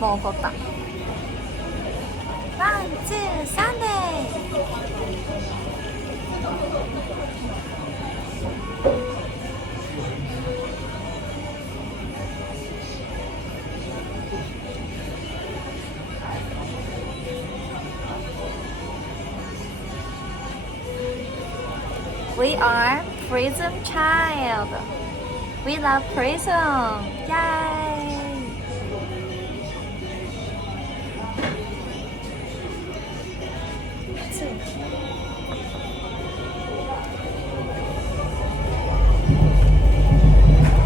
もう怒った。ワン、ツー、サンデー。We are Prism Child. We love Prism. Yay!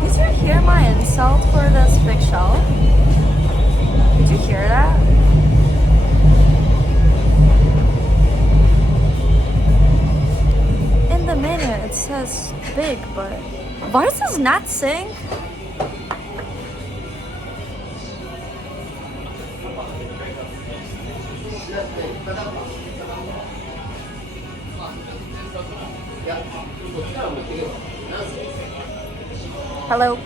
Did you hear my insult for this big show? Did you hear that? In the menu it says big, but why does this not sing? Hello.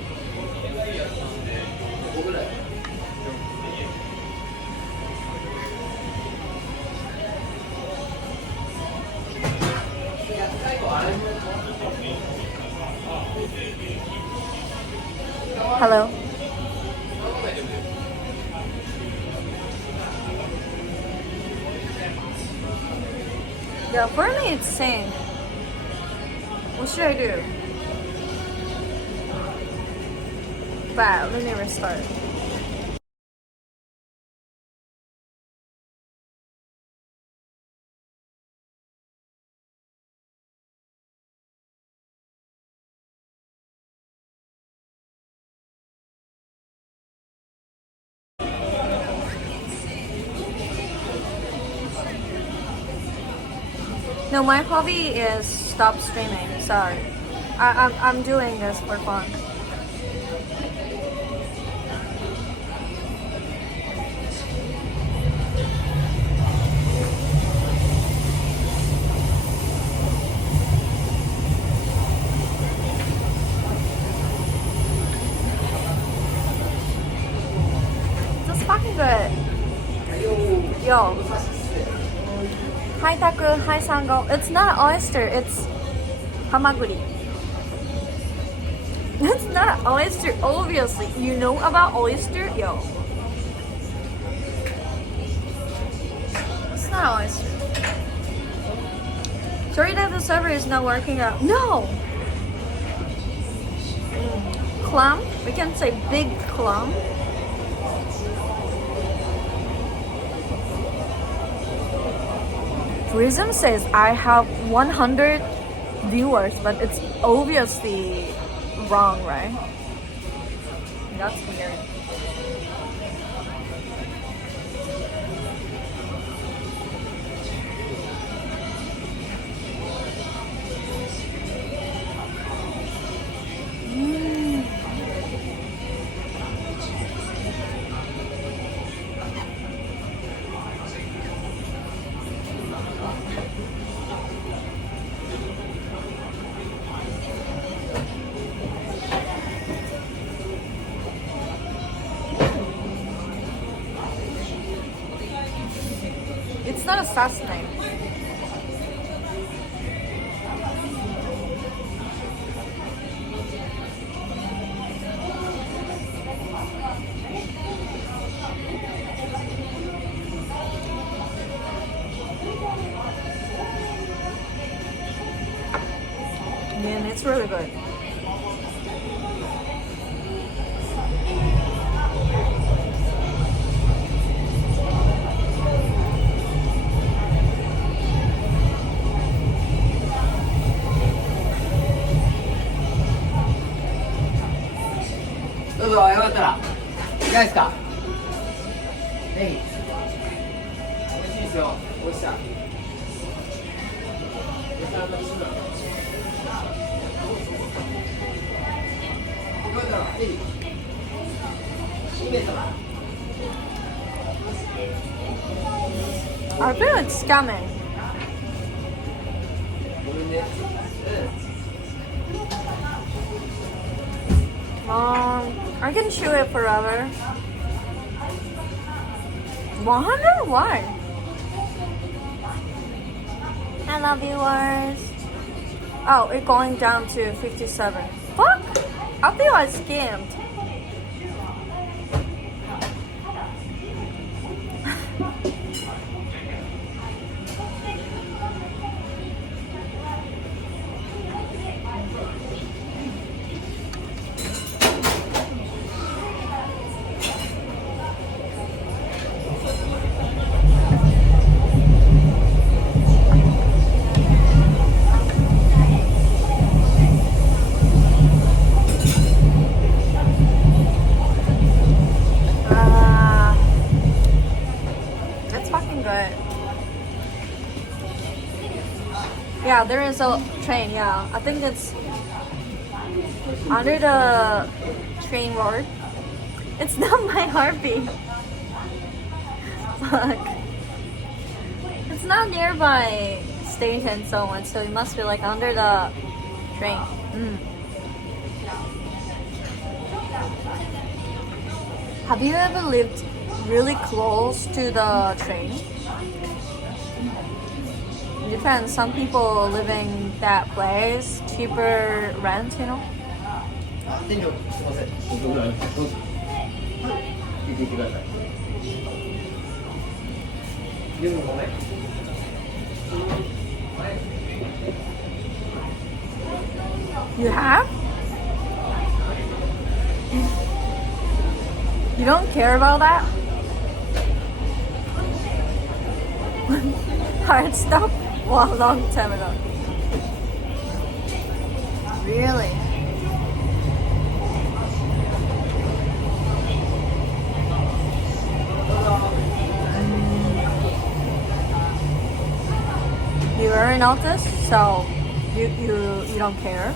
Hello. Yeah, apparently it's saying. What should I do? Bad, let me restart. No, my hobby is stop streaming. Sorry, I'm doing this for fun. That's fucking good. Yo. Hi Taku, hi Sango. It's not oyster, it's hamaguri. It's not oyster, obviously. You know about oyster? Yo. It's not oyster. Sorry that the server is not working out. No! Clam? We can say big clam. Prism says I have 100 viewers, but it's obviously wrong, right? That's weird. It's not a sus name. Man, it's really good. Hello, よかったらいかがですか？ネギ美味しいですよ。おいしさ。I feel it's scamming. I can chew it forever. 100? Why? I love viewers. Oh, it's going down to 57. Fuck! I feel I scammed. Yeah, there is a train, yeah. I think it's under the train road. It's not my heartbeat. Fuck. It's not nearby station so much, so it must be like under the train. Have you ever lived really close to the train? It depends. Some people living that place, cheaper rent, you know? 店長、すいません。どうぞ。聞いていってください。45名。You have? You don't care about that? Hard stop? Wow, long time ago. Really? You already noticed, so you don't care.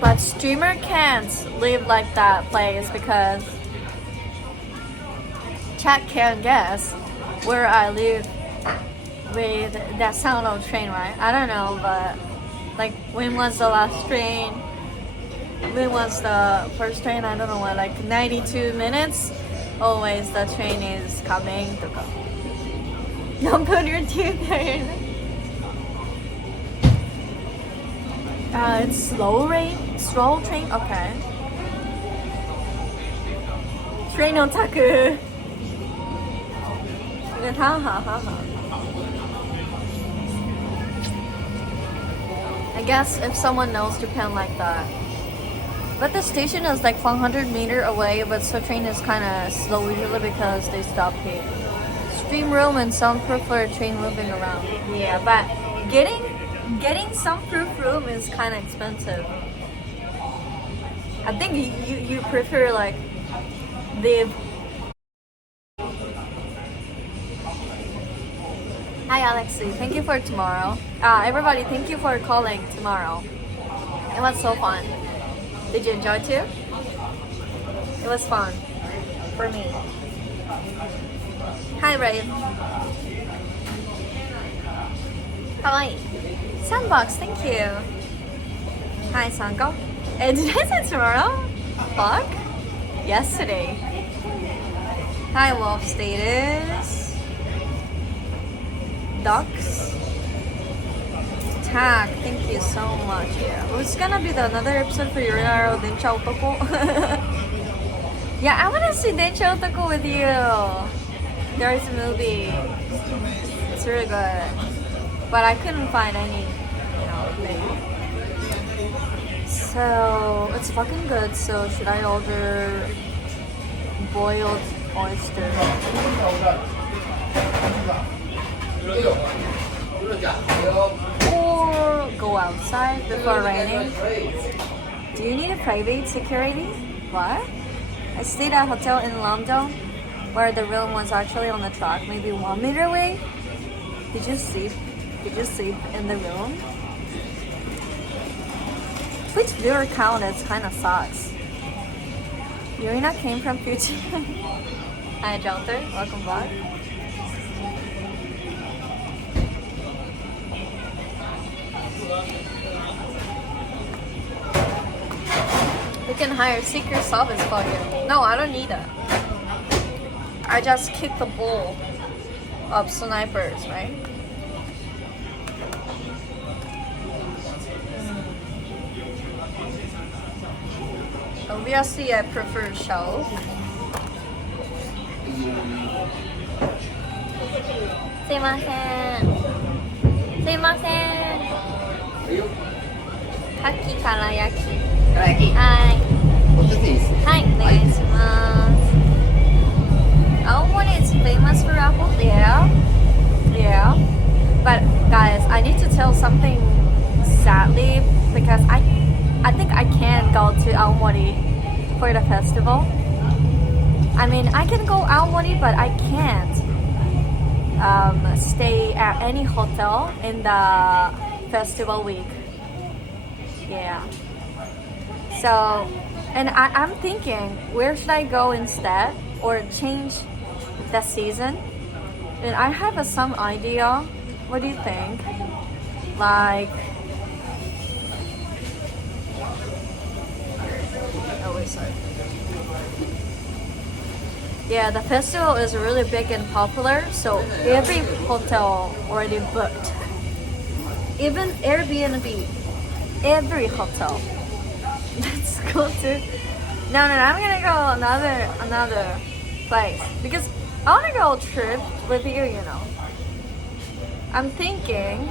But streamer can't live like that place because chat can't guess where I live with that sound of train, right? I don't know, but like when was the last train? When was the first train? I don't know what, like 92 minutes? Always the train is coming to go. Don't put your teeth there. It's slow train? Okay. Train otaku. I guess if someone knows Japan like that. But the station is like 100 meters away, but so train is kind of slow usually because they stop here. Stream room and soundproof for a train moving around. Yeah, but getting soundproof room is kind of expensive. I think you prefer like live. Hi Alexi, thank you for tomorrow. Everybody, thank you for calling tomorrow. It was so fun. Did you enjoy too? It was fun for me. Hi Ray. Kawaii. Sandbox, thank you. Hi Sanko. Did I say tomorrow? Fuck. Yesterday. Hi Wolf Status. Ducks. Tag, thank you so much. Yeah, it's gonna be another episode for Ueno Densha Otoko. Yeah, I wanna see Densha Otoko with you. There's a movie. It's really good. But I couldn't find any, thing. So, it's fucking good. So, should I order boiled oyster? Or go outside before raining? Do you need a private security? What? I stayed at a hotel in London where the room was actually on the track, maybe 1 meter away. Did you sleep in the room? Which viewer count is kind of sucks. Yurina came from Fuji. Hi Jonathan, welcome back. You can hire Secret Service for you. No, I don't need that. I just kick the ball of snipers, right? Obviously, I prefer show. すいません。すいません。カキから焼き。から焼き。はい。お一ついいですね。はい、お願いします。青森 is famous for apple, yeah. Yeah. But guys, I need to tell something sadly because I think I can't go to Aomori for the festival. I mean, I can go Aomori, but I can't stay at any hotel in the festival week. Yeah. So, and I'm thinking, where should I go instead or change the season? And I have some idea. What do you think? Like, oh wait, sorry. Yeah, the festival is really big and popular, so every hotel already booked. Even Airbnb, every hotel. Let's go to. No, I'm gonna go another place because I wanna go trip with you. You know. I'm thinking.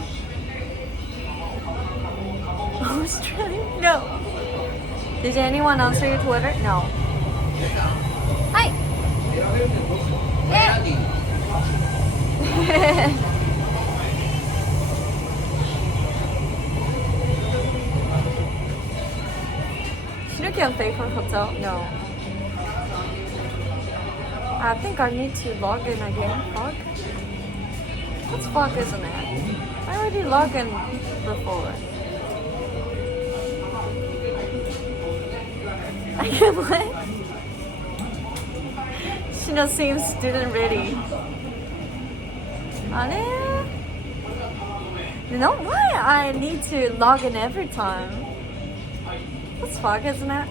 Australia? No. Did anyone answer your Twitter? No. Hi. Yeah. Should I pay for hotel? No. I think I need to log in again. Fog? What's fog, isn't it? I already logged in before. I can't play. Shino seems student ready. You know why I need to log in every time? That's fog, isn't it?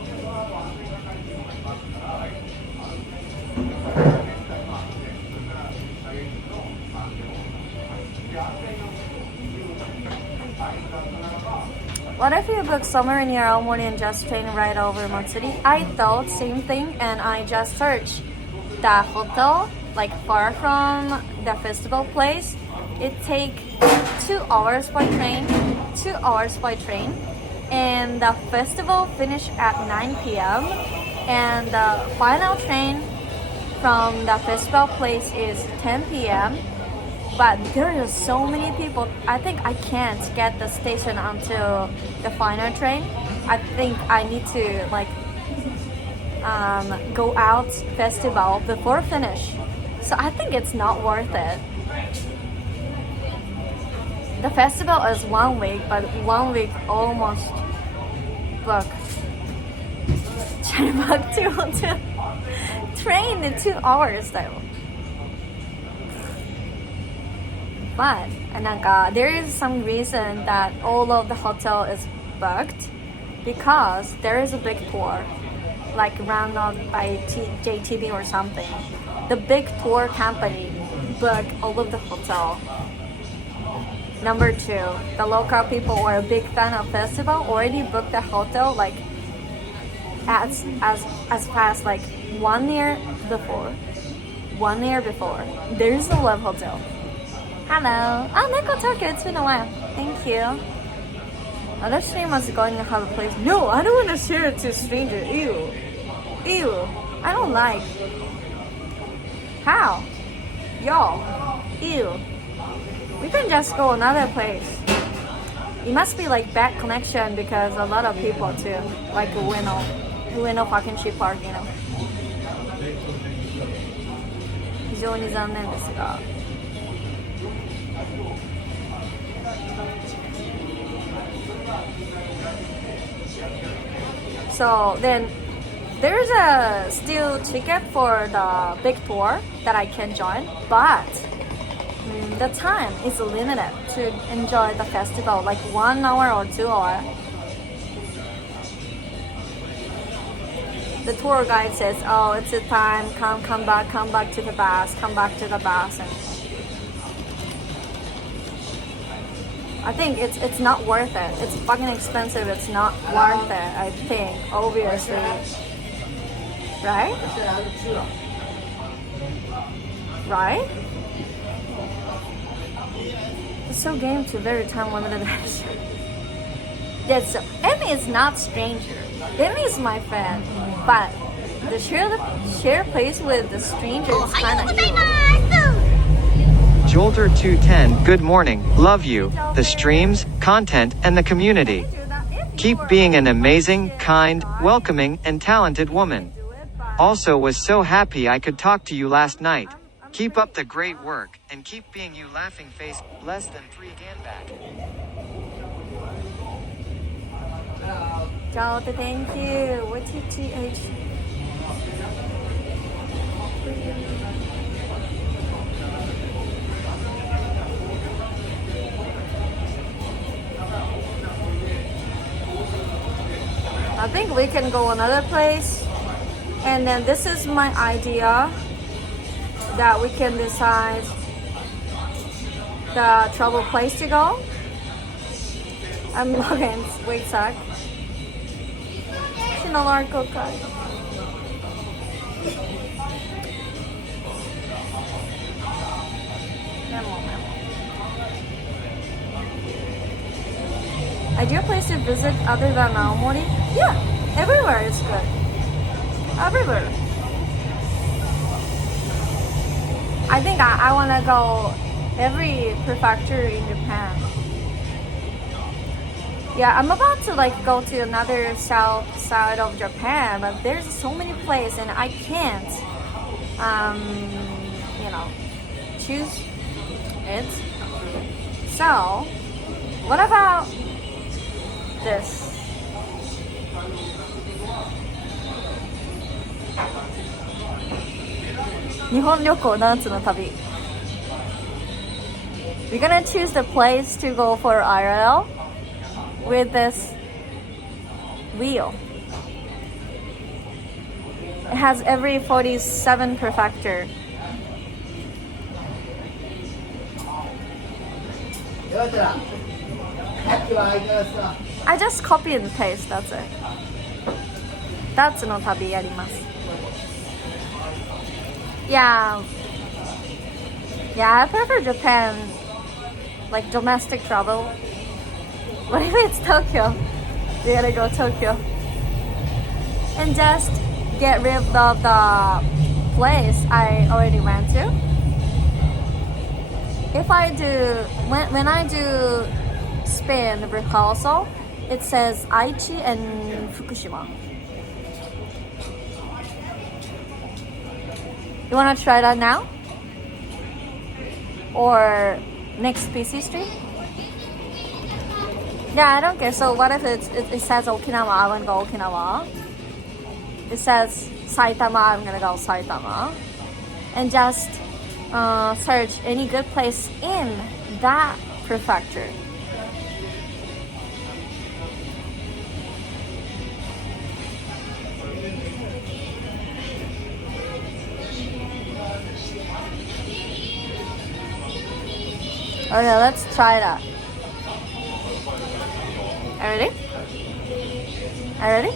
What if you book somewhere near Aomori and just train right over Matsuri? I thought same thing, and I just searched the hotel like far from the festival place. It takes 2 hours by train. 2 hours by train, and the festival finished at 9 p.m. and the final train from the festival place is 10 p.m. But there are so many people. I think I can't get the station until the final train. I think I need to like go out festival before finish. So I think it's not worth it. The festival is 1 week, but 1 week almost booked. Back to hotel. Train in 2 hours though. But there is some reason that all of the hotel is booked because there is a big tour, like run out by JTB or something. The big tour company booked all of the hotel. Number 2, the local people who are a big fan of festival already booked the hotel like as fast like 1 year before. 1 year before. There is a love hotel. Hello. Oh, Neko Tokyo, it's been a while. Thank you. Other streamers are going to have a place. No, I don't want to share it to a stranger. Ew. Ew. I don't like. How? Y'all. Ew. We can just go another place. It must be like bad connection because a lot of people too. Like Ueno fucking ship park, you know. 非常に残念ですが。So then there's a still ticket for the big tour that I can join, but the time is limited to enjoy the festival, like 1 hour or 2 hours. the tour guide says, oh, it's a time, come back to the bus, come back to the bus. And I think it's not worth it. It's fucking expensive. It's not worth it, I think, obviously. Right? Right? It's so game to very time limited. Yes, Emmy is not stranger. Emmy is my friend, but the share place with the stranger is kind of Jolter210, good morning, love you, the streams, content, and the community. Keep being an amazing, kind, welcoming, and talented woman. Also was so happy I could talk to you last night. Keep up the great work, and keep being you laughing face, less than 3 ganback. Jolter, thank you. What's your TH? I think we can go another place, and then this is my idea that we can decide the travel place to go. I'm looking. Wait a sec. Ideal place to visit other than Aomori? Yeah, everywhere is good. Everywhere. I think I want to go every prefecture in Japan. Yeah, I'm about to go to another south side of Japan, but there's so many places and I can't, choose it. So, what about this? Nihon Ryoko Natsu no Tabi. We're gonna choose the place to go for IRL with this wheel. It has every 47 prefecture. I just copy and paste, that's it. That's no tabi yarimasu. Yeah, I prefer Japan, like domestic travel. What if it's Tokyo? We gotta go Tokyo. And just get rid of the place I already went to. If I do, when I do Spain recalso, it says Aichi and Fukushima. You wanna try that now? Or next PC stream? Yeah, I don't care. So what if it says Okinawa, I wanna go Okinawa. It says Saitama, I'm gonna go Saitama. And just search any good place in that prefecture. Okay, let's try that. Are you ready? Are you ready?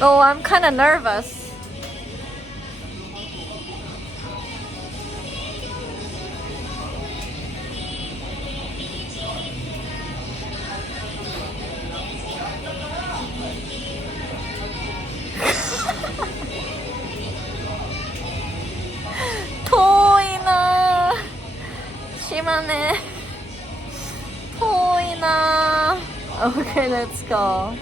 Oh, I'm kind of nervous. Okay, let's go.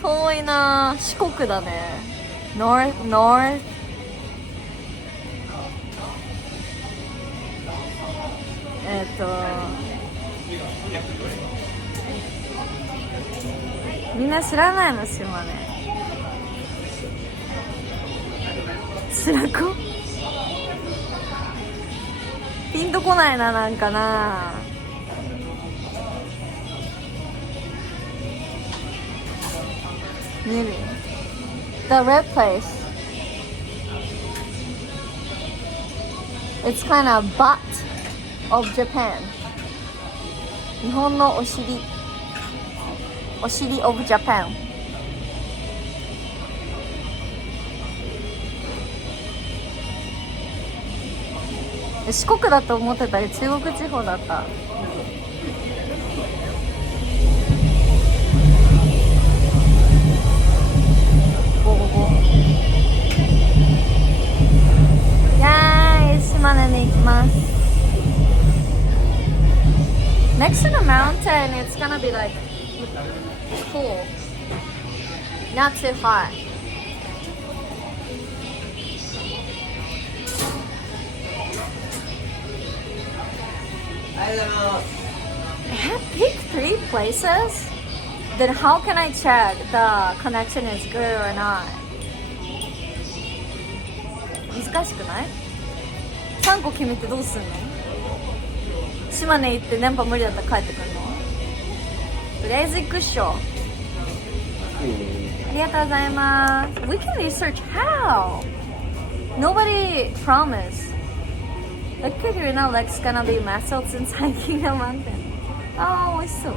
遠いな。四国だね。North. みんな知らないの島根。白子。ピンとこないな、なんかな。Maybe the red place. It's kind of butt of Japan. 日本のお尻 of Japan. 四国だと思ってたり中国地方だった。島根に行きます。 Next to the mountain, it's gonna be like cool, not too hot. I have picked 3 places. Then how can I check the connection is good or not? 難しくない？3個決めてどうすんの？島根行って電波無理だったら帰ってくるの？とりあえず行くっしょ。ありがとうございます。We can research how? Nobody promised. Look at your now legs gonna be muscled since hiking a mountain. あー、美味しそう。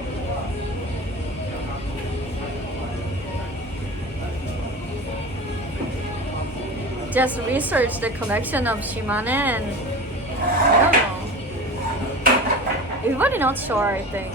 Just research the collection of Shimane and I don't know. Everybody not sure, I think.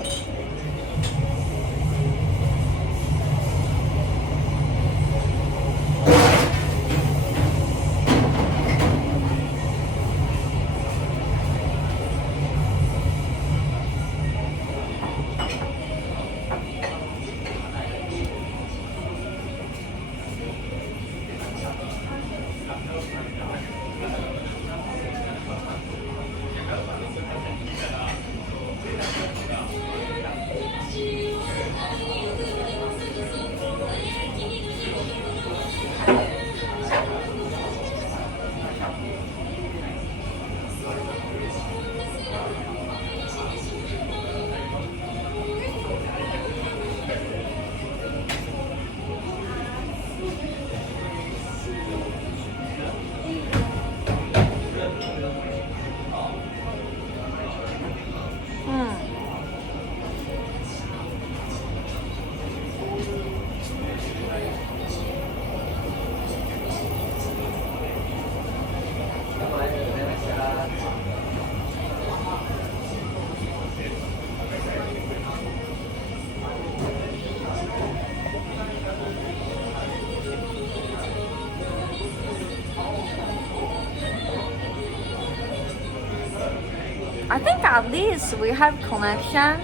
I think at least we have connection,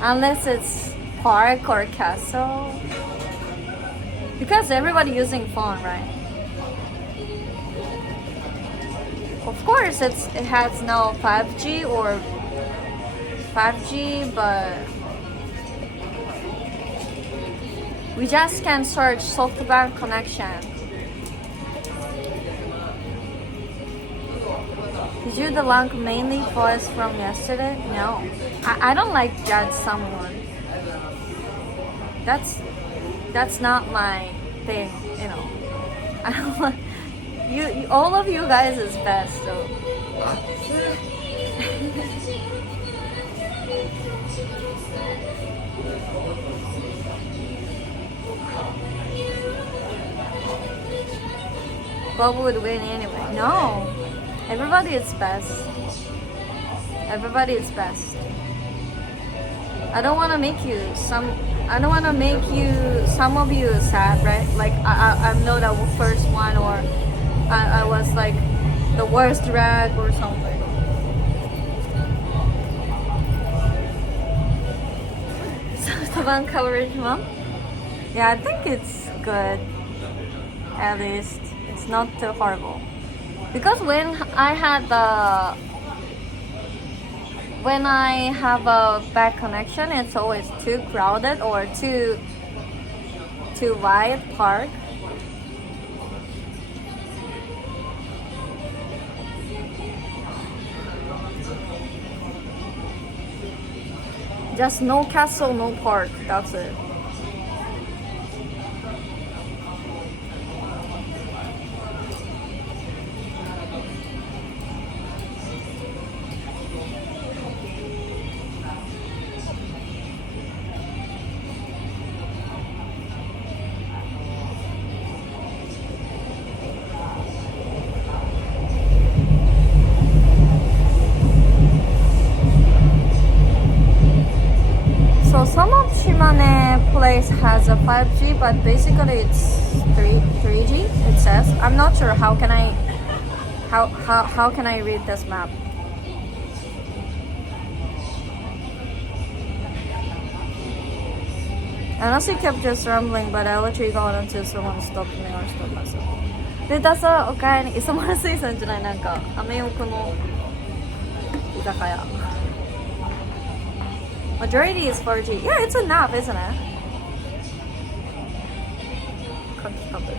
unless it's park or castle, because everybody using phone, right? Of course, it has no 5G or 5G, but we just can search SoftBank connection. Did you the link mainly voice from yesterday? No. I don't like judge someone. That's not my thing, you know. I don't like you all of you guys is best, so Bob would win anyway. No. Everybody is best. Everybody is best. I don't want to make you some of you sad, right? Like I'm not the first one, or I was like the worst drag or something. SoftBank coverage, Mom? Yeah, I think it's good. At least it's not too horrible. Because when I have a bad connection, it's always too crowded or too wide park. Just no castle, no park. That's it. So some of Shimane place has a 5G, but basically it's 3G. It says. I'm not sure. How can I read this map? Honestly, kept just rambling, but I literally got until someone stopped me or stopped myself. で、ださ、おかえり、磯丸水産じゃない、なんか、アメ横の居酒屋。Majority is 4G. Yeah, it's a nap, isn't it? 書きかぶる。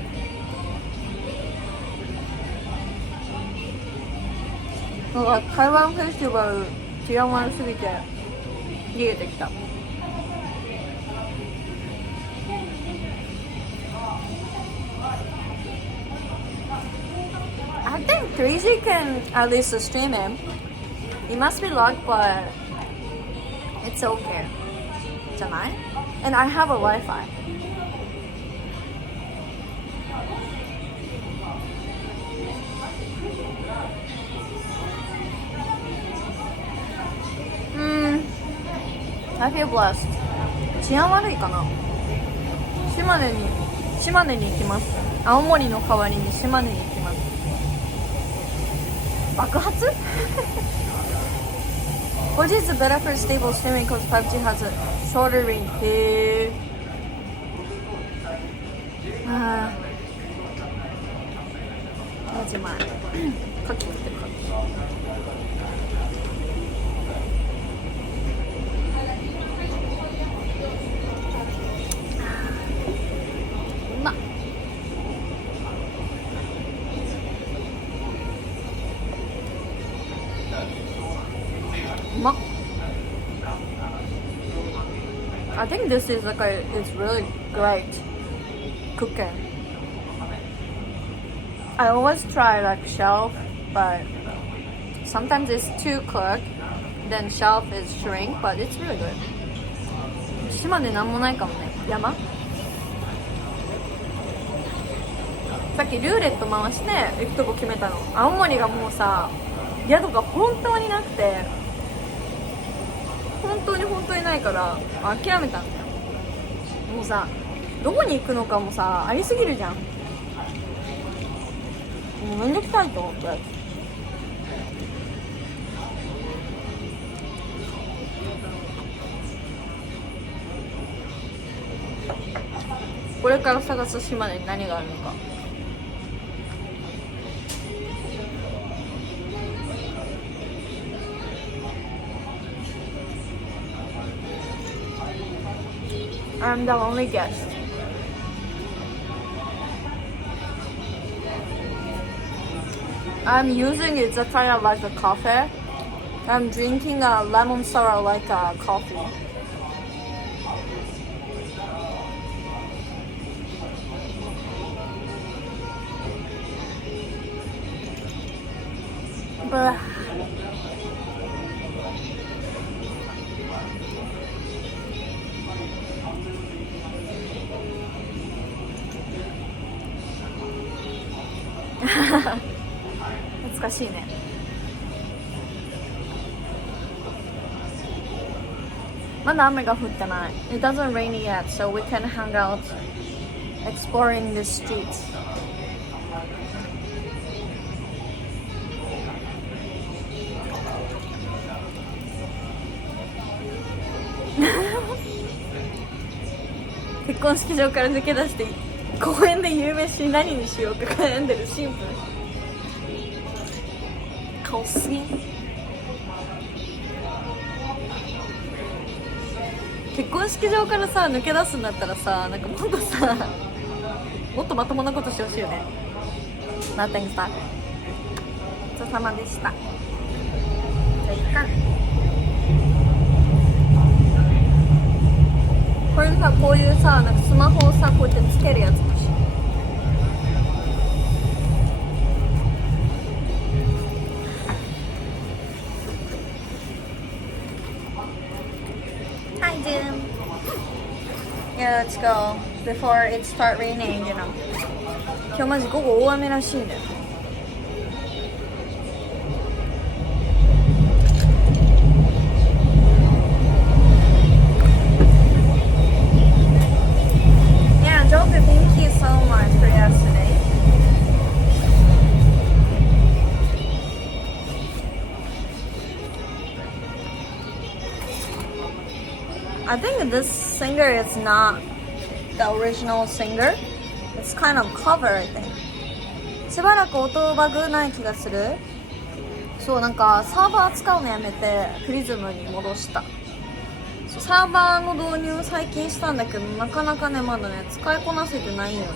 なんか台湾フェスティバル治安悪すぎて逃げてきた。I think 3G can at least stream it. It must be locked, but it's okay. じゃない? And I have a Wi-Fi. I feel blessed. 治安悪いかな。島根に行きます。青森の代わりに島根に行きます。爆発4G is better for stable streaming because 5G has a shorter range. へー。マジ前。カキ持ってるカキ。うまっ。うまっ。I think this is like it's really great cooking. I always try like shelf, but sometimes it's too cooked. Then shelf is shrink, but it's really good. 島でなんもないかもね。山？さっきルーレット回して行くとこ決めたの。青森がもうさ、宿が本当になくて、本当にないから諦めたんだよ。もうさ、どこに行くのかもさ、ありすぎるじゃん。もうめんどくさいと思って。これから探す島根に何があるのか。I'm the only guest. I'm using it's a kind of like a coffee. I'm drinking a lemon sour like a coffee. But懐かしいね。まだ雨が降ってない。It doesn't rain yet, so we can hang out exploring the streets.結婚式場から抜け出して公園で夕飯何にしようか悩んでるシンプル。顔すぎん。結婚式場からさ抜け出すんだったらさ、なんかもっとさ、もっとまともなことしてほしいよね。Nothing stuck。ごちそうさまでした。じゃあいっか。れにさ、こういうさ、なんかスマホをさ、こうやってつけるやつだし。Hi, June. Yeah, let's go before it start raining, you know. 今日マジ午後大雨らしいんだよ。Yeah, Joker, thank you so much for yesterday. I think this singer is not the original singer. It's kind of cover, I think. しばらく音バグない気がする。そう、なんかサーバー使うのやめてプリズムに戻した。そう、サーバーの導入最近したんだけど、なかなかね、まだね、使いこなせてないんよね。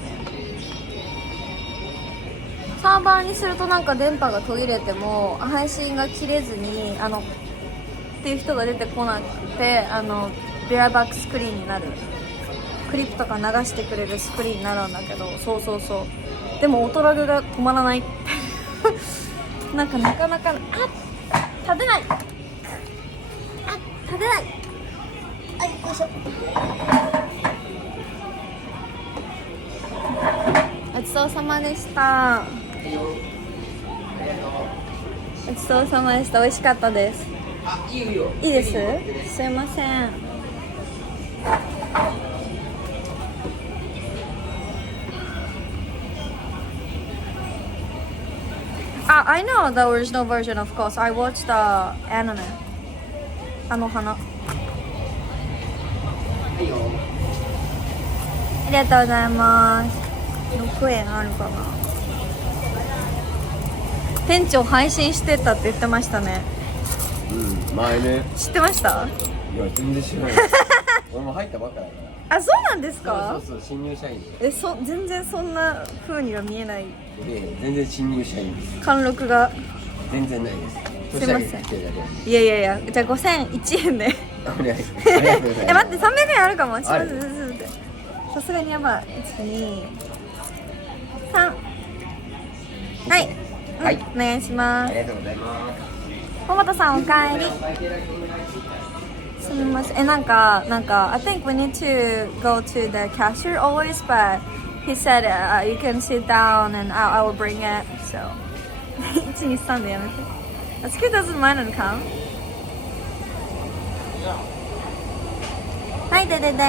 サーバーにするとなんか電波が途切れても配信が切れずにっていう人が出てこなくて、ベアバックスクリーンになる、クリップとか流してくれるスクリーンになるんだけど、そうそうそう、でもオトラグが止まらないなんかなかなか、立てない、立てない、はい、よいしょ。ごちそうさまでした。ごちそうさまでした。美味しかったです。いいです。すいません。I know the original version, of course. I watched the anime. あの花。ありがとうございます。6円あるかな。店長配信してたって言ってましたね。うん、前ね。知ってました？いや、全然知らない。俺も入ったばっかだから。あ、そうなんですか？そう新入社員。全然そんな風には見えない。全然新入社員です。貫禄が全然ないです。すいません。いやいやいや、じゃあ5001円で。お願いします。待って、300円あるかも。さすがにやばい。1、2、3。はい。はい。お願いします。ありがとうございます。桃田さんおかえり。すみません。なんか I think we need to go to the cashier always, but he said you can sit down and I will bring it. So 1、2、3でやめて。Das Kind doesn't mind and come. はいででで。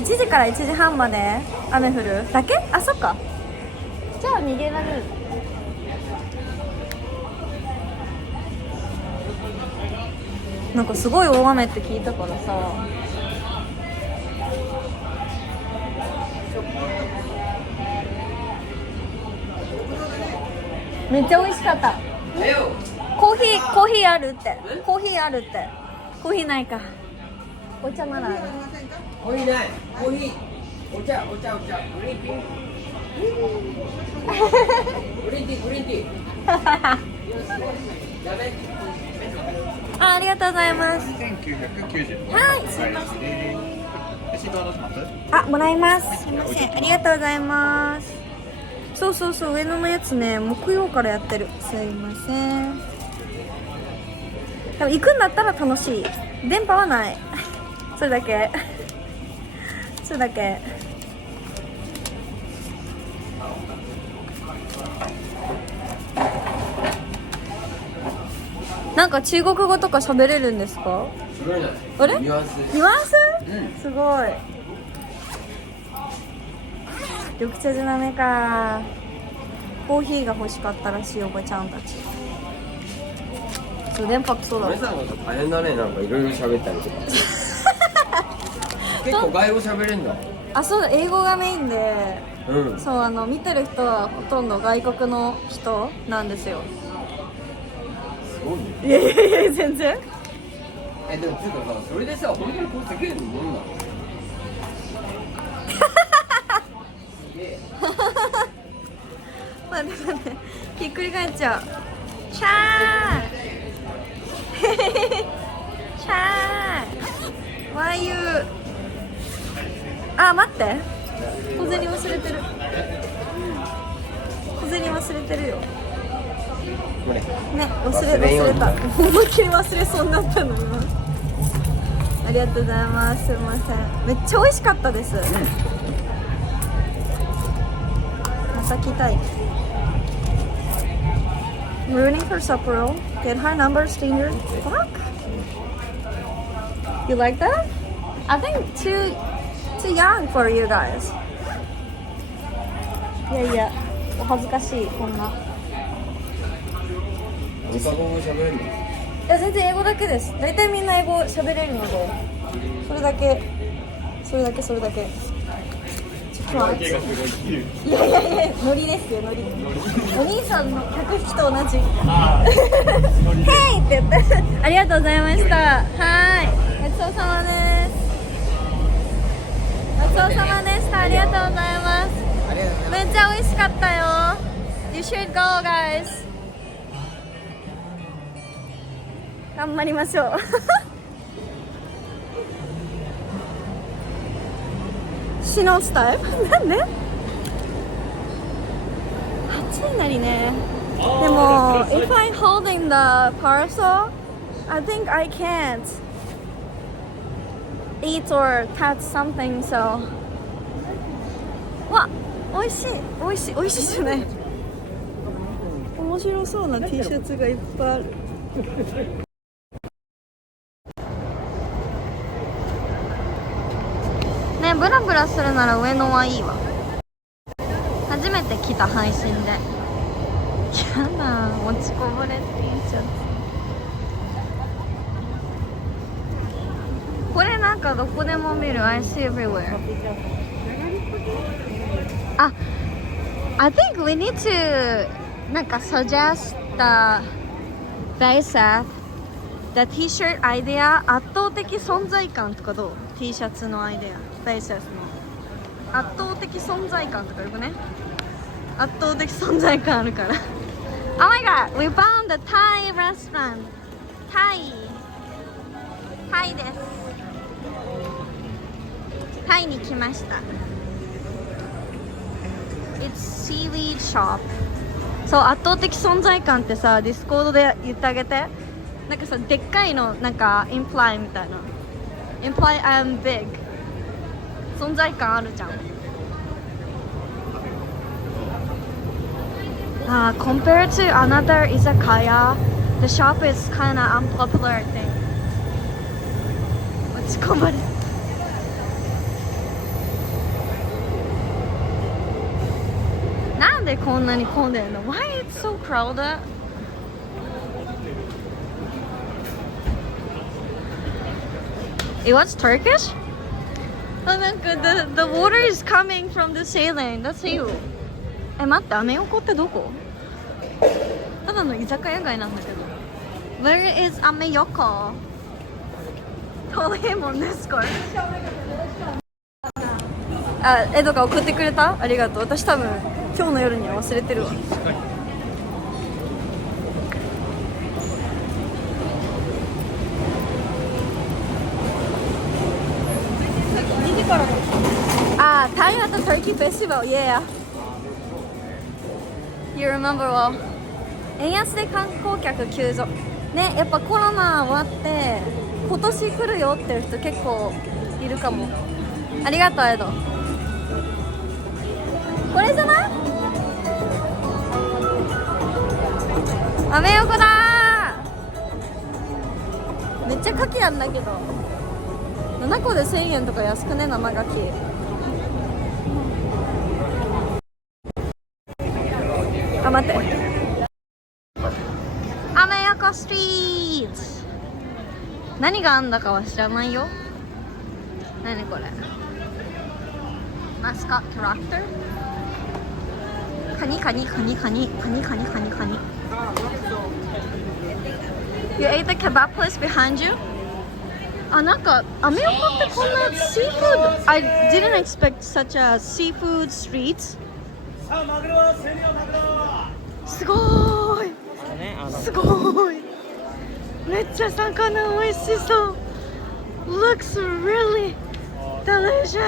1時から1時半まで雨降るだけ？あ、そっか。じゃあ逃げられる。なんかすごい大雨って聞いたからさ。めっちゃ美味しかった。コーヒーあるって。コーヒーあるって。コーヒーないか。お茶ならある。コーヒーない。コーヒー。お茶。グリーンティー。グリーンティー。ありがとうございます。2990。はい、すみません。レシートはどうします？あ、もらいます。すみません。ありがとうございます。そう、上野のやつね、木曜からやってる。すいません。多分行くんだったら楽しい。電波はない。それだけ。それだけ。なんか中国語とか喋れるんですか？あれ？ニュアンス？すごい。緑茶じゃダメか。コーヒーが欲しかったらしいおばちゃんたち。そう、電波クソだ。お姉さんは大変だね、なんかいろいろ喋ったりとか。結構外語喋れんだ。あ、そうだ、英語がメインで、そう、見てる人はほとんど外国の人なんですよ。すごいね。いや全然。でもつうかさ、それでさ、本当にこう叫べるもんなの？すげえ。待ってひっくり返っちゃう。シャーシャー Why you あ、待って、小銭忘れてる。小銭忘れてるよ。これね、忘れた。思いっきり忘れそうになったの今。ありがとうございます。すいません。めっちゃ美味しかったです。また来たい。We're waiting for Sapporo. Get her number, stranger. Fuck. You like that? I think too young for you guys. いやいや、お恥ずかしいこんな。2カ国語喋れるの？いや全然英語だけです。大体みんな英語喋れるので、それだけ。ちょっと待って。いやいやいや、ノリですよノリ。お兄さんの客引きと同じ。ヘイって言って。ありがとうございました。はい。ごちそうさまです。ごちそうさまでした。ありがとうございます。めっちゃ美味しかったよ。You should go, guys. 頑張りましょう。シノスタイルなんで？暑いなりね。でも、if I'm holding the parcel, I think I can't eat or touch something, so. わ、美味しいじゃない。面白そうな T シャツがいっぱいある。ね、ブラブラするなら上野はいいわ。初めて来た配信で。やだ、持ちこぼれ T シャツ。これなんかどこでも見る。I see everywhere. I think we need to なんか suggest the basic the T-shirt idea 圧倒的存在感とかどう？ T シャツのアイデア、basic の圧倒的存在感とかよくね。圧倒的存在感あるから。Oh my god, we found the Thai restaurant. Thai です。タイに来ました。It's seaweed shop. そう、圧倒的存在感ってさ、ディスコードで言ってあげて。なんかさ、でっかいの、なんか imply みたいな。imply I'm big. 存在感あるじゃん。Compared to another izakaya, the shop is kinda unpopular, I think. 落ち込まれ。なんでこんなに混んでるの？ Why it's so crowded? It was Turkish? なんか the water is coming from the ceiling. That's you. 待って、アメ横ってどこ？ただの居酒屋街なんだけど。Where is アメ横？遠いもんですこれ。絵とか送ってくれた？ありがとう。私多分今日の夜には忘れてるわ。2時からだ。Thai at the Turkey Festival, yeah. You remember well. 円安で観光客急増。ね、やっぱコロナ終わって今年来るよっていう人結構いるかも。ありがとうエド。これじゃない？アメ横だー。めっちゃ牡蠣なんだけど7個で1000円とか安くね。生牡蠣待って、アメ横ストリート何があんだかは知らないよ。何これ？マスカットラクター？カニ。You ate the kebab place behind you? なんかアメ横ってこんなシーフード I didn't expect such a seafood street. すごーい。すごい。めっちゃ魚美味しそう。Looks really delicious.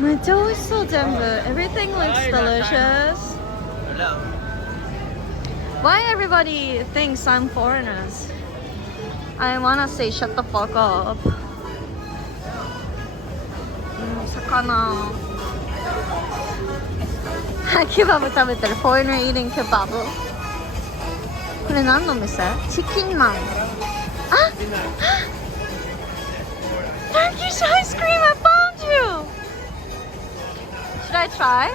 めっちゃ美味しそう全部 Everything looks delicious Why everybody thinks I'm foreigners? I wanna say shut the fuck up 魚ケバブ食べてる Foreigner eating ケバブこれ何の店チキンマンあTurkish ice cream I found you Should I try?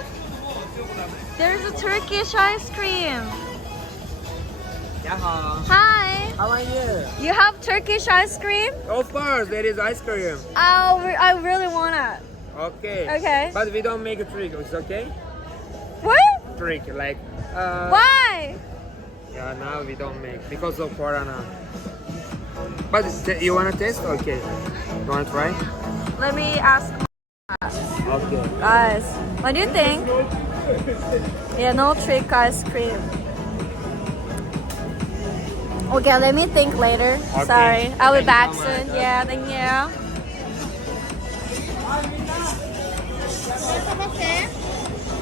There's a Turkish ice cream Hi How are you? You have Turkish ice cream? Of course, there is ice cream. I really want it Okay. Okay. But we don't make a trick. It's okay? What? Trick like. Why? Yeah, now we don't make because of Corona. But you wanna taste? Okay. You wanna try? Let me ask Okay. guys What do you think? Yeah, no trick ice cream Okay, let me think later Okay. Sorry, I'll be Thank you back so soon much. Yeah, thank you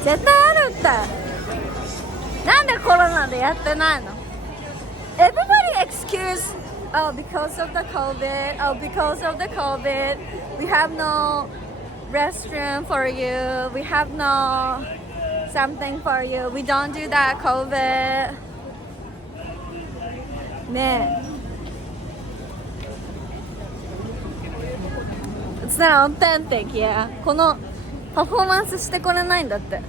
絶対あるってなんでコロナでやってないの Everybody excuse Oh, because of the COVID Oh, because of the COVID We have no restroom for you We have no something for you We don't do that COVID ねえIt's not authentic, yeah このパフォーマンスしてこれないんだって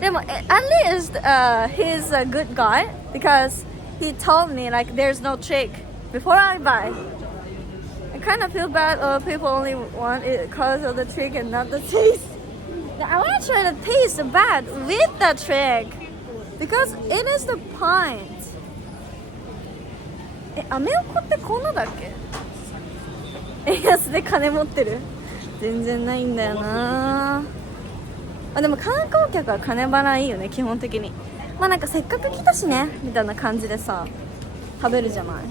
でも at least he's a good guy because he told me like there's no trick before I buy I kind of feel bad people only want it because of the trick and not the taste I want to try the taste bad with the trick because it is the point アメ横ってこんなだっけ円安で金持ってる全然ないんだよなあでも観光客は金払いいいよね基本的にまあなんかせっかく来たしねみたいな感じでさ食べるじゃない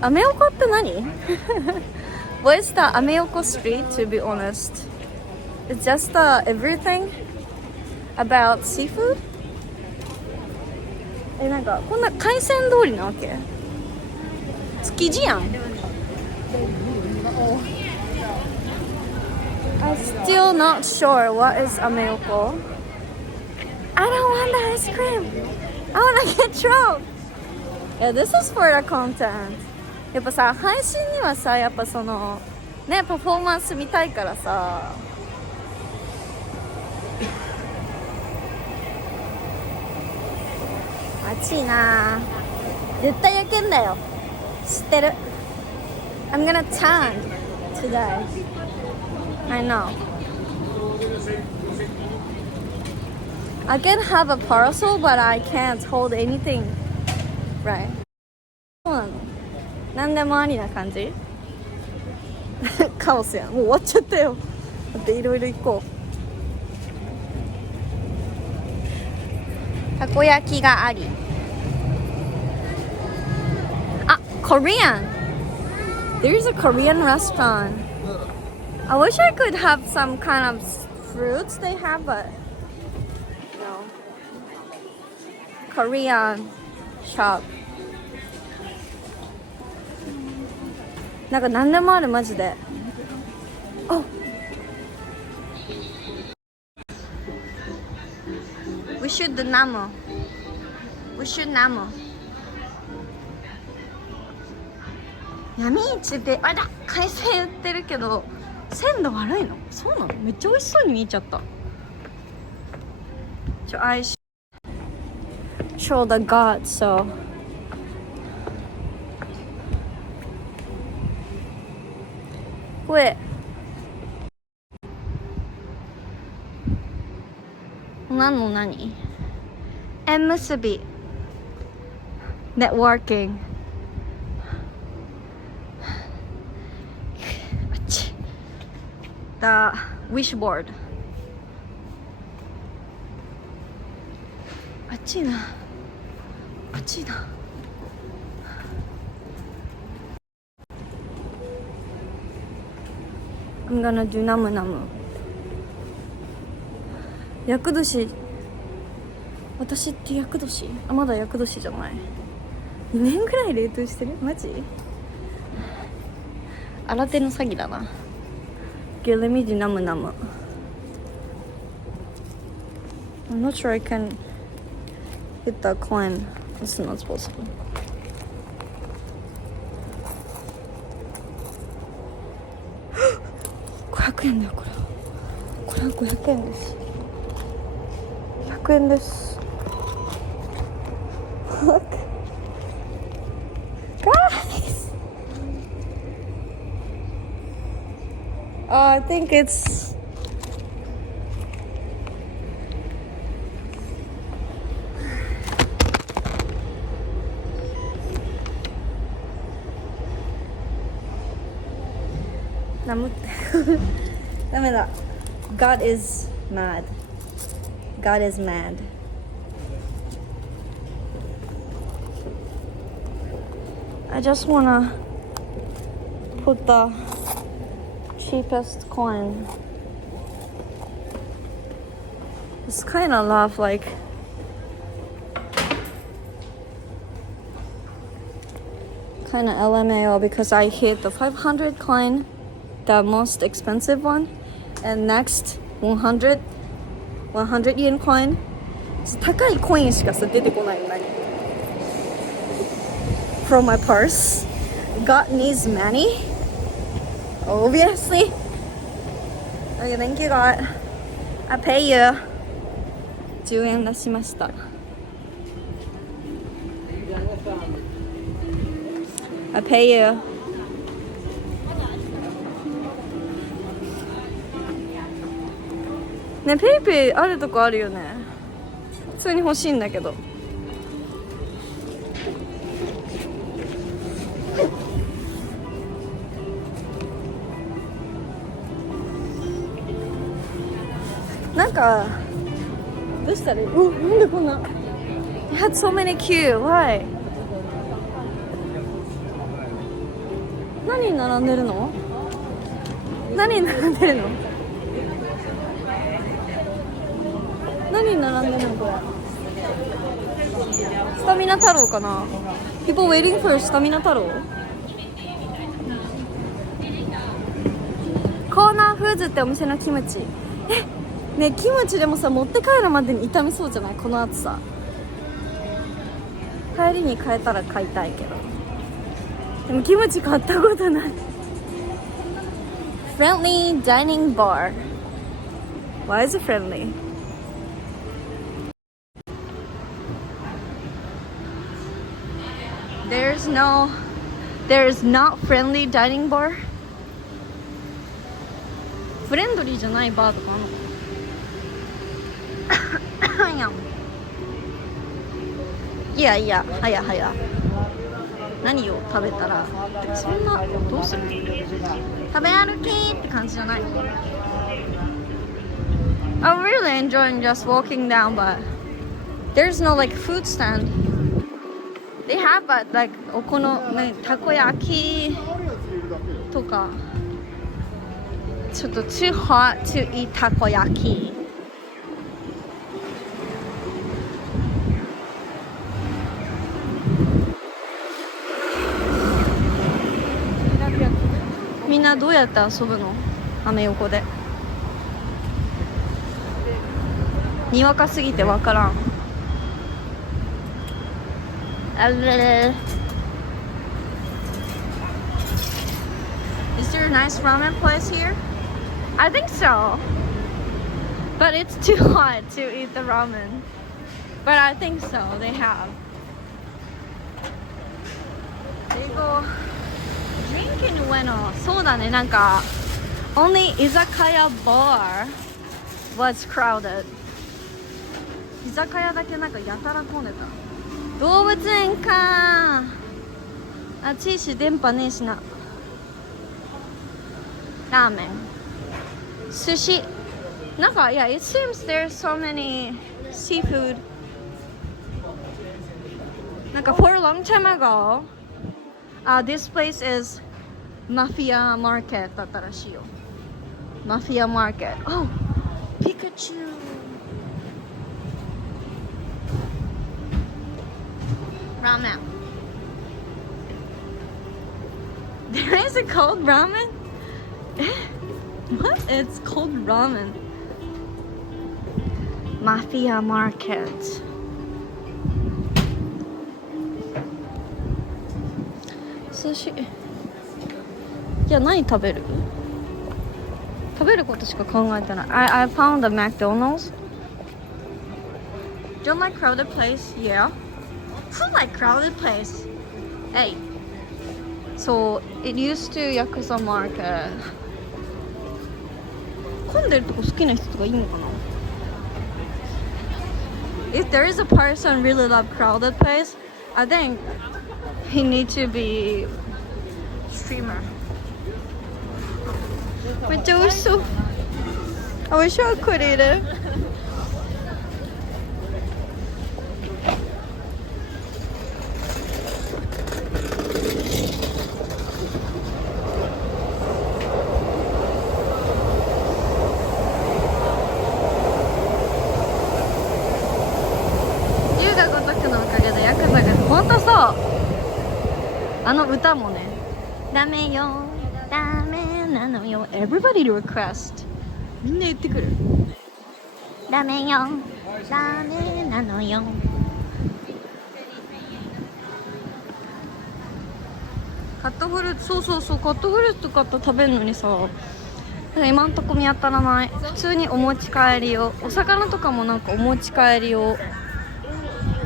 アメ横って何What is the アメ横 street to be honest It's just everything about seafood なんかこんな海鮮通りなわけ築地やん I'm still not sure what is Ameoko I don't want the ice cream I wanna get drunk Yeah, this is for the content やっぱさ配信にはさやっぱそのねパフォーマンス見たいからさ暑いな絶対焼けんだよ知ってる I'm gonna tan today I know I can have a parasol but I can't hold anything right そうなの何でもありな感じカオスやんもう終わっちゃったよだっていろいろ行こうたこ焼きがありあ Korean There's a Korean restaurant I wish I could have some kind of fruits they have but no Korean shopなんか何でもあるマジでOh We should namo We should namo 闇市であら海鮮売ってるけど鮮度悪いのそうなのめっちゃ美味しそうに見えちゃったI show the god soこれ何の何縁結び Networking The wishboard あっちいな暑いな。I'm gonna do ナムナム。厄年。私って厄年？あ、まだ厄年じゃない。2年ぐらい冷凍してる？マジ？新手の詐欺だな。Okay, let me do ナムナム。I'm not sure I can hit that coin. It's not possible. 500円だよこれ。これは500円です。100円です。Look. Guys. I think it'sダメだ。God is mad. God is mad. I just wanna put the cheapest coin. It's kind of love like kind of LMAO because I hit the 500 coin, the most expensive one, and next 100 yen coin. 高いコインしかさ出てこないよね。From my purse. God needs money. Obviously. Okay, thank you, God. I pay you. 10円出しました。I pay you. ね、ペイペイあるとこあるよね。普通に欲しいんだけど。なんかどうしたらいい？なんでこんな You had so many queue. Why? 何に並んでるの？何に並んでるの？何に並んでるのこれ？スタミナ太郎かな？ People waiting for スタミナ太郎？コーナーフーズってお店のキムチ。ね、キムチでもさ持って帰るまでに傷みそうじゃない？この暑さ。帰りに買えたら買いたいけど、でもキムチ買ったことない。Friendly dining bar. Why is it friendly? There is not friendly dining bar. フレンドリーじゃないバーとかあるの？いやいや、はやはや。何を食べたら、そんな、どうする？食べ歩きって感じじゃない。I'm really enjoying just walking down, but there's no like food stand. They have but like おこのね、たこ焼きとか。ちょっと too hot to eat たこ焼き。みんなどうやって遊ぶの？アメ横で。にわかすぎてわからん。Is there a nice ramen place here? I think so. But it's too hot to eat the ramen. But I think so. They have. They go drink in Ueno. そうだね、なんか only izakaya bar was crowded. 居酒屋だけなんかやたら混んでた。動物園か。あ、ちいし電波ねえしな。ラーメン、寿司。なんか、yeah, it seems there's so many seafood. なんか for a long time ago, this place is Mafia Market だったらしいよ。Mafia Market. Oh, Pikachu. Ramen. There is it called ramen? What? It's called ramen. Mafia Market. 寿司。いや、何食べる？食べることしか考えてない。I found a McDonald's. Don't like crowded place? Yeah. Who like crowded place? Hey. So it used to Yakuza Market. 混んでるとこ好きな人とかいるのかな？ If there is a person really love crowded place, I think he need to be streamer. めっちゃ美味しそう。I wish I could eat it. 龍が如くのおかげでヤクザが本当そう。あの歌もね。ダメよ。ダメなのよ Everybody request みんな言ってくるダメよダメなのよカットフルーツそうカットフルーツとか食べるのにさ今んとこ見当たらない普通にお持ち帰りをお魚とかもなんかお持ち帰りを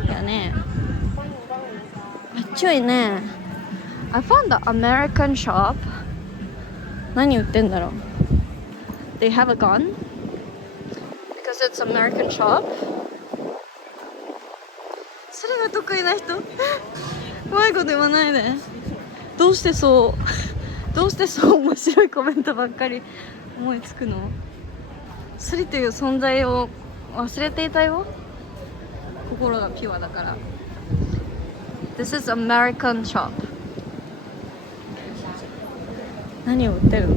やねあっちょいね I found the American shop何売ってんだろう They have a gun? Because it's American shop? それが得意な人怖いこと言わないでどうしてそう面白いコメントばっかり思いつくのスリという存在を忘れていたよ心がピュアだから This is American shop何を売ってるの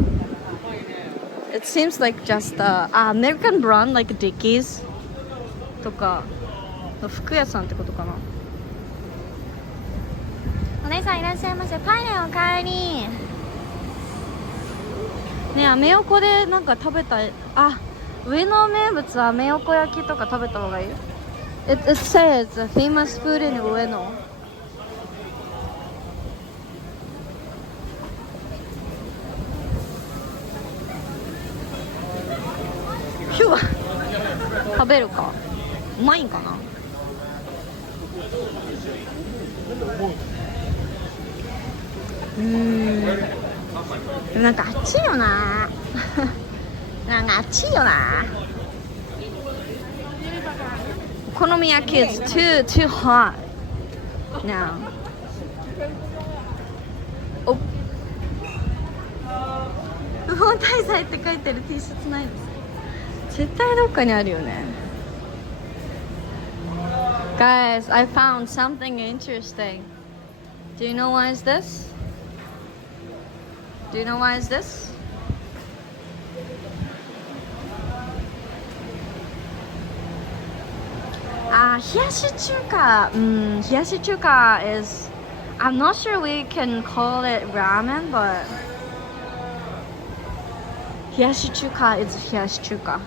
It seems like just American brand like Dickies とかの服屋さんってことかなお姉さんいらっしゃいませパイレンおかえりねアメ横でなんか食べたい上野名物アメ横焼きとか食べた方がいい It says famous food in Ueno食べるかうまいんかなでもなんか暑いよななんか暑いよなお好み焼き is too hot now お不法滞在って書いてる T シャツないです絶対どっかにあるよね Guys, I found something interesting. Do you know why is this? Do you know why is this? Hiyashi-chuka. Hiyashi-chuka is... I'm not sure we can call it ramen, but... Hiyashi-chuka is hiyashi-chuka.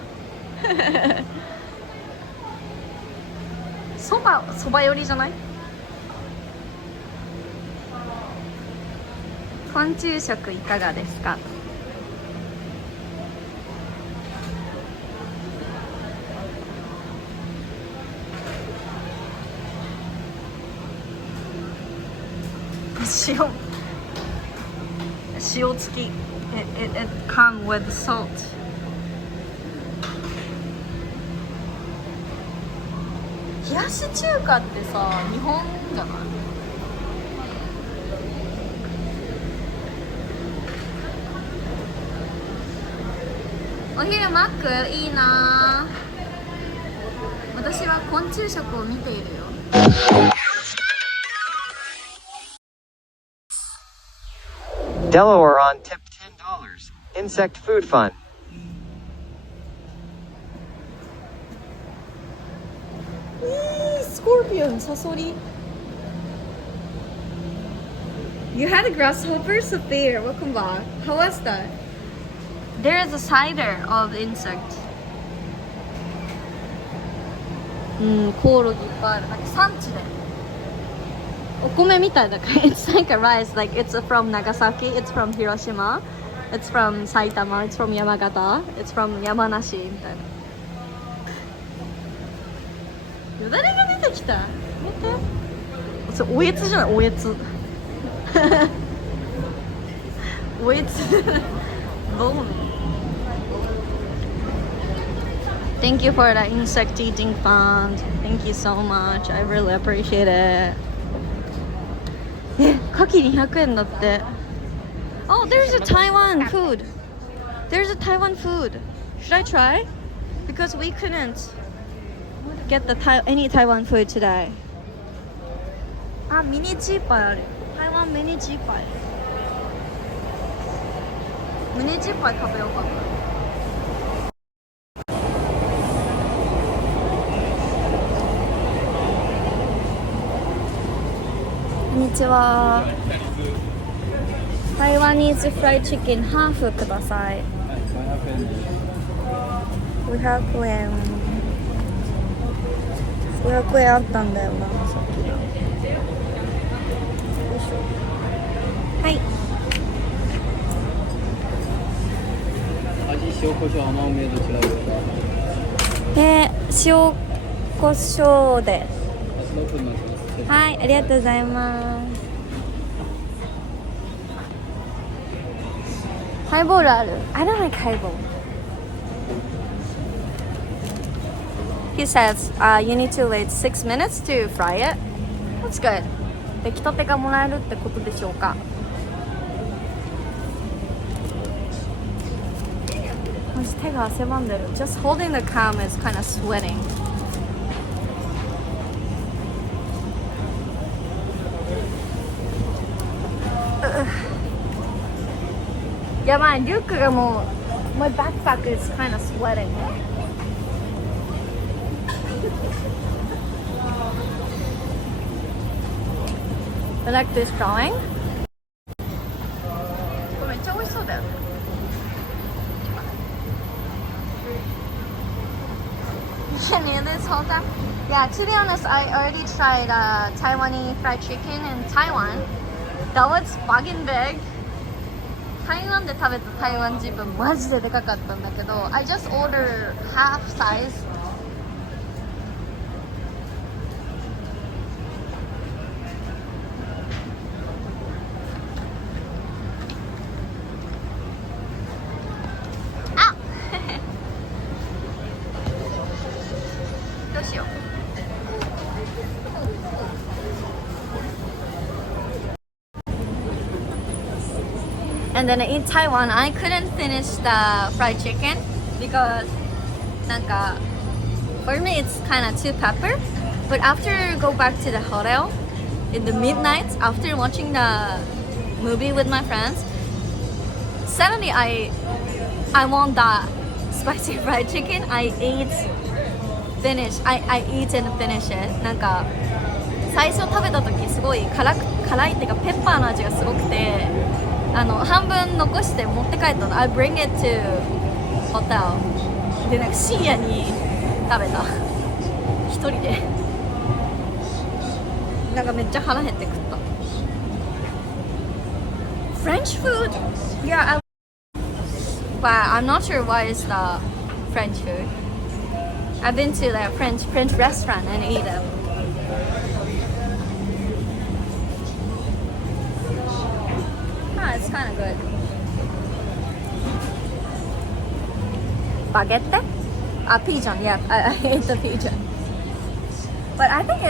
そば寄りじゃない昆虫食いかがですか塩付き it come with salt冷やし中華ってさ日本じゃないお昼マックいいな私は昆虫食を見ているよ Delaware on tip $10. Insect food fun. Scorpion, sasori. You had a grasshoppers up there. Welcome back. How was that? There is a cider of insect. コオロギいっぱいある。なんか産地で。お米みたいだから。It's like a rice. Like it's from Nagasaki. It's from Hiroshima. It's from Saitama. It's from Yamagata. It's from Yamanashi みたいな。よだれが出てきた。見て。それおやつじゃない。おやつ。おやつ。どう？Thank you for the insect eating fund. Thank you so much. I really appreciate it. 牡蠣200円だって。Oh, there's a Taiwan food. There's a Taiwan food. Should I try? Because we couldn't get any Taiwan food today. あ、ミニチーパイある。台湾ミニチーパイ。ミニチーパイ食べようかな。こんにちは。台湾ニーズフライチキンハーフください。500円。500円あったんだよな、さっきの。よいしょ。はい。味、塩コショウ、甘梅と違う。塩コショウです。味の粉になってます。はい、ありがとうございます。ハイボールある？ I don't like highball. He says, you need to wait 6 minutes to fry it. That's good. 出来たてがもらえるってことでしょうか。マジ手が汗ばんでる。Just holding the cam is kind of sweating. やばい、リュックがもう My backpack is kind of sweating. I like this drawing. これめっちゃ美味しそうだよね。Can you this whole time? Yeah, to be honest, I already tried Taiwanese fried chicken in Taiwan. That was fucking big. 台湾で食べた台湾ジブンマジででかかったんだけど I just ordered half size. Ah! どうしよう。And then in Taiwan, I couldn't finish the fried chicken because, for me it's kind of too pepper. But after go back to the hotel in the midnight after watching the movie with my friends, suddenly I want the spicy fried chicken. I eat and finish it. 最初食べた時すごい辛いっていうかペッパーの味がすごくて。半分残して持って帰ったの。I bring it to hotel で深夜に食べた一人でめっちゃ腹減って食った。 French food? Yeah, but I'm not sure what is the French food. I've been to the French restaurant and eat them. It's kind of good. Baguette? Pigeon, yeah. I ate the pigeon. But I think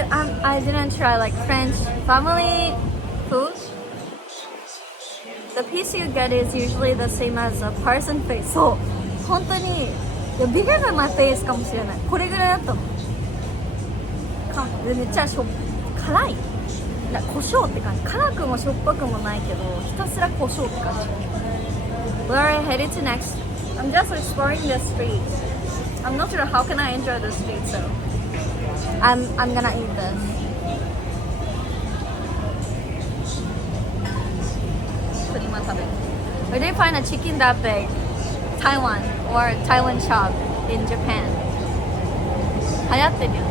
I didn't try like French family food. The piece you get is usually the same as a person face. So, 本当に bigger than my face かもしれない。これぐらいだったの。めっちゃ辛い。胡椒って感じ。辛くもしょっぱくもないけど、ひたすら胡椒って感じ。We're headed to next. I'm just exploring the streets. I'm not sure how can I enjoy the streets, so I'm gonna eat this. We didn't find a chicken that big. Taiwan or Taiwan shop in Japan. 流行ってるよね。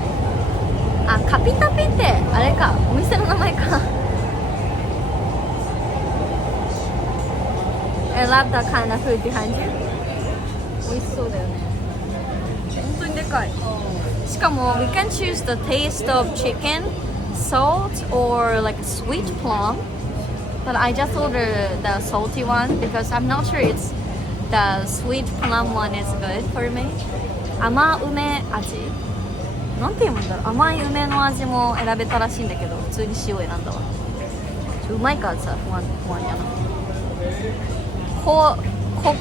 あ、カピタピってあれか、お店の名前か。I love that kind of food behind you. 美味しそうだよね。本当にでかい。しかも we can choose the taste of chicken, salt, or like sweet plum. But I just ordered the salty one because I'm not sure it's the sweet plum one is good for me. 甘梅味なんて言うんだろう。甘い梅の味も選べたらしいんだけど、普通に塩選んだわ。うまいからさ、不安やな。コ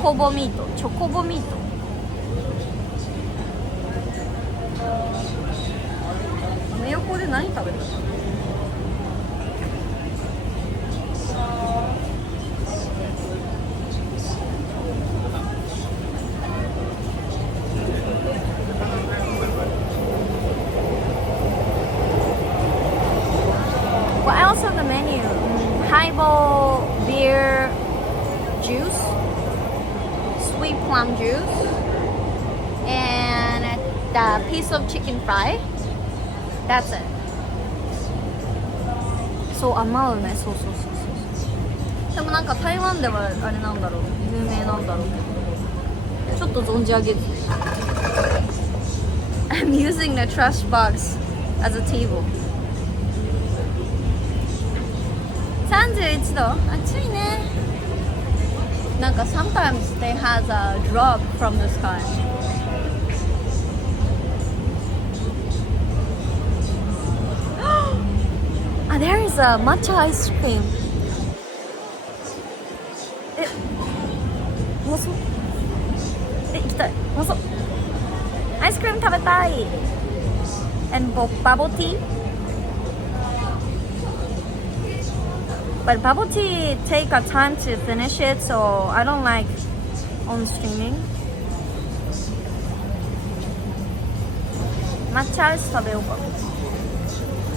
コボミート、チョコボミート。アメ横で何食べたの？What else on the menu? Highball, beer, juice, sweet plum juice, and the piece of chicken fry. That's it. そう、甘梅、そう。でもなんか台湾ではあれなんだろう、有名なんだろうけど、ちょっと存じ上げず。I'm using the trash box as a table. 31度、暑いね。なんか sometimes they has a drop from the sky. There is a matcha ice cream. うまそう。行きたい。うまそう。アイスクリーム食べたい。And bubble tea. But bubble tea take a time to finish it, so I don't like on streaming. 抹茶アイス食べようか。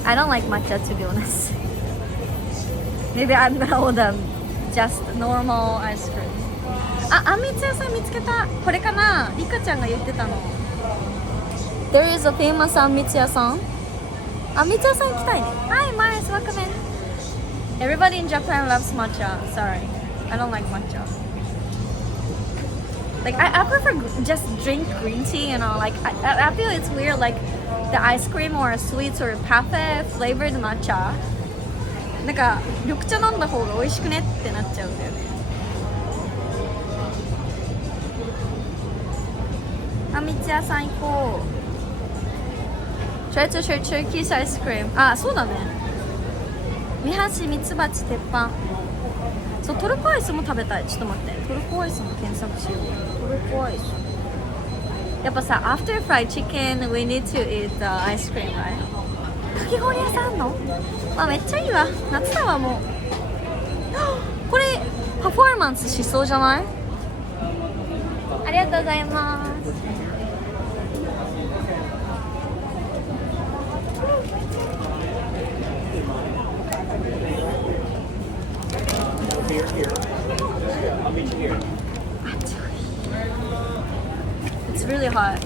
I don't like matcha to be honest. Maybe I'm gonna order just normal ice cream. あ、あんみつ屋さん見つけた。これかな？リカちゃんが言ってたの。There is a famous あんみつ屋さん。あんみつ屋さん行きたいね。Hi, Mars, welcome in. Everybody in Japan loves matcha. Sorry, I don't like matcha. Like I prefer just drink green tea. You know, like I feel it's weird. Like the ice cream or sweets or parfait flavored matcha. なんか緑茶飲んだ方が美味しくねってなっちゃうんだよね。あみつ屋さん行こう。Try to try Turkish ice cream. あ、そうだね。三橋ミツバチ鉄板。そう、トルコアイスも食べたい。ちょっと待って。トルコアイスも検索しよう。トルコアイス。やっぱさ、after fried chicken, we need to eat the ice cream, right? かき氷屋さんあんの？あ、めっちゃいいわ。夏だわ、もう。これ、パフォーマンスしそうじゃない？ありがとうございます。I'll meet you here. It's really hot.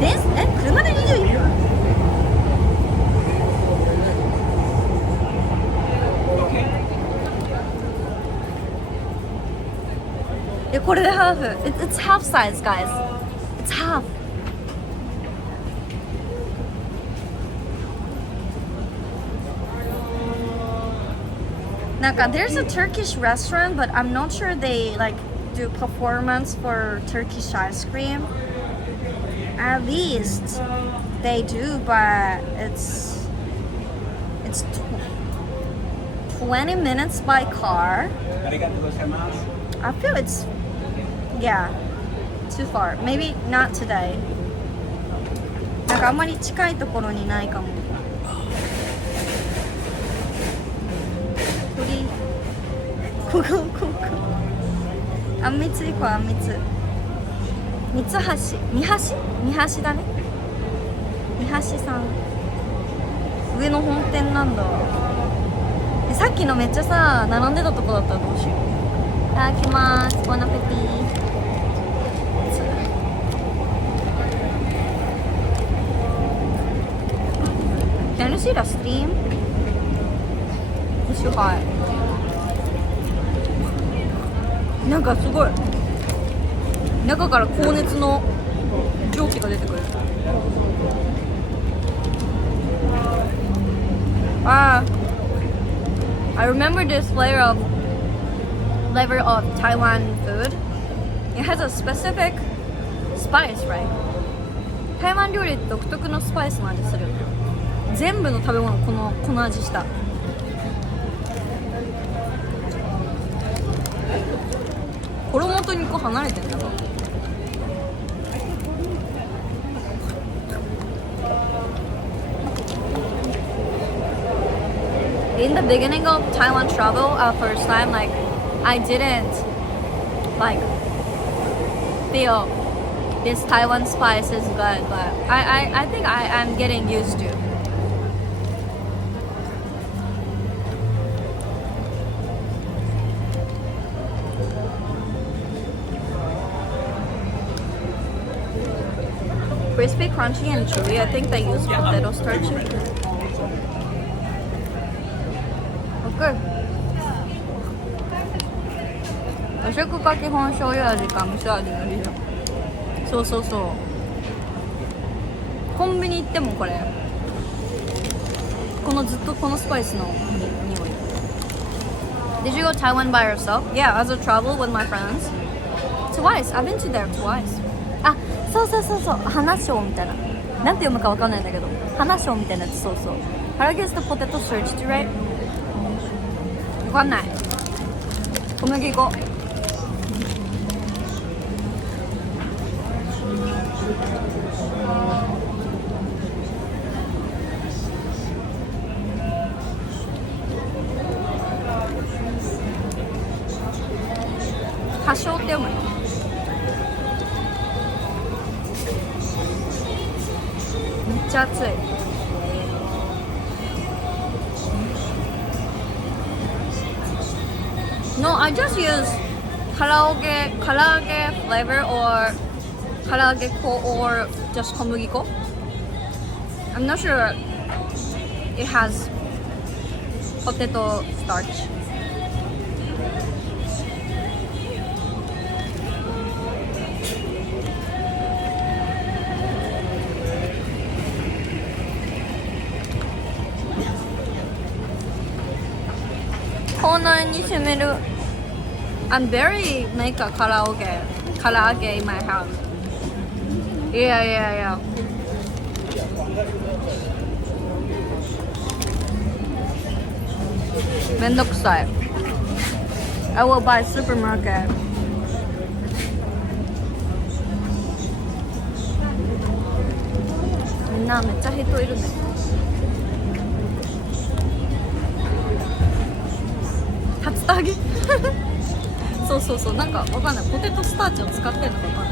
This? 車で21分？これでハーフ。It's half size, guys. It's half. Naka, there's a Turkish restaurant, but I'm not sure they like do performance for Turkish ice cream. At least they do, but it's 20 minutes by car. I feel it's too far. Maybe not today. なんかあんまり近いところにないかも。鳥。ここ。あんみつ行こう、あんみつ。三橋だね。三橋さん。上の本店なんだ。さっきのめっちゃさ、並んでたとこだったらどうしよう。いただきます。ボナペティ。Can you see the steam? It's too hot. なんかすごい中から高熱の蒸気が出てくる。I remember this flavor of Taiwan food. It has a specific spice, right? 台湾料理独特のスパイスの味する。全部の食べ物この味した。衣と肉離れてんだろ。In the beginning of Taiwan travel, first time, like I didn't like feel this Taiwan spice is good, but I think I'm getting used to. Crispy, crunchy, and chewy. I think they use potato starch. Okay. 和食か基本醤油味か味噌味のリゾ。そうそうそう。コンビニ行ってもこれ。ずっとこのスパイスの匂い。Did you go Taiwan by yourself? Yeah, as a travel with my friends. Twice. I've been to there twice. あ、そう。花椒みたいな。なんて読むかわかんないんだけど。花椒みたいなやつ、そうそう。How do I guess the potato search to right? わかんない。小麦粉。花椒って読むの？めっちゃ熱い。No, I just use karaage flavor or karaage ko or just komugiko. I'm not sure it has potato starch. I'm very make a karaage in my house. Yeah. めんどくさい。I will buy supermarket. みんなめっちゃ人いるね。竜田揚げそうなんかわかんない。ポテトスターチを使ってるのかわかんな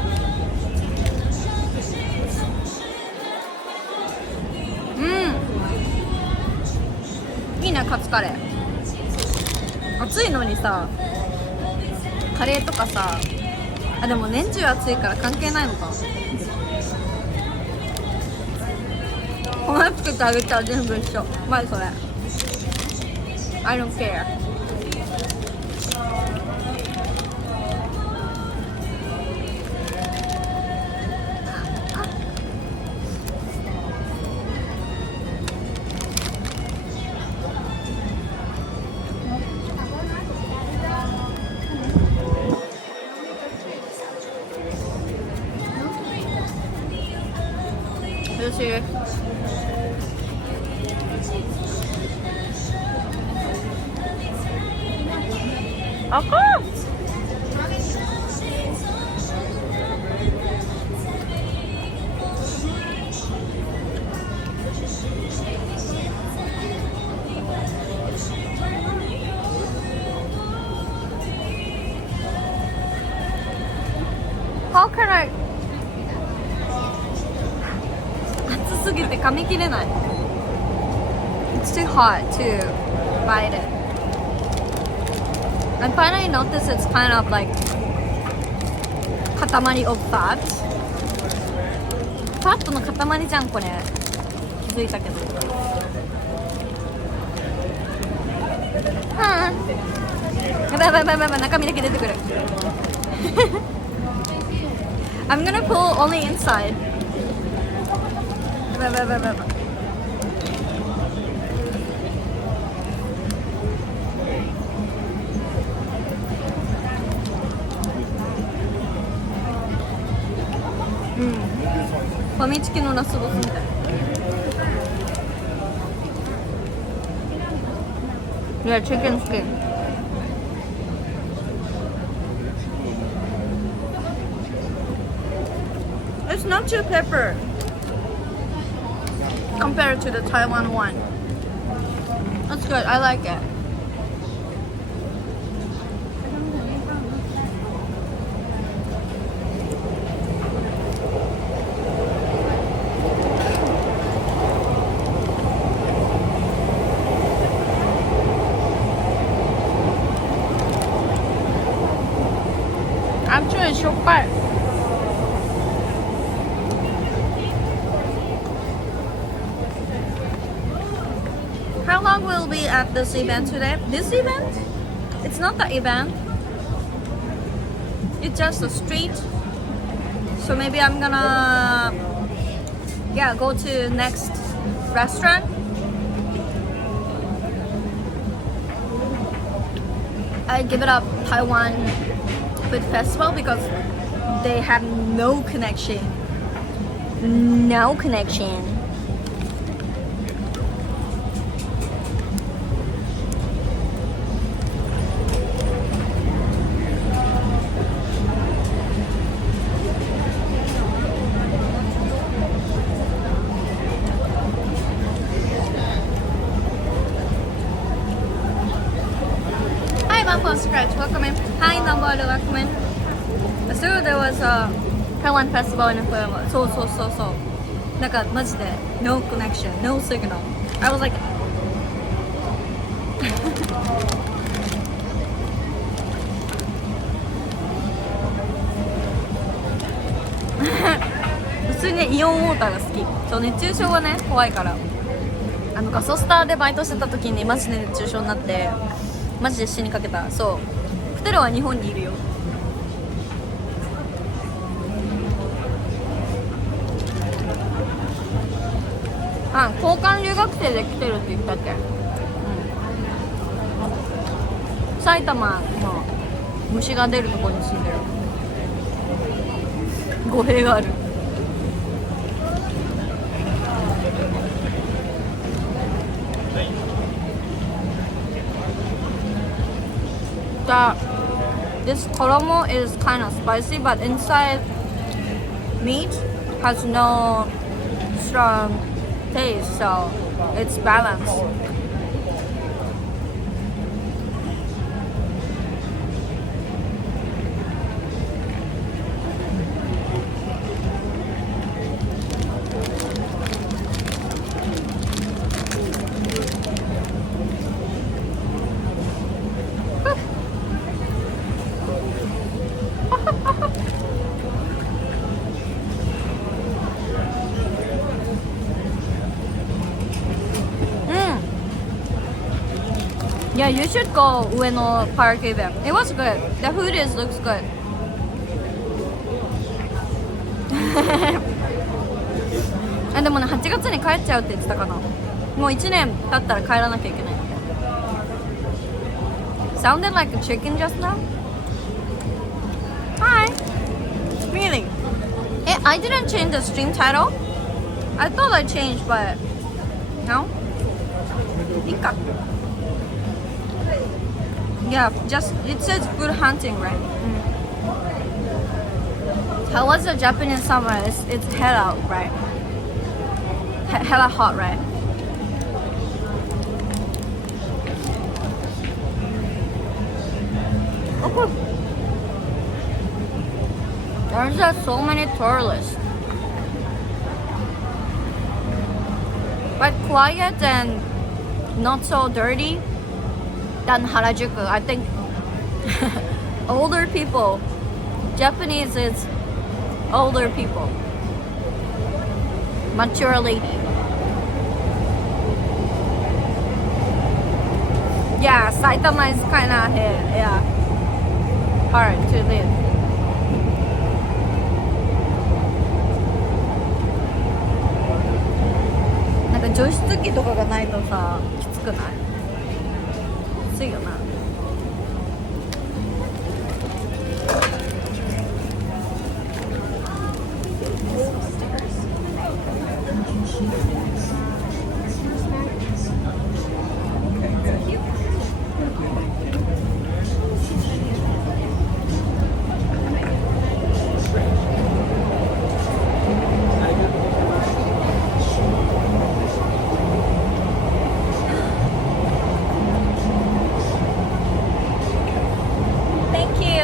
い。いいね、カツカレー。暑いのにさ、カレーとかさ、でも年中暑いから関係ないのか。粉つけてあげたら全部一緒。マジそれ。I don't care. よし。赤噛み切れない。It's too hot to bite it. I finally noticed it's kind of like 塊 of fat. ファットの塊じゃんこれ。気づいたけど。はあ。やばいやばいやばいやばい、中身だけ出てくる。I'm gonna pull only inside. やばいやばいやばいやばい。ファミチキのラスボスみたい。Yeah, chicken skin. It's not too pepper compared to the Taiwan one. That's good. I like it. Actually, しょっぱい。How long will we be at this event today? This event? It's not the event. It's just a street. So maybe I'm gonna go to next restaurant. I give it up Taiwan Food Festival because they have no connection. No connection. Hi, Bumble Scratch, welcome in. Hi, Number, welcome in. So there was a Taiwan festival in Fukuoka. So. なんかマジで no connection, no signal. I was like 普通にねイオンウォーターが好き。そう熱中症がね怖いから。ガソスタでバイトしてた時にマジで熱中症になってマジで死にかけた。そうプテロは日本にいるよ。交換留学生で来てるって言ったっけ、埼玉の虫が出るところに住んでる。語弊がある。This koromo is kind of spicy, but inside meat has no strong taste, so it's balanced. Yeah, you should go Ueno Park event. It was good. The food looks good. でもね8月に帰っちゃうって言ってたかな。もう1年経ったら帰らなきゃいけない。Sounded like a chicken just now. Hi. Really? I didn't change the stream title. I thought I changed, but no. いいか。Yeah, just it says food hunting, right? How was the Japanese summer? It's hella, right? Hella hot, right? Okay. There's just so many tourists. like quiet and not so dirty than Harajuku. I think older people, Japanese is older people, mature lady. Yeah, Saitama is kind of hard to live. Like 除湿機とかがないとさ、きつくない？きついよな。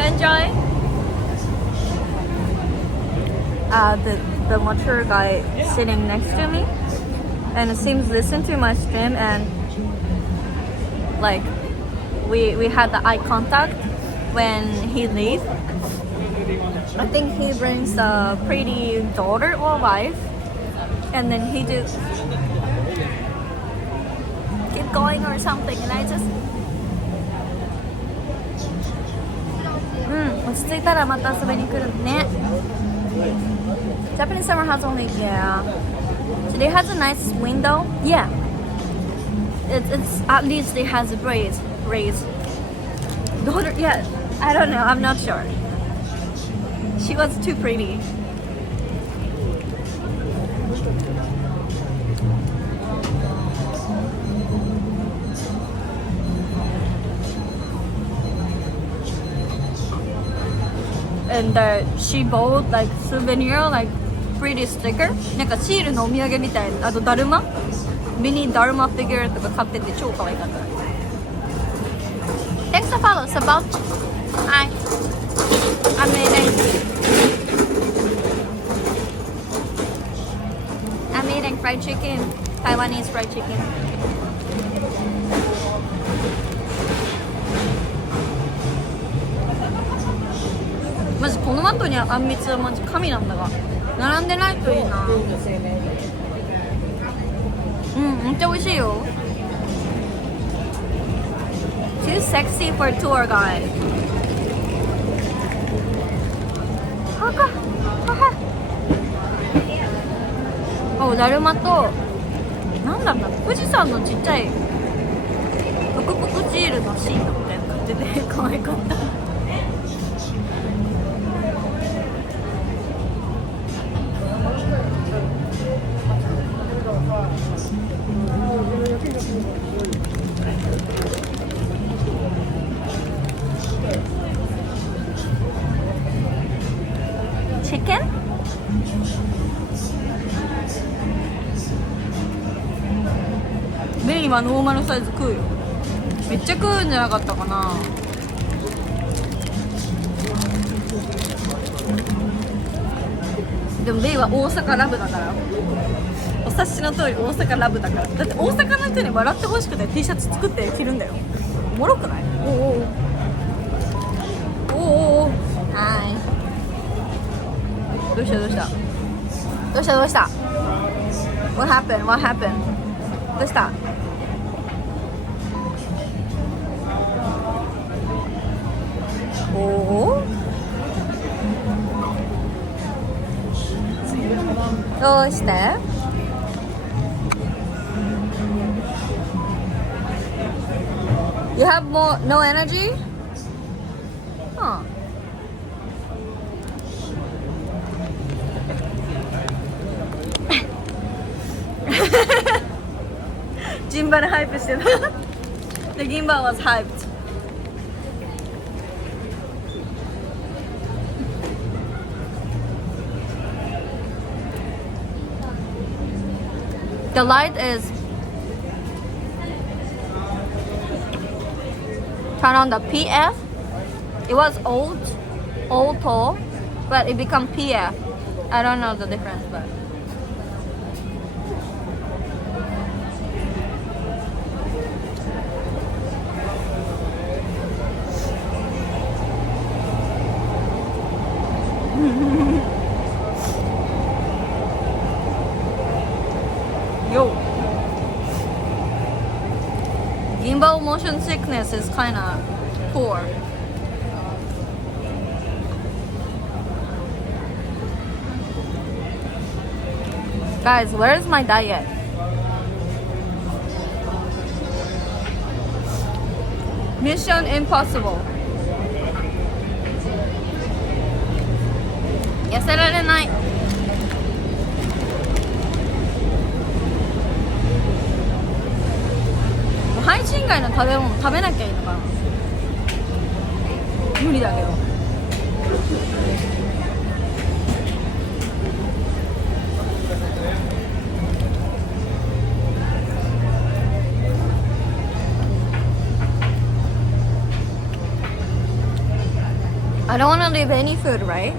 Enjoy. The mature guy sitting next to me, and it seems listen to my stream, and like we had the eye contact when he leaves. I think he brings a pretty daughter or wife, and then he just keep going or something, and I just 落ち着いたらまた遊びに来るね。Japanese summer has only today has a nice window. Yeah, it's at least it has a breeze. Daughter, yeah, I don't know. I'm not sure. She was too pretty. And she bought like souvenir, like pretty sticker. なんかシールのお土産みたいな。あとだるまミニだるまフィギュアとか買ってて超可愛かった。Thanks for follow, Sabal. Hi. I'm eating fried chicken, Taiwanese fried chicken. マジこの後にあんみつはマジ神なんだが並んでないといいな。めっちゃ美味しいよ。 Too sexy for tour guide. だるまとなんだろうな、富士山のちっちゃいぷくぷくシールのシートみたいなの買ってて可愛かった。Chicken?メインはノーマルサイズ食うよ。めっちゃ食うんじゃなかったかな。でもメインは大阪ラブだから、お察しの通り大阪ラブだから。だって大阪の人に笑ってほしくて T シャツ作って着るんだよ。おもろくない？おおはい。どうしたWhat happened? どうした？おおどうして？ You have no energy? Huh. ジンバルハイプしてた。The Gimba was hyped. The light is turn on the PF. It was auto, but it become PF. I don't know the difference, but Gimbal motion sickness is kind of poor. Guys, where's my diet? Mission impossible. 痩せられない。配信外の食べ物食べなきゃいいのかな。無理だけど。I don't want to leave any food, right?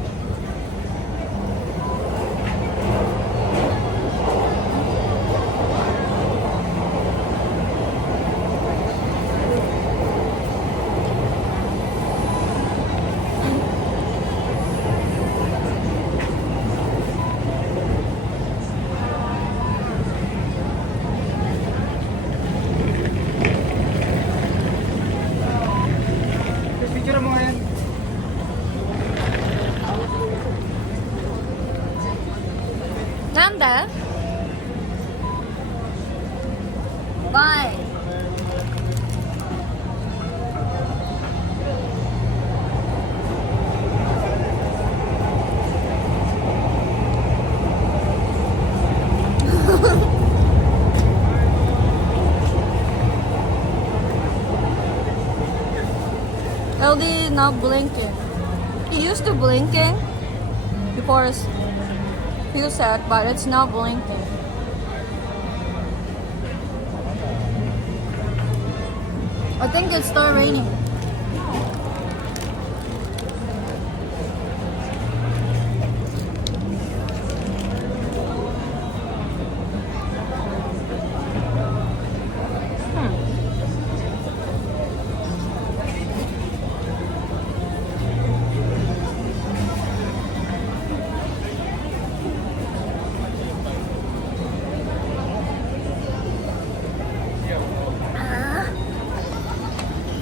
Picture mo yan. Nanda? Bye. LD not blinking. He used to blinking before his few set, but it's not blinking. I think it started raining.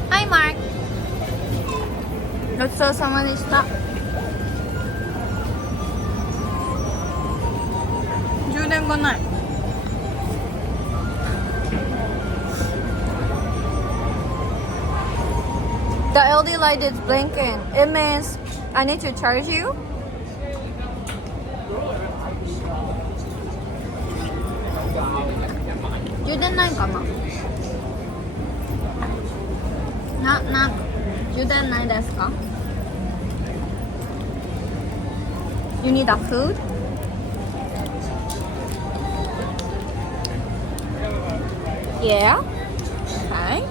Hi, Mark. ごちそうさまでした。充電がない。The LD light is blinking. It means I need to charge you. You didn't like it? You didn't like this? You need a food? Yeah. Okay.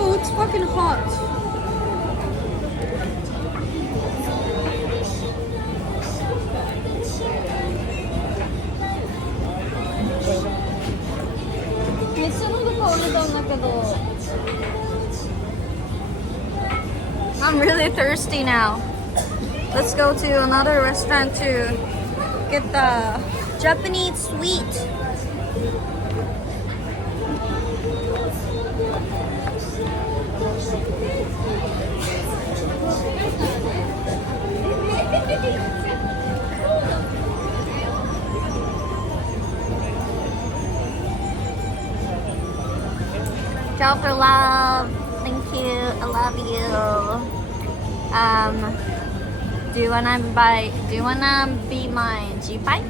Oh, it's fucking hot. I'm really thirsty now. Let's go to another restaurant to get the Japanese sweet. Ciao for love. Thank you. I love you. Do you wanna be my G-Pi?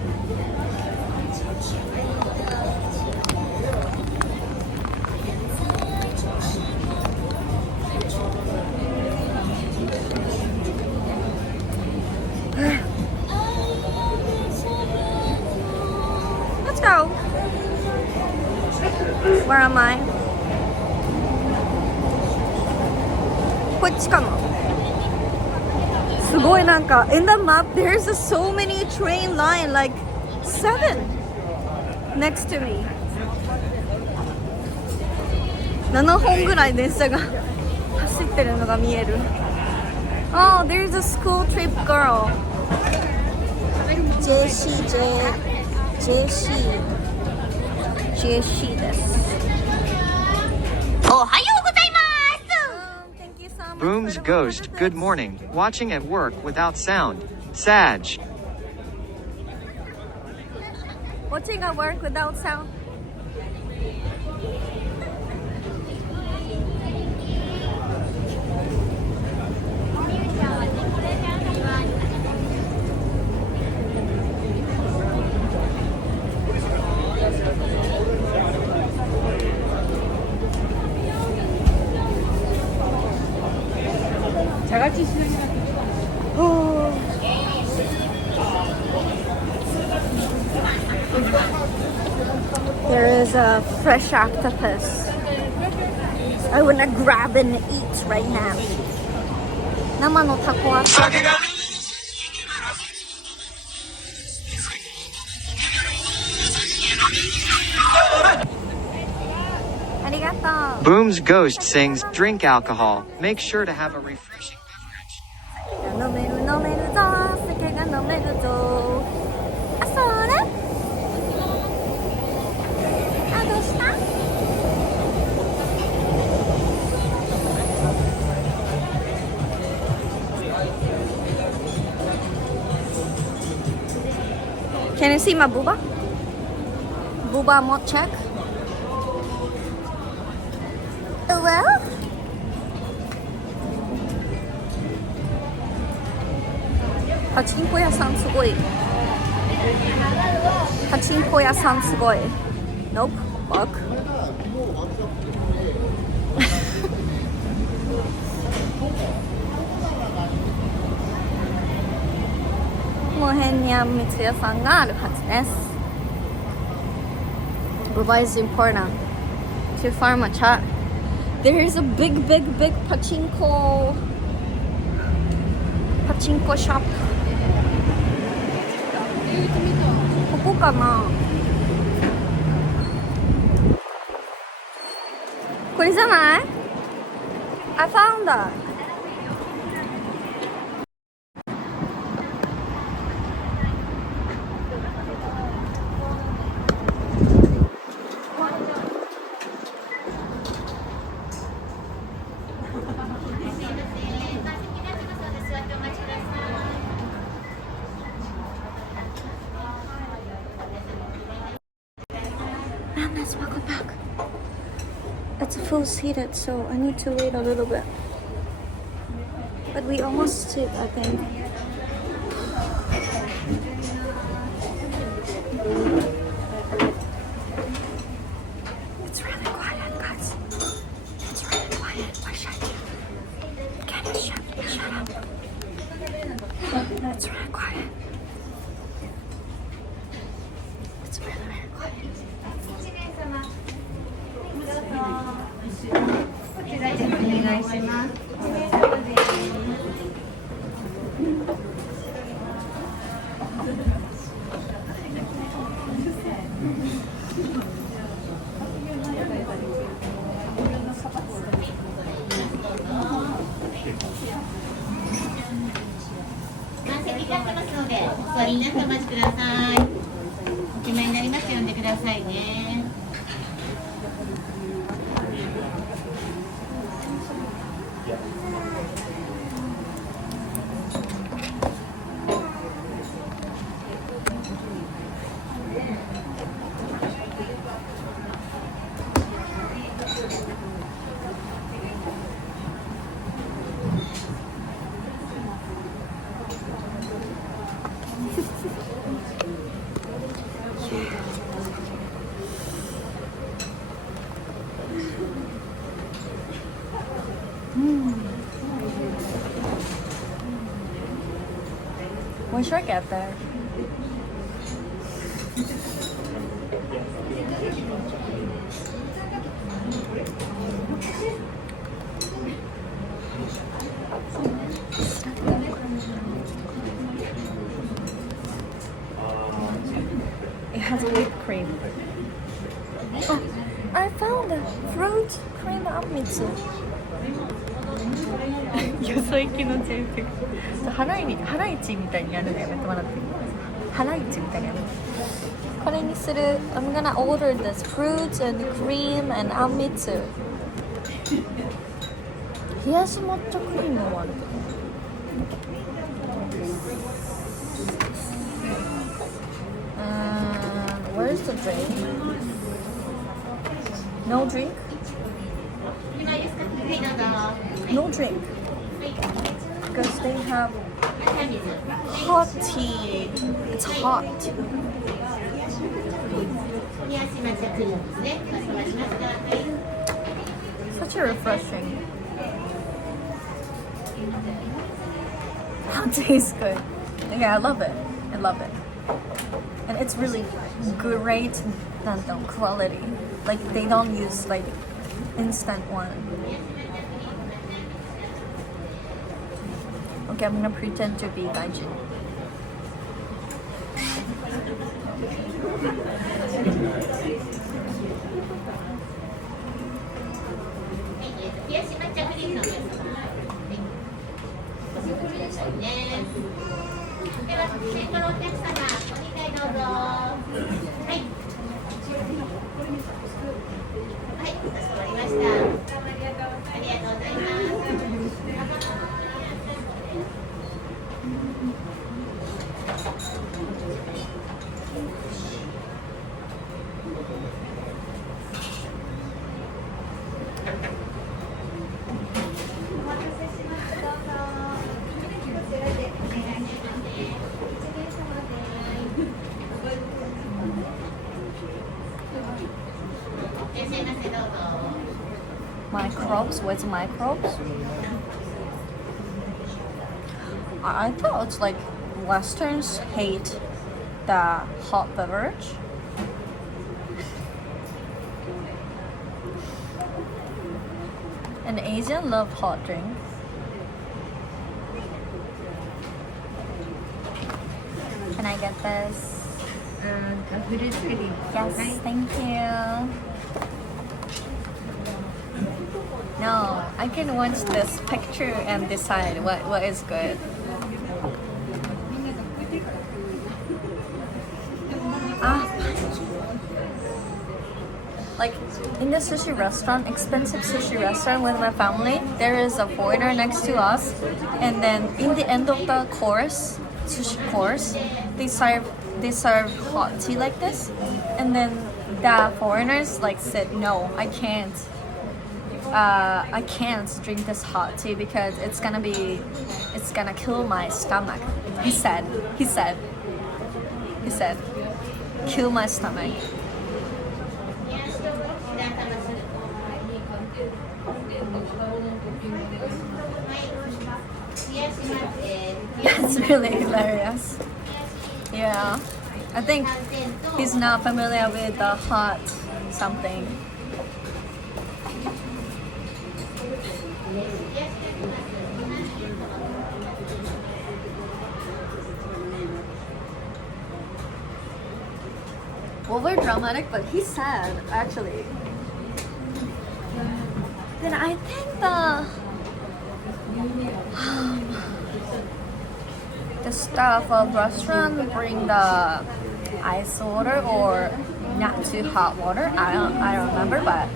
Let's go. Where am I? こっちかな。すごいなんか in the map there's so many train line like 7 next to me. 7本ぐらい電車が走ってるのが見える。Oh, there's a school trip girl. JC です。おはようございます。Thank you so much. Boom's ghost, good morning. Watching at work without sound. Sag. Watching at work without sound. There is a fresh octopus. I wanna grab and eat right now. 生のタコはありがとう。 Boom's ghost sings, drink alcohol. Make sure to have a refreshing beverage. 飲める飲めるぞ、酒が飲めるぞ。あ、それ？あ、どうした？Can you see my booba? Booba mod check. Well? Pachinko 屋さんすごい。パチンコ屋さんすごい。Nope. Fuck. この辺にあんみつ屋さんがあるはずです。Buba is important to farm a chat. There is a big pachinko shop. ここかな？これじゃない？ I found that. Welcome back. It's full seated, so I need to wait a little bit. But we almost sit, I think. It's really quiet, guys. It's really quiet. Why should you? Can you shut up? It's really quiet. It's really, really quiet. こちらでお願いします。満席になってますので、お座りになってお待ちください。お決めになります。呼んでくださいね。When should I get there? has a whipped cream. Oh, I found a fruit cream anmitsu. よそ行きのチーズハライチみたいにやるのやめてもらっていい？ハライチみたいにやる。これにする。I'm gonna order this fruits and cream and anmitsu. 冷やし抹茶クリームもある。Where's the drink? No drink? No drink. Because they have hot tea. It's hot. Such a refreshing. Hot tea is good. Yeah, I love it. I love it. And it's really great quality. Like they don't use like instant one. Okay, I'm gonna pretend to be gaijin. Microbes? What's microbes? I thought like Westerns hate the hot beverage. And Asian love hot drink. Can I get this? Yes, thank you. No, I can watch this picture and decide what is good. Like in the sushi restaurant, expensive sushi restaurant with my family, there is a foreigner next to us, and then in the end of the course, sushi course, they serve hot tea like this, and then the foreigners like said, no, I can't drink this hot tea because it's gonna kill my stomach. He said, kill my stomach. That's really hilarious. Yeah, I think he's not familiar with the hot something. Over dramatic, but he's sad actually. Then I think the staff of restaurant bring the ice water or not too hot water. I don't remember, but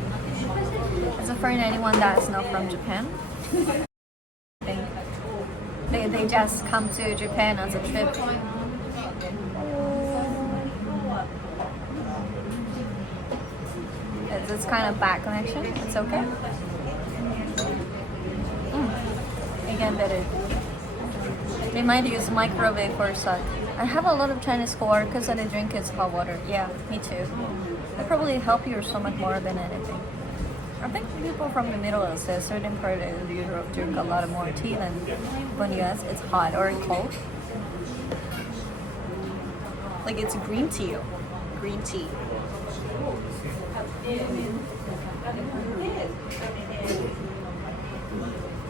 as a for anyone that is not from Japan, they just come to Japan as a trip. It's kind of bad connection. It's okay. Again, better. They might use microwave for a sec. I have a lot of Chinese coworkers and they drink is hot water. Yeah, me too. It probably help your stomach more than anything. I think people from the Middle East, a certain part of Europe, drink a lot more tea than when US it's hot or cold. Like it's green tea. Green tea.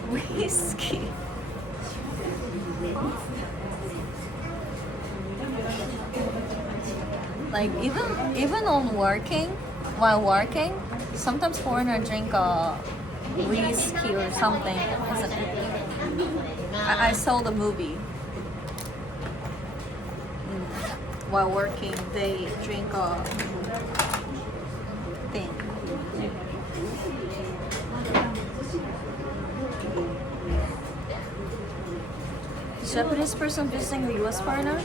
Whiskey. Like even on working, while working, sometimes foreigner drink a whiskey or something, isn't it? I saw the movie. While working, they drink a thing. Japanese person visiting the US foreigner?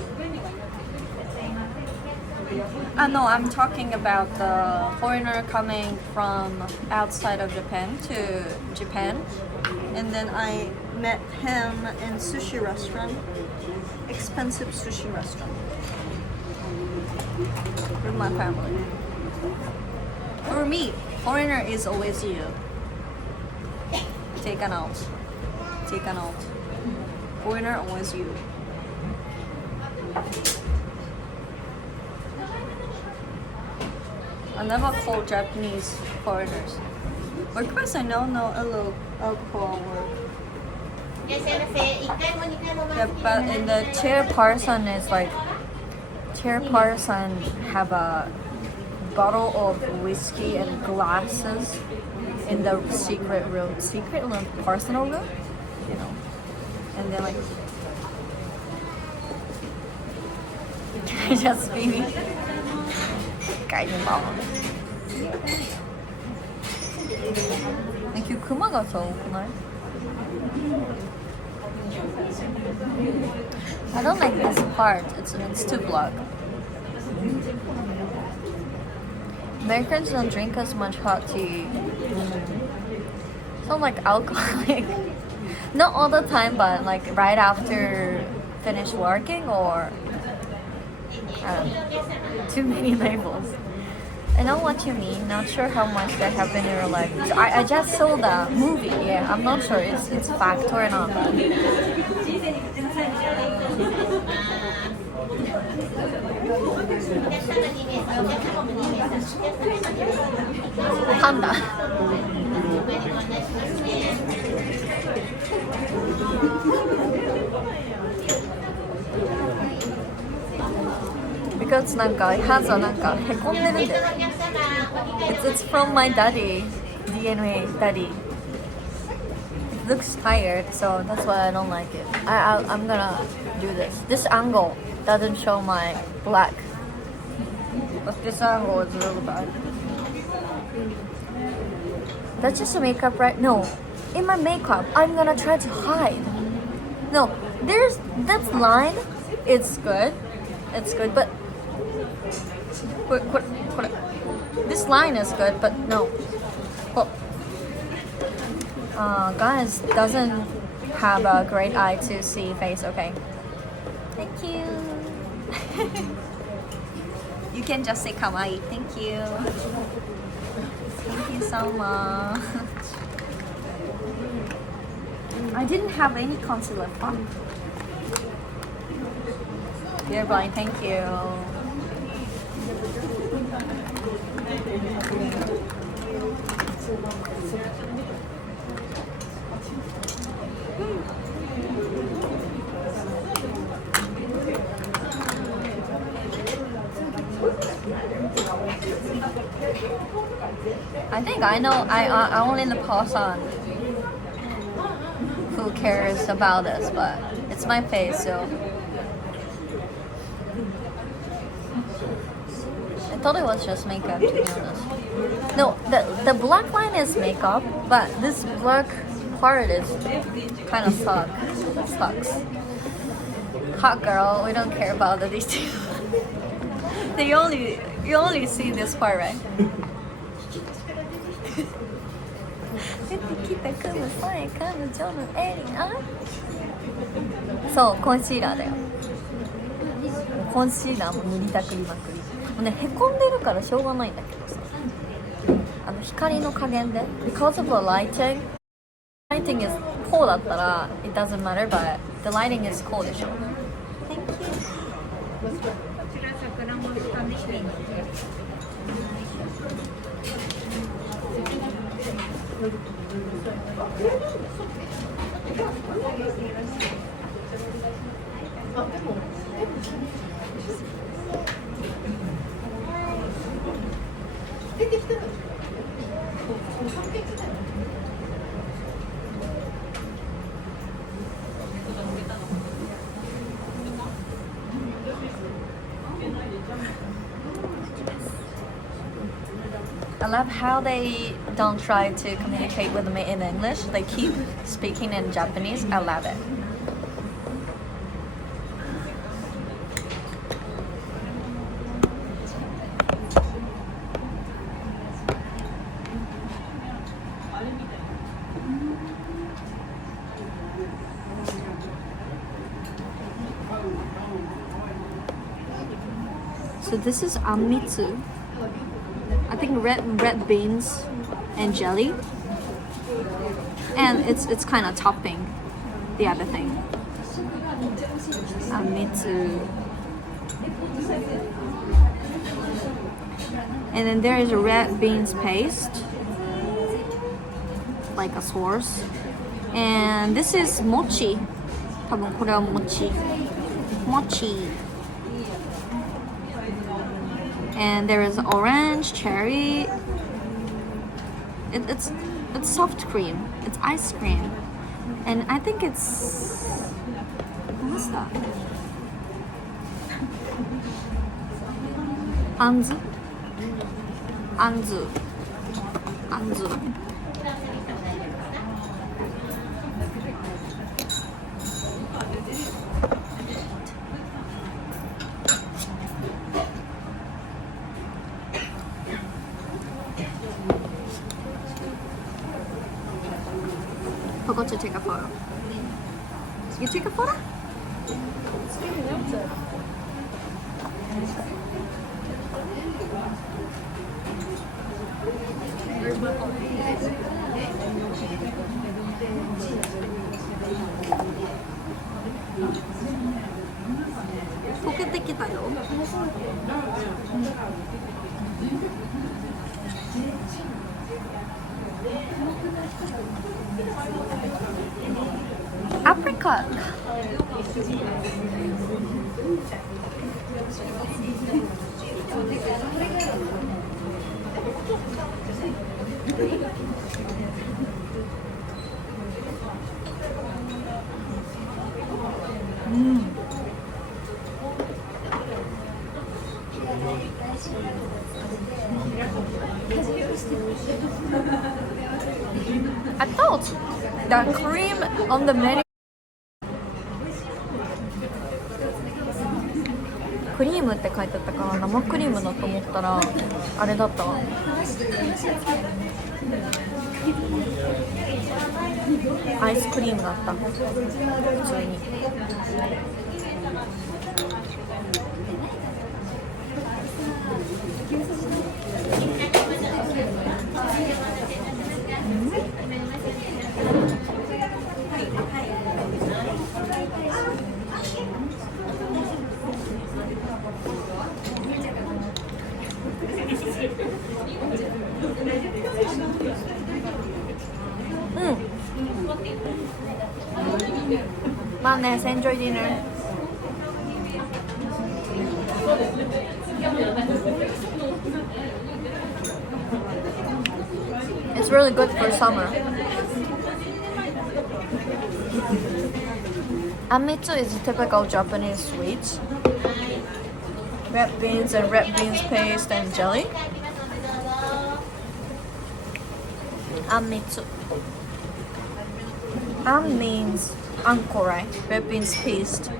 No, I'm talking about the foreigner coming from outside of Japan to Japan. And then I met him in sushi restaurant. Expensive sushi restaurant. With my family. For me, foreigner is always you. Take an out. Take an out. Foreigner always you. I never call Japanese foreigners. Of course I know no alcohol work. いらっしゃいませ。1階も2階も回 Yeah, って but in the chairperson is like chairperson have a bottle of whiskey and glasses in the secret room, personal room, you know, and then like just baby guiding mom. Thank you. クマがさ多くない? I don't like this part. It's too black. Americans don't drink as much hot tea. So like alcoholic. Not all the time, but like right after finish working or too many labels. I know what you mean. Not sure how much that happened in your life. So I just saw the movie. Yeah, I'm not sure it's fact or not. But. Panda. Because it has a へこんでるんだよ。It's from my daddy, DNA daddy. It looks tired, so that's why I don't like it. I'm gonna do this. This angle doesn't show my black. But this angle is really bad. That's just a makeup, right? No. In my makeup, I'm gonna try to hide. No, there's that line. It's good. It's good, but this line is good, but no. Guys doesn't have a great eye to see face. Okay. Thank you. You can just say kawaii. Thank you. Thank you so much. I didn't have any concealer. You're blind. Thank you. I think I know. I only the person who cares about this, but it's my face, so. I thought it was just makeup, to be honest. No, the black line is makeup, but this black part is kind of sucks. Hot girl, we don't care about these two. You only see this part, right? そう、コンシーラーだよ。コンシーラーも塗りたくりまくり。もうね、へこんでるからしょうがないんだけどさ。光の加減で。Because of the lighting is こうだったら it doesn't matter, but the lighting is こうでしょ。Thank you. こちら桜も下ね。I love how they don't try to communicate with me in English. They keep speaking in Japanese. I love it. So this is anmitsu. I think red beans and jelly, and it's kind of topping the other thing. Anmitsu. And then there is a red beans paste, like a sauce. And this is mochi. 多分これはmochi. Mochi. And there is orange, cherry. It's soft cream. It's ice cream. And I think it's... What's that? Anzu. Anzu. Anzu. Forgot to take a photo. You take a photo? Apricot. I thought the cream on the menu. クリームって書いてあったから生クリームだと思ったらあれだったわ。アイスクリームだった普通に。まあね、enjoy dinner. It's really good for summer. Anmitsu is a typical Japanese sweet. Red beans and red beans paste and jelly. Anmitsu. An means uncle, right? Red beans paste.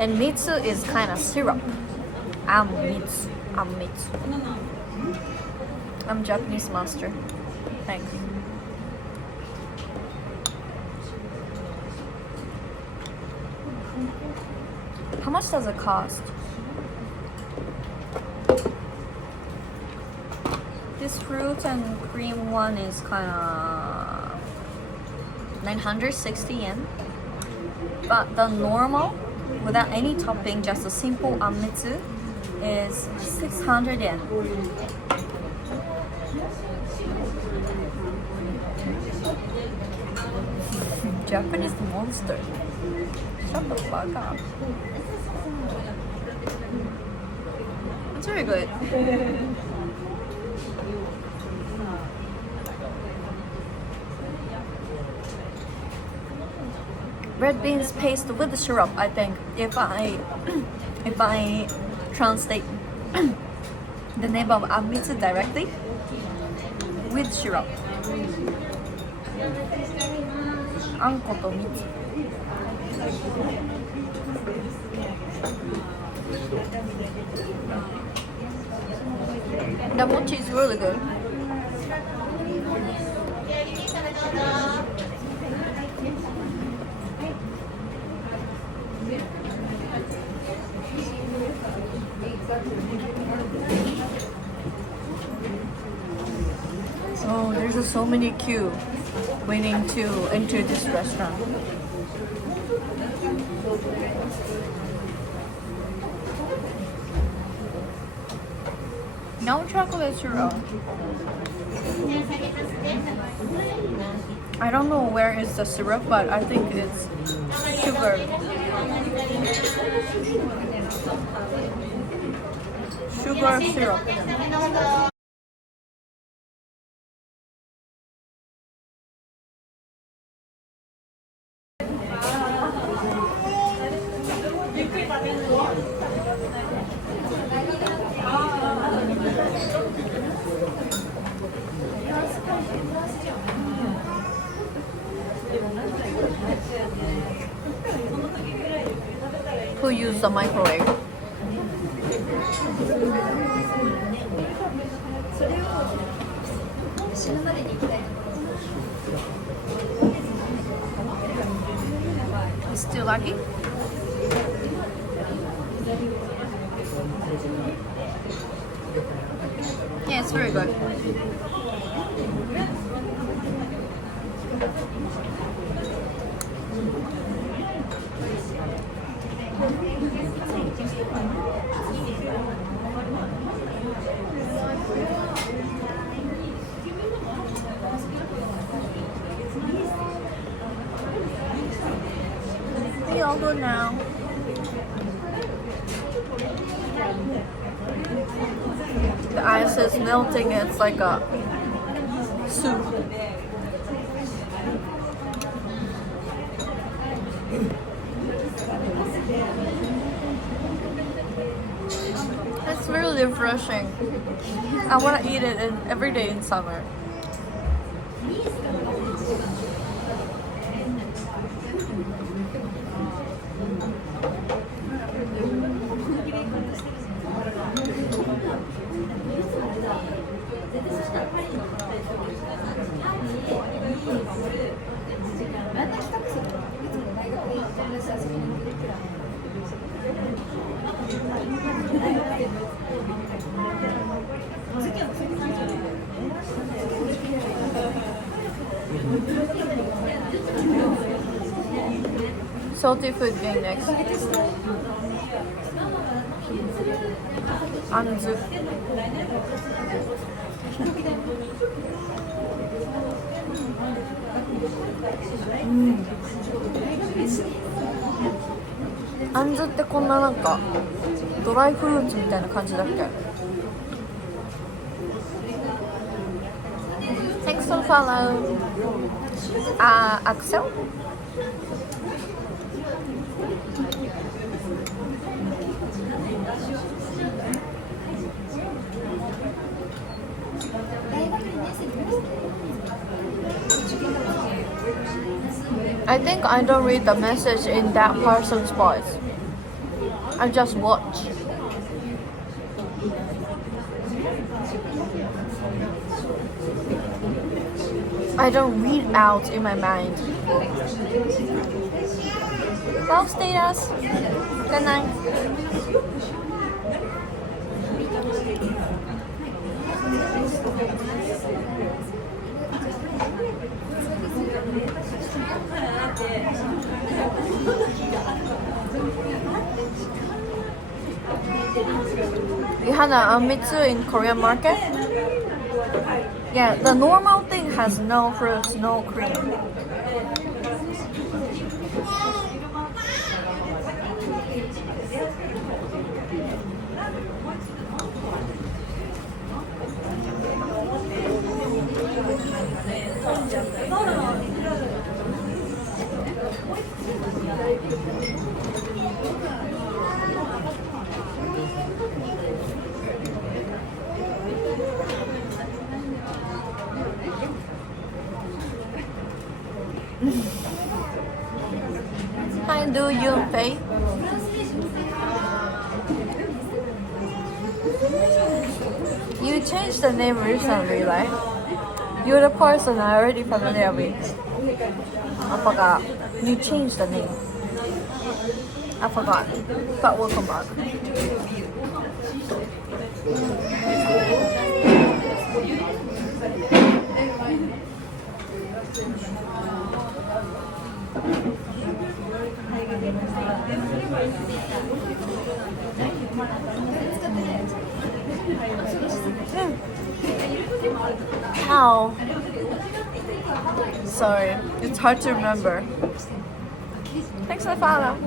And mitsu is kind of syrup. Anmitsu. Anmitsu. I'm Japanese master. Thanks. How much does it cost? This fruit and cream one is kind of 960 yen. But the normal, without any topping, just a simple anmitsu, is 600 yen. Japanese monster. Shut the fuck up. It's very good. red beans paste with the syrup. I think if I translate the name of anmitsu directly, with syrup. あんこと蜜。The mochi is really good. Oh, there's so many queue waiting to enter this restaurant. No chocolate syrup. I don't know where is the syrup, but I think it's sugar. Sugar syrup. Who used the microwave? Still lucky? Yeah, it's very good. We all good now. The ice is melting, it's like a soup. It's really refreshing. I want to eat it every day in summer. Salty food being next. Anzu. Anzu ってこんななんかドライフルーツみたいな感じだっけ? Thanks for follow. Axel? I think I don't read the message in that person's voice. I just watch. I don't read out in my mind. Well, status. Good night. You had a mitsu in Korean market? Yeah, the normal thing has no fruits, no cream. Hi, do you pay? You changed the name recently, right? You're the person I'm already familiar with. I forgot. You changed the name. I forgot. But welcome back. How? Sorry, it's hard to remember. Thanks for the follow.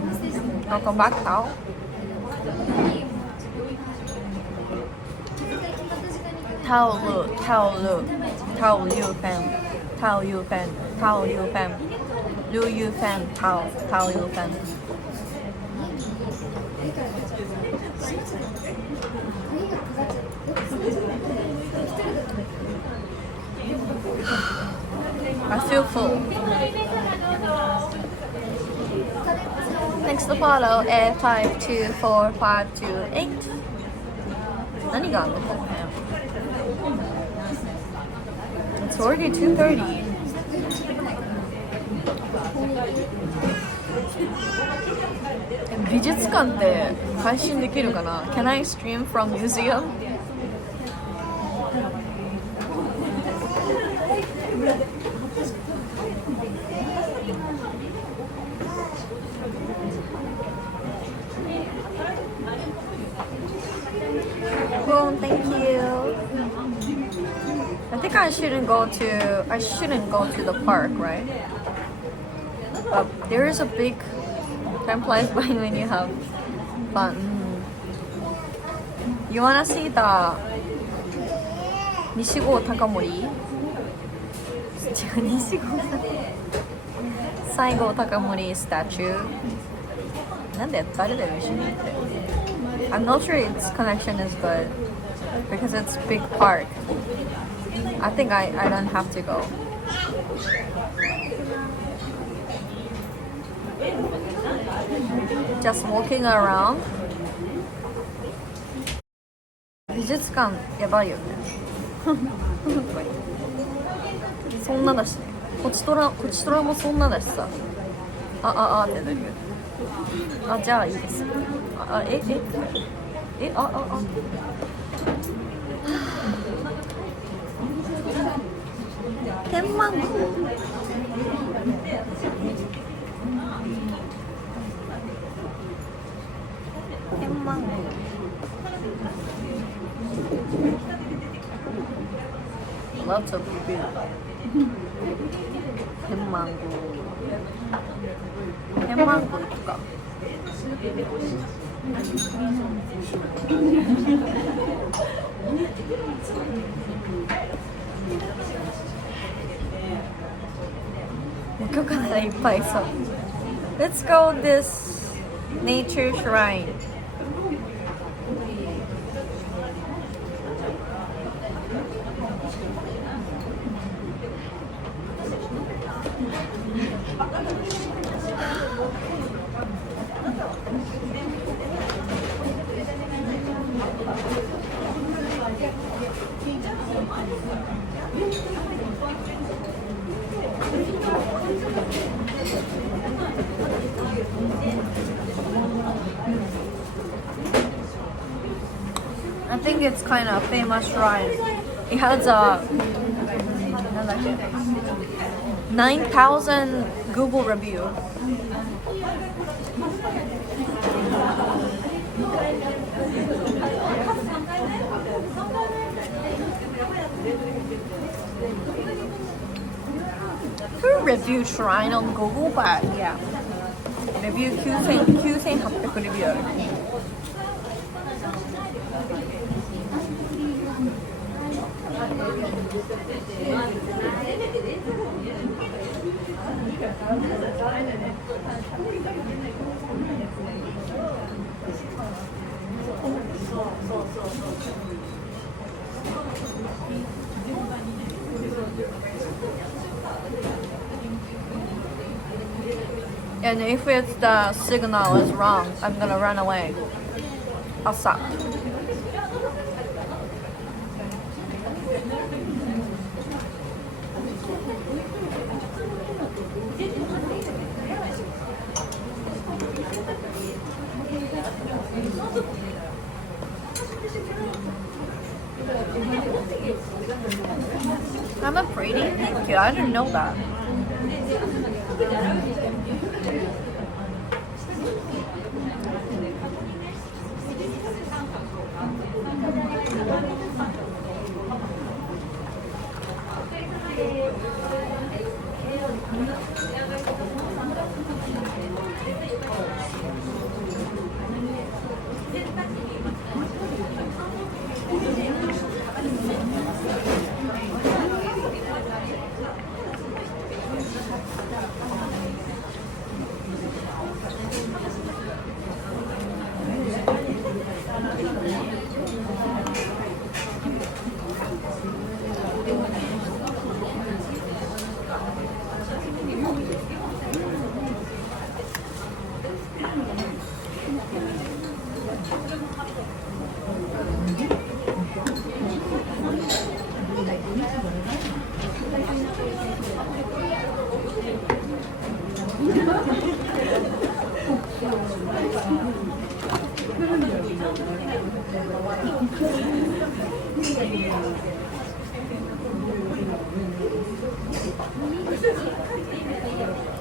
Welcome back, Tao. Tao Lu, Tao Lu, Tao Liu Fan, Tao Yu Fan, Tao Liu Fan, Liu Yu Fan, Tao, Tao Liu Fan. I feel full. Thanks for the follow. 524528. 何があるの？ It's already 2:30. And 美術館って配信できるかな？ Can I stream from museum? Boom, thank you. I think I shouldn't go to the park, right? But there is a big time flies by when you have fun. You wanna see the 西郷隆盛？違う、西郷西郷隆盛 statue。なんで誰だよ一緒に行って。I'm not sure its connection is good because it's big park. I think I don't have to go. Just walking around. 美術館やばいよね。そんなだしね。こちとらもそんなだしさ。あってなるよ。あ、じゃあいいです。天満宮。天満宮。Lots of food. 天満宮。天満宮行くか。許可ならいっぱいそう。Let's go this nature shrine. I think it's kind of a famous shrine. It has a 9,000 Google review. Who reviewed shrine on Google? But yeah, review 9,800 レビューある。And if it's the signal is wrong, I'm gonna run away. I'll stop. I'm a pretty. Thank you. I didn't know that.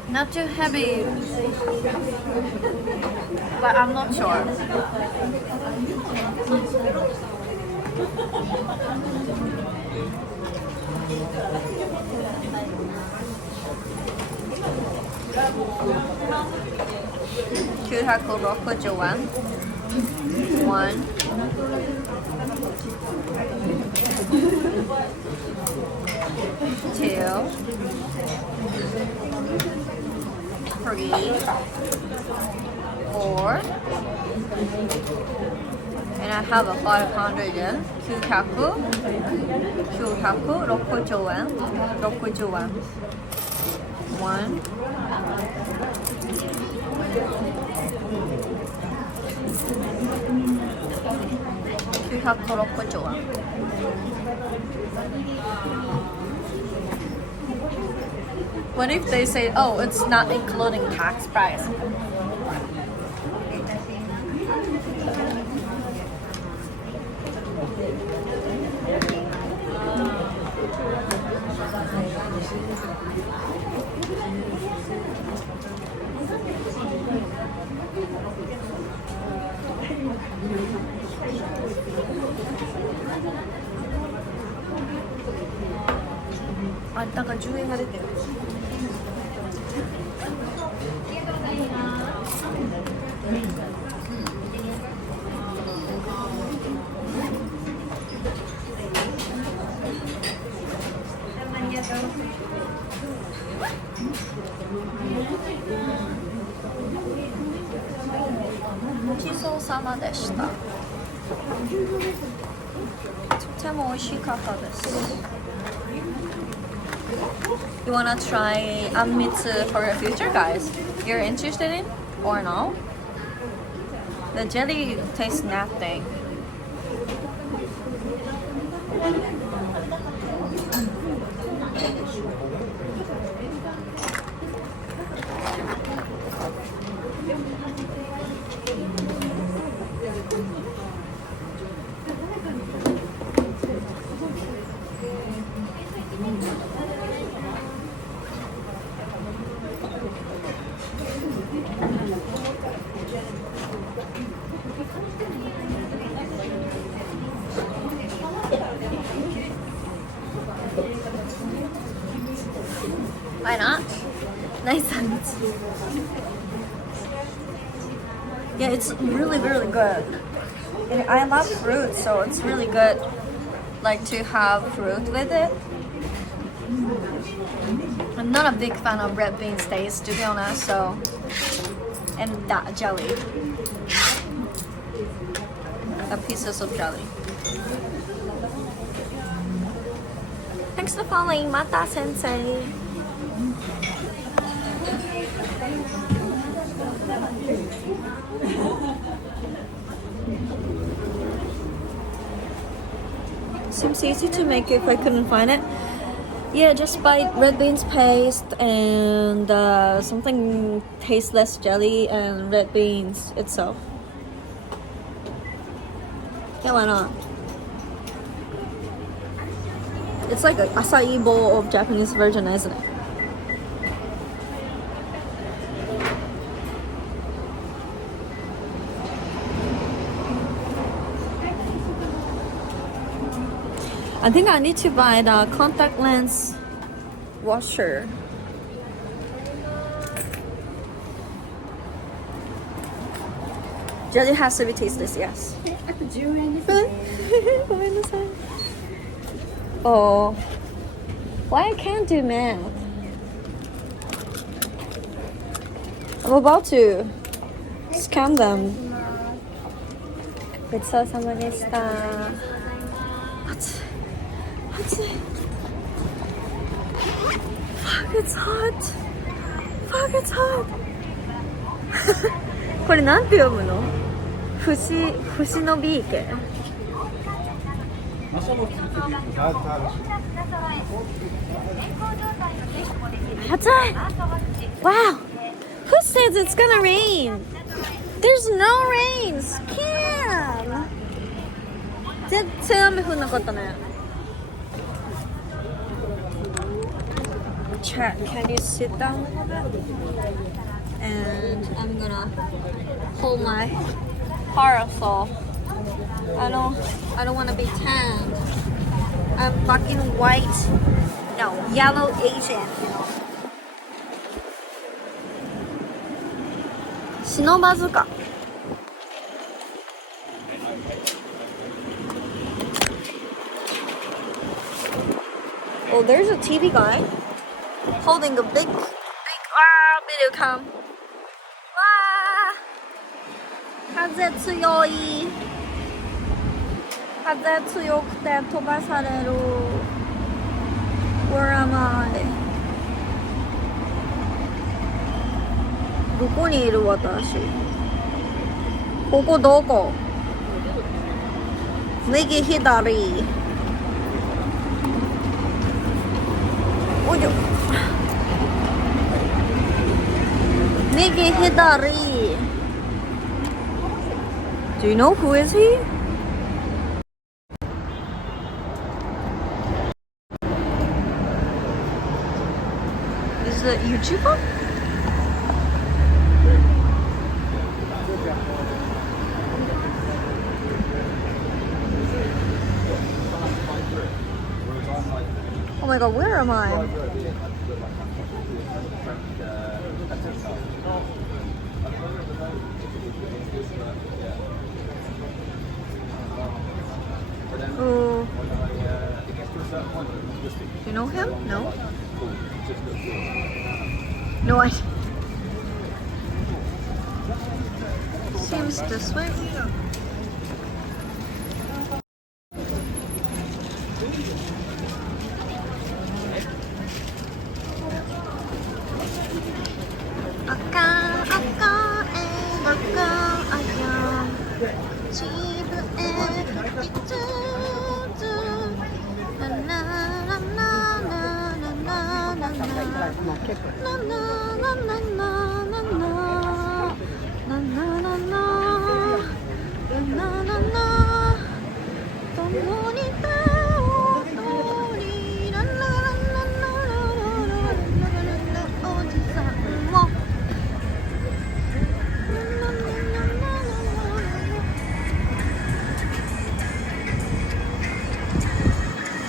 Not too heavy, but I'm not sure. $960 one, 2, 3, 4, and I have a 500 yen. 960円 60円 1, 960円 What if they say, oh, it's not including tax price?あ、なんか10円が出てる。ごちそうさまでした。とても美味しかったです。You wanna try Anmitsu for your future, guys? You're interested in or no? The jelly tastes nothing. Why not? Nice sense. Yeah, it's really, really good. And I love fruit, so it's really good, like to have fruit with it. I'm not a big fan of red bean taste, to be honest. So, and that jelly, the pieces of jelly. Thanks for following, Mata Sensei. Seems easy to make if I couldn't find it. Yeah, just buy red beans paste and something tasteless jelly and red beans itself. Yeah, why not? It's like an acai bowl of Japanese version, isn't it? I think I need to buy the contact lens washer. Jelly has to be tasteless, yes. あと10円です。ごめんなさい. Oh, why I can't do math? I'm about to scan them. ごちそうさまでした。暑い。暑い。Fuck, it's hot. Fuck, it's hot. これなんて読むの？節の B 系。暑い。Wow. Who says it's gonna rain? There's no rain. Scam. 全然雨降んなかったね。Chat, can you sit down a little bit? And I'm gonna hold my parasol. I don't want to be tan. I'm fucking white. No, yellow Asian, you know. 不忍か. Oh, there's a TV guy holding a big video cam. 風強い。風強くて飛ばされる。Where am I? どこにいる私？ここどこ？右左。おいで。右左。Do you know who is he? Is it a YouTuber? Oh my god, where am I? Oh. You know him? No? No, I... Seems this way.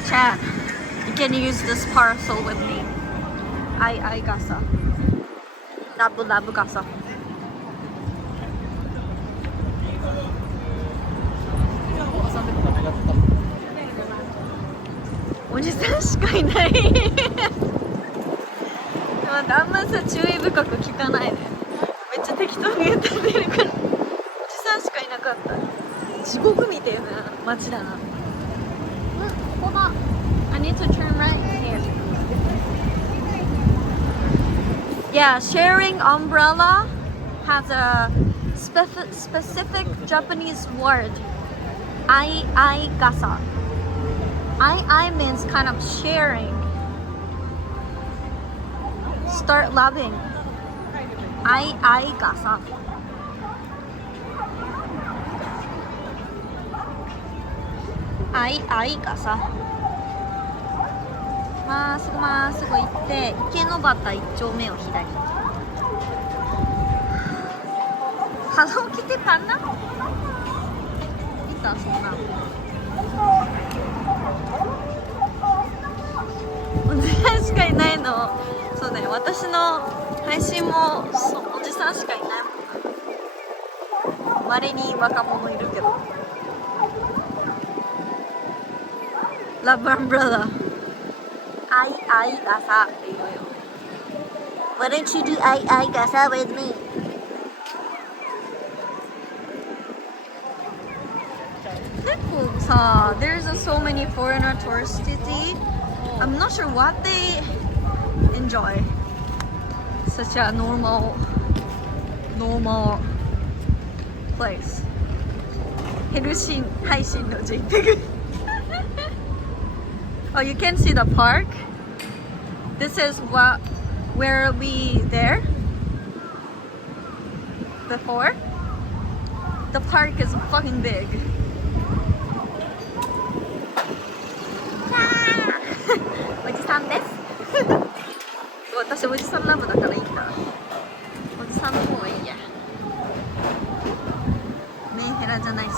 Chat, you can use this parcel with me. I gasa. Labu gasa. Oji-san しかいない。あんまさ注意深く聞かないで。めっちゃ適当に言ってるから。おじさんしかいなかった。地獄みたいな街だな。ここだ。I need to turn right here. Yeah, sharing umbrella has a specific Japanese word. Ai gasa. Ai means kind of sharing. Start loving. Ai gasa. Ai gasa. まっすぐまっすぐ行って池の端1丁目を左。ハローキティかな？見たそんな。おじさんしかいないの。そうね、私の配信もおじさんしかいないもん。稀に若者いるけど。ラブアンブラザー。I gasa って言うよ。Why don't you do I gasa with me? 結構さ、there's so many foreigner tourists city. I'm not sure what they enjoy. Such a normal place. ヘルシン配信の JPEG. Oh, you can see the park. This is where we there before. The park is fucking big. おじさんです。私おじさんラブだからいいんだ。おじさんの方がいいや。メンヘラじゃないし。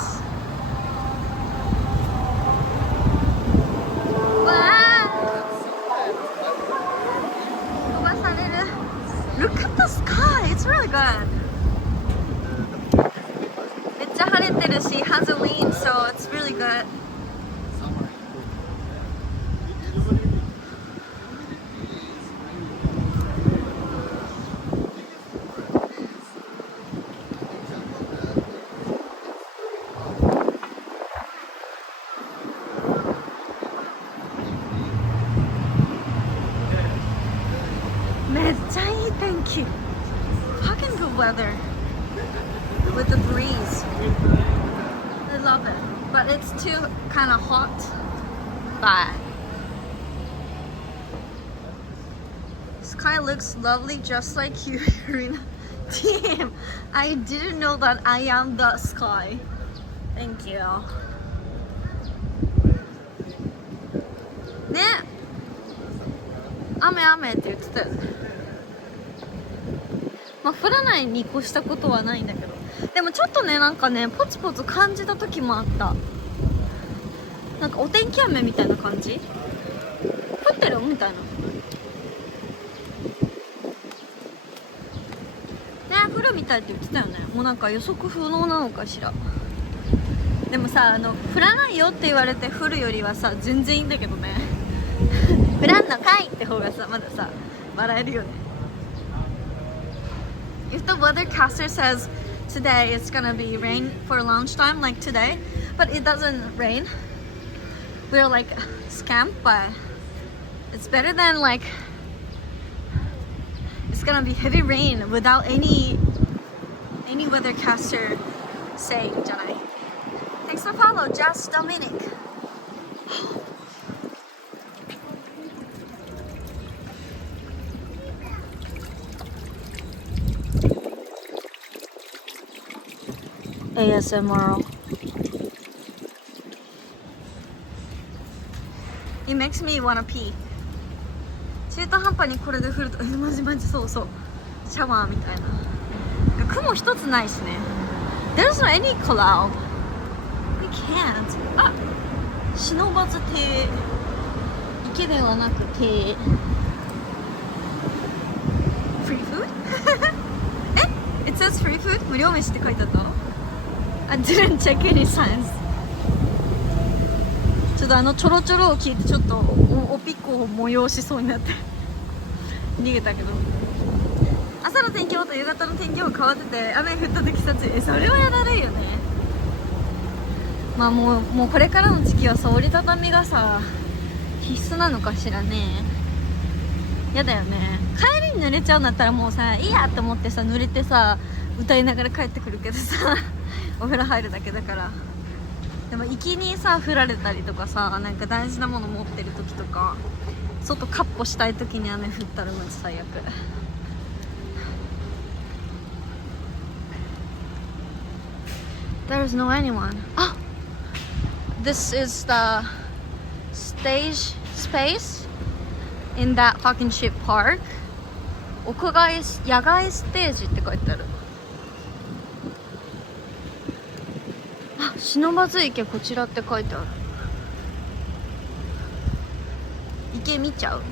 Look at the sky, it's really good. めっちゃ晴れてるし、Halloween, so it's really good. Fucking good weather with the breeze. I love it, but it's too kind of hot. But sky looks lovely, just like you, Irina. Damn, I didn't know that I am the sky. Thank you. ね、雨って言ってたよね。まあ降らないに越したことはないんだけど、でもちょっとね、なんかね、ポツポツ感じた時もあった。なんかお天気雨みたいな感じ、降ってるみたいなね。降るみたいって言ってたよね。もうなんか予測不能なのかしら。でもさ、降らないよって言われて降るよりはさ、全然いいんだけどね。降らんのかいって方がさ、まださ笑えるよね。If the weathercaster says today it's gonna be rain for lunchtime, like today, but it doesn't rain, we're like scammed. But it's better than like it's gonna be heavy rain without any weathercaster saying, じゃない。Thanks for follow, Just Dominic. ASMR. It makes me wanna pee. 中途半端にこれで降ると、マジそうそう、シャワーみたいな。雲一つないしね。There's no any cloud. We can't. あ、忍ばず亭。池ではなく亭。Free food? え？ It says free food? 無料飯って書いてあった？I didn't check any signs. ちょっとちょろちょろを聞いてちょっとおピッコを催しそうになって逃げたけど、朝の天気予報と夕方の天気予報変わってて、雨降った時撮影、それはやだるいよね。まあもうこれからの時期はさ、折りたたみがさ必須なのかしらね。やだよね。帰りに濡れちゃうんだったらもうさ、いいやって思ってさ、濡れてさ歌いながら帰ってくるけどさお風呂入るだけだから。でも行きにさ降られたりとかさ、なんか大事なもの持ってる時とか外カッポしたい時に雨降ったらマジ最悪。There's no anyone. Oh! This is the stage space in that fucking ship park. 屋外野外ステージって書いてある。あ、不忍池こちらって書いてある。池見ちゃう。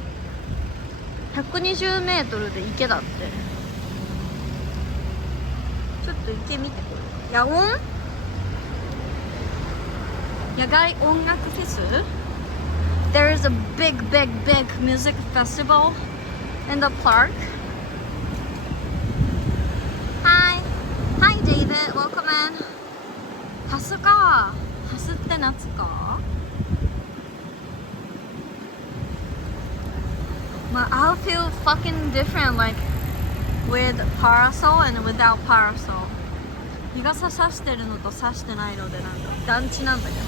120メートルで池だって。ちょっと池見てこれ。野音？野外音楽フェス？ There is a big music festival in the park. Hi David, welcome in. ハスか。ハスって夏か。I'll feel fucking different like with parasol and without parasol. 日傘差してるのと差してないのでなんか団地なんだけど。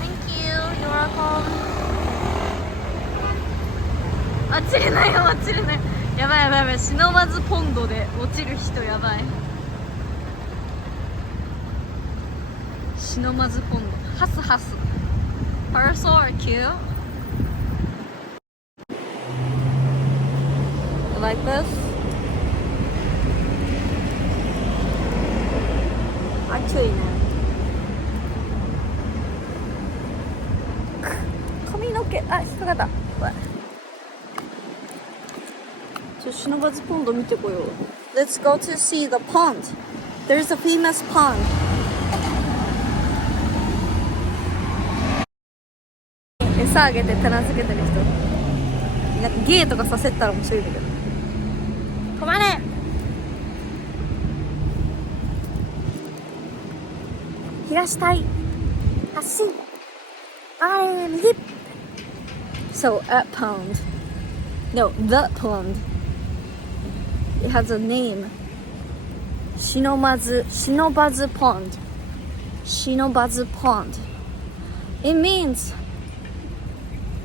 Thank you, you're welcome. 落ちれないよ、落ちれない。やばいやばいやばい、忍ばずポンドで落ちる人やばい。忍ばずポンド、ハスハス。Parasol are cute. Like this. 暑いね。髪の毛、あ、引っかかった。忍ばずポンド見てこよう。Let's go to see the pond. There's a famous pond. 餌あげて手なずけてる人。なんかゲーとかさせたら面白いんだけど。止まれ。東対発進。I am hip. So at pond. No, the pond. It has a name. Shinobazu Pond. Shinobazu Pond. It means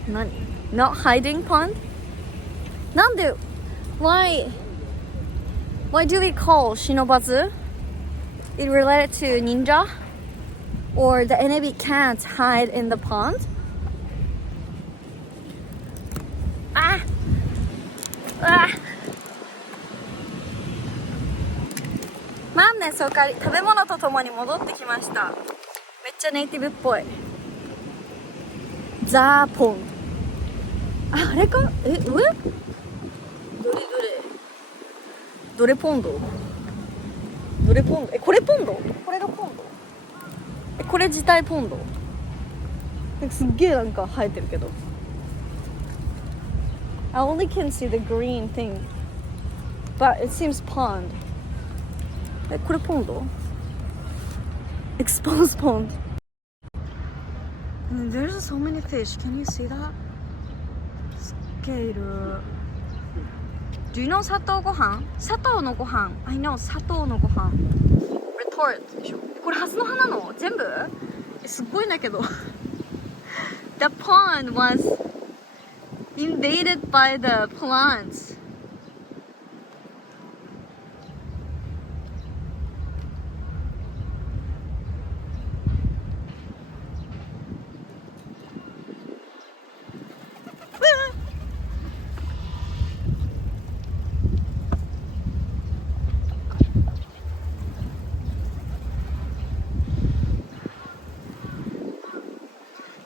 not hiding pond. なんで why do we call Shinobazu? It related to ninja? Or the enemy can't hide in the pond? Ah! Ah! 万年そうか、食べ物とともに戻ってきました。めっちゃネイティブっぽい。ザーポン。あれか？え、上？どれどれポンド？どれポンド？え、これポンド？これがポンド？え、これ自体ポンド？すっげえなんか生えてるけど。I only can see the green thing, but it seems pond. え、これポンド？ Exposed pond. There's so many fish. Can you see that? すっげえいる。Do you know 砂糖ご飯？砂糖のご飯。I know 砂糖のご飯。Retort でしょ。これハスの花の全部？すっごいんだけど。The pond was invaded by the plants.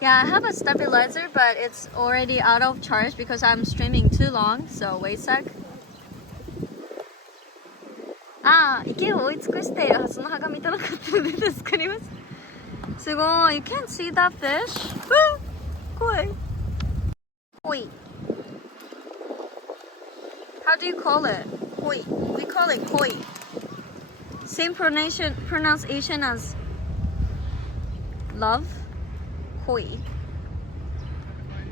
Yeah, I have a stabilizer, but it's already out of charge because I'm streaming too long. So wait a sec. ああ、池を追い尽くしているはずの葉が見たなかったので助かります。すごい。You can't see that fish? 怖い。コイ。How do you call it? コイ。We call it コイ。Same pronunciation as love. 恋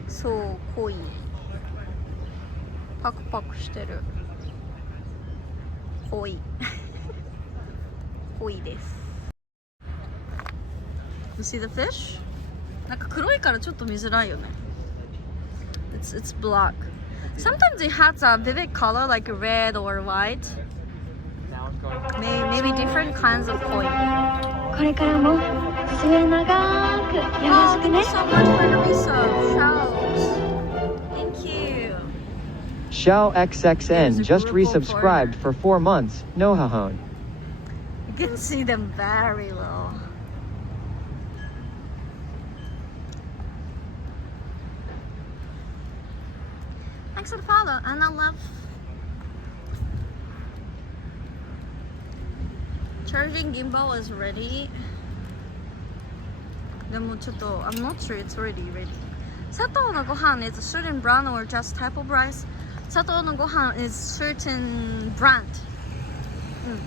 そう恋パクパクしてる恋濃いです。You see the fish? なんか黒いからちょっと見づらいよね。It's black. Sometimes it has a vivid color like red or white. Maybe different kinds of koi. これからも末永くよろし Oh, く thank ね you so much for the resub. Shells. Thank you. Xiao XXN There's a just group of resubscribed for 4 months. No hahon. You can see them very well. Thanks for the follow, and I love charging gimbal is ready. でもちょっと I'm not sure it's ready. 砂糖のご飯 is a certain brand or just type of rice? 砂糖のご飯 is certain brand.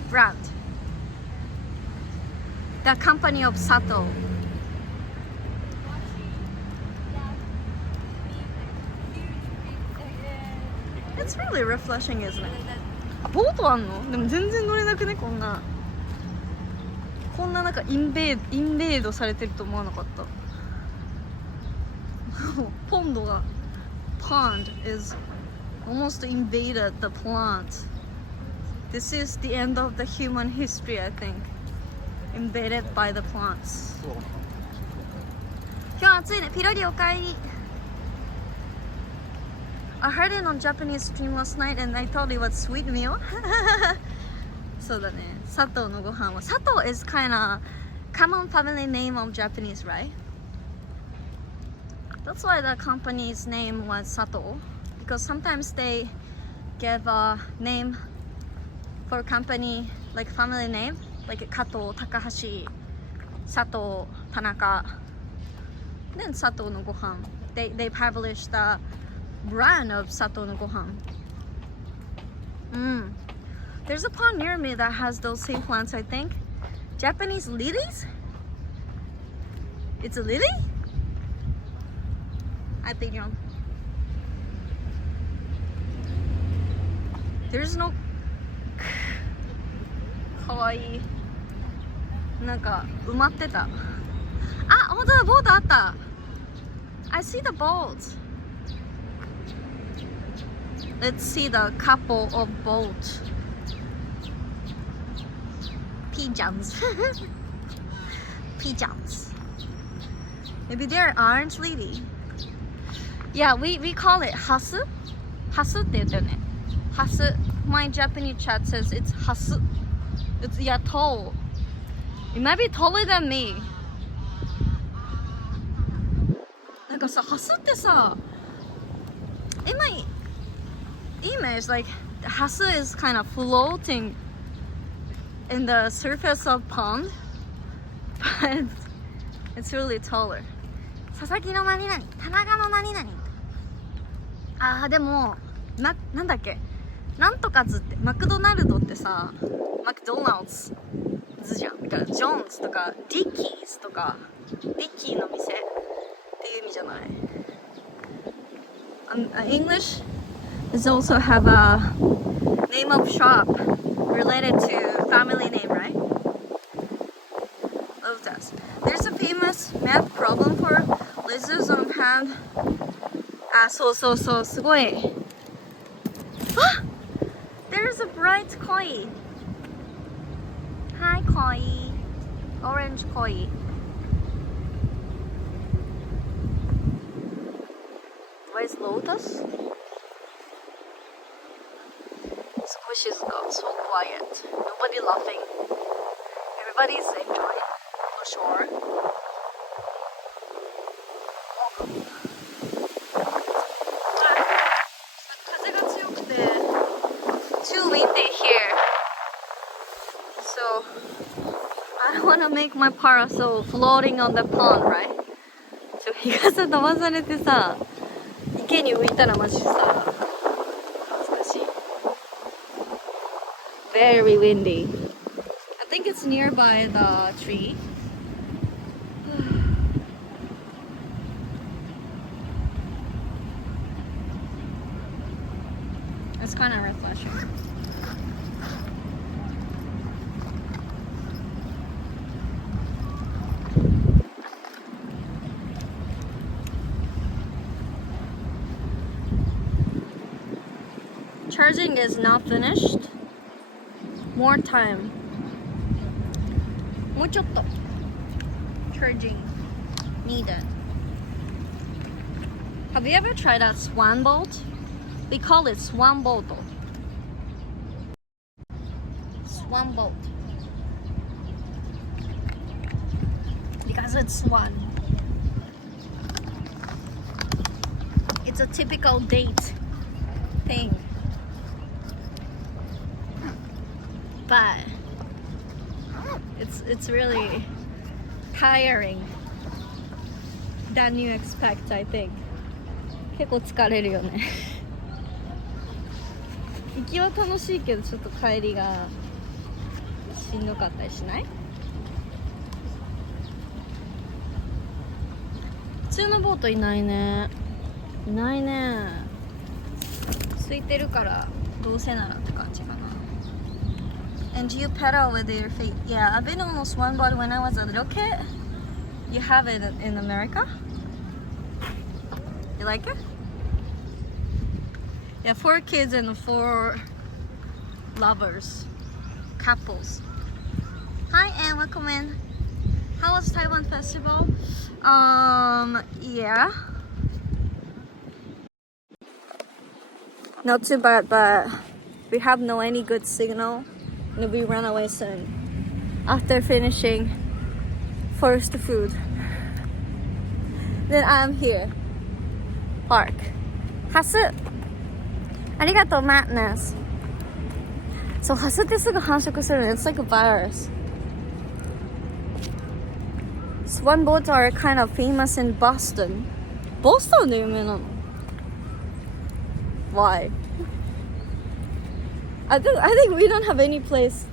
Brand. The company of sato. It's really refreshing, isn't it? ボートあんの？でも全然乗れなくね、こんななんかインベードされてると思わなかった。ポンドが Pond is almost invaded the plant. This is the end of the human history, I think. Invaded by the plants. 今日暑いね。ピロリおかえり。I heard it on Japanese stream last night and I thought it was sweet meal. そうだね。砂糖のご飯は。砂糖 is kinda common family name of Japanese, right? That's why the company's name was Sato. Because sometimes they give a name for a company, like family name, like Kato, Takahashi, Sato, Tanaka. Then Sato no Gohan. They publish the brand of Sato no Gohan. There's a pond near me that has those same plants, I think. Japanese lilies? It's a lily? I think wrong. There's no かわいい。なんか埋まってた。あ、本当だ、ボートあった。I see the boat. Let's see the couple of boats. Pigeons. Pigeons. Maybe they're orange lady. Yeah, we call it hasu. Hasu って言ったよね。Hasu. My Japanese chat says it's hasu. It's tall. It might be taller than me. なんかさ、ハスってさ、in my image, like hasu is kind of floating in the surface of pond, but it's really taller. 佐々木の何々、田中の何々。あーでもなんだっけ、なんとかずってマクドナルドってさ、マクドナルズじゃん。だからジョーンズとかディッキーズとかディッキーの店っていう意味じゃない。English is also have a name of shop related to family name, right? Love that. There's a famous math problem for lizards on hand. あ、そうそうそう、すごい。あ、there's a bright koi. Hi koi. Orange koi. Where's Lotus? Squishes got so quiet. Nobody laughing. Everybody's enjoying for sure. Too windy here. So I don't want to make my parasol floating on the pond, right? So 日傘飛ばされてさ、池に浮いたらマジさ、難しい。Very windy. I think it's nearby the tree. It's kind of refreshing. Charging is not finished. More time. もうちょっと charging needed. Have you ever tried that swan boat? We call it swan boat. Swan boat. Because it's swan. It's a typical date thing. But it's really tiring than you expect, I think. 結構疲れるよね。行きは楽しいけどちょっと帰りがしんどかったりしない？普通のボートいないね。いないね。空いてるからどうせならって感じかな。And you pedal with your feet. Yeah, I've been on this one boat when I was a little kid. You have it in America? You like it? Yeah, 4 kids and 4 lovers, couples. Hi and welcome in. How was Taiwan Festival? Yeah. Not too bad, but we have no any good signal. And we run away soon. After finishing first food. Then I'm here. Park. ハス。ありがとう、Madness. そう、ハスってすぐ繁殖するの。It's like a virus. Swan boats are kind of famous in Boston. Boston で有名なの Why? I think we don't have any place.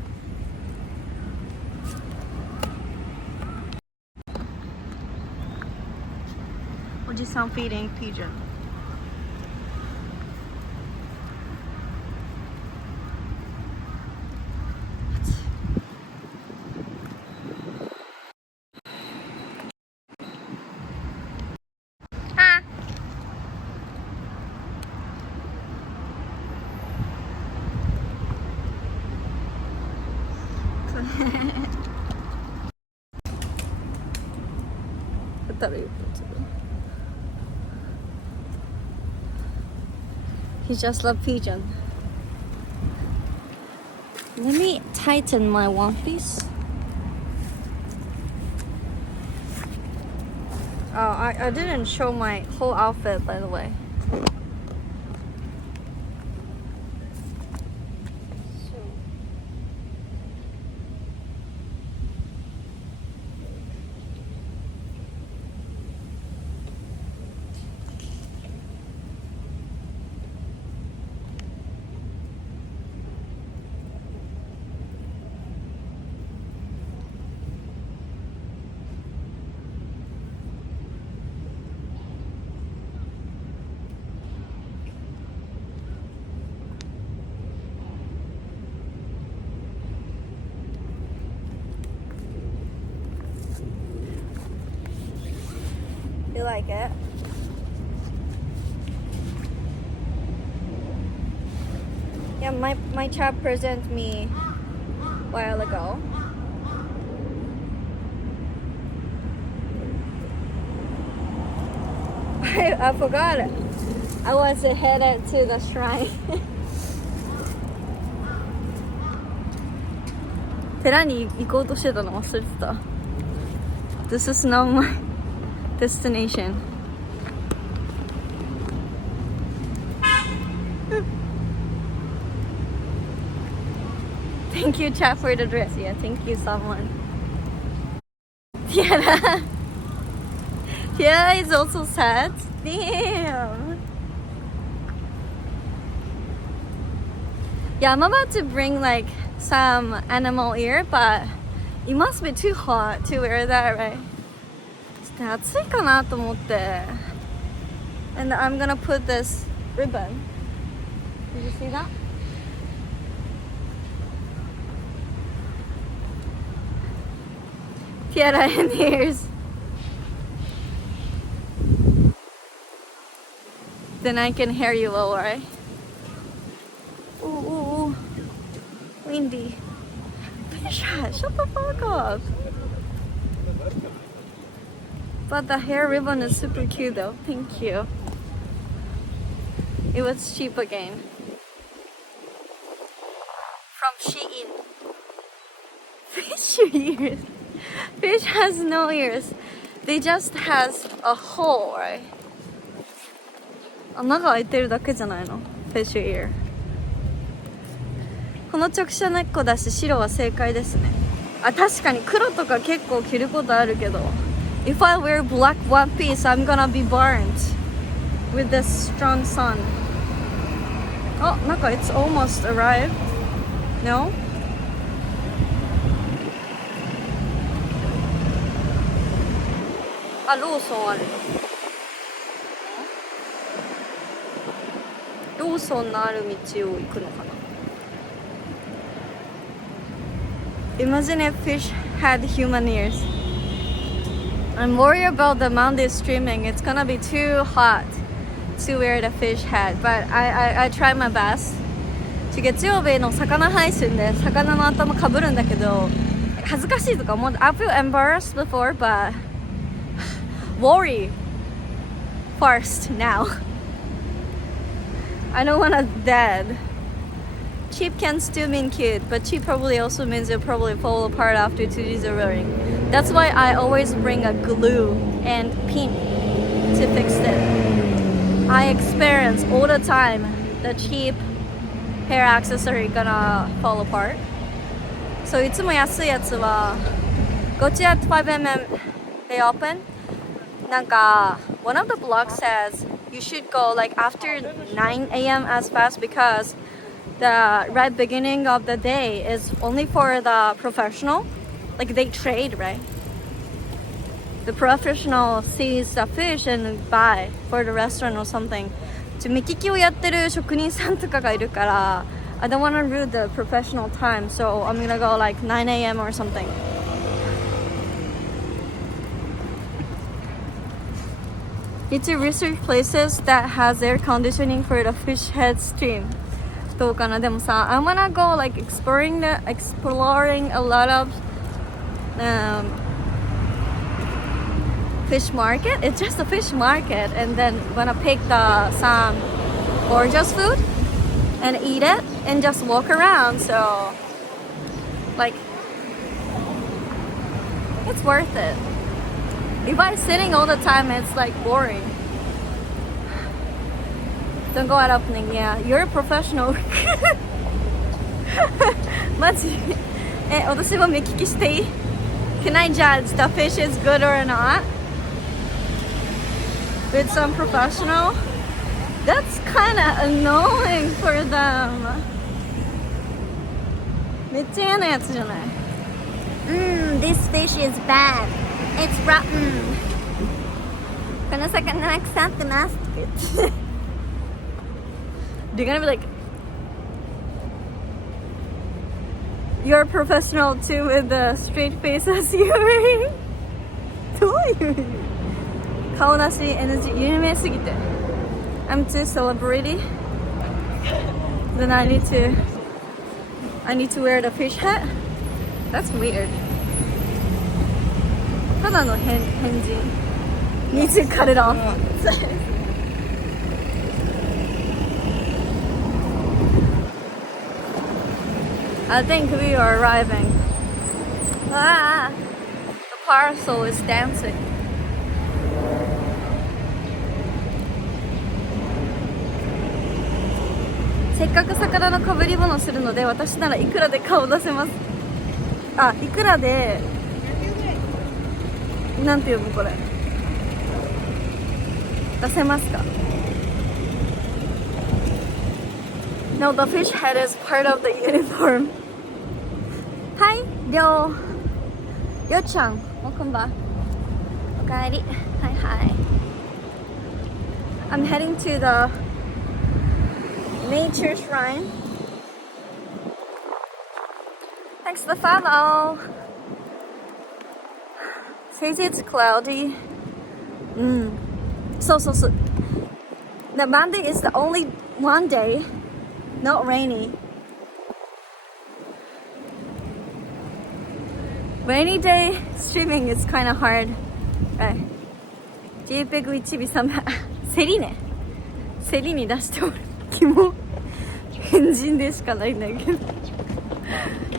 Oji-san feeding pigeon. Ah. たら言うと He just loved pigeon. Let me tighten my one piece. Oh, I didn't show my whole outfit, by the way. You like it? Yeah, my chap presented me a while ago. I forgot it. I was headed to the shrine. 寺に行こうとしてたの忘れてた。This is not my destination. Thank you, chat, for the dress. Yeah, thank you, someone. Tiara. Tiara is also sad. Damn. Yeah, I'm about to bring like some animal ear, but it must be too hot to wear that, right? 暑いかなと思って And I'm gonna put this ribbon. Did you see that? Tiara and ears. Then I can hear you well, right? windy. Fish hat, shut the fuck up. But the hair ribbon is super cute though. Thank you. It was cheap again. From Shein. Fish ears. Fish has no ears. They just has a hole, right? 穴が開いてるだけじゃないの Fish ear. この直射日光だし白は正解ですね。あ、確かに黒とか結構着ることあるけど If I wear black one piece, I'm gonna be burned with the strong sun. Oh, Naka, it's almost arrived. No? Ah, ローソンある。ローソンのある道を行くのかな。Imagine if fish had human ears. I'm worried about the Monday streaming. It's gonna be too hot to wear the fish hat, but I try my best. 月曜日の魚配信で魚の頭かぶるんだけど恥ずかしいとか思う。I feel embarrassed before, but worry first now. I don't wanna dead. Cheap can still mean cute, but cheap probably also means it'll probably fall apart after 2 days of wearing. That's why I always bring a glue and pin to fix it. I experience all the time the cheap hair accessory gonna fall apart. So いつも安いやつは Gochi at 5mm they open. なんか one of the blogs says you should go like after 9 a.m. as fast because the right beginning of the day is only for the professional. Like they trade, right? The professional sees the fish and buy for the restaurant or something. 目利きをやってる職人さんとかがいるから I don't want to ruin the professional time, so I'm gonna go like 9 a.m. or something. Need to research places that has air conditioning for the fish head stream. どうかなでもさ I wanna go like exploring a lot of fish market. It's just a fish market, and then wanna pick some gorgeous food and eat it and just walk around. So like it's worth it. If I'm sitting all the time, it's like boring. Don't go out opening. Yeah, you're a professional. マジ私も目利きしていい Can I judge the fish is good or not? With some professional? That's kind of annoying for them. めっちゃ嫌なやつじゃない This fish is bad. It's rotten. この魚腐ってます They're gonna be like, you're a professional too with the straight face as you're wearing. どういう意味顔出し NG 有名すぎて I'm too celebrity. Then I need to wear the fish hat. That's weird. ただの変人 Need to cut it off. I think we are arriving. Ah, the parcel is dancing.「せっかく魚のかぶり物をするので私ならいくらで顔出せます」あ、いくらでなんて呼ぶこれ出せますか No, the fish head is part of the uniform. Hi, Ryo. Ryo-chan, welcome back. Okaeri. Hi. I'm heading to the nature shrine. Thanks for the follow. Says it's cloudy. So. The Monday is the only one day not rainy. Rainy day streaming is kind of hard. Right. JPEG 一尾様競りね競りに出しておるキモ変人でしかないんだけど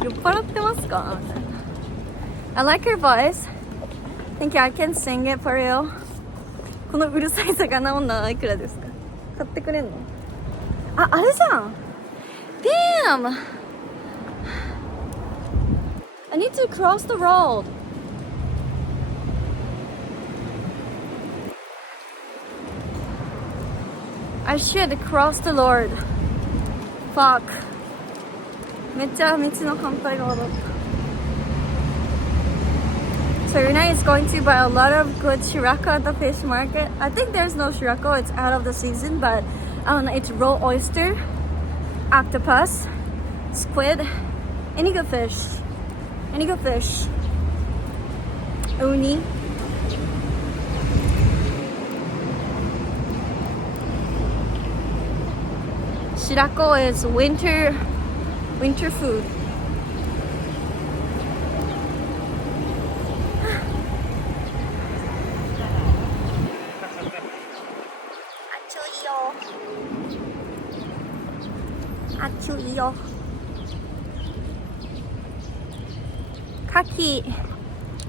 酔っ払ってますか I like your voice. Think I can sing it for you. このうるさい魚女はいくらですか買ってくれんのあ、あれじゃん Damn! I need to cross the road. I should cross the road. Fuck. めっちゃ道の反対側だった。So Renee is going to buy a lot of good shirako at the fish market. I think there's no shirako, it's out of the season, but it's raw oyster, octopus, squid, any good fish. Any good fish. Uni. Shirako is winter food. Achuyo. Kaki.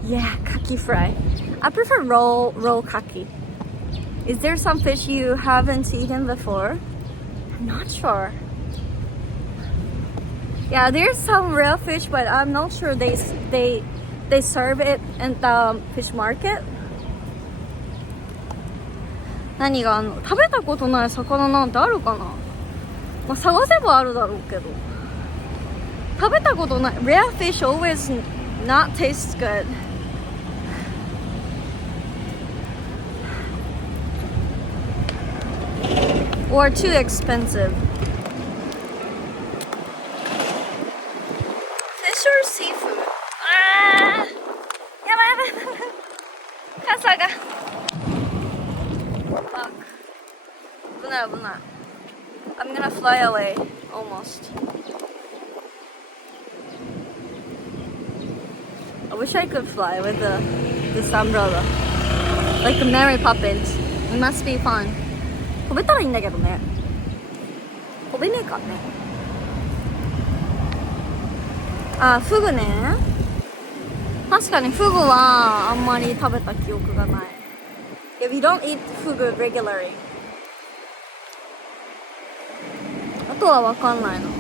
Yeah, kaki fry. I prefer raw kaki. Is there some fish you haven't eaten before? I'm not sure. Yeah, there's some real fish, but I'm not sure they serve it in the fish market. 何があんの？食べたことない魚なんてあるかな？まあ、探せばあるだろうけど。食べたことない。Rare fish always not taste good. Or too expensive. Fish or seafood? Ah! やばいやばいやばい。傘が。Fuck. 危ない危ない。I'm gonna fly away. Almost. I wish I could fly with this umbrella. Like Mary Poppins. It must be fun. 飛べたらいいんだけどね。飛べねえかね。あ、フグね。確かにフグはあんまり食べた記憶がない。Yeah, we don't eat フグ regularly. あとはわかんないの。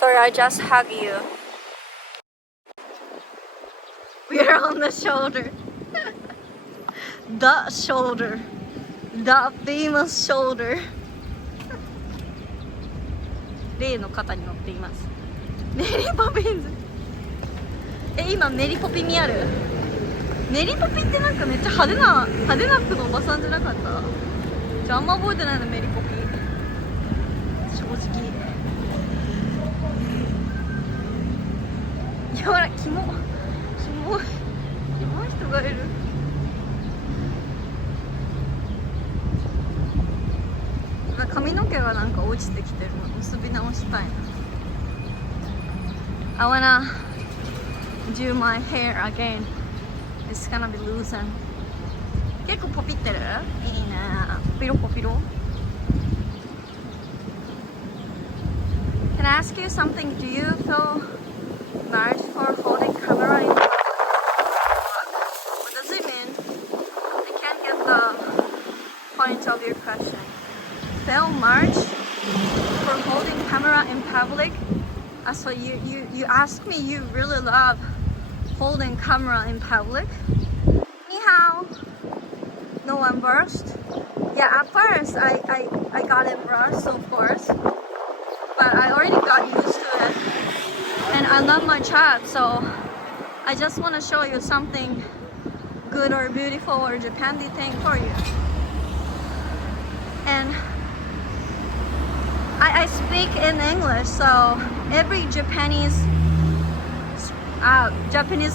Sorry, I just hug you. We are on the shoulder. The shoulder. The famous shoulder. 例の肩に乗っています。メリーポピンズ。今メリポピ見ある？メリポピってなんかめっちゃ派手な服のおばさんじゃなかった？じゃああんま覚えてないのメリポピ。正直。やばい、キモい人がいる。髪の毛がなんか落ちてきてるの結び直したいな。I wanna do my hair again. It's gonna be loosen. 結構ポピってる？いいね。ポピロポピロ。Can I ask you something? Do you feel marriage for holding camera in public? What does it mean? I can't get the point of your question. Feel marriage for holding camera in public? So you asked me you really love holding camera in public? Ni hao. No one embarrassed? Yeah, at first I got embarrassed, of course. But I already got used to it. and I love my chat, so I just want to show you something good or beautiful or Japanese thing for you. And I speak in English, so every Japanese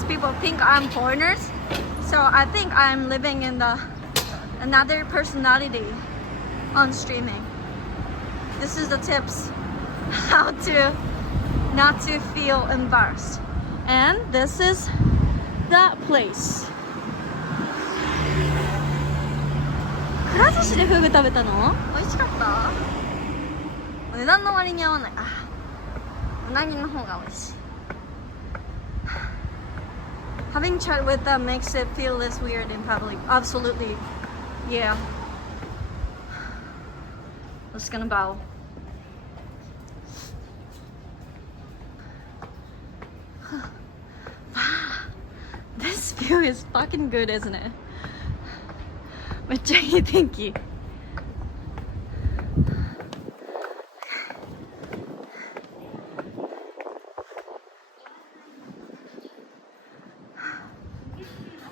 people think I'm foreigners. So I think I'm living in another personality on streaming. This is the tips how to not to feel embarrassed. And this is that place. くら寿司でフグ食べたの？美味しかった？値段の割に合わない。あ、うなぎの方が美味しい。Having chat with them makes it feel less weird in public. Absolutely. Yeah. I'm just gonna bow. This view is fucking good, isn't it? めっちゃいい天気。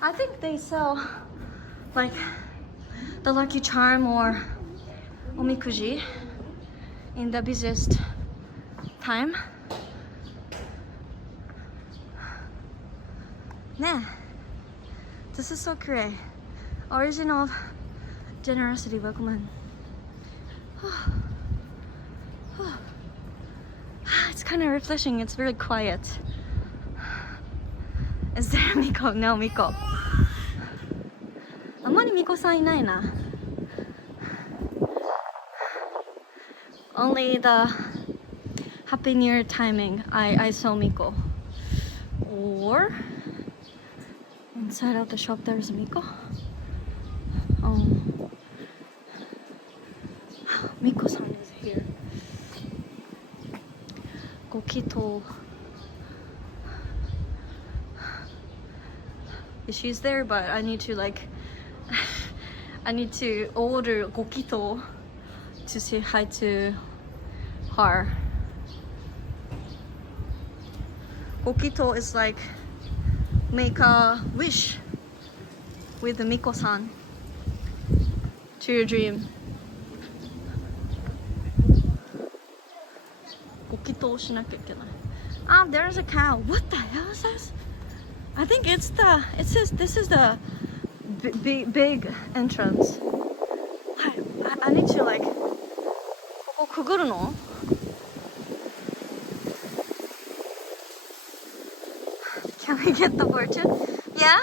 I think they sell like the Lucky Charm or omikuji in the busiest time. Man, this is so great. Origin of generosity, welcome. It's kind of refreshing. It's very quiet. Is there Miko? No, Miko. あんまりMikoさんいないな。Only the Happy New Year timing I saw Miko. Or inside of the shop there's Miko. Oh, Miko-san is here. Gokito. She's there, but I need to I need to order Gokito to say hi to her. Gokito is like make a wish with the Miko-san to your dream. Gokito しなきゃいけない。Ah, there's a cow. What the hell is this? I think it says this is the big entrance. I need to like ここくぐるの? Can we get the fortune? Yeah?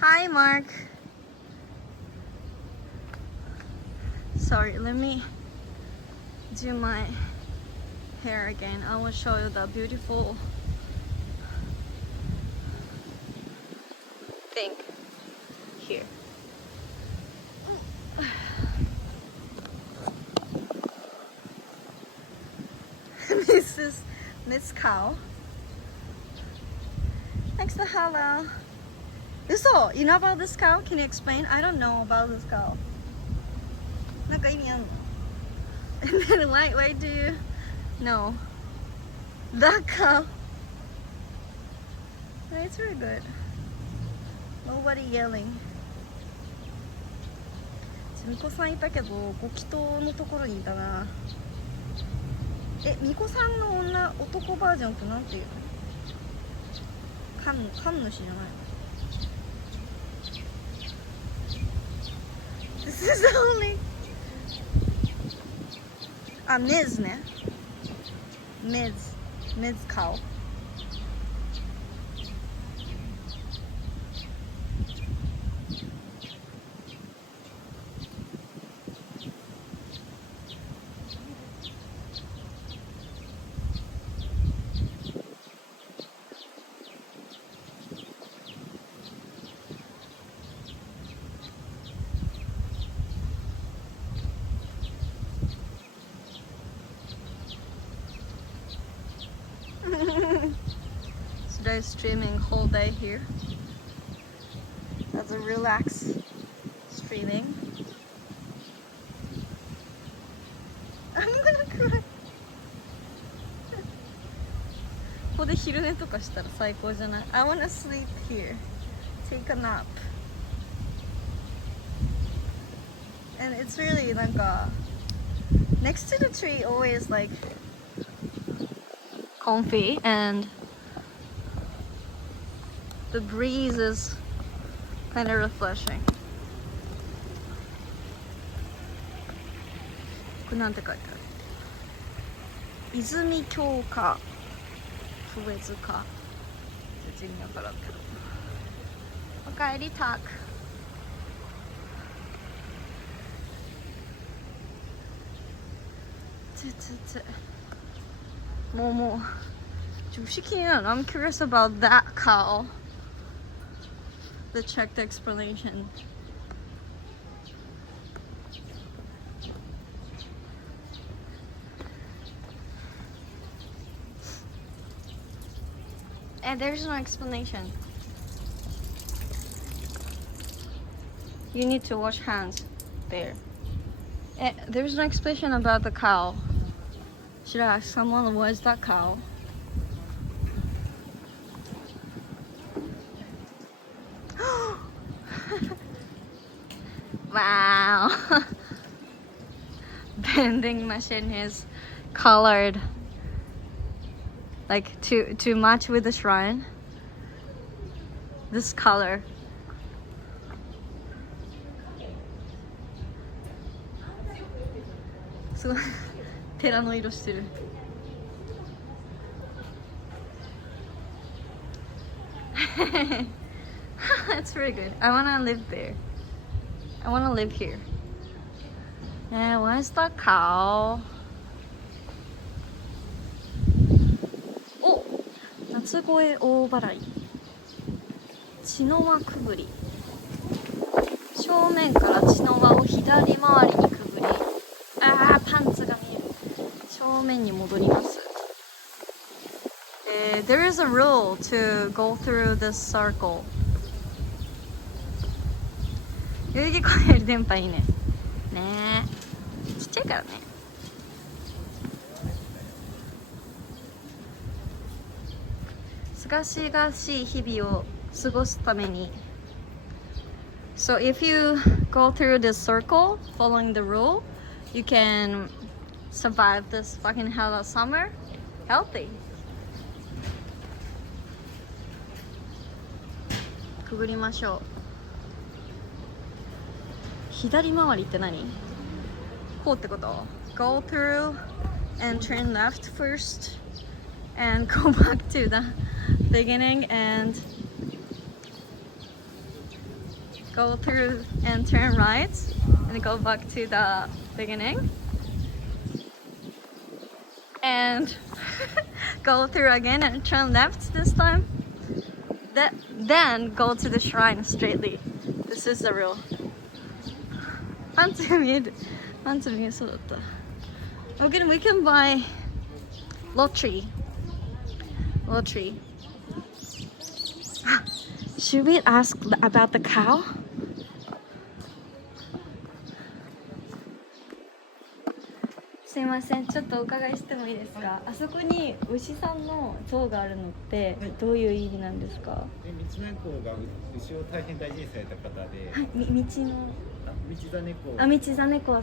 Hi, Mark. Sorry, let me do my hair again. I will show you the beautiful thing here. This is Miss Cow. Thanks for hello. Uso, you know about this cow? Can you explain? I don't know about this cow. なんか意味あんの? And then why do you know? The cow. It's very good. Nobody yelling. みこさんいたけど、ご祈祷のところにいたな。みこさんの男バージョンってなんていうの？神主じゃないの？ This is only Ms ね。Ms cow. Today streaming whole day here. That's a relax streaming. I'm gonna cry. で昼寝とかしたら最高じゃない？ I wanna sleep here. Take a nap. And it's really なんか next to the tree always like comfy and the breeze is kind of refreshing. これなんて書いてある？泉鏡花不悦か別にわからんけど。おかえりタク。もう不思議なの。I'm curious about that cow. The checked explanation. And there's no explanation. You need to wash hands there. There's no explanation about the cow. Should I ask someone what is that cow? Wow. Vending machine is colored like to match with the shrine. This color. So 寺の色してる。It's really good. I wanna live there. I wanna live here. And where's the cow? お、夏越大払い。血の輪くぐり。正面から血の輪を左回りにくぐり。あー、パンツが見える。正面に戻ります。There is a rule to go through this circle. 代々木公園より電波いいね。ねえ。ちっちゃいからね。すがしがしい日々を過ごすために。So if you go through this circle, following the rule, you can survive this fucking hell of summer healthy. くぐりましょう。左回りって何？こうってこと？ Go through and turn left first and go back to the beginning and go through and turn right and go back to the beginning and go through again and turn left this time. Then go to the shrine straightly. This is the rule. パンツが見える。パンツ見えそうだった。Okay, we can buy lottery. Lottery. Should we ask about the cow? すいません、ちょっとお伺いしてもいいですか？あそこに牛さんの像があるのってどういう意味なんですか？道の猫が牛を大変大事にされた方で、はい、道の道座猫、あ、道座猫、あ、は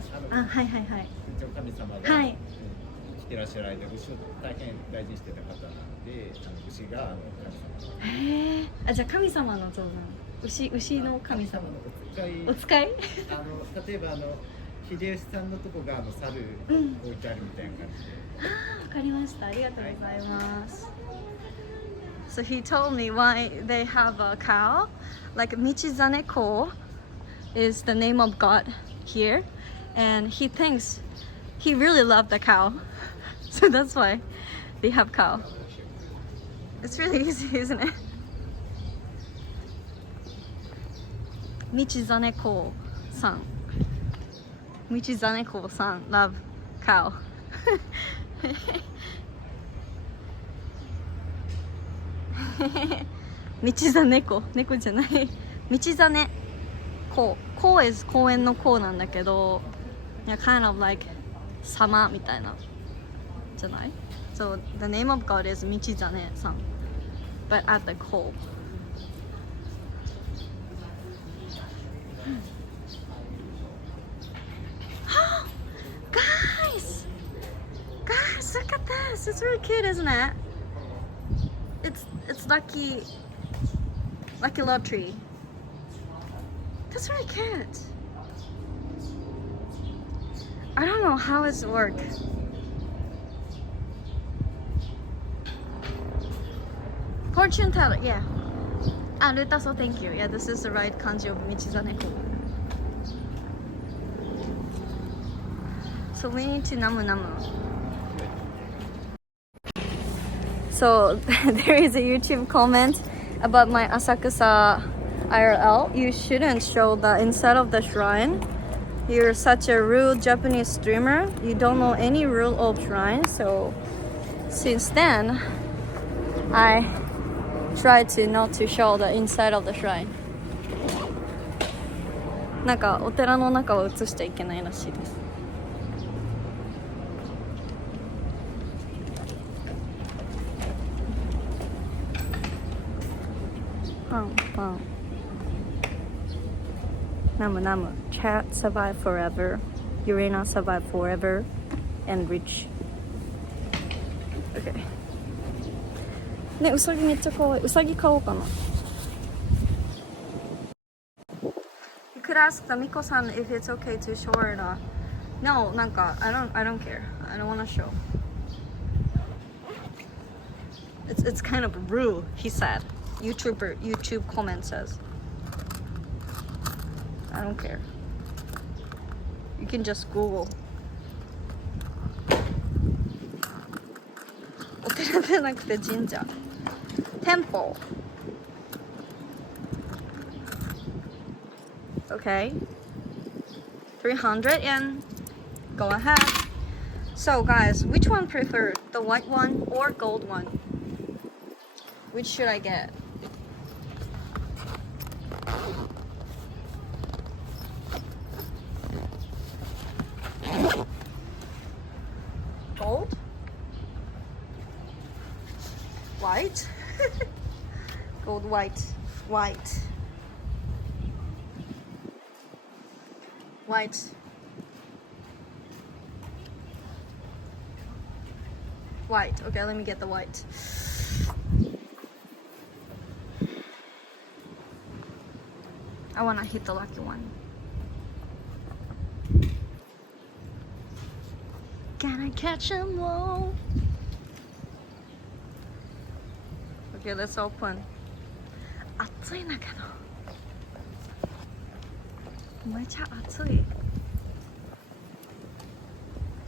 いはいはい。一応神様が、はい、生きてらっしゃる間、牛を大変大事にしてた方なので、牛が神様。へえ、あ、じゃあ神様の像なの。牛の神様のお使い。例えば秀吉さんのとこが猿置いてあるみたいな感じで。あ、わかりました。ありがとうございます。So he told me why they have a cow, like Michizane-ko is the name of God here, and he thinks he really loved the cow, so that's why they have cow. It's really easy, isn't it? Michizane-ko-san. Michizane-ko-san love cow. 道座猫、猫じゃない。道座ね。こう、こう is 公園のこうなんだけど、kind of like 様みたいなじゃない？ So the name of God is Michizane-san, but at the core. Guys, look at this. It's really cute, isn't it? It's lucky lottery. That's really cute. I don't know how it works. Fortune teller, yeah. Ah, Ruta, thank you. Yeah, this is the right kanji of Michizane-ko. So we need to namu. So there is a YouTube comment about my Asakusa IRL. You shouldn't show the inside of the shrine. You're such a rude Japanese streamer. You don't know any rule of shrine. So since then, I try to not to show the inside of the shrine. なんかお寺の中を映しちゃいけないらしいです。パンパン。Namu. Chat survive forever. Urena survive forever. And rich. Okay. ね、うさぎめっちゃ可愛い。うさぎ買おうかな。You could ask the Miko-san if it's okay to show or not. No, なんか I don't care. I don't want to show. It's kind of rude, he said. YouTube comment says. I don't care. You can just Google. お寺でなくて神社。Temple. Okay. 300 yen. Go ahead. So guys, which one prefer? The white one or gold one? Which should I get? Gold? White? Gold, white. White. Okay, let me get the white. I wanna hit the lucky one. Can I catch 'em all? Okay, let's open. 暑いんだけど。めっちゃ暑い。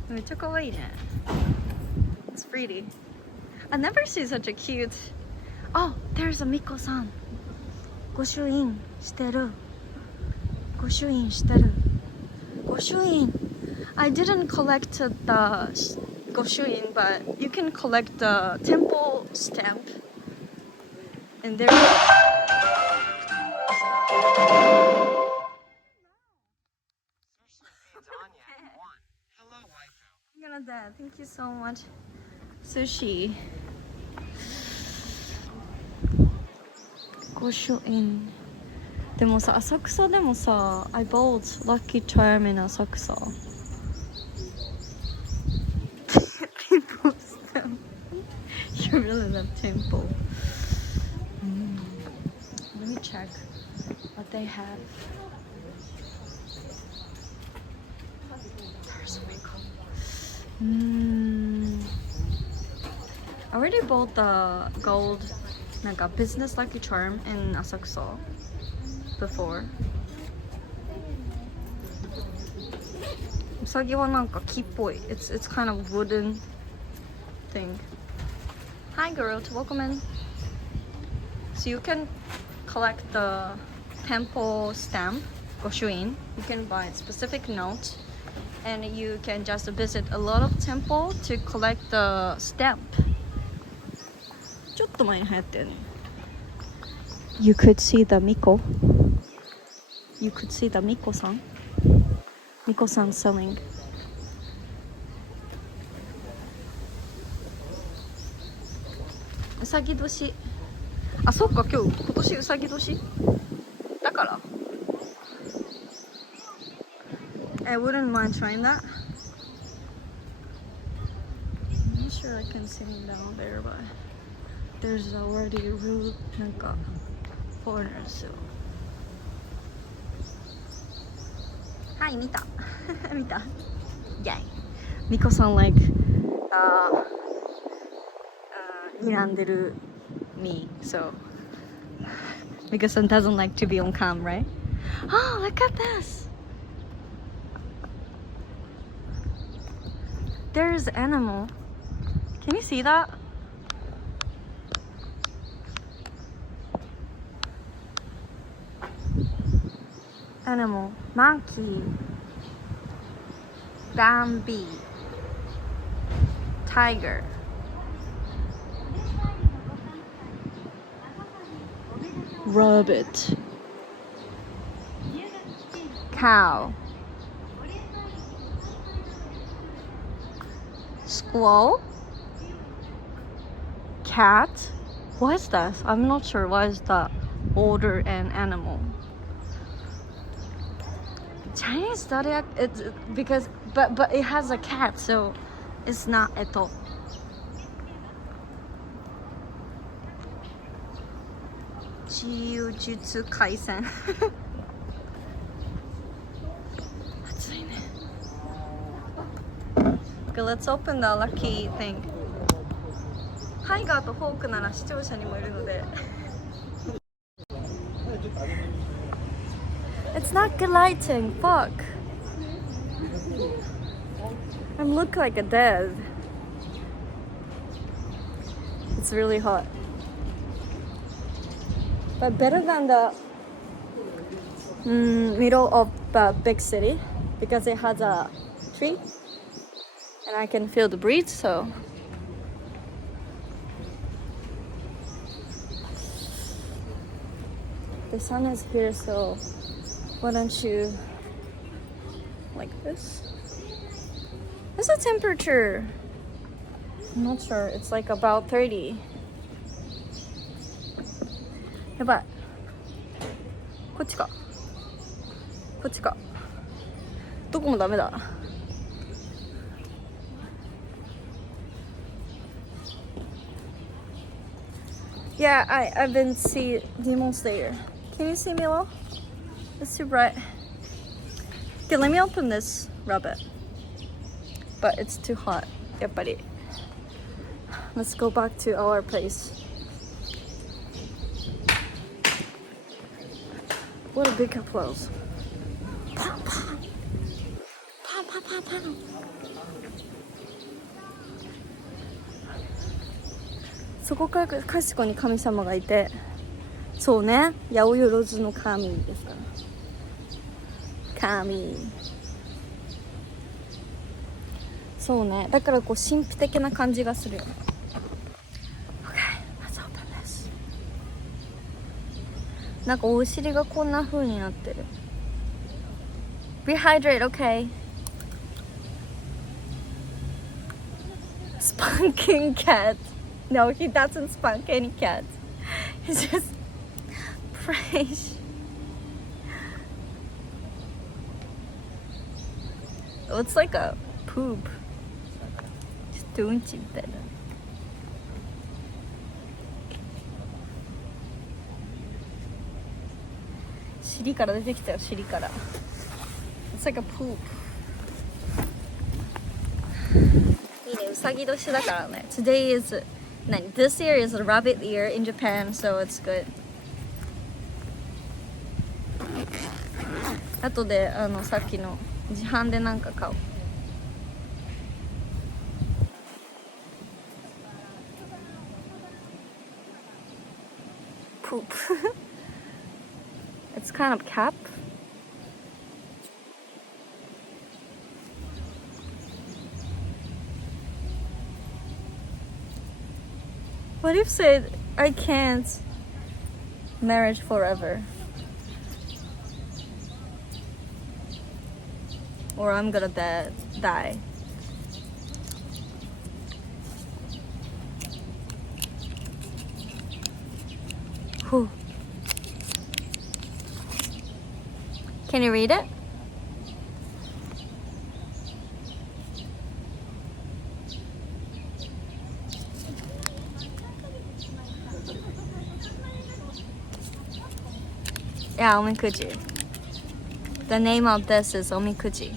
めっちゃ可愛いね。It's pretty. I never see such a cute. Oh, there's a Miko-san. 御朱印してる。御朱印してる。御朱印。I didn't collect the 御朱印, but you can collect the temple stamp. And there. I'm gonna die. Thank you so much. Sushi. 御朱印。でもさ、浅草でもさ、I bought Lucky Charm in 浅草。Temple stamp. You really love temple. Let me check what they have. There's a Miko. I already bought the gold, like a business lucky charm in Asakusa before. Usagi wa nanka ki poi. It's kind of wooden thing. Hi girl, welcome in. So you can collect the temple stamp, goshuin. You can buy a specific note, and you can just visit a lot of temple to collect the stamp. ちょっと前に流行ったよね。You could see the Miko. You could see the Miko-san. Miko-san selling. さぎ年。あ、そっか、今年うさぎ年だから。I wouldn't mind trying that. I'm not sure I can sit down there, but there's already rude なんか foreigners. So. はい、見た。見た。Yay. ミコさん like 睨んでる me. So Miko san doesn't like to be on cam, right? Oh, look at this. There's animal. Can you see that? Animal. Monkey. Bambi. Tiger. Rabbit. Cow. Squirrel. Cat. What is that? I'm not sure. What is that order and animal? Chinese zodiac. It's because but it has a cat, so it's not at all. Jujutsu Kaisen. Okay, let's open the lucky thing. ハイガーとフォークなら視聴者にもいるので。It's not good lighting. Fuck. I look like a dead. It's really hot. But better than the middle of the big city because it has a tree and I can feel the breeze. So the sun is here, so why don't you like this? What's the temperature? I'm not sure. It's like about 30. やばい。こっちか。こっちか。どこもダメだ。Yeah, I've been see Demon Slayer. Can you see me well? It's too bright. Okay, let me open this rabbit. But it's too hot. やっぱり。Let's go back to our place. What a big applause. Pow, pow. Pow, pow, pow, pow. そこからかしこに神様がいて、そうね、八百万の神ですから。神。そうね、だからこう神秘的な感じがするよね。Okay, let's open this. なんかお尻がこんな風になってる。Rehydrate, okay. Spunking cat. No, he doesn't spunk any cats. He's just fresh. It's like a poop. Just doing it better. Shiriから出てきたよ、尻から。It's like a poop. いいね、うさぎ年だからね。Today is this year is a rabbit year in Japan, so it's good. あとでさっきの自販でなんか買おう。Poop. It's kind of cap. What if said I can't marriage forever? Or I'm gonna die. Can you read it? Yeah, omikuji. The name of this is omikuji.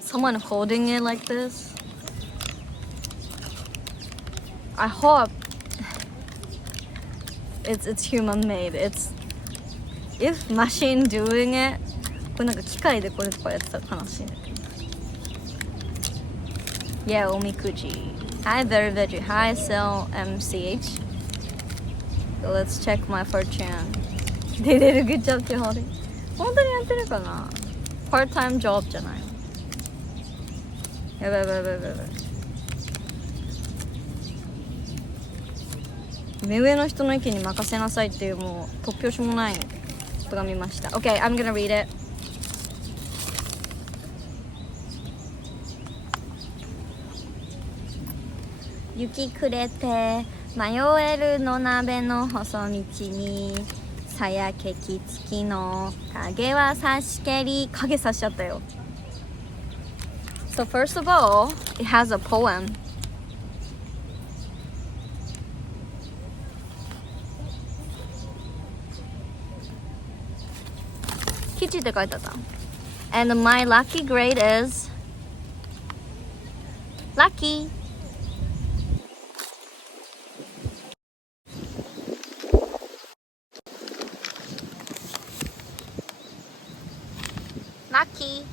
Someone holding it like this. I hope it's human made. It's if machine doing it, これなんか機械でこれとかやってたら悲しいんだけど。Yeah, omikuji. Hi, very veggie. Hi, sell MCH. So let's check my fortune. They did a good job to hold it. 本当にやってるかな ?part-time job じゃないの。やばいやばいやばいやばいやばい。目上の人の意見に任せなさいっていうもう突拍子もないことが見ました。Okay, I'm gonna read it. 雪くれて迷えるの鍋の細道にさやけきつきの影は差し蹴り影差しちゃったよ。So first of all, it has a poem. 吉って書いてあった。And my lucky grade is lucky. Lucky.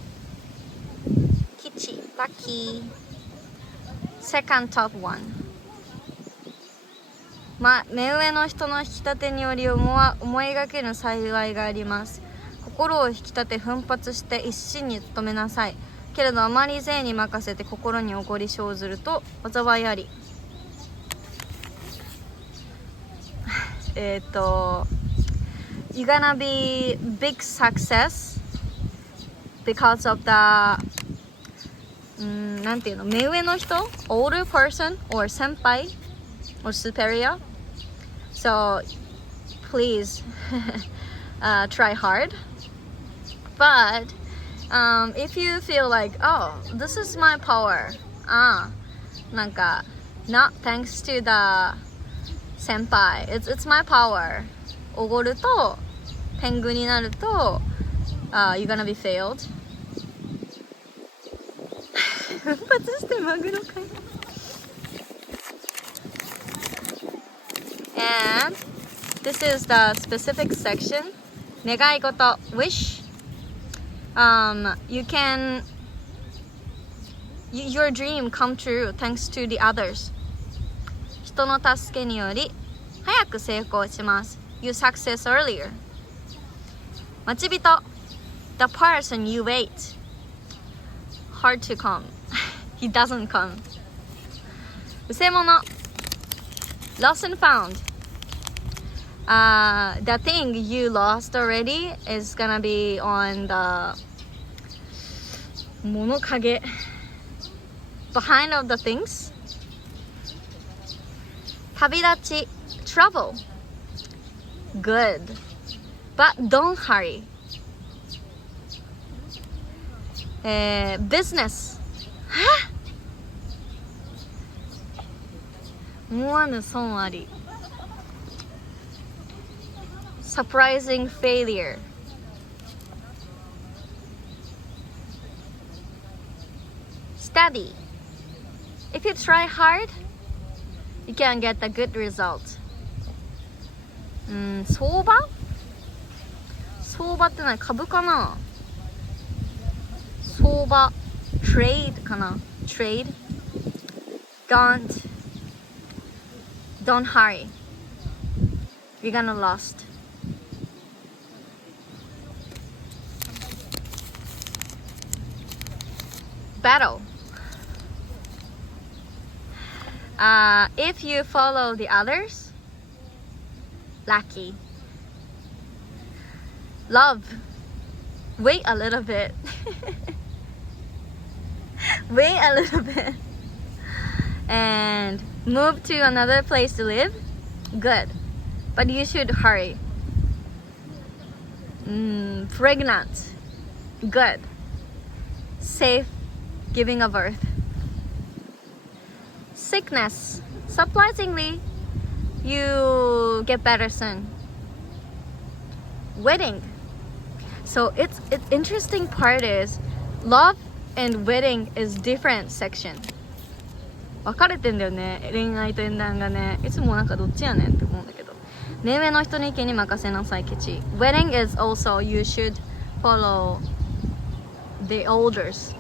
Kichi. Lucky. Second top one. 目上の人の引き立てにより思いがけぬ幸いがあります。心を引き立て奮発して一心に努めなさい。けれどあまり勢に任せて心に起こり生ずると災いあり。You're gonna be big success because of the なんていうの目上の人 older person or 先輩 or superior. So please try hard. But if you feel like, oh, this is my power, なんか not thanks to the 先輩 it's my power おごると天狗になると、you're gonna be failed 奮発してマグロかい And this is the specific section 願い事 wish you can your dream come true thanks to the others 人の助けにより早く成功します You success earlier 待ち人 The person you wait hard to come He doesn't come うせ者 Lost and found the thing you lost already is gonna be on the 物陰 behind of the things 旅立ち travel good but don't hurry business 思わぬ損あり surprising failure study if you try hard you can get a good result 相場って何株かな相場 trade かな trade don't hurry you're gonna lost battle if you follow the others lucky love wait a little bit wait a little bit and move to another place to live, good. But you should hurry. Pregnant, good. Safe giving a birth. Sickness, surprisingly, you get better soon. Wedding. So it's interesting part is love and wedding is different section. 分かれてんだよね、恋愛と縁談がね。いつもなんかどっちやねんって思うんだけど。目上の人の意見に任せなさいケチ。Wedding is also you should follow the elders.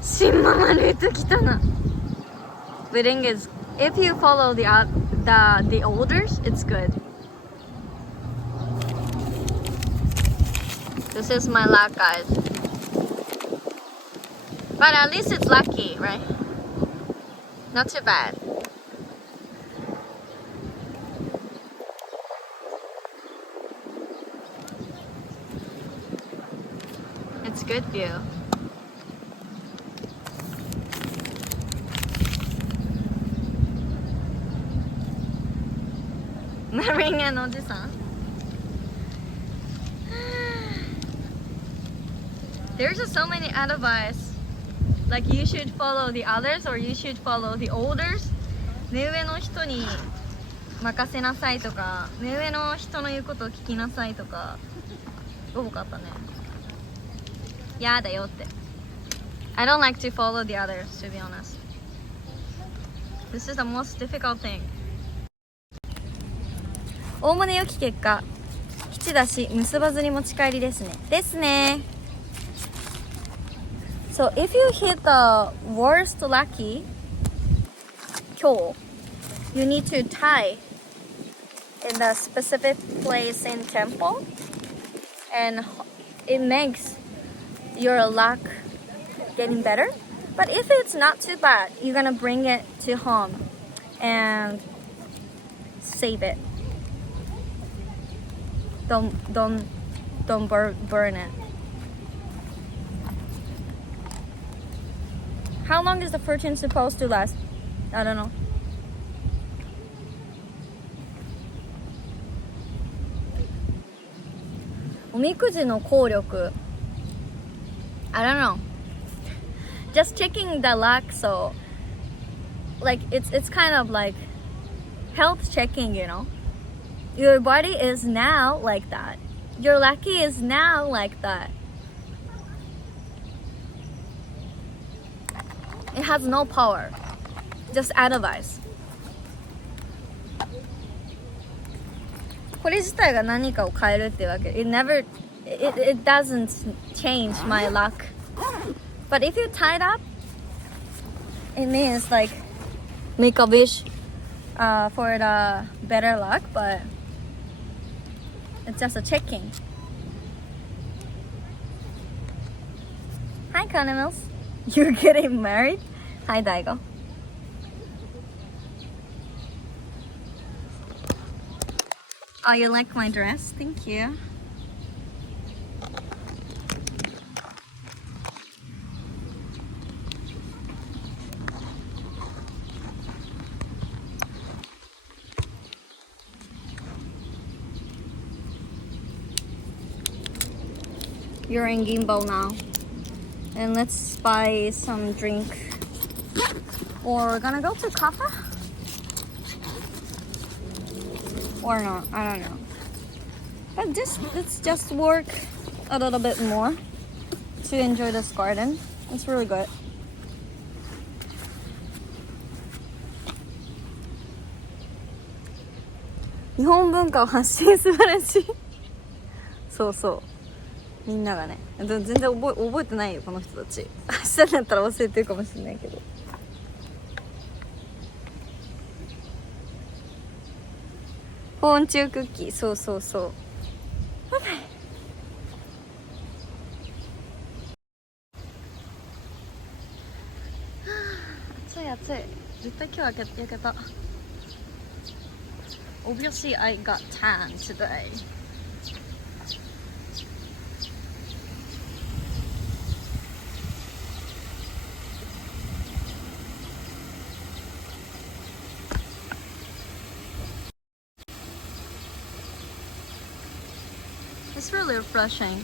新ママルート来たな。Wedding is if you follow the elders, it's good. This is my luck, guys. But at least it's lucky, right? Not too bad. It's good view. Ring and Oji-san. There's just so many advice. Like you should follow the others or you should follow the elders. 目上の人に任せなさいとか、目上の人の言うことを聞きなさいとか多かったね。やだよって。I don't like to follow the others, to be honest. This is the most difficult thing. おおむね良き結果、吉だし結ばずに持ち帰りですね。ですね。So if you hit the worst lucky, 今日 you need to tie in a specific place in temple, and it makes your luck getting better. But if it's not too bad, you're gonna bring it to home and save it. Don't burn it. How long is the fortune supposed to last? I don't know. Omikuji no kouryōku. I don't know. Just checking the luck, so like it's kind of like health checking, you know. Your body is now like that. Your lucky is now like that. It has no power. Just advice. これ自体が何かを変えるっていうわけ。It doesn't change my luck. But if you tie it up, it means like make a wish for the better luck, but it's just a checking. Hi, Canemils. You're getting married? Hi, Daigo. Oh, you like my dress? Thank you. You're in gimbal now. And let's buy some drink. Or we're gonna go to cafe? Or not, I don't know. But let's just work a little bit more to enjoy this garden. It's really good. Japanese 文化を発信素晴らしい。そうそう。みんながね、全然覚えてないよこの人たち。明日になったら忘れてるかもしれないけど。保温中クッキー、そうそうそう。暑い暑い。絶対今日は焼けた。Obviously, I got tan today. It's really refreshing.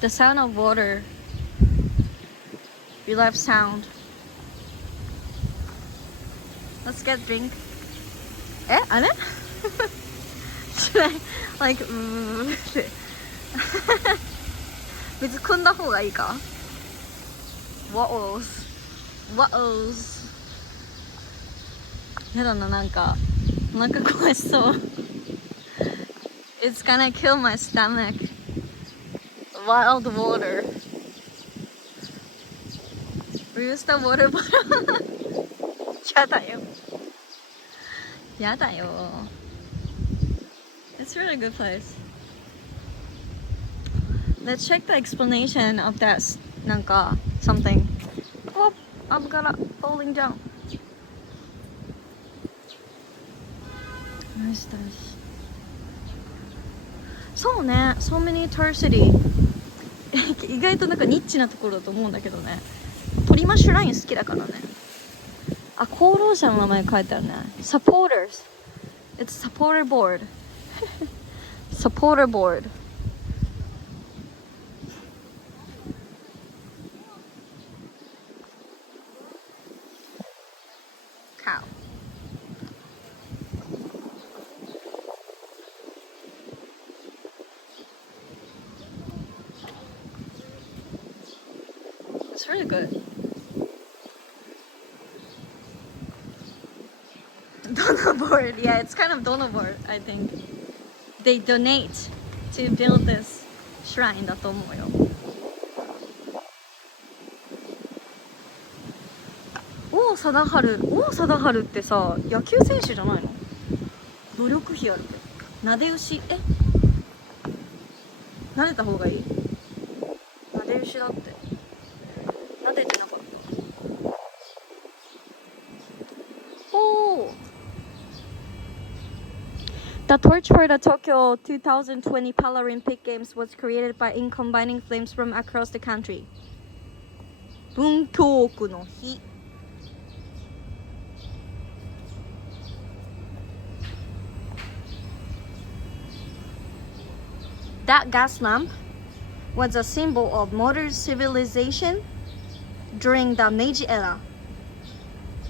The sound of water. We love sound. Let's get drink. あれShould I like って水汲んだ方がいいか What else やだな、なんかお腹壊しそう It's gonna kill my stomach. Wild water. Use the water bottle. やだよ。やだよ。It's a really good place. Let's check the explanation of that なんか something. Oh, I'm gonna falling down. Where's this? そうね、so many City 意外となんかニッチなところだと思うんだけどね。トリマッシュライン好きだからね。あ、功労者の名前書いてあるね。Supporters. It's supporter board. Supporter board. Cow. It's really good. Donor board, yeah, it's kind of donor board, I think. They donate to build this shrine だと思うよ。王貞治ってさ、野球選手じゃないの？努力費あるって。なで牛、撫でた方がいい？なで牛だって。撫でてなかった。The torch for the Tokyo 2020 Paralympic Games was created by combining flames from across the country. 文京区の日。That gas lamp was a symbol of modern civilization during the Meiji era.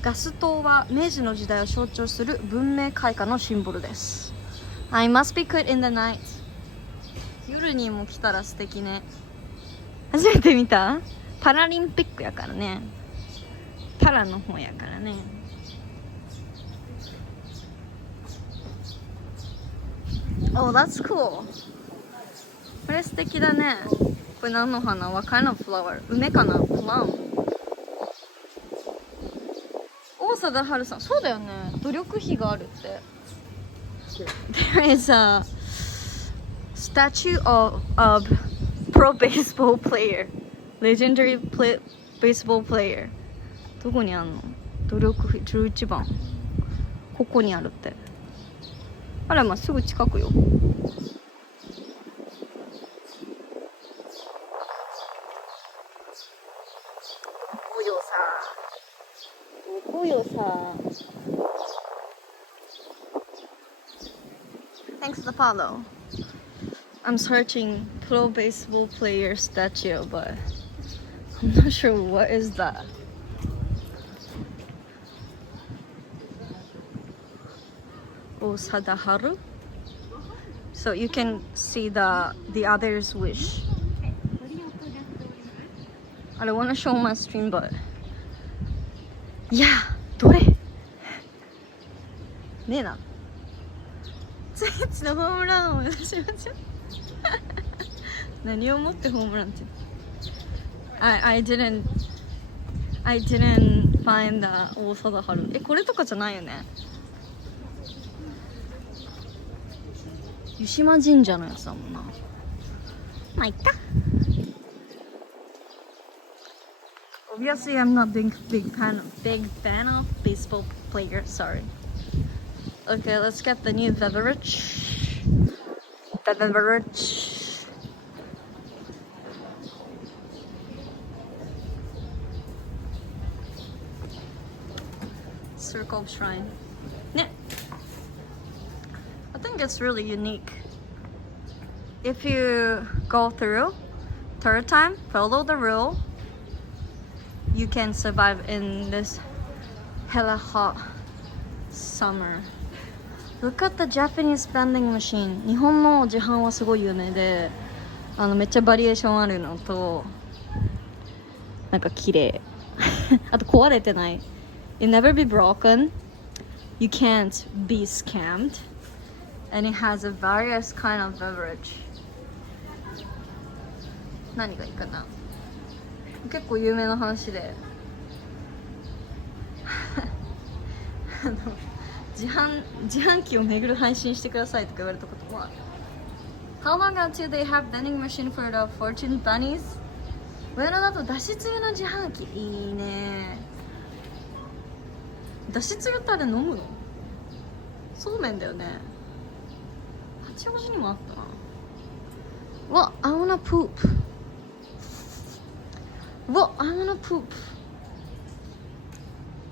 ガス灯は明治の時代を象徴する文明開化のシンボルです。I must be good in the night. 夜にも来たら素敵ね。初めて見た？パラリンピックやからね。パラの方やからね。Oh, that's cool. これ素敵だね。これ何の花？ What kind of flower? 梅かな？ Plum。王貞治さん、そうだよね。努力費があるって。There is a statue of pro baseball player, legendary baseball player. どこにあんの？努力費11番。ここにあるって。あら、まあ、すぐ近くよ。ここよさ。Thanks for the follow. I'm searching pro baseball player statue, but I'm not sure what is that. Osadaharu. So you can see the other's wish. I don't want to show my stream, but yeah, どれ？ねえな。ツイッチのホームランを目指しましょう。何をもってホームランって。I didn't find the 大貞治。これとかじゃないよね。湯島神社のやつだもんな。まあ、いっか。Obviously, I'm not big fan of baseball players. Sorry. Okay, let's get the new beverage. Circle of Shrine. Yeah. I think it's really unique. if you go through third time, follow the rule, you can survive in this hella hot summer. Look at the Japanese vending machine. 日本の自販はすごい有名で、めっちゃバリエーションあるのと、なんか綺麗。あと壊れてない。It never be broken. You can't be scammed. And it has a various kind of beverage. 何がいいかな。結構有名な話で。自販機を巡る配信してくださいとか言われたこともある。How long until they have vending machine for the fortune bunnies? 上野だとだしつゆの自販機いいね。だしつゆってあれ飲むの？そうめんだよね。八王子にもあったな。うわ、I wanna poop. うわ、I wanna poop.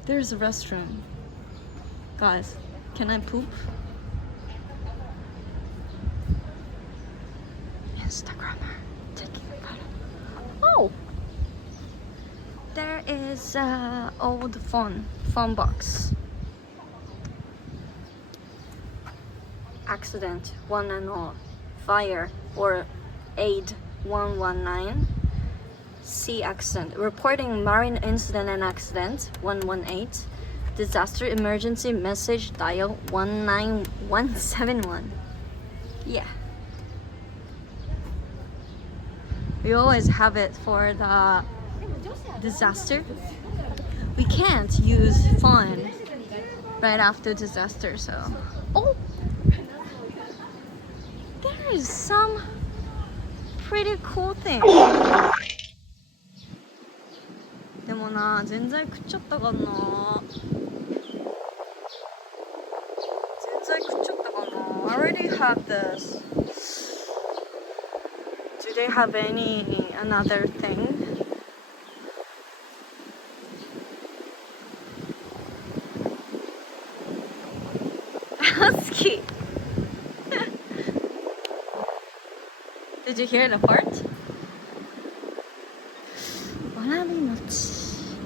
There's a restroom. Guys, can I poop? Instagrammer taking a photo. Oh! There is an old phone box. Accident 110. Fire or aid 119. Sea accident. Reporting marine incident and accident 118. Disaster emergency message dial 19171. Yeah. We always have it for the disaster. We can't use phone right after disaster, so. Oh! There is some pretty cool thing. でもな、全然食っちゃったかな。I already have this. Do they have another thing? Husky. Did you hear the fart? わらび餅。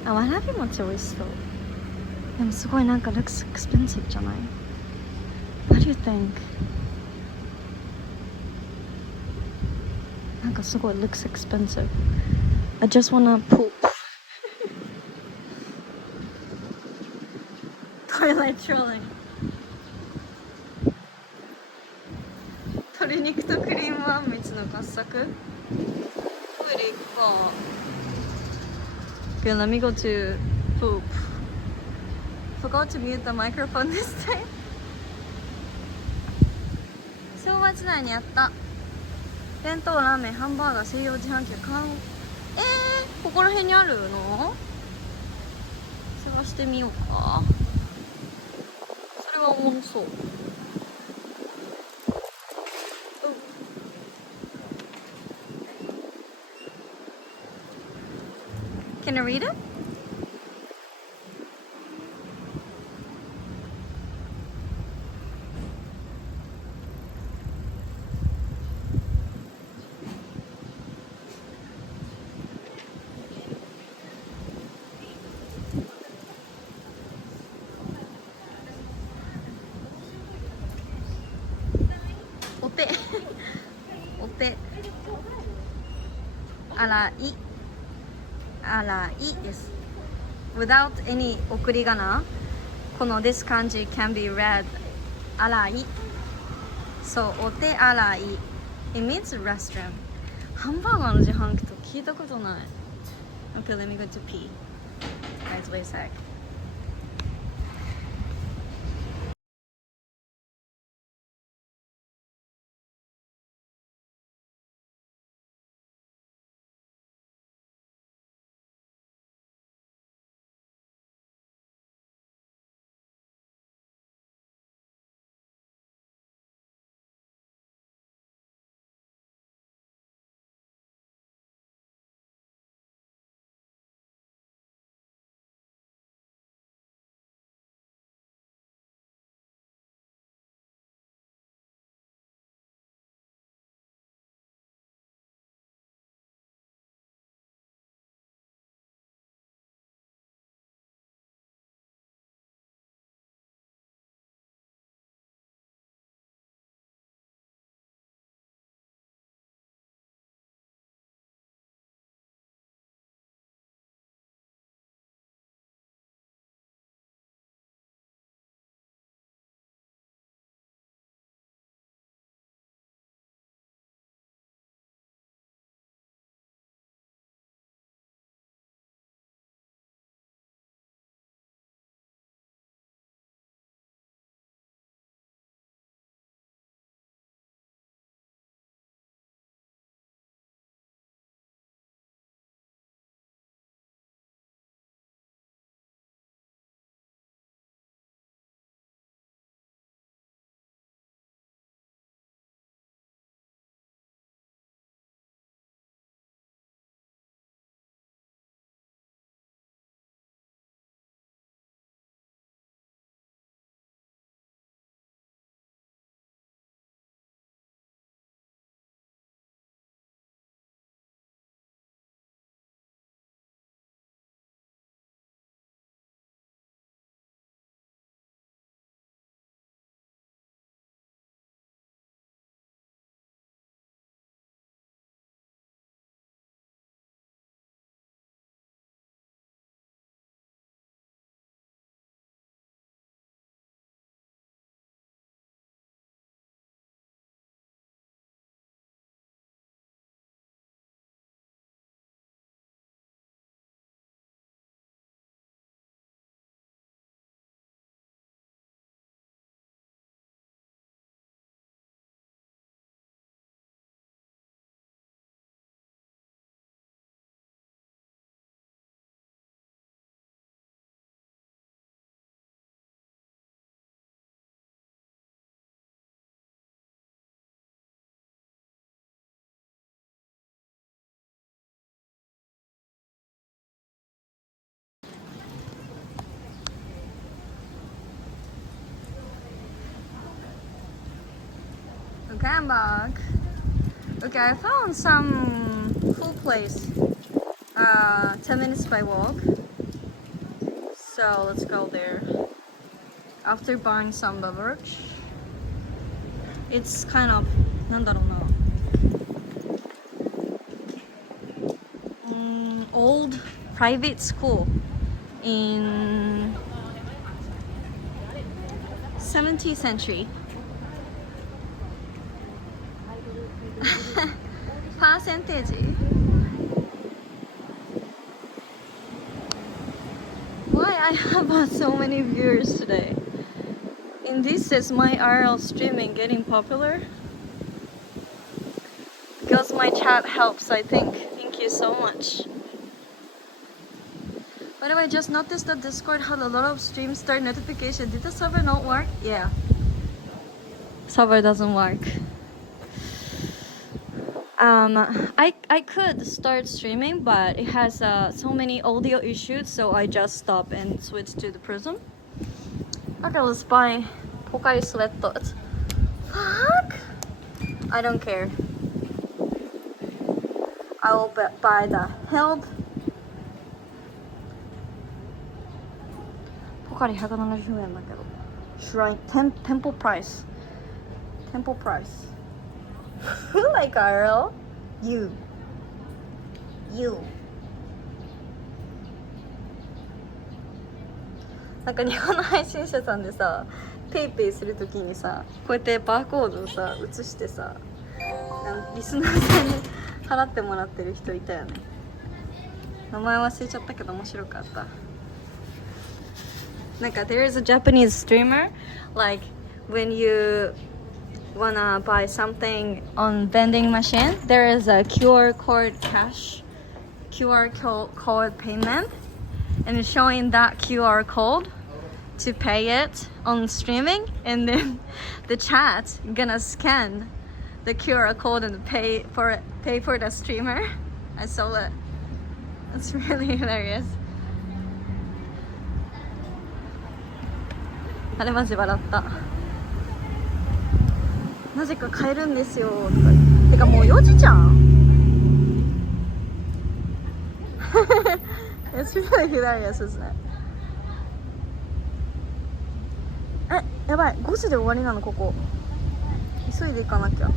あ、わらび餅美味しそう。でもすごいなんか looks expensive じゃない？ What do you think? なんかすごい looks expensive. I just wanna poop. Twilight trolling. 鶏肉とクリームあんみつの合作。トイレ行くか。Okay, let me go to poop. Forgot to mute the microphone this time. 昭和時代にあった弁当、ラーメン、ハンバーガー、西洋自販機を買う。ここら辺にあるの？探してみようか。それはおもろそう。Can I read it?お手洗いです。Without any 送り仮名、この this 漢字 can be read 洗い。そう、お手洗い。It means restroom. ハンバーガーの自販機と聞いたことない。Okay, let me go to pee. Guys, wait a sec. Okay, I'm back. Okay, I found some cool place. 10 minutes by walk. So let's go there. After buying some beverage. It's kind of なんだろうな old private school in 17th century. Percentage. Why I have so many viewers today? And this is my IRL streaming getting popular. Because my chat helps, I think. Thank you so much. By the way, I just noticed that Discord had a lot of stream start notification. Did the server not work? Yeah. Server doesn't work. I could start streaming, but it has so many audio issues, so I just stopped and switched to the Prism. Okay, let's buy Pocari Sweat. Fuck! I don't care. I will buy the Held. Pocari 170円だけど Shrine Temple Price. Temple Price. Like IRL? You. なんか日本の配信者さんでさ、ペイペイするときにさ、こうやってバーコードをさ、写してさ、リスナーさんに払ってもらってる人いたよね。名前忘れちゃったけど面白かった。なんか there is a Japanese streamer, like when you wanna buy something on vending machine, there is a QR code payment, and it's showing that QR code to pay it on streaming, and then the chat gonna scan the QR code and pay for the streamer. I saw it. It's really hilarious. あれマジ笑った。なぜか買えるんですよとか。てかもう4時じゃん。It's really hilarious, isn't it? やばい、5時で終わりなのここ。急いで行かなきゃ。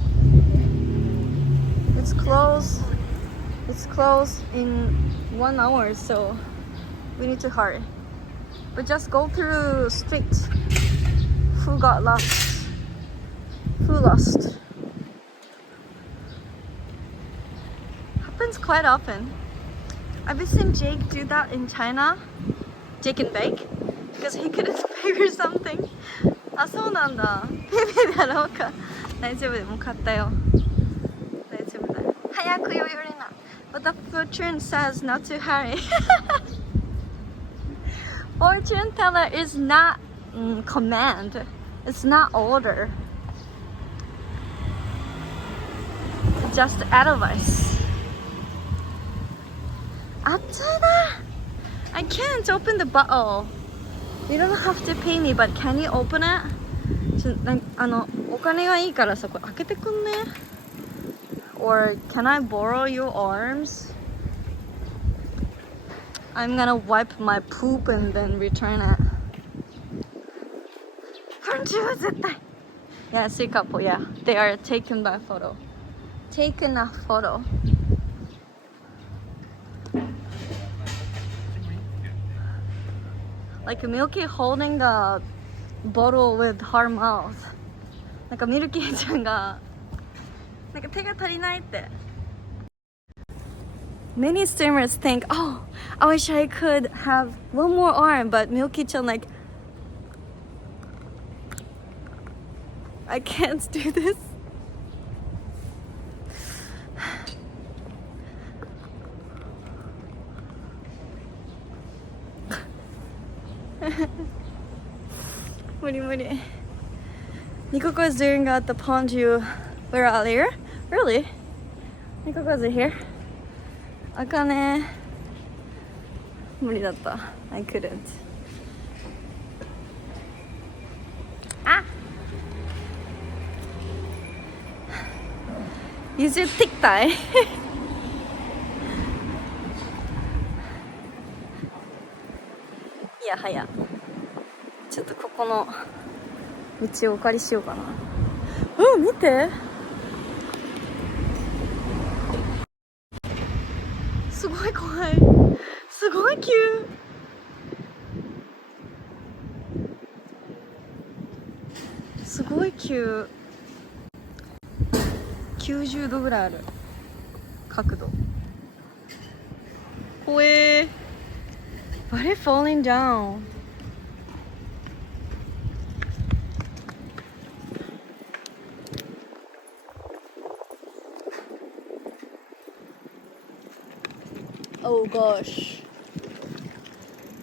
It's closed in 1 hour, so we need to hurry. But just go through street. Who got lost? Who lost? Happens quite often. I've seen Jake do that in China. Jake and Bake. Because he couldn't pay for something. あ、そうなんだ。ペイペイで払おうか。大丈夫、もう買ったよ。大丈夫だよ。早くよよりな。But the fortune says not to hurry. Fortune teller is not command. It's not order. It's just advice. 暑いな。I can't open the bottle. You don't have to pay me, but can you open it? お金がいいからさ、これ開けてくんね。Or can I borrow your arms? I'm gonna wipe my poop and then return it. Yeah, see couple, yeah. They are taking that photo. Taking a photo. Like Milky holding the bottle with her mouth. なんかミルキーちゃんがなんか手が足りないって。Many streamers think, oh, I wish I could have one more arm, but Milky-chan like, I can't do this. 무리. Nikoko is doing at the pond you were earlier? Really? Nikoko is here? Akane. 無理だった。I couldn't. 20틱 타이.いやはやちょっとここの道をお借りしようかな。うん、見て、すごい怖い、すごい急、すごい急、90度ぐらいある角度。怖え。What if falling down? Oh gosh.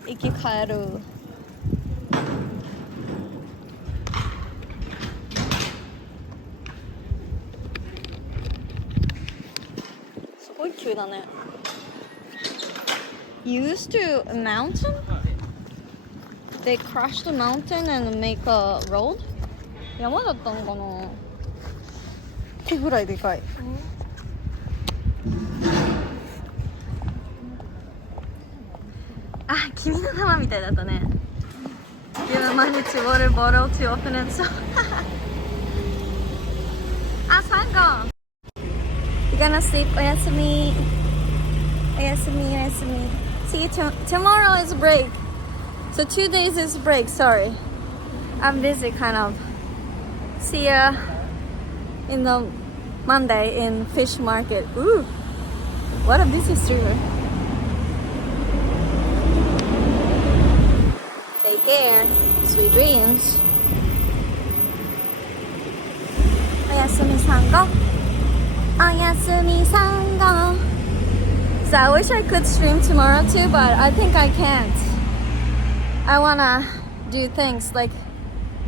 生き返る。すごい急だね。Used to a mountain? They crashed the mountain and make a road? 山だったのかなってぐらいでかい。あ、君の名前みたいだったね。Give a money to water bottle to open it. So あ、最後。You gonna sleep? おやすみ。おやすみ、おやすみ。See you tomorrow is break. So 2 days is break, sorry. I'm busy kind of. See ya in the Monday in fish market. Ooh, what a busy streamer. Take care. Sweet dreams. おやすみさんご。おやすみさんご。So I wish I could stream tomorrow too, but I think I can't. I wanna do things like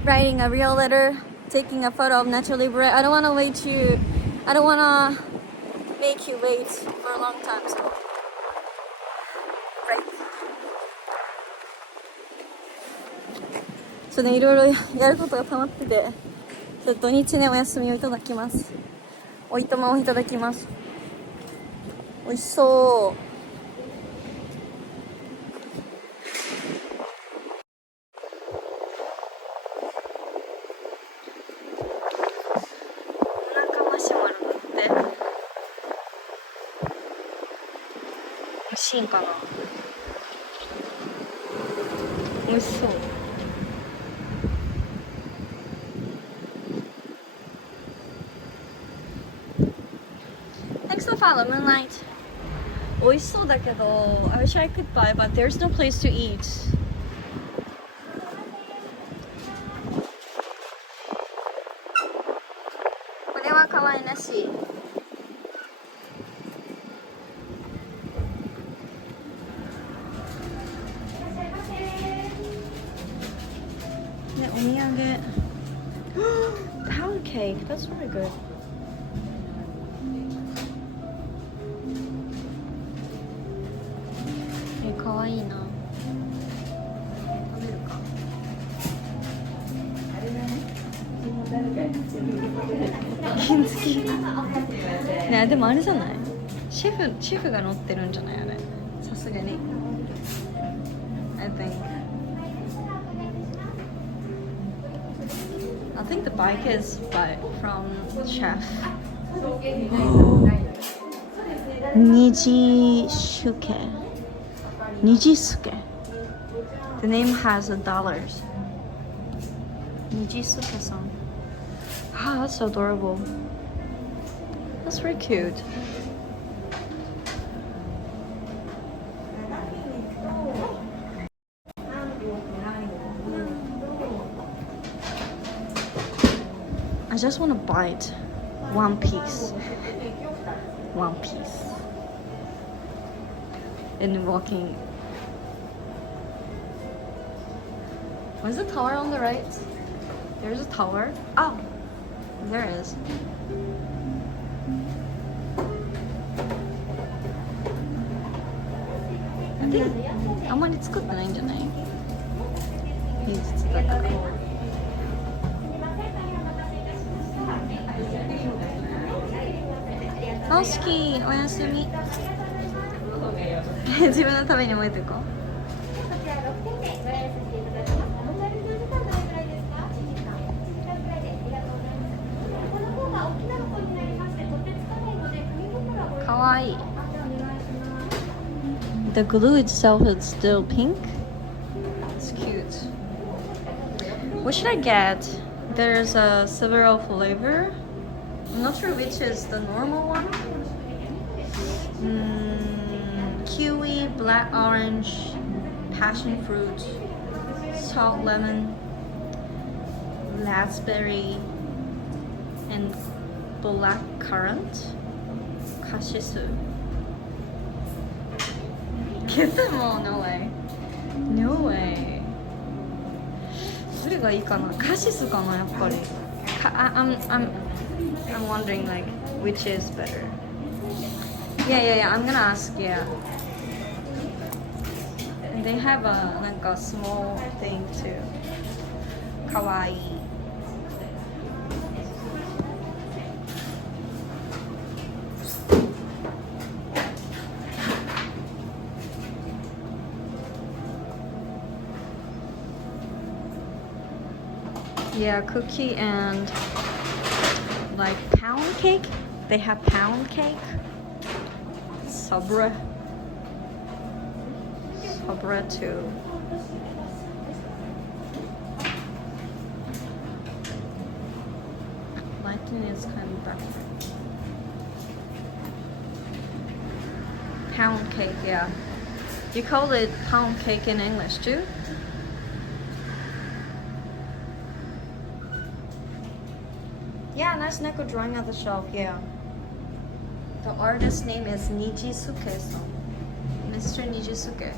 writing a real letter, taking a photo of Nacho Libre. I don't wanna wait you. I don't wanna make you wait for a long time. So, right. ちょっとね、いろいろやることが溜まってて、ちょっと土日ね、お休みをいただきます。おいとまをいただきます。美味しそう。中マシュマロだって。美味しいんかな。美味しそう。Thanks for follow, Moonlight. 美味しそうだけど I wish I could buy, but there's no place to eat. これは可愛らしい。ね、お土産Pound cake, that's really good. かわいいな。食べるか。金付き。ね、でもあれじゃない？シェフが乗ってるんじゃないあれ。さすがに。I think the bike is from chef. 虹助. The name has $. Nijisuke-san. Ah, that's so adorable. That's very cute. I just want to bite one piece. One piece. And walking. Where's the tower on the right? There's a tower. Oh, there is. I think あんまり作ってないんじゃない？平日だから。あ、好き。おやすみ。自分のために置いてこう。こちら6点でご用意させていただきます。お持ち帰りの時間どれくらいですか？1時間。1時間くらいでありがとうございます。この方が大きな箱になりまして、取ってつかないので、紙袋はご用意かわいい。お願いします。 The glue itself is still pink. It's cute. What should I get? There's several flavor. I'm not sure which is the normal one. Kiwi, black orange, passion fruit, salt lemon, raspberry, and black currant. Kashisu. Get them all? No way. No way. どれがいいかな？カシスかなやっぱり。I'm wondering like which is better. Yeah. I'm gonna ask. Yeah. And they have a なんか small thing too. かわいい。Yeah, cookie and like pound cake. They have pound cake. Sabra too. Lighting is kind of backward. Pound cake, yeah. You call it pound cake in English too? Yeah, nice neko drawing on the shelf, yeah. The artist's name is Nijisuke-san. Mr. Nijisuke.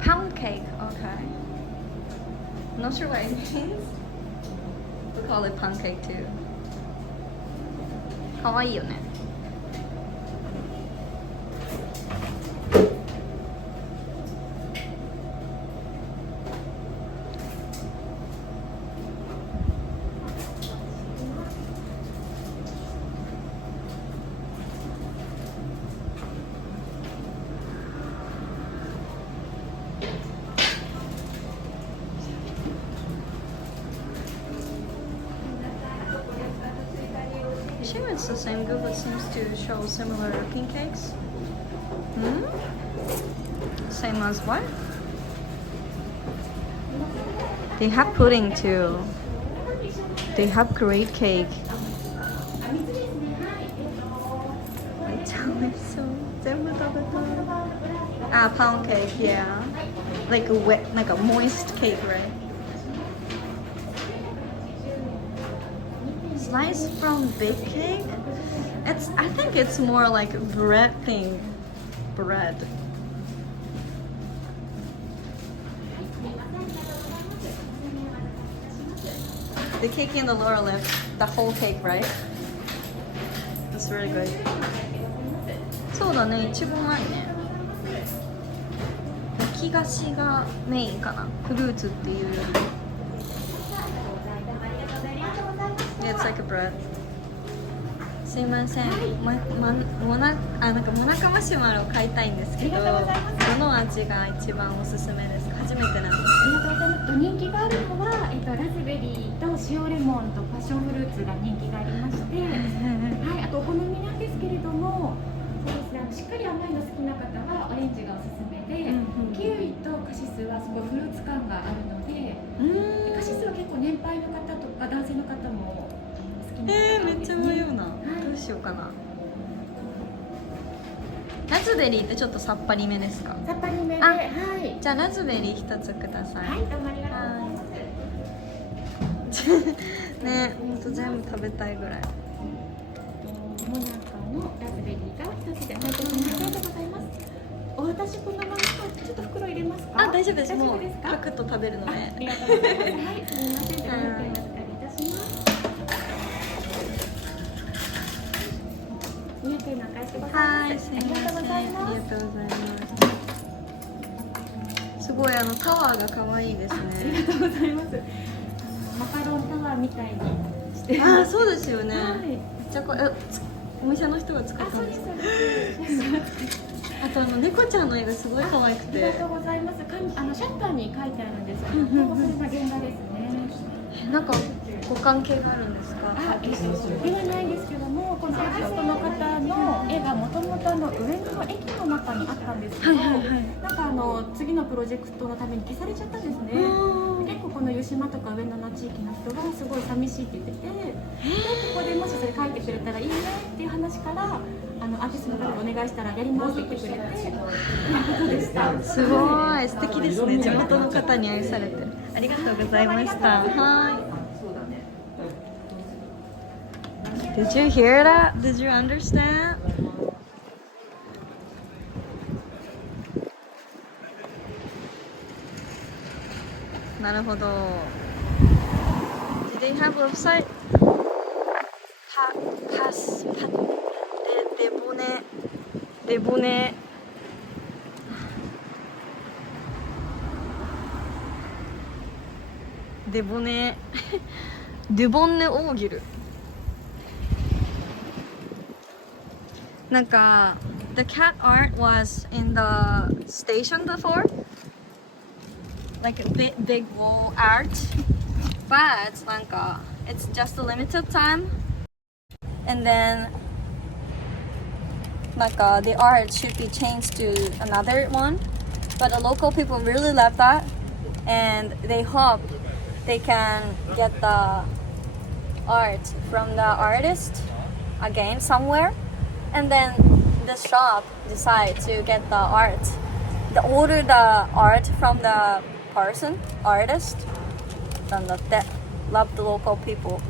Pound cake, okay. Not sure what it means. We call it pancake too. かわいいよね。Assume it's the same good, but seems to show similar looking cakes. Same as what? They have pudding too. They have great cake. Ah, pound cake, yeah. Like a wet, like a moist cake, right? Slice from big cake? I think it's more like bread thing. Bread. The cake in the lower left, the whole cake, right? That's really good. そうだね、一番あるね。焼き菓子がメインかな。フルーツっていうより。Yeah, it's like a bread. すいません。なんかモナカマシュマロを買いたいんですけど、どの味が一番おすすめですか？初めてなんです。ありがとうございます。人気があるのは、ラズベリーと塩レモンとパッションフルーツが人気がありまして、はい、あとお好みなんですけれども、そうですね、しっかり甘いの好きな方はオレンジがおすすめで、キウイとカシスはすごいフルーツ感があるので、カシスは結構年配の方とか男性の方も好きな方が多いですね。めっちゃ迷うな。どうしようかな。ラズベリーってちょっとさっぱりめですか？さっぱりめで、あはい。じゃあラズベリー一つください。はい、どうもありがとうございます。ね、ほんと全部食べたいぐらい。モナカのラズベリーが一つで、ありがとうございます。お私このままちょっと袋入れますか？あ、大丈夫です。大丈もう夫ですか？パクッと食べるので。ありがとうございます。はい、すみません。お預かりいたします。でございます。はい、すいません。ありがとうございます。ありがとうございます。すごいタワーが可愛いですありね。がとうございます。マカロンタワーみたいにしてあー、そうですよね。はい。めっちゃお店の人が作っあ、たです。そうんです。そうですあと猫ちゃんの絵がすごい可愛くありがて。とうございます。シャッターに書いてあるんですけど、それが原画ですね。なんかご関係があるんですか？ではないんですけども、このアーティストの方の絵がもともと上野の駅の中にあったんですけど、なんか次のプロジェクトのために消されちゃったんですね。結構この湯島とか上野の地域の人がすごい寂しいって言ってて、でここでもしそれ描いてくれたらいいねっていう話からアーティストの方にお願いしたらやりますって言ってくれてということでした。すごい素敵ですね。地元の方に愛されてありがとうございました。はい。Did you hear that? Did you understand? なるほど。Did they have a website? デボネデボネデボンネオーギル。なんか the cat art was in the station before, like a big wall art, but なんか it's just a limited time, and then なんか the art should be changed to another one, but the local people really love that, and they hope they can get the art from the artist again somewhere, and then the shop decide to get the art, order the art from the person, artist, that love the local people.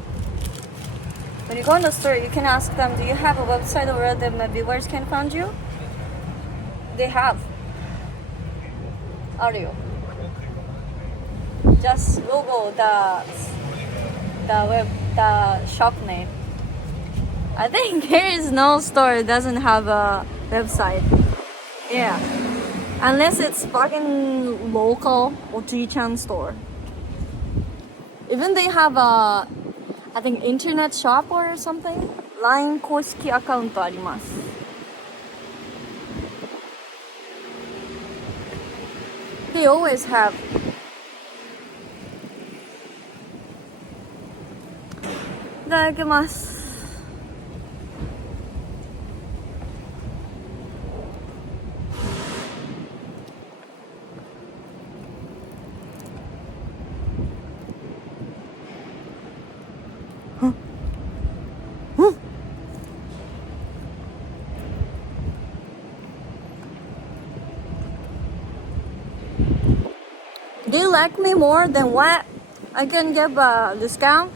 When you go in the store, you can ask them, do you have a website where the viewers can find you? They have. あるよ。Just Google the shop name. I think here is no store that doesn't have a website. Yeah. Unless it's fucking local Oji-chan store. Even they have a, I think, internet shop or something. LINE 公式アカウントあります。They always have. いただきます。Do you like me more than what? I can give a discount?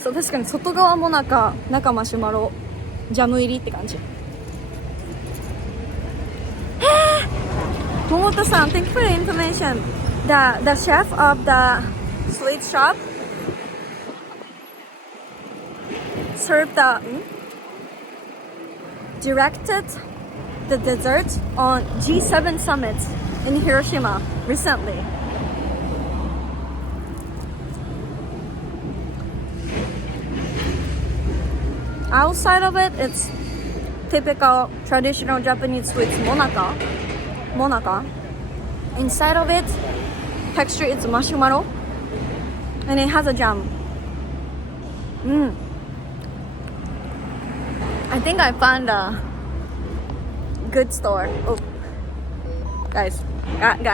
そう、確かに外側も中マシュマロジャム入りって感じ。Momotoさん thank you for the information. The chef of the sweet shop served directed the dessert on G7 summit in Hiroshima recently. Outside of it, it's typical traditional Japanese sweets monaka. Inside of it, texture is marshmallow, and it has a jam. I think I found a good store. Oh, guys, don't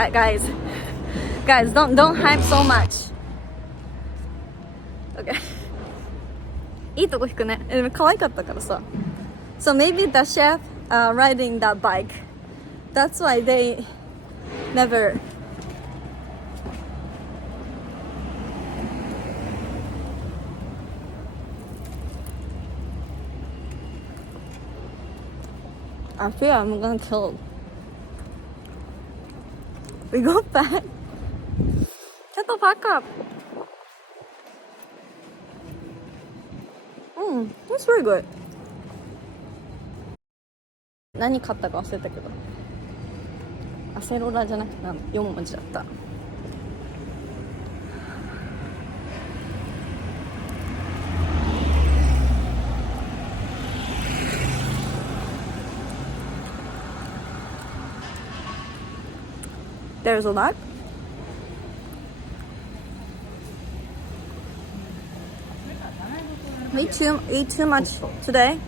hype so much. Okay. いいとこ引くね。でも可愛かったからさ。So maybe the chef riding that bike. That's why they never. I fear I'm gonna kill. We go back. Shut the fuck up. That's very good. 何買ったか忘れたけど。アセロラじゃなくて4文字だった。There's a lot. Eat too much today?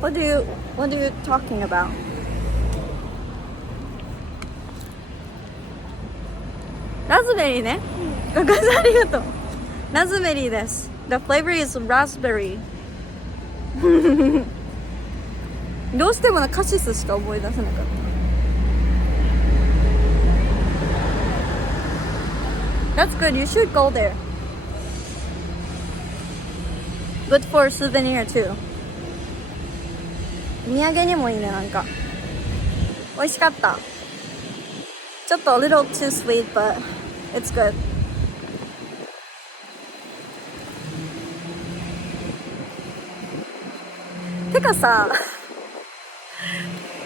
What are you talking about? Raspberry ね。ごめんなさい、ありがとう。ラズベリーです。The flavor is raspberry. どうしてもカシスしか覚え出せなかった。That's good. You should go there. Good for souvenir too. 土産にもいいね、なんか。美味しかった。ちょっと a little too sweet, but it's good. てかさ、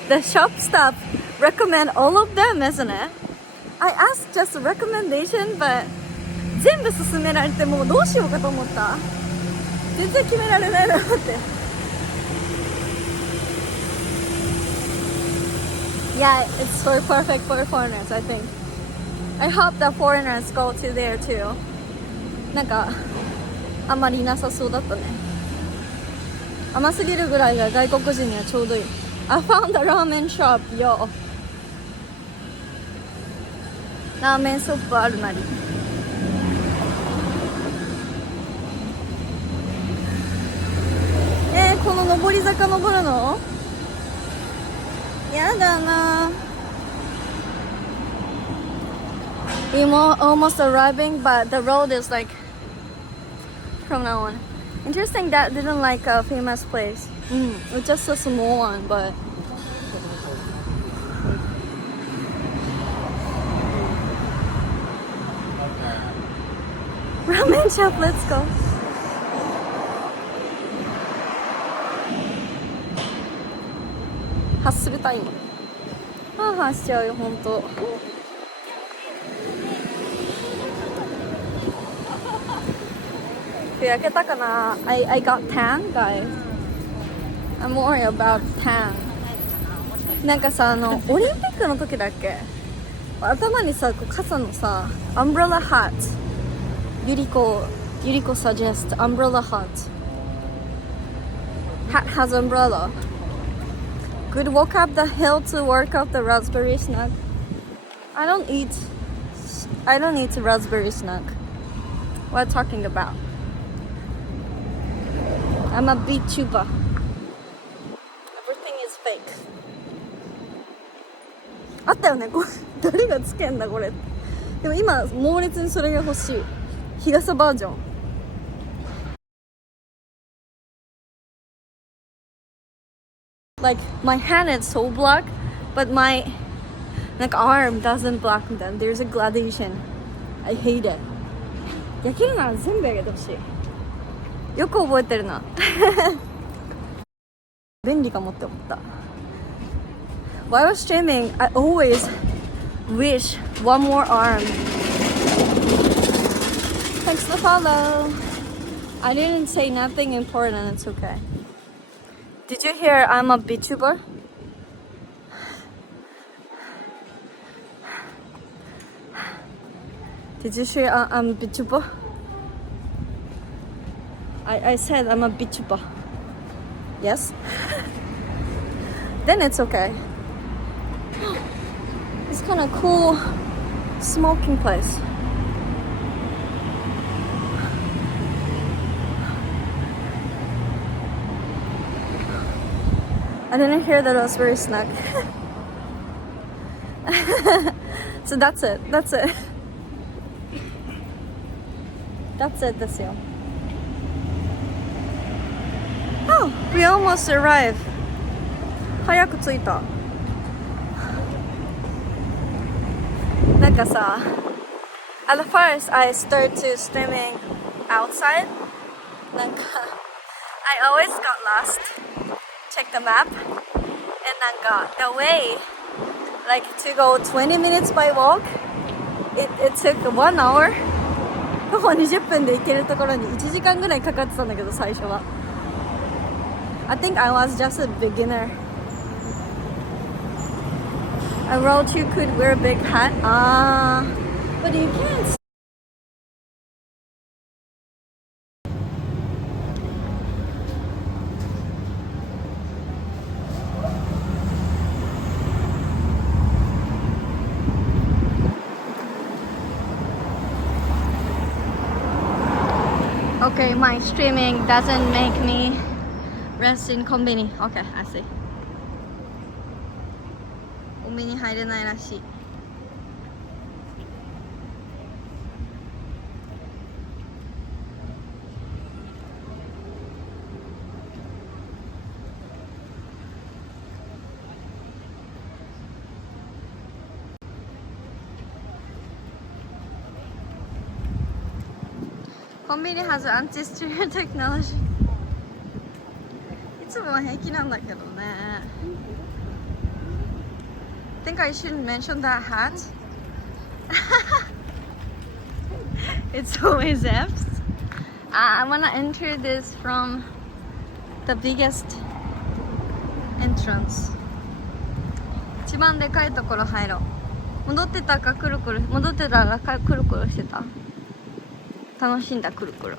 the shop staff recommend all of them, isn't it? I asked just a recommendation, but 全部勧められてもうどうしようかと思った。全然決められないなって。Yeah, it's so perfect for foreigners, I think. I hope that foreigners go to there too. なんかあんまりいなさそうだったね。甘すぎるぐらいが外国人にはちょうどいい。I found a ramen shop, yo. ラーメンショップあるなり。この上り坂登るの？やだな。We're almost arriving, but the road is like from now on. Interesting that didn't like a famous place. It's just a small one, but ramen shop, let's go. Passるタイム。はぁはぁしちゃうよ、ほんと。焼けたかな？ I got tan, guys. I'm worried about tan. なんかさ、オリンピックの時だっけ？頭にさ、こう傘のさ、umbrella hat. ゆりこ suggest umbrella hat. Hat has umbrella. Could walk up the hill to work out the raspberry snack. I don't eat raspberry snack. What are you talking about? I'm a VTuber. Everything is fake. あったよね、これ誰がつけんだこれ。でも今猛烈にそれが欲しい。日傘バージョン。Like my hand is so black, but my arm doesn't black them. There's a gradation. I hate it. 焼けるなら全部焼けてほしい。よく覚えてるな。便利かもって思った。While I was streaming, I always wish one more arm. Thanks for the follow. I didn't say nothing important. It's okay. Did you hear I'm a VTuber? Did you hear I'm a VTuber? I said I'm a VTuber. Yes? Then it's okay. It's kind of cool smoking place. I didn't hear that I was very snug. So that's it. That's it. That's it this year. Oh, we almost arrived. 早く着いた。なんかさ、at first I started to streaming outside. なんか I always got lost. Check the map. And the way, like to go 20 minutes by walk, it took 1 hour. 徒歩20分で行けるところに1時間ぐらいかかってたんだけど、最初は。I think I was just a beginner. I wrote you could wear a big hat. But you can't. Okay, my streaming doesn't make me rest in コンビニ。Okay, I see. コンビニ入れないらしい。コンビニ has anti-steer technology. いつもは平気なんだけどね。I think I shouldn't mention that hat. It's always F's. I wanna enter this from the biggest entrance. 一番でかいところ入ろう。戻ってたらくるくるしてた。楽しんだくるくる。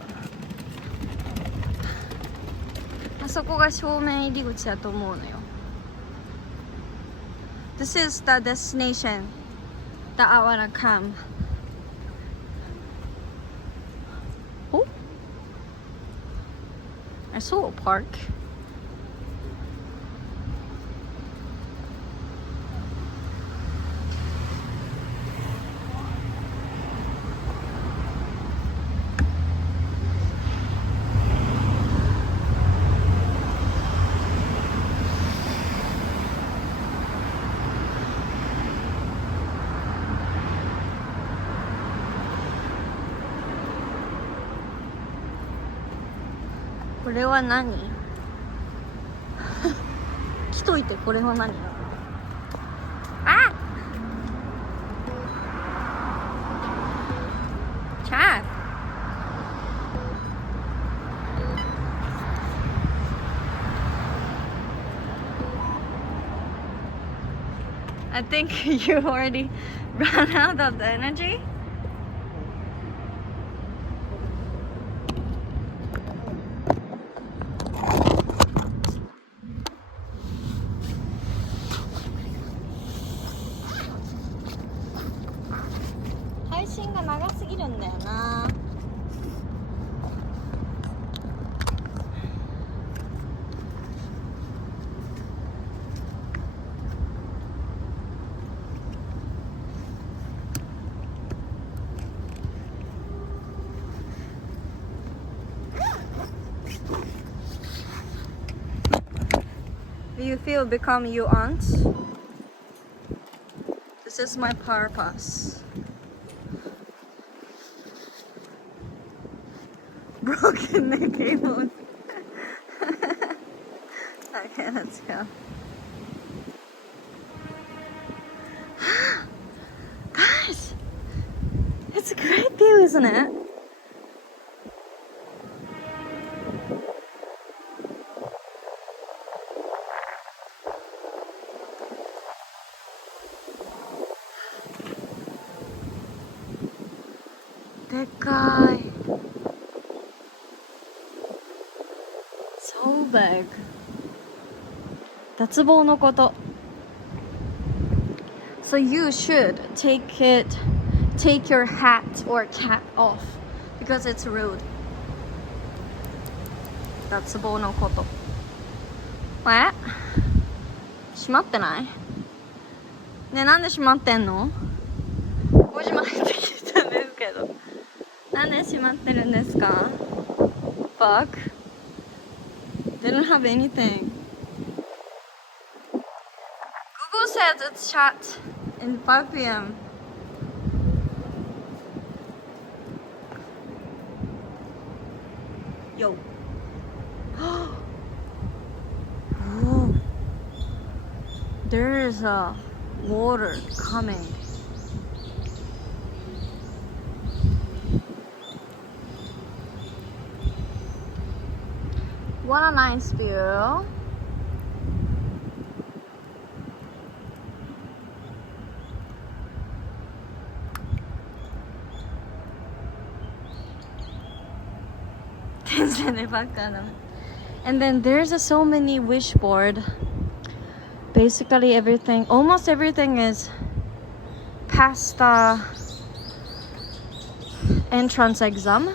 あそこが正面入り口だと思うのよ。This is the destination that I wanna come. Oh, I saw a park.これは何？来といて、これは何？あ！Chad! I think you already ran out of the energy. Do you feel become you aunt? This is my purpose. Broken neck emote. Okay, let's go. Guys, it's a great view, isn't it? So big. 脱帽のこと。So you should take your hat or cap off because it's rude. 脱帽のこと。閉まってない？ねえ、なんで閉まってんの？5時までって聞いたんですけど。なんで閉まってるんですか？ Fuck. Didn't have anything. Google says it's shut in 5 p.m. Yo. Oh, there is a water coming. What a nice view. And then there's so many wishboard. Basically everything, almost everything is past the entrance exam,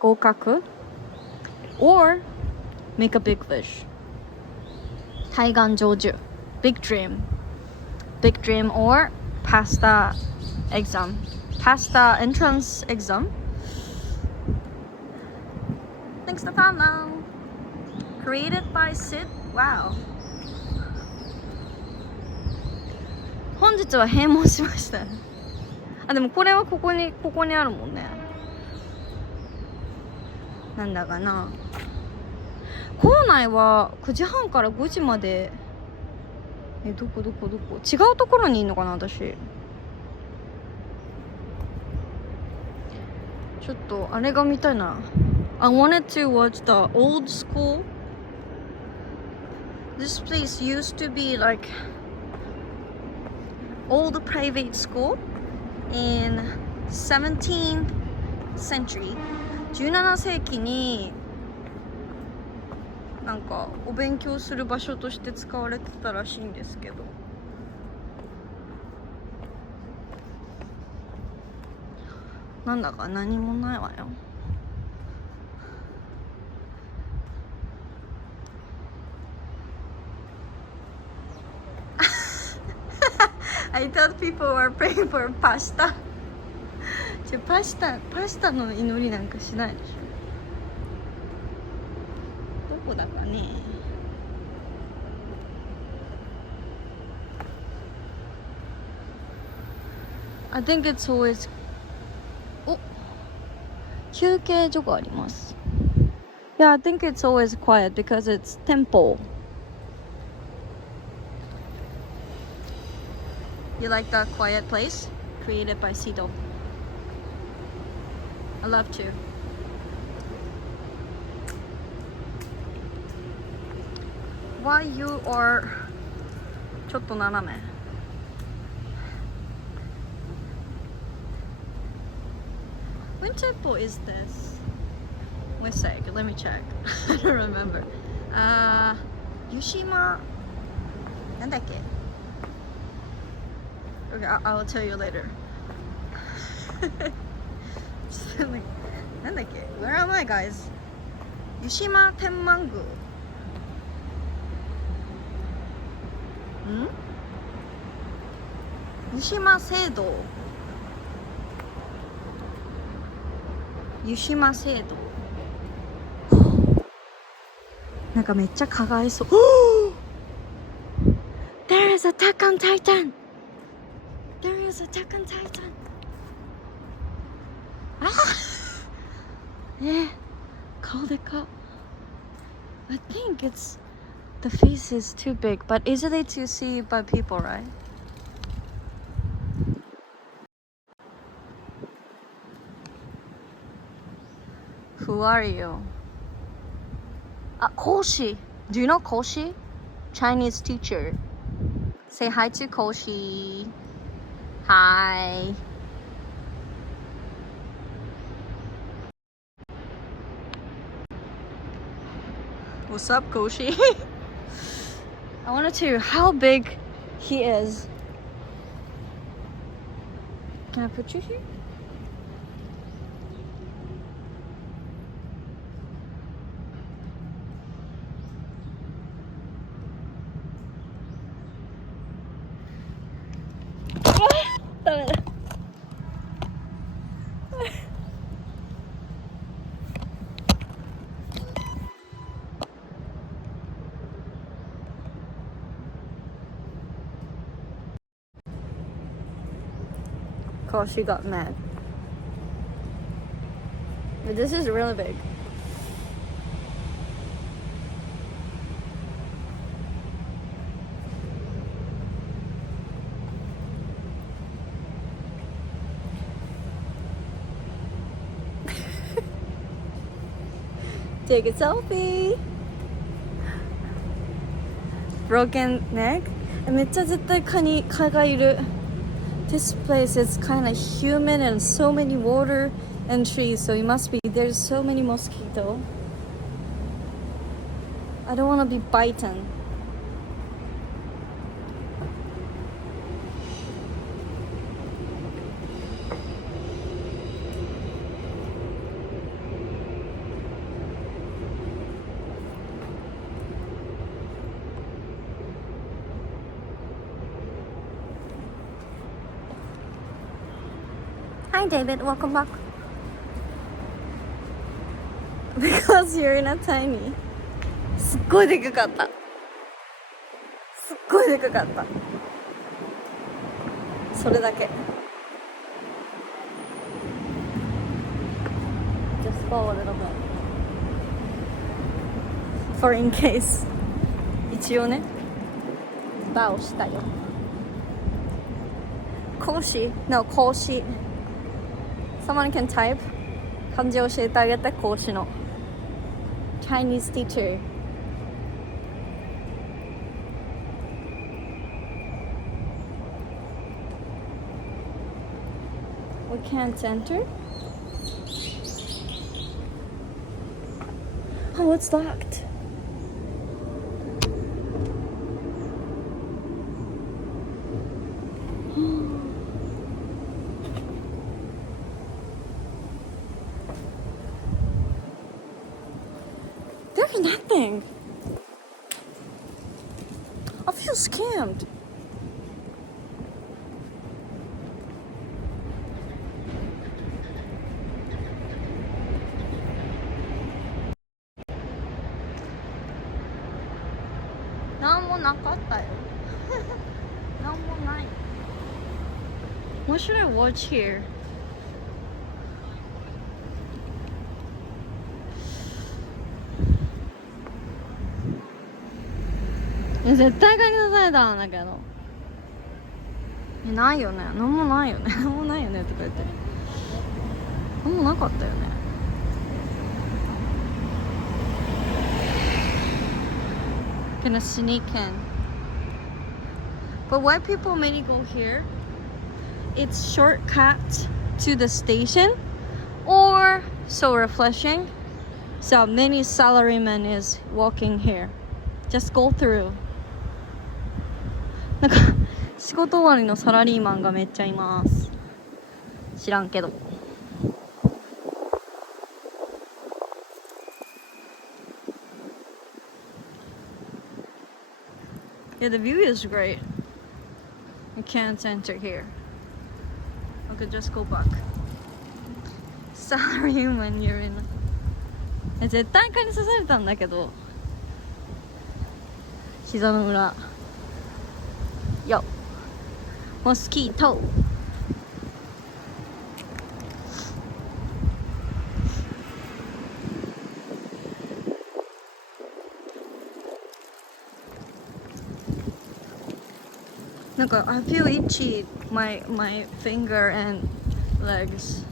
合格, or make a big wish. 対岸成就, big dream, or pass the exam, pass the entrance exam. Thanks to Fana. Created by Sid. Wow. 本日は閉門しました。あ、でもこれはここにあるもんね。なんだかな。校内は9時半から5時まで。どこ違うところにいんのかな、私。ちょっとあれが見たいな。I wanted to watch the old school. This place used to be like old private school in 17th century. 17世紀になんかお勉強する場所として使われてたらしいんですけど。なんだか何もないわよ。I thought people were praying for pasta. パスタの祈りなんかしないでしょ。どこだかね。I think it's always お、休憩所があります。Yeah, I think it's always quiet because it's temple. You like that quiet place created by Sido? I love to. Why you are ちょっと斜め。Which temple is this? Wait a sec, let me check. I don't remember. Yushima なんだっけ? Okay, I'll tell you later. Where am I, guys? Yushima Tenmangu. Yushima Seido. Yushima Seido. なんかめっちゃかがいそう。There is Attack on Titan. There is Attack on Titan. Ah! Call the cop. I think it's the face is too big, but easily to see by people, right? Who are you? Koshi. Do you know Koshi? Chinese teacher. Say hi to Koshi. Hi. What's up, Koshi? I wanted to how big he is. Can I put you here? She got mad. But this is really big. Take a selfie. Broken neck. めっちゃ絶対蚊がいる。This place is kind of humid and so many water and trees, so it must be there's so many mosquitoes. I don't want to be bitten. Hi David, welcome back. Because you're in a tiny. すっごいでかかった。すっごいでかかった。それだけ。Just fall a little bit. For in case. 一応ね。バーをしたよ。講師 No, 講師。Someone can type 漢字を教えてあげて講師の Chinese teacher. We can't enter. Oh, it's locked. There's nothing. I feel scammed. Noneもなかったよ。なんもない。What should I watch here?絶対蚊に刺されたんだけど。ないよね。なんもないよね。なんもないよねとか言って。なんもなかったよね。Gonna sneak in. But why people mainly go here? It's shortcut to the station or so refreshing. So many salarymen is walking here. Just go through. なんか仕事終わりのサラリーマンがめっちゃいます。知らんけど。Yeah, the view is great. I can't enter here. I could just go back. Salaryman, you're in. 絶対蚊に刺されたんだけど。膝の裏。Yo, mosquito. I feel itchy, my finger and legs.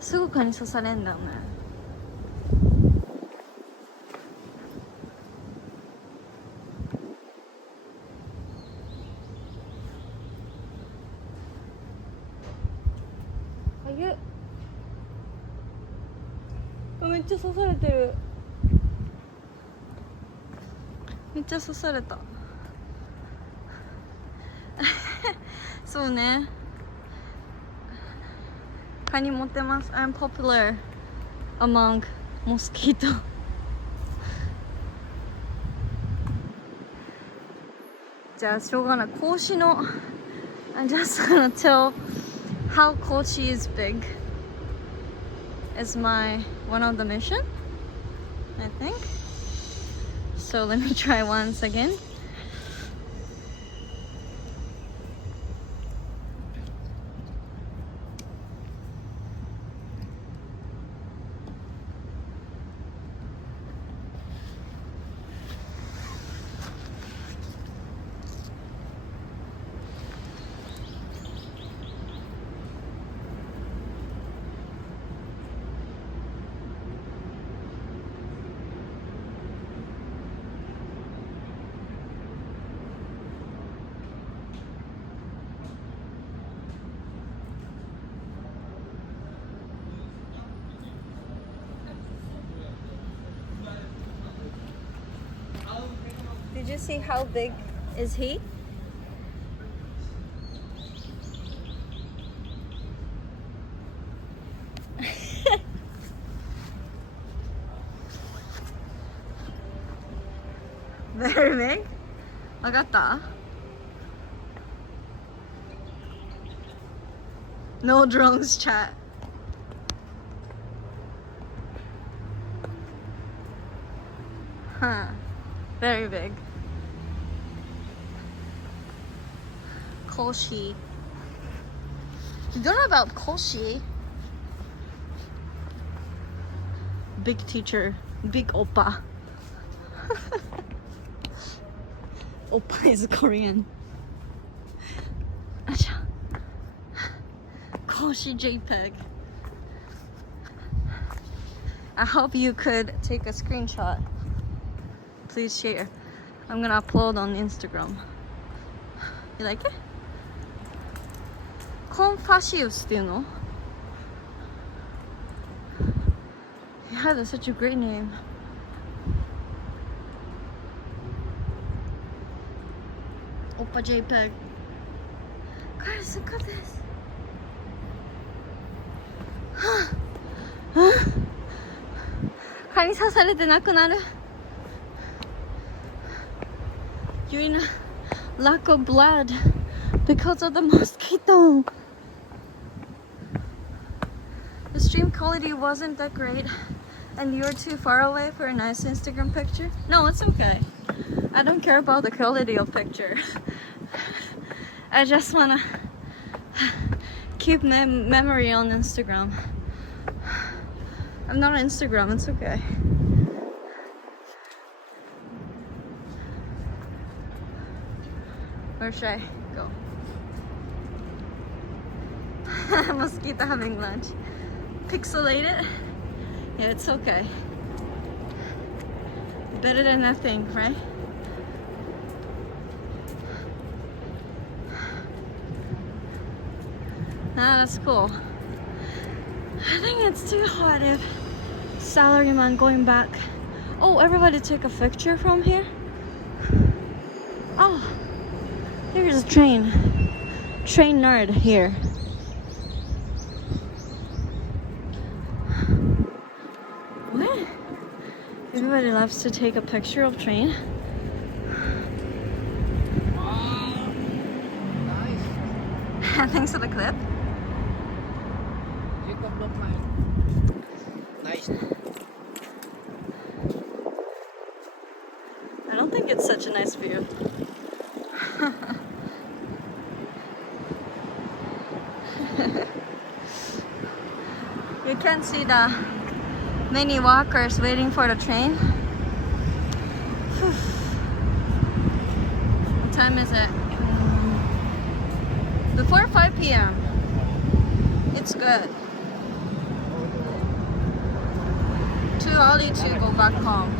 すぐ蚊に刺されんだよね。めっちゃ刺されてる。めっちゃ刺された。そうね。蚊に持ってます。I'm popular among mosquito. じゃあしょうがない。格子の I'm just gonna tell how Kochi is big is my one of the mission, I think. So let me try once again. Did you see how big is he? Very big? わかった? No drones chat. Huh. Very big. Koshi. You don't know about Koshi? Big teacher. Big oppa. Oppa is Korean. Acha. Koshi JPEG. I hope you could take a screenshot. Please share. I'm gonna upload on Instagram. You like it? Confucius, do you know? Yeah, that's such a great name. Oppa JPEG. Guys, look at this. You're in a lack of blood because of the mosquito. The stream quality wasn't that great and you're too far away for a nice Instagram picture. No, it's okay. I don't care about the quality of picture. I just wanna keep my memory on Instagram. I'm not on Instagram, it's okay. Where should I go? Mosquito having lunch. Pixelated? Yeah, it's okay. Better than nothing, right? Ah, that's cool. I think it's too hot if salaryman going back. Oh, everybody take a picture from here. Oh, here's a train. Train nerd here. What? Everybody loves to take a picture of train. Thanks for the clip. Nice. I don't think it's such a nice view. You can see the many walkers waiting for the train. What time is it? Before 5 p.m. It's good. Too early to go back home.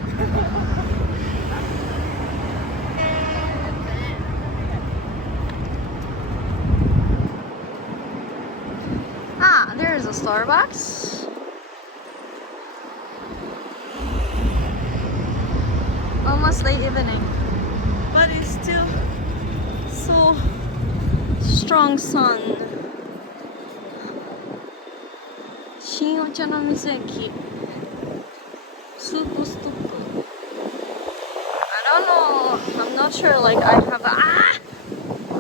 Ah, there's a Starbucks. Almost late evening, but it's still so strong sun. 新お茶の水駅。スープストップ。I don't know. I'm not sure. Like I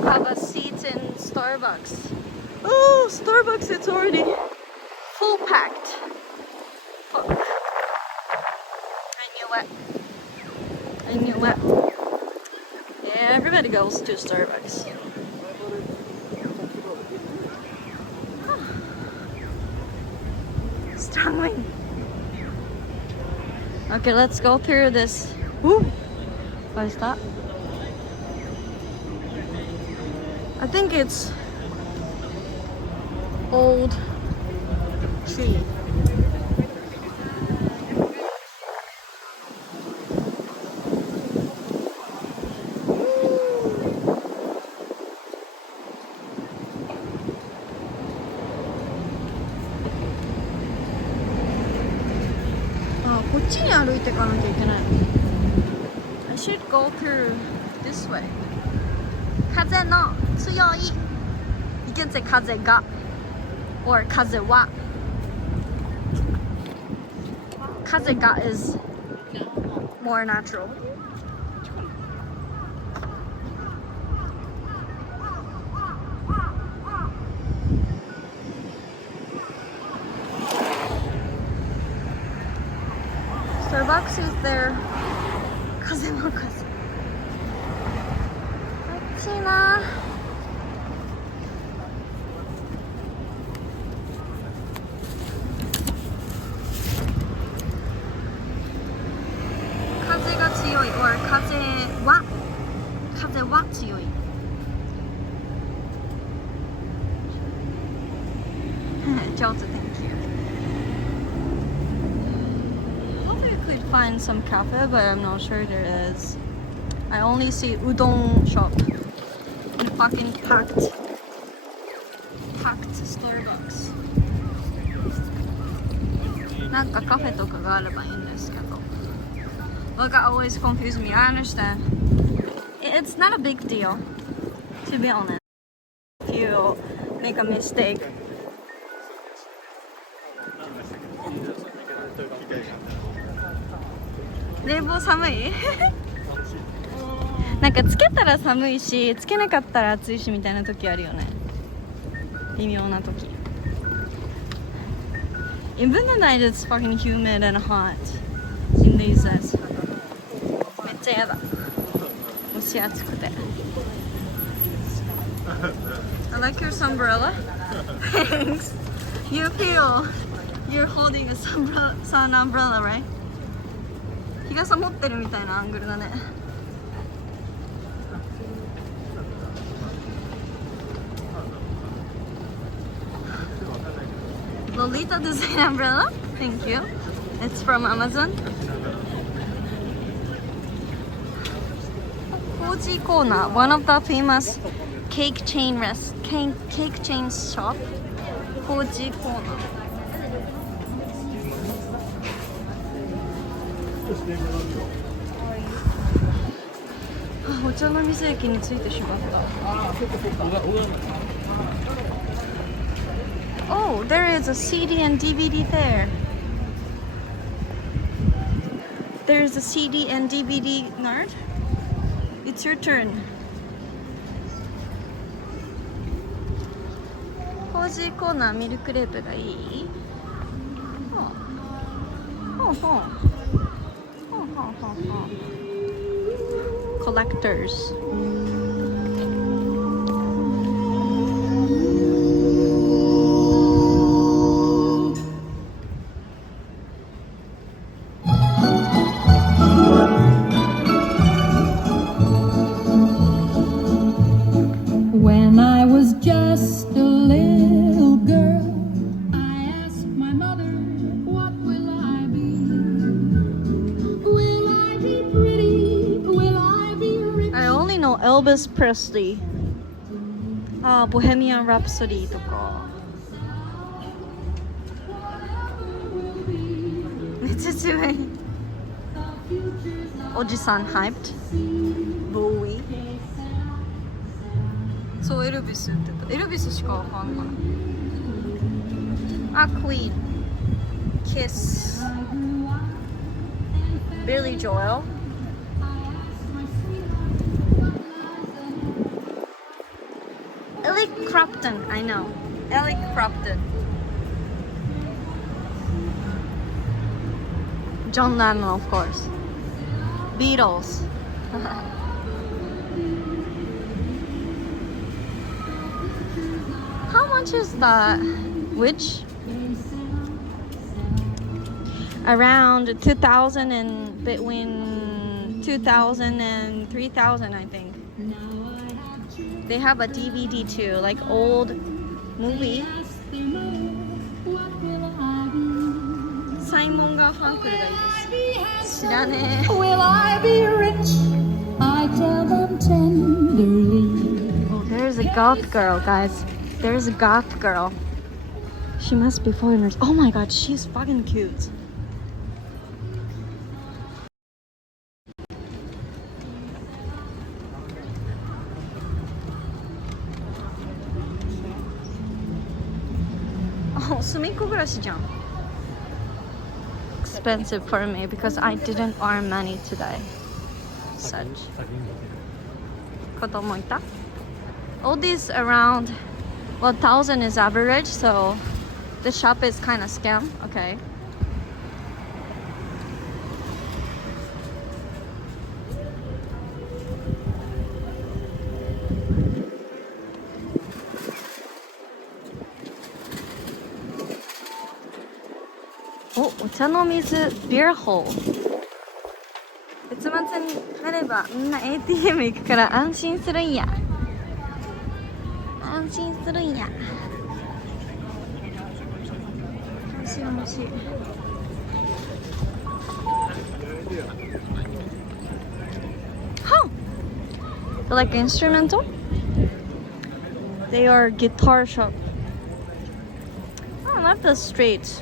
have a seat in Starbucks. Oh, Starbucks! It's already full packed. Fuck. I knew it. Yeah, everybody goes to Starbucks. Strong wind. Okay, let's go through this. Woo! What is that? I think it's old tree. Ah, こっちに歩いていかなきゃいけないの。I should go through this way. 風の強い You can say 風が or 風は 風が is more natural. Starbucks is there. 風も風。暑いな。風が強い or 風は強い。上手、thank you. Could find some cafe, but I'm not sure there is. I only see udon shop and fucking packed Starbucks. なんかカフェとかがあればいいんですけど。Look, I always confuse me. I understand. It's not a big deal, to be honest. If you make a mistake. 冷房寒いなんかつけたら寒いしつけなかったら暑いしみたいな時あるよね微妙な時 Even the night it's fucking humid and hot in these days めっちゃやだ蒸し暑くて I like your umbrella Thanks You feel you're holding a sun umbrella, right? 日傘持ってるみたいなアングルだね。Lolita design umbrella. Thank you. It's from Amazon. Koji Corner, one of the famous cake chain shop. Koji Corner. お茶の水駅に着いてしまった。Oh, there is a CD and DVD there. There is a CD and DVD nerd. It's your turn. コージーコーナーミルクレープがいい？ほうほう。Collectors. When I was just a little girl, I asked my mother, what will I be? Will I be pretty? Will I be rich? I only know Elvis Presley. Bohemian Rhapsody とか。めっちゃ強い。おじさん hyped. Bowie. そう、エルビスって言った。エルビスしかわかんない。あ、Queen. Kiss. Billy Joel. Eric Clapton, I know. Eric Clapton. John Lennon, of course. Beatles. How much is that? Which? Around 2,000 and between 2,000 and 3,000, I think. They have a DVD too, like old movie. Simon Garfunkel がいいです。知らねえ。Will I be rich? I tell them tenderly. Oh, there's a goth girl, guys. There's a goth girl. She must be foreigners. Oh my god, she's fucking cute. もう隅っこ暮らしじゃん。Expensive for me because I didn't earn money today. Such. 子供いた? All these around 1,000 is average, so the shop is kind of scam. Okay. Oh, お茶の水ビアホール。月末になればみんな ATM 行くから安心するんや。安心するんや。安心欲しい。Huh! They're like instrumental? They are guitar shop. I love the street.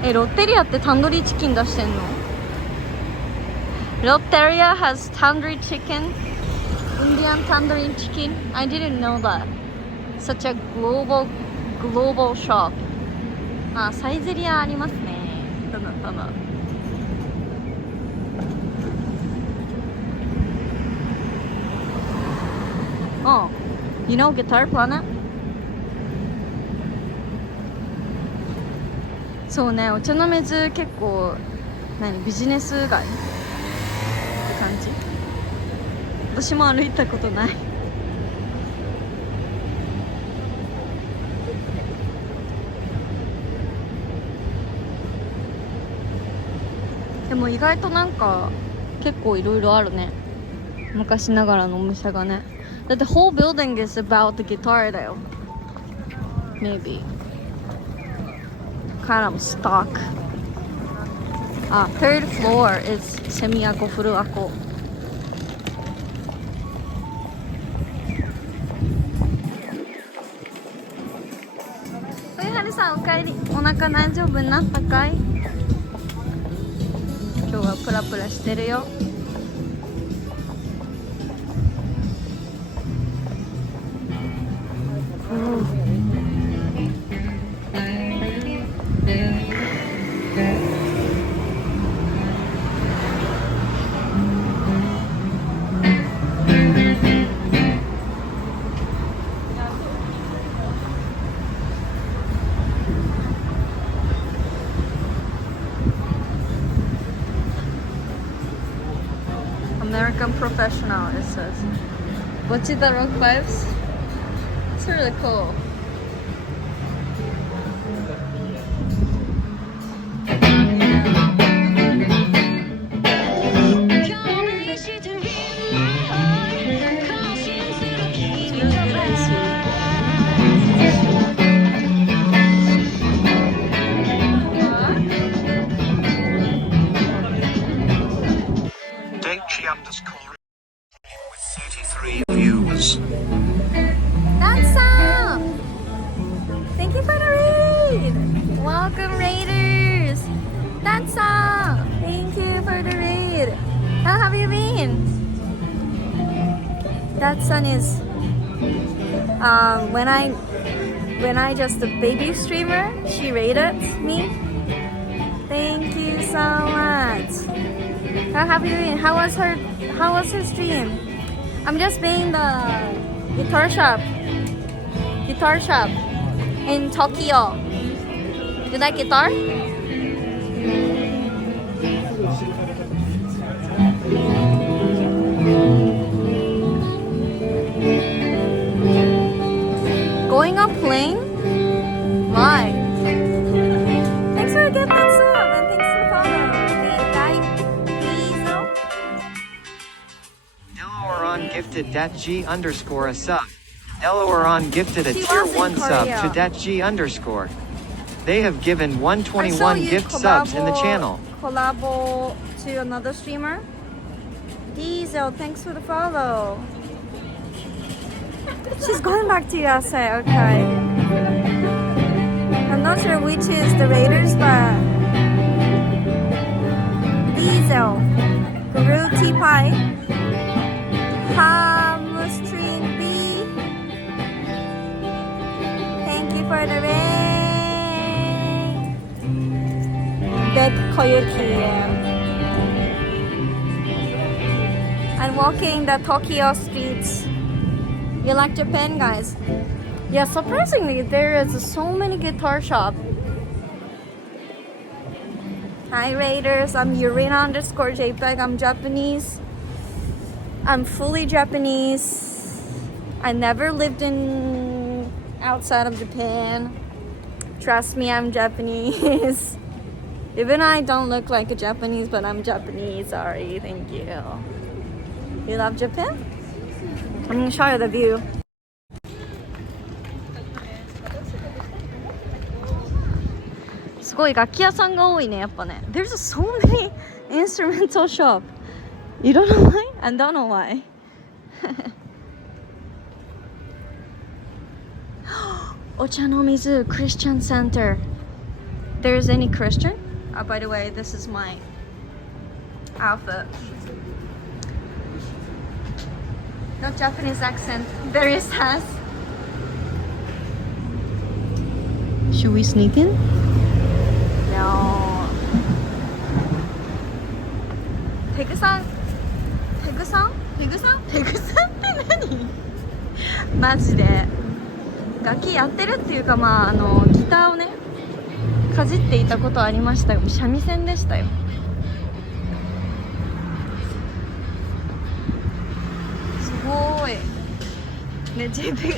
Eh, ロッテリアってタンドリーチキン出してんの? Lotteria has tandoori chicken, Indian tandoori chicken. I didn't know that. Such a global shop. あ、サイゼリアありますね。ただただ。Oh, you know Guitar Planet? そうね、お茶の水結構ビジネス街って感じ。私も歩いたことない。でも意外となんか結構いろいろあるね。昔ながらのお店がね。だって whole building is about the guitar だよ。Maybe kind of stock. Third floor is semi-ako, furu-ako. Uy, Haru-san, おかえり。お腹大丈夫になったかい？今日はプラプラしてるよ。American professional, it says. What's it, the rock vibes? It's really cool. With 33 views. That's Thank you for the raid. Welcome, Raiders. That's Thank you for the raid. How have you been? That son is when I just a baby streamer, she raided me. Thank you so much. How have you been? How was her stream? I'm just being the guitar shop in Tokyo. You like guitar? Going up plane? Why? Thanks for getting that sub and thanks for following. Deloran gifted datg_a sub. Deloran gifted a tier 1 sub to datg_. They have given 121 gift subs in the channel. Collabo to another streamer. Diesel, thanks for the follow. She's going back to USA, okay. I'm not sure which is the Raiders, but Diesel, Guru Tea Pie, Hamstring B. Thank you for the raid. Bed Koyuki. I'm walking the Tokyo streets. You like Japan, guys? Yeah, surprisingly, there is so many guitar shops. Hi, Raiders. I'm Urina_JPEG. I'm Japanese. I'm fully Japanese. I never lived in outside of Japan. Trust me, I'm Japanese. Even I don't look like a Japanese, but I'm Japanese. Sorry, thank you. You love Japan? I'm gonna show you the view. There's so many instrumental shop. You don't know why? I don't know why. Ochanomizu Christian Center. There's any Christian? Oh, by the way, this is my outfit. No Japanese accent. Very sass. Should we sneak in? No. Pegusan? Pegusan? Pegusan? Pegusan って何？マジで楽器やってるっていうか、まあギターをねかじっていたことはありましたよ。三味線でしたよ。すごいね。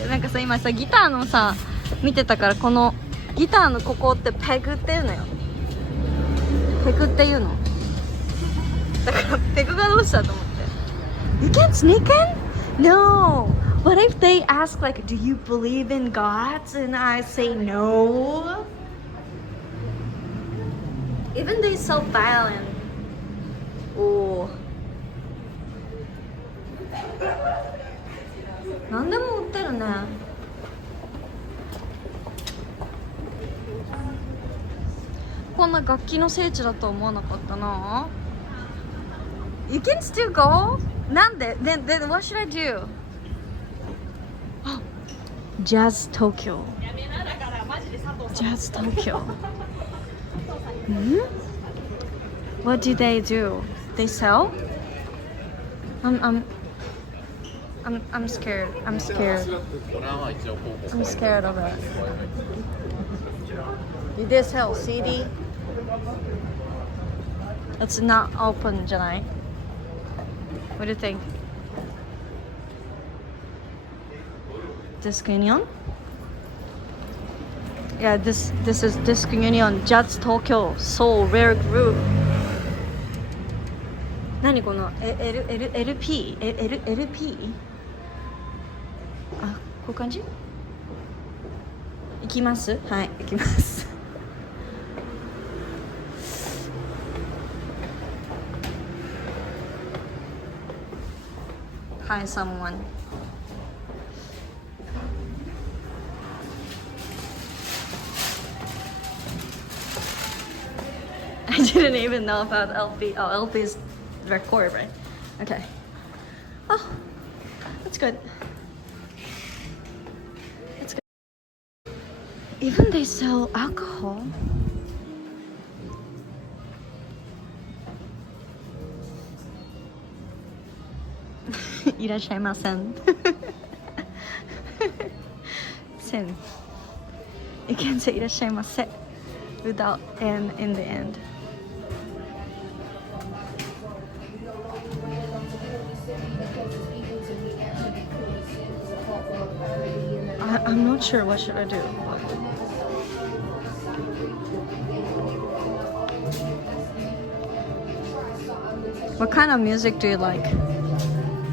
なんかさ、今さギターのさ見てたから、このギターのここってペグっていうのよ。ペグっていうのだから、ペグがどうしたと思って。 You can't sneak in? No. What if they ask like, do you believe in gods? And I say no. Even they so violent. Oh. 何でも売ってるね。こんな楽器の聖地だとは思わなかったな。You can still go? なんで then what should I do? Jazz Tokyo. Jazz Tokyo. What do they do? They sell? I'm scared. I'm scared. I'm scared of it. Did they sell CD? It's not open, じゃない? What do you think? Disc Union? Yeah, this is Disc Union Jazz Tokyo Soul Rare Groove. 何この LP? LP? あ、こういう感じ？行きます？はい、行きます。Hi, someone. I didn't even know about LP. Oh, LP is record, right? Okay. Oh, that's good. That's good. Even they sell alcohol. Irashimasen. Sen. You can't say irashimasen without N in the end. I'm not sure. What should I do? What kind of music do you like?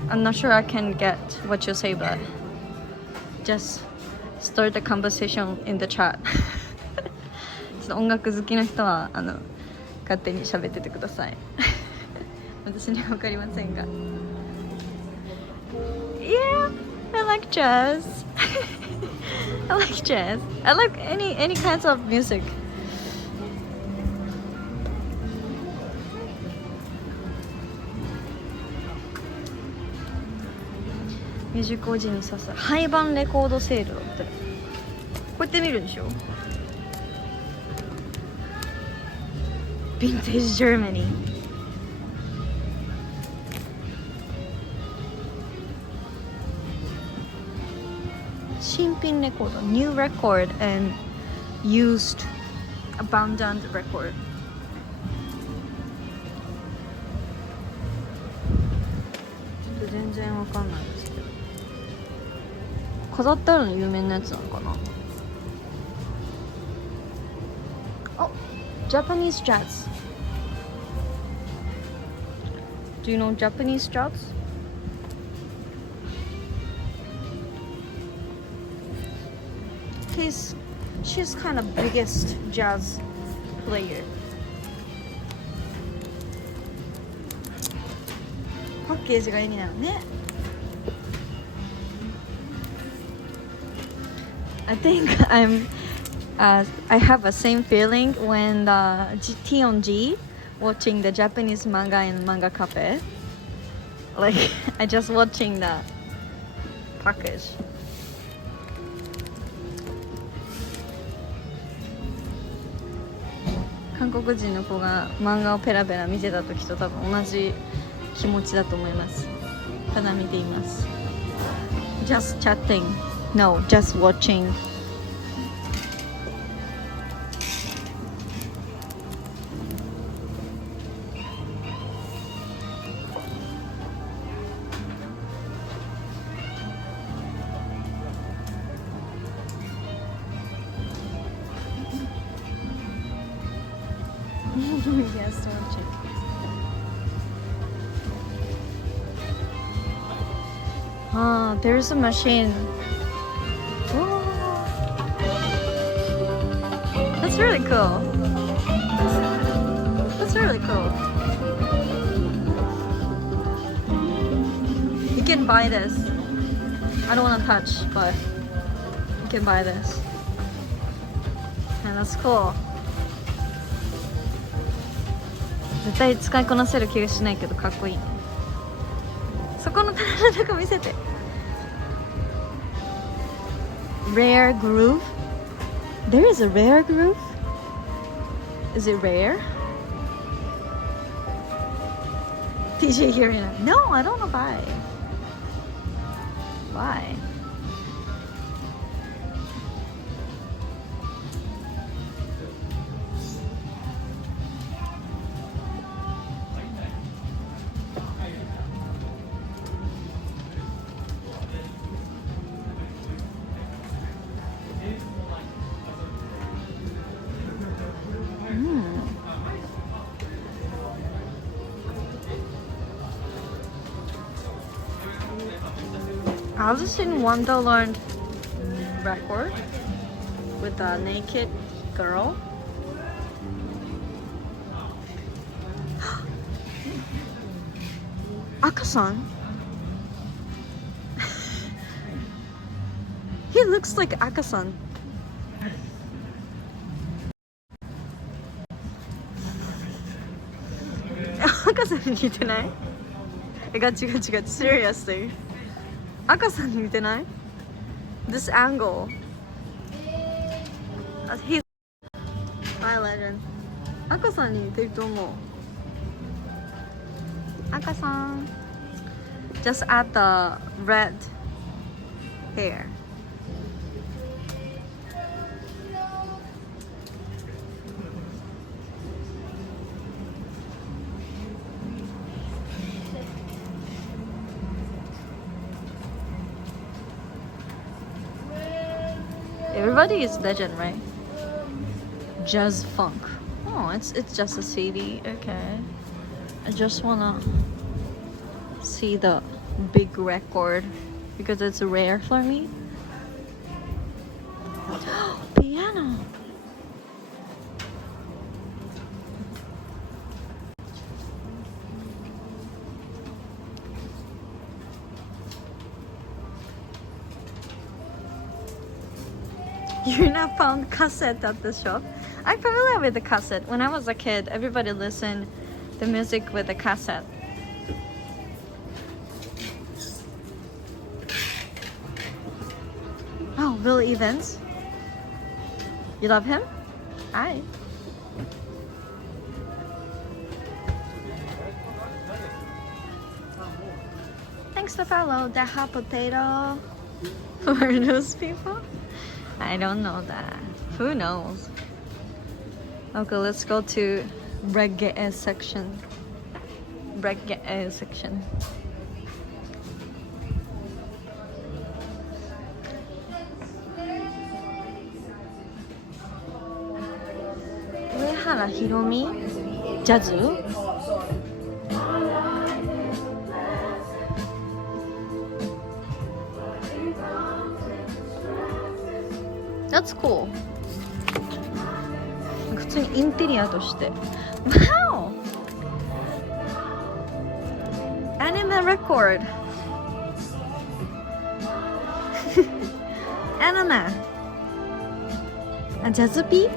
I'm not sure I can get what you say, but just start the conversation in the chat. ちょっと音楽好きな人は勝手に喋っててください。私には分かりませんが。Yeah, I like jazz. I like jazz. I like any kinds of music. Music 王子に刺さる廃盤レコードセールだって。こうやって見るでしょ。ヴィンテージ Germany。新品レコード New record and used abandoned record。ちょっと全然わかんないですけど、飾ってあるの有名なやつなのかな。あ、Japanese jazz. Do you know Japanese jazz? She's kind of biggest jazz player. パッケージがいいなのね。I think I have a same feeling when T on G watching the Japanese manga in manga cafe. Like I just watching the package. 韓国人の子が漫画をペラペラ見てた時と多分同じ気持ちだと思います。ただ見ています。Just chatting. No, just watching. Yes, watching. Ah, there's a machine. Whoa. That's really cool. That's really cool. You can buy this. I don't want to touch, but you can buy this. And that's cool. 絶対使いこなせる気がしないけどかっこいいね。そこの棚の中見せて。Rare groove? There is a rare groove? Is it rare? DJ Hirina. No, I don't know why. Why? Alice in Wonderland record with a naked girl. Aka-san. He looks like Aka-san. Aka-san に似てない？違う。Seriously. 赤さんに似てない？ This angle. He's my legend. 赤さんに似てると思う。赤さん。Just add the red hair. Everybody is legend, right? Jazz funk. Oh, it's just a CD. Okay. I just wanna see the big record because it's rare for me. Piano. You're not found cassette at the shop. I'm familiar with the cassette. When I was a kid, everybody listened the music with the cassette. Oh, Will Evans. You love him? Hi. Thanks to follow the hot potato. Who are those people? I don't know that. Who knows? Okay, let's go to reggae section. Reggae section. Uehara Hiromi, jazz? That's cool. 普通にインテリアとして。Wow! Anime record. Anime. あ、ジャズピ？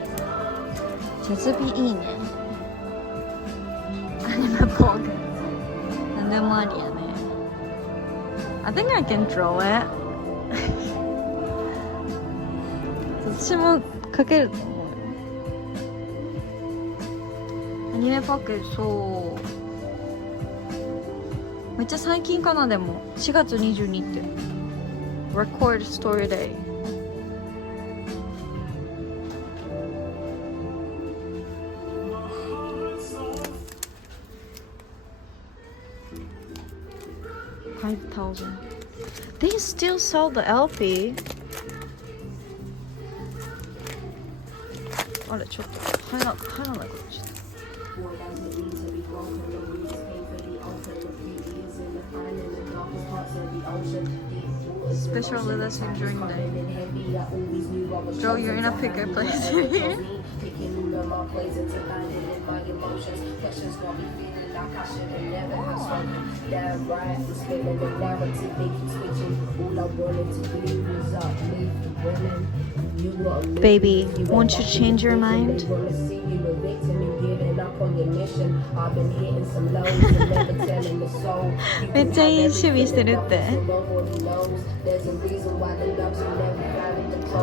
ジャズピいいね。アニメっぽく。なんでもありやね。I think I can draw it. 私も描けると思うよ。アニメパッケージ、そう。めっちゃ最近かな、でも。4月22って。Record Story Day。5,000. They still sell the LP. あれちょっと入らないかもしれない。Special lesson during the day. Joe, you're in a picker place here. Baby, won't you change your mind? めっちゃいい趣味してるって。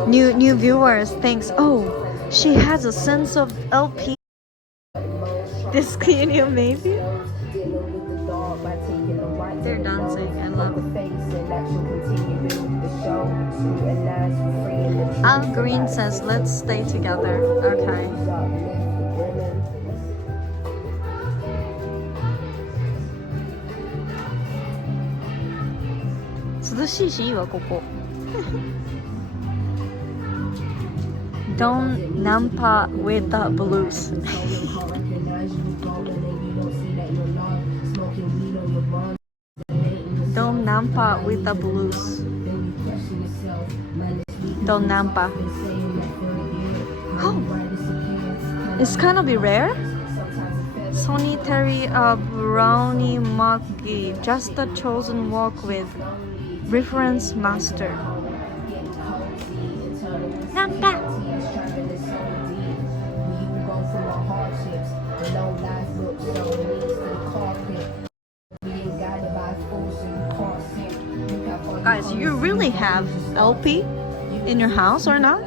New viewers, thanks. Oh, she has a sense of LP. This clearly maybe. They're dancing. I love it. Al Green says, let's stay together. Okay. Don't nampa with the blues. Don't nampa with the blues. Don't nampa. Oh, it's gonna be rare. Solitary brownie muggy, just a chosen walk with reference master. Nampa. Guys, you really have LP in your house or not?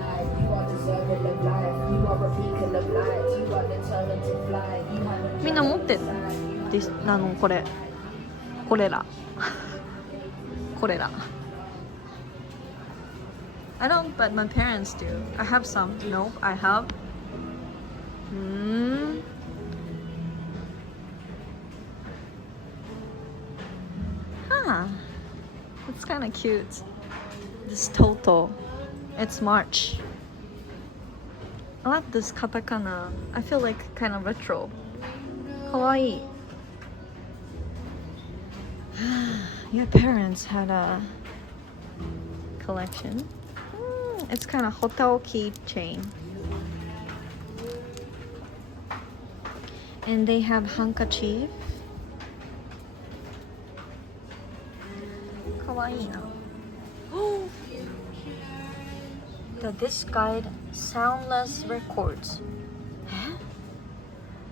Minna motte this, koreら. I don't, but my parents do. I have some. Nope, I have. Huh. It's kind of cute. This Toto. It's March. I like this katakana. I feel like kind of retro. Kawaii. Your parents had a collection. It's kind of hotel keychain. And they have handkerchief. Kawaii na. The Disc Guide Soundless Records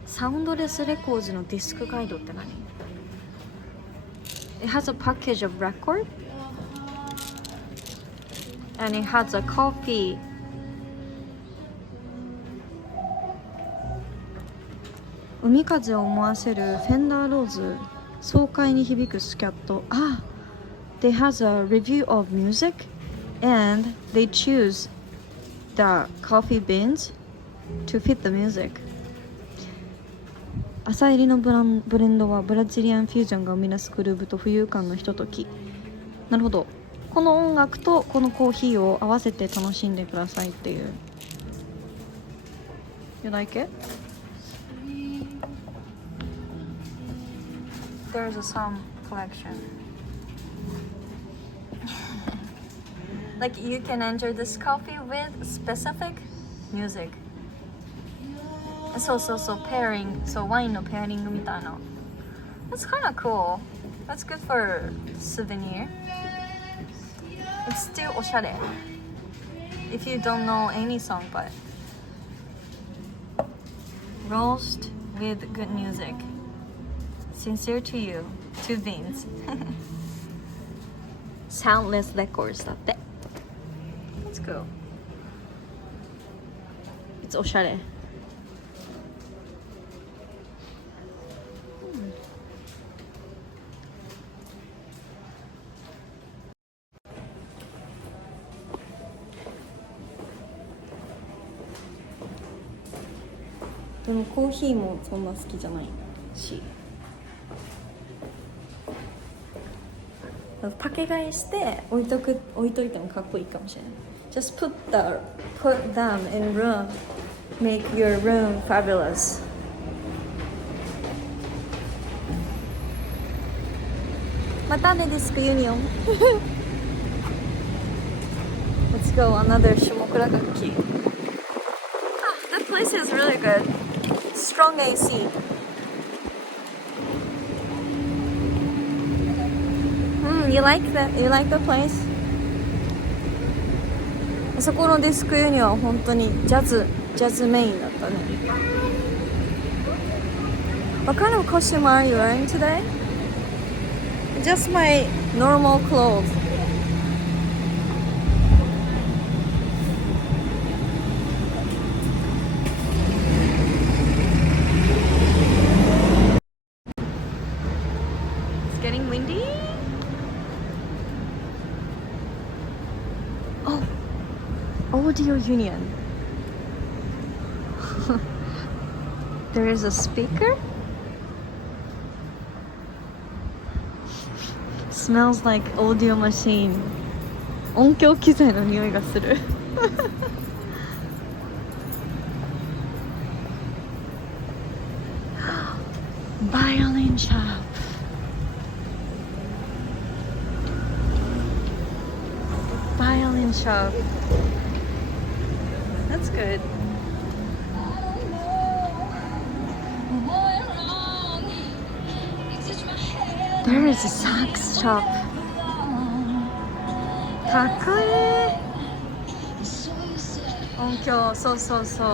サウンドレスレコーズのディスクガイドって何？ It has a package of record and it has a coffee.「海風を思わせるフェンダーローズ爽快に響くスキャット」あ、They has a review of music and they choose the coffee beans to fit the music. 朝入りのブレンドはブラジリアンフュージョンが生み出すグルーヴと浮遊感のひととき。なるほど。この音楽とこのコーヒーを合わせて楽しんでくださいっていう。You like it? There's a some collection. Like you can enter this coffee with specific music. そうそうそう、pairing. そう、ワインのペアリングみたいな。That's kind of cool. That's good for souvenir. It's still おしゃれ。If you don't know any song, but roast with good music. Sincere to you, two beans. Soundless records だって。Let's go. It's おしゃれ。でもコーヒーもそんな好きじゃないし、パケ買いして置いといてもかっこいいかもしれない。Just put them in room, make your room fabulous. またねディスクユニオン。Let's go another 下倉楽器。That place is really good. Strong AC. You like the place? そこのディスクユニは本当にジャズメインだったね。What kind of costume are you wearing today? Just my normal clothes. Getting windy. Oh, audio union. There is a speaker. Smells like audio machine. 音響機材の匂いがする。Violin shop. Violin shop. That's good. There is a sax shop. かっこいい。音響、そうそうそう。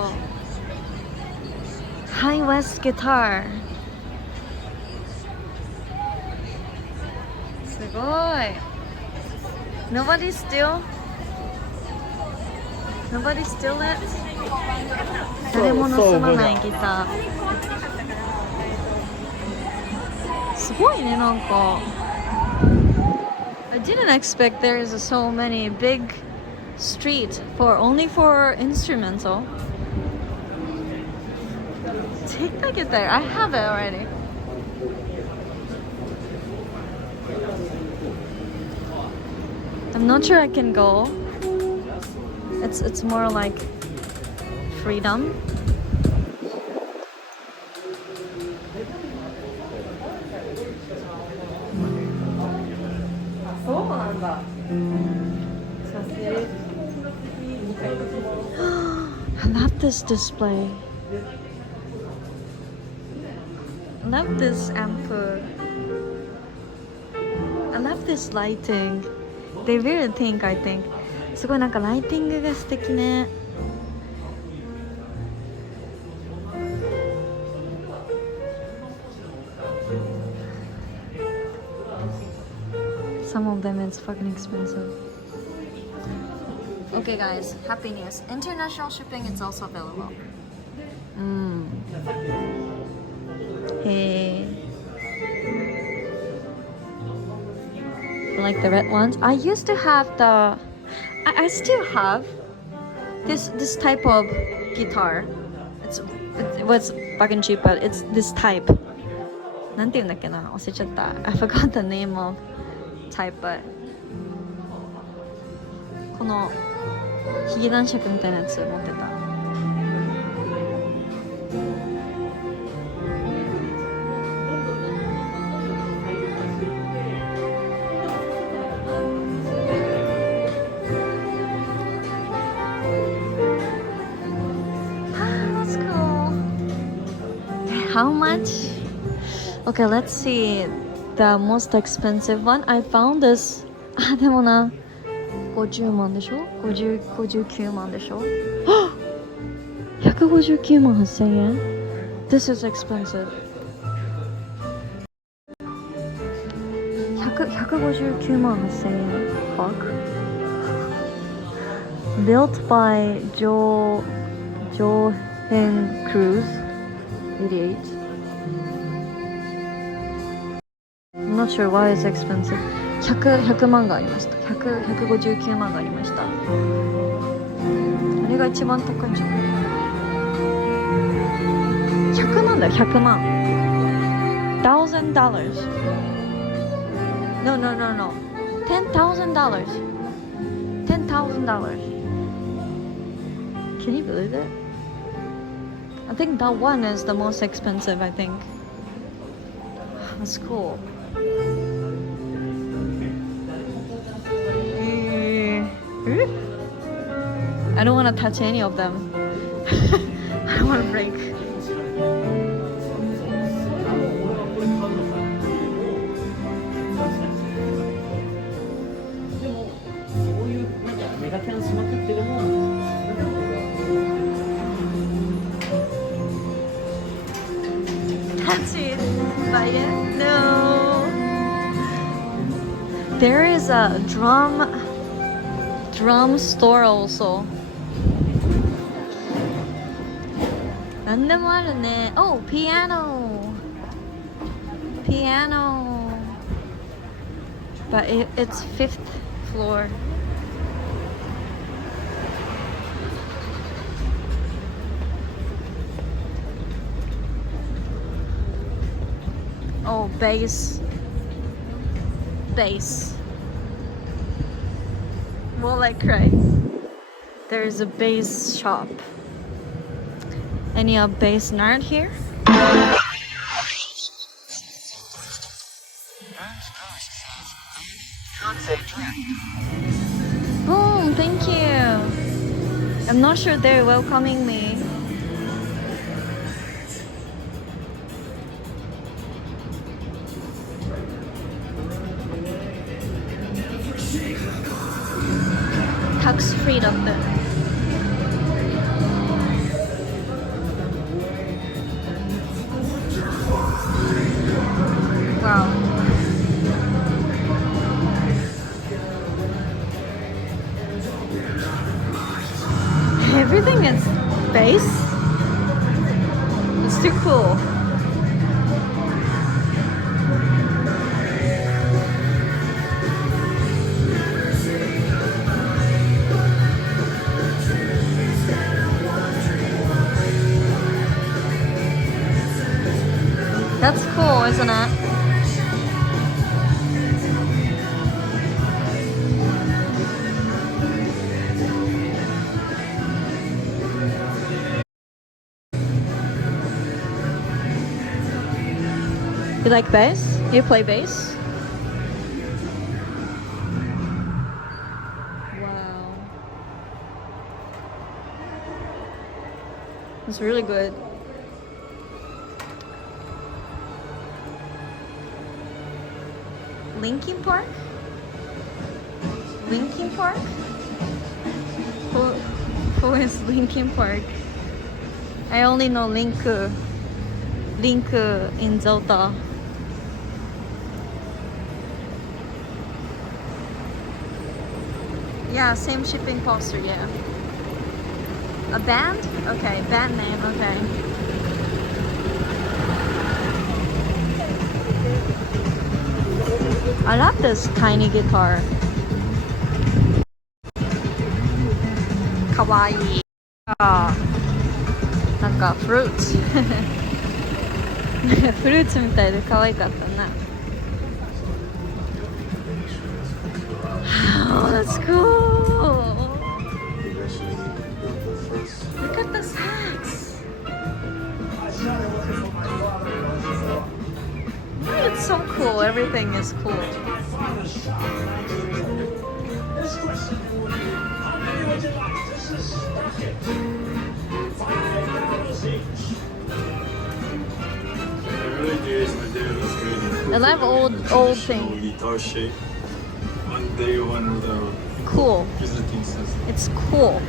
High West guitar. すごい。Nobody steal it? 誰も盗まないギター。すごいね、なんか。I didn't expect there is so many big street only for instrumental. Take a guitar. I have it already. I'm not sure I can go. It's more like freedom. I love this display. I love this amp. I love this lighting. They really think, I think, すごいなんかライティングが素敵ね。Some of them it's fucking expensive. Okay guys, happy news. International shipping is also available. Hey. Like the red ones. I used to have the I still have this type of guitar. It was fucking cheap, but it's this type. なんて言うんだっけな、忘れちゃった。I forgot the name of type, but このヒゲ男爵みたいなやつ持ってた。That's cool. How much? Okay, let's see. The most expensive one. I found this. あ、でもな。50万でしょ ?59 万でしょ ?159 万8000円 This is expensive. 159万8000円 Fuck. Built by Jochen Cruz. 88. I'm not sure why it's expensive. 100万がありました。159万がありました。あれが一番高いんじゃない？ 100万だよ、100万。$1,000. No. $10,000. $10,000. Can you believe it? I think that one is the most expensive, I think. That's cool. I don't want to touch any of them. I don't want to break. でもそういうなんかメガキャンしまくってるもん。Touch it. Bite it. No. There is a drum store also. 何でもあるね。Oh, piano. But it's 5th floor. Oh, bass. Will I cry? There's a bass shop. Any bass nerd here? Boom, thank you. I'm not sure they're welcoming me. Tax free だって。Wow. Everything is bass. It's too cool. That's cool, isn't it? You like bass? You play bass? Wow. It's really good. Linkin Park? is Linkin Park. I only know Link in Zelda. Yeah, same shipping poster, yeah. A band? Okay, band name, okay. I love this tiny guitar. Kawaii. Naka fruits. フルーツみたいで可愛かったな。Oh, that's cool. Look at the sax. It's so cool. Everything is cool. I love old thing. Guitar shape. One day, one of the Cool. visiting says. It's cool.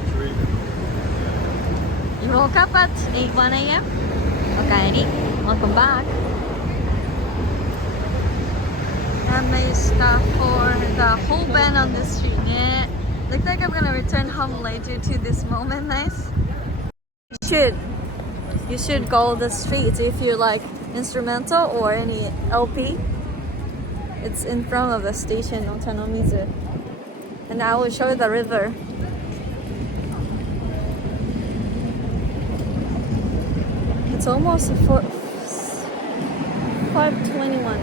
You woke up at 1 a.m. Okay, welcome back. And nice stuff for the whole band on the street. Yeah. Looks like I'm gonna return home later to this moment. Nice. You should go the streets if you like instrumental or any LP. It's in front of the station, Ochanomizu. And I will show you the river. It's almost 5:21.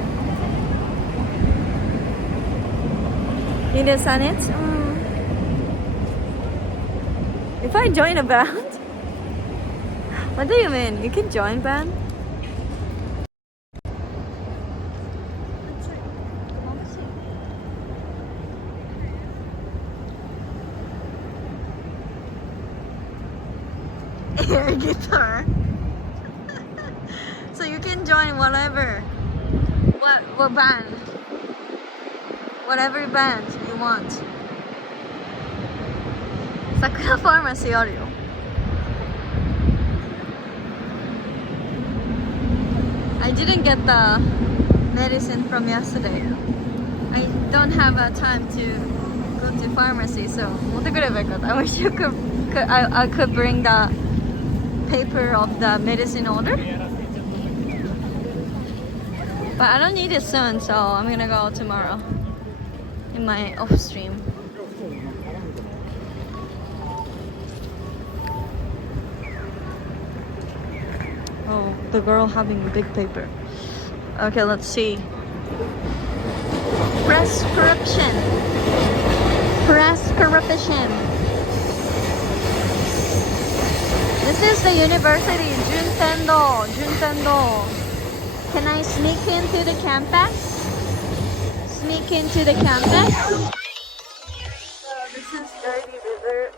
Need a sunnet? If I join a band? What do you mean? You can join band? Air guitar. So you can join whatever. What band? Whatever band you want. Sakura Pharmacy あるよ。I didn't get the medicine from yesterday. I don't have a time to go to pharmacy, so 持ってくればよかった。I wish you I could bring the paper of the medicine order. But I don't need it soon, so I'm gonna go tomorrow in my off stream. Oh, the girl having a big paper. Okay, let's see. Prescription. This is the university, Juntendo. Can I sneak into the campus? Sneak into the campus? This is Dirty River.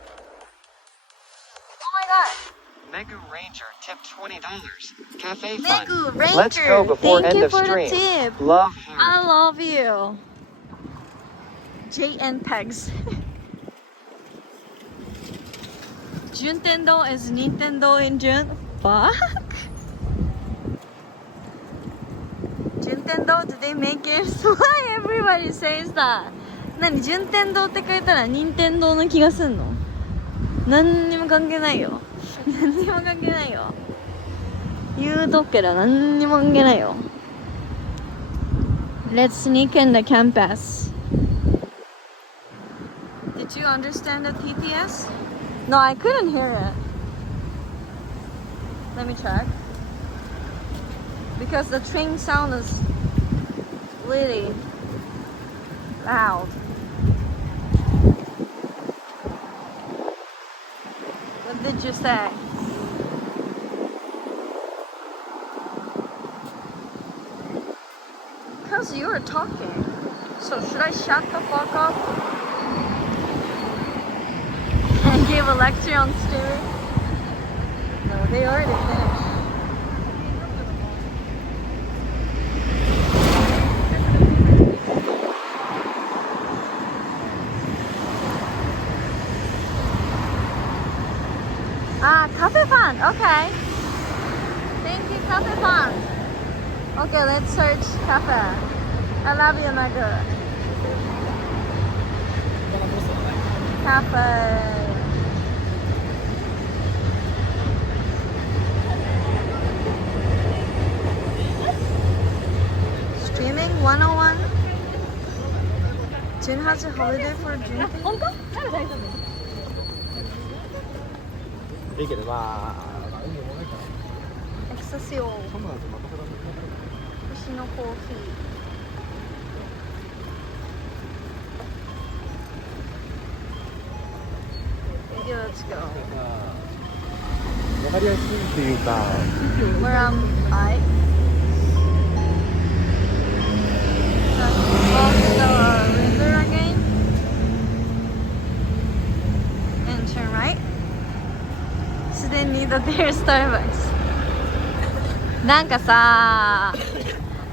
Oh my god. Megu Ranger tipped $20. Cafe fun. Megu Ranger. Let's go before Thank end you of for stream. the tip. Love I heart. love you. JN Pegs. Juntendo is Nintendo in June. Fuck. Juntendo, did they make it? Why everybody says that? 何順天堂って書いたら任天堂の気がすんの？何にも関係ないよ。何にも関係ないよ。言うとくけど何にも関係ないよ。Let's sneak in the campus. Did you understand the TTS? No, I couldn't hear it. Let me check. Because the train sound is really loud. What did you say? Because you were talking. So should I shut the fuck up? And give a lecture on steering? No, they already finished. Ah, cafe fund. Okay. Thank you, cafe fund. Okay, let's search cafe. I love you, Nagu. Cafe. Streaming 101. June has a holiday for June. いいけどまあ海もないからエクサシオ。そんなのまたこだ星のコーヒー。Let's go. わかりやすいっていうか Where am I? Cross the river again. And turn right. すでにthe there Starbucks. なんかさ、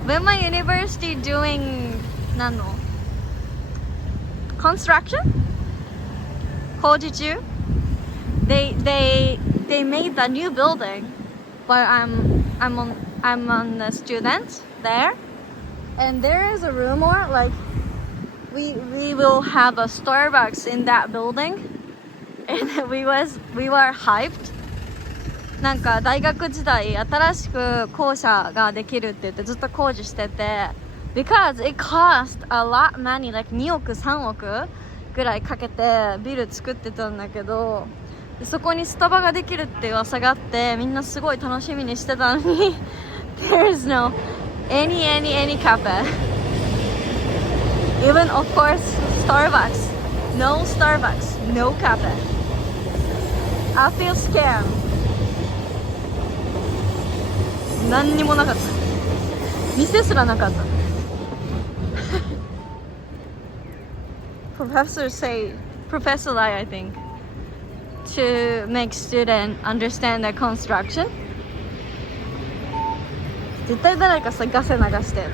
when my university doing 何の construction? 工事中? They made the new building while I'm a student there, and there is a rumor like we will have a Starbucks in that building, and we were hyped. なんか大学時代新しく校舎ができるって言ってずっと工事してて because it cost a lot money like 2億3億ぐらいかけてビル作ってたんだけどそこにスタバができるって噂があってみんなすごい楽しみにしてたのにthere's no any cafe even of course Starbucks no Starbucks no cafe I feel scared何にもなかった店すらなかったProfessor Lai I think to make student understand the construction 絶対誰かさガセ流してる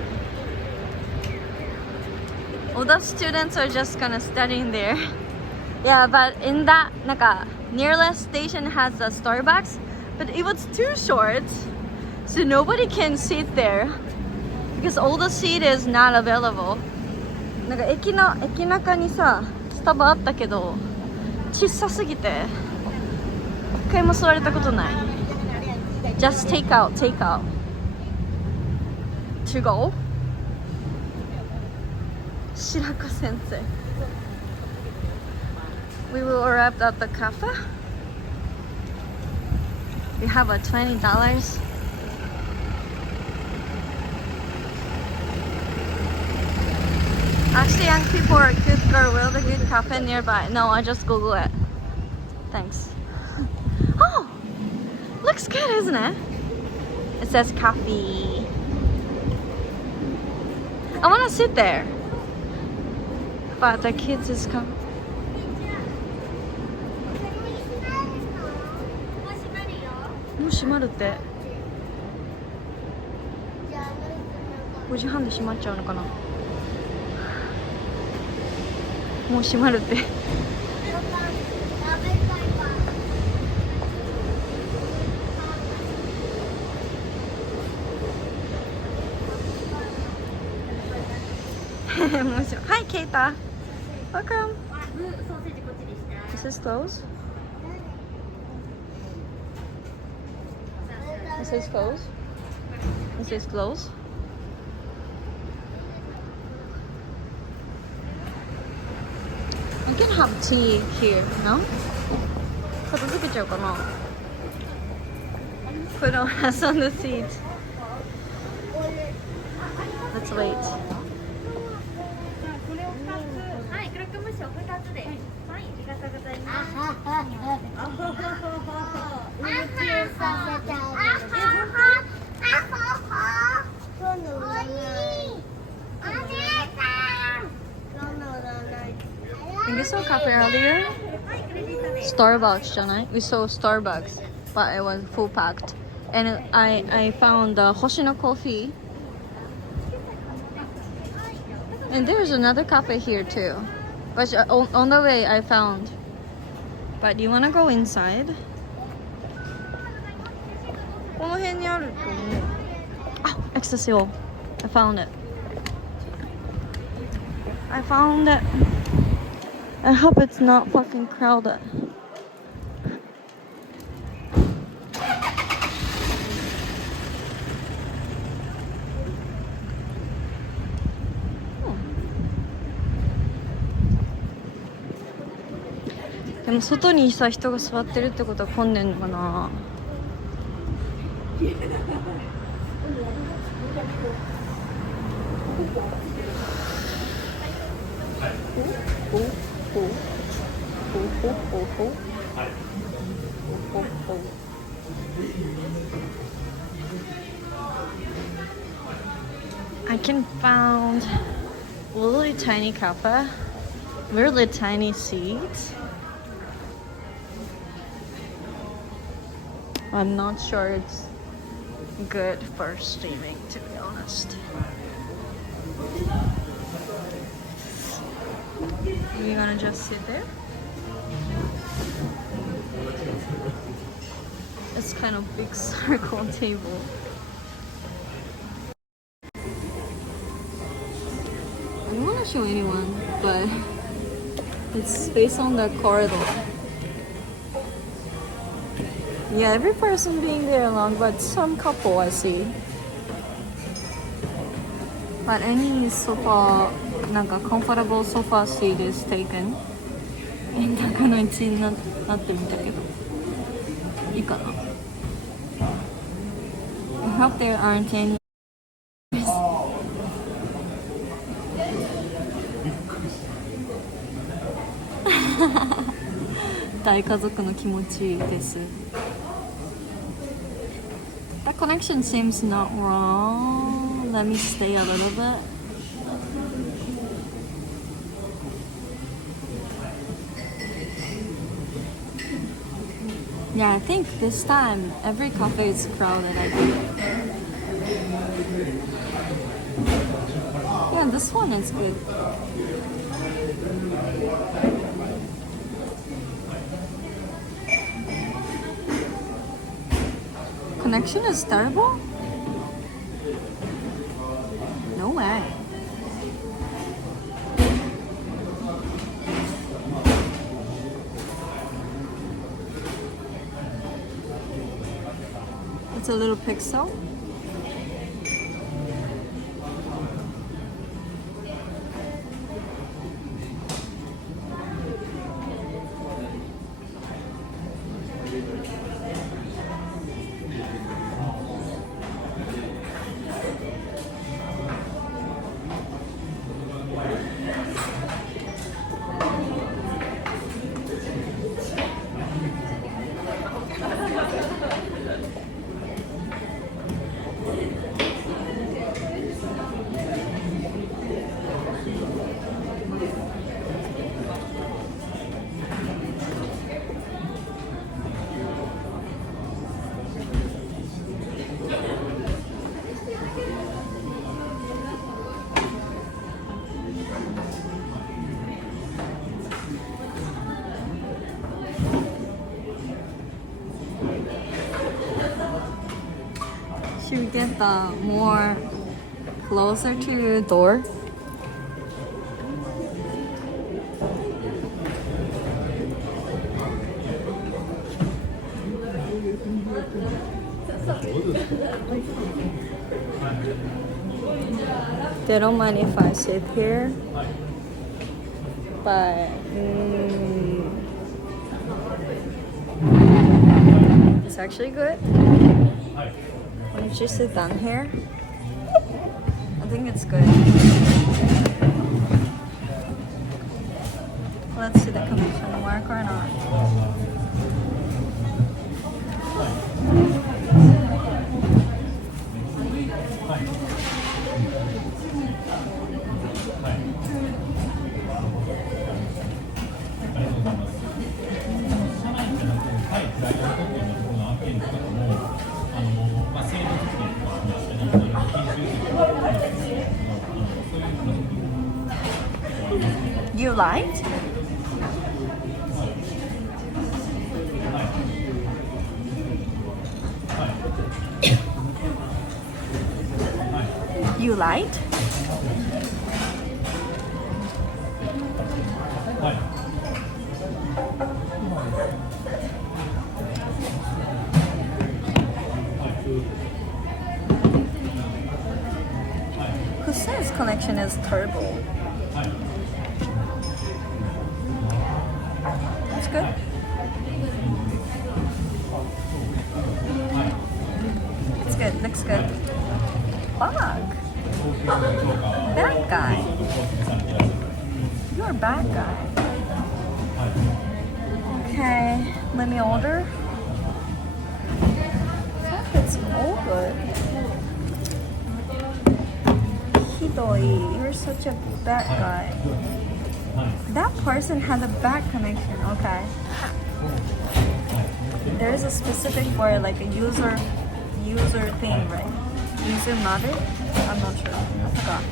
All the students are just gonna studying there yeah but in that なんか nearest station has a Starbucks but it was too short so nobody can sit there because all the seat is not available なんか駅中にさスタバあったけど小さすぎて一回も座れたことない Just take out to go 白子先生 We will arrive at the cafe We have a $20 Actually, young people could go with a good cafe nearby. No, I just Google it. Thanks. Oh, looks good, isn't it? It says coffee. I want to sit there, but the kids is coming. Mo shimaruって5時半で閉まっちゃうのかなもう閉まるって面白いはいケイタ Welcome This is closed This is closed This is closed I can have tea here, no? 片付けちゃうかな Put on us on the seat. Let's wait. はい黒くむしを2つではいありがとうございますWe saw cafe earlier. Starbucks, じゃない? We saw Starbucks, but it was full packed. And I found the Hoshino coffee. And there's another cafe here too. But on the way I found. But do you want to go inside? この辺にあると思う。あ、Excelsior. I found it. I found it. I hope it's not fucking crowded. Hmm. でも外にさ人が座ってるってことは混んでんのかな。I can found really tiny cafe, really tiny seats. I'm not sure it's good for streaming, to be honest. We're gonna just sit there. It's kind of big circle table. I don't want to show anyone, but it's based on the corridor. Yeah, every person being there alone, but some couple I see. But any sofa, なんか comfortable sofa seat is taken. 中の1になってみたけど、いいかな。I hope there aren't any. 大家族の気持ちいいです。That connection seems not wrong. Let me stay a little bit. Yeah, I think this time every cafe is crowded, I think. Yeah, this one is good. Connection is terrible? No way. It's a little pixel. Should we get the more closer to the door? They don't mind if I sit here, but it's actually good. Why don't you sit down here? I think it's good. Let's see the connection work or not. You liked? you light? Who says connection is terrible? That's good. It's good, looks good. Bug. Bad guy. You're a bad guy. Okay, let me order. It's all good. Hidoi, you're such a bad guy. That person has a bad connection. Okay. There is a specific word, like a user thing, right? User mother? I'm not sure. I forgot.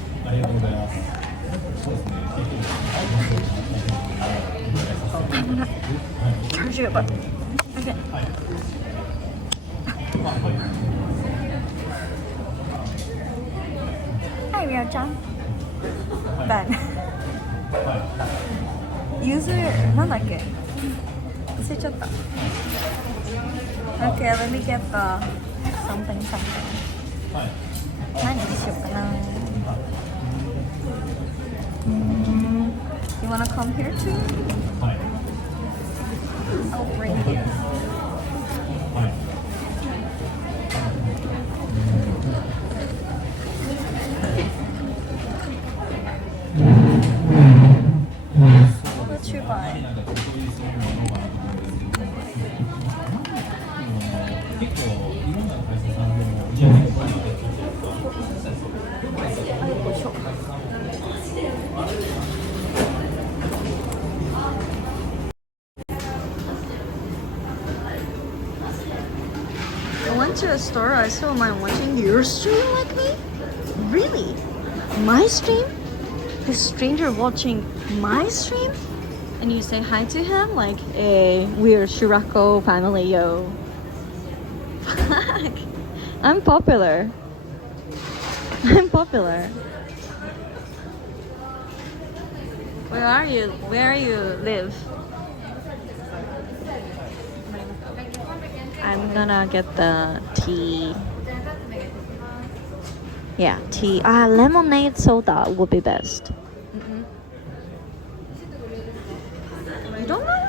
I'm not charge it, but okay. Hi, Ryo-chan. Done. User, なんだっけ? 忘れちゃった. Okay, let me get the something. 何にしようかな. You wanna come here too? I'll bring you. What did you buy? I went to a store, I saw mine watching your stream like me? Really? My stream? A stranger watching my stream? And you say hi to him like, hey, we're Shirako family, yo. Fuck. I'm popular. I'm popular. Where are you? Where you live? I'm gonna get the tea. Yeah, tea. Lemonade soda would be best. You don't know?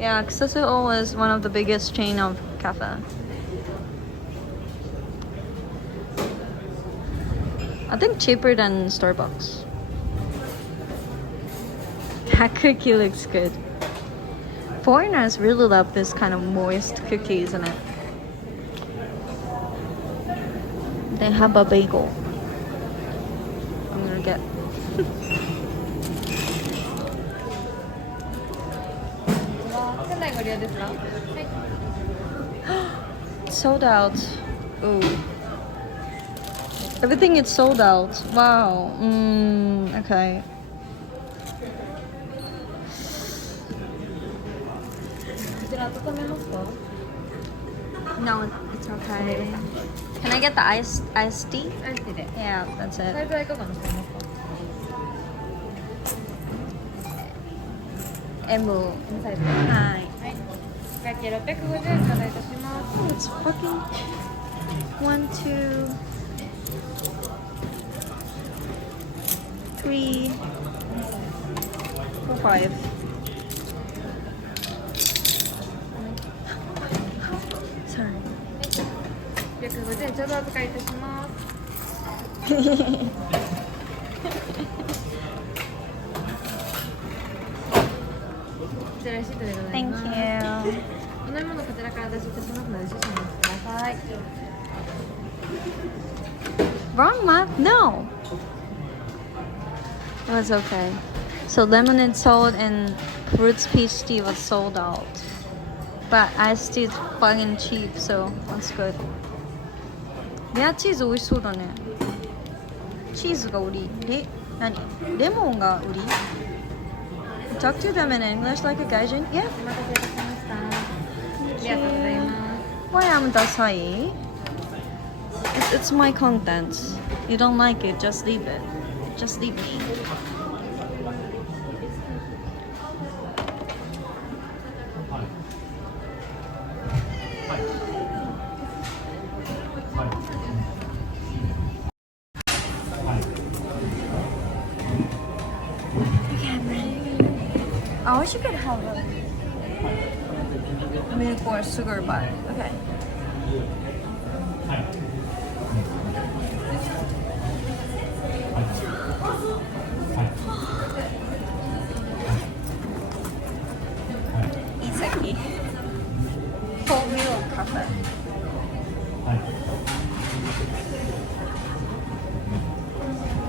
Yeah, Kususuo is one of the biggest chain of cafe. I think cheaper than Starbucks. That cookie looks good. Foreigners really love this kind of moist cookie, isn't it? They have a bagel. I'm gonna get. Sold out. Ooh. Everything is sold out. Wow. Okay. No, it's okay. Can I get the iced tea? Yeah, that's it. M. Hi. It's fucking 1, 2, 3, 4, 5. Sorry. 650円ちょうどお預かりいたします。こちらレシートでございます。Thank you. お飲み物こちらから出しいたしますので少々お待ちください。Wrong month? No. It was okay. So lemonade sold and fruits peach tea was sold out. But iced tea is fucking cheap, so that's good. レアチーズ美味しそうだね。チーズが売り。何？レモンが売り？ Talk to them in English like a gaijin? Yeah. お待たせいたしました。ありがとうございます。Why am Iダサい？ It's my content. You don't like it, just leave it. Just leave me. I wish you could have a milk or sugar bar. Okay. Isaki. Whole milk cafe.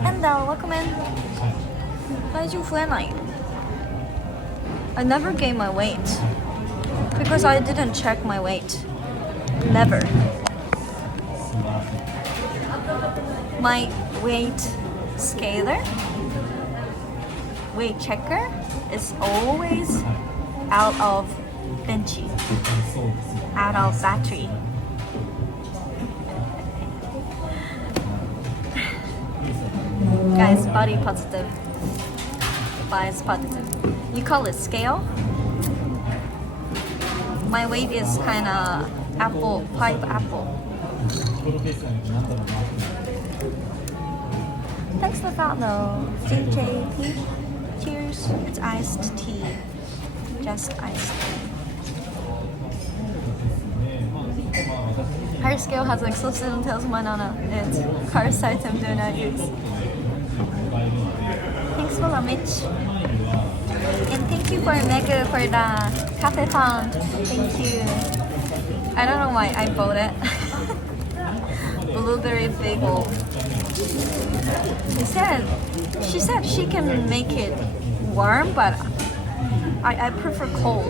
And welcome in. 体重増えない I never gained my weight because I didn't check my weight. Never. My weight scaler, weight checker is always out of benchy, out of battery. Guys, body positive. Bias positive. You call it scale? My weight is kind of apple, pipe apple. Thanks for the follow, JJP. Cheers. It's iced tea. Just iced tea. Her scale has exclusive and tells my nana it's car item do not use. Thanks for the Mitch. And thank you for Megu for the cafe font. Thank you. I don't know why I bought it. Blueberry bagel. She said she can make it warm, but I prefer cold.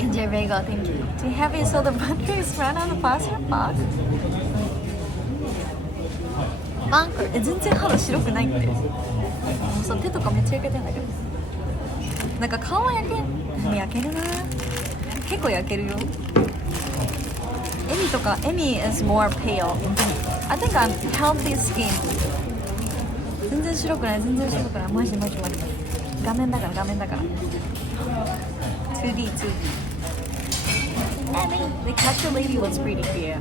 Enjoy bagel, thank you. Do you have it so the batteries run on the faster box? バンク全然肌白くないって。そう手とかめっちゃ焼けてんだけど。なんか顔は焼けるな。結構焼けるよ。エミとかエミ is more pale. I think I'm healthy skin. 全然白くないマジ。画面だから。2D. I think the catcher lady was pretty cute.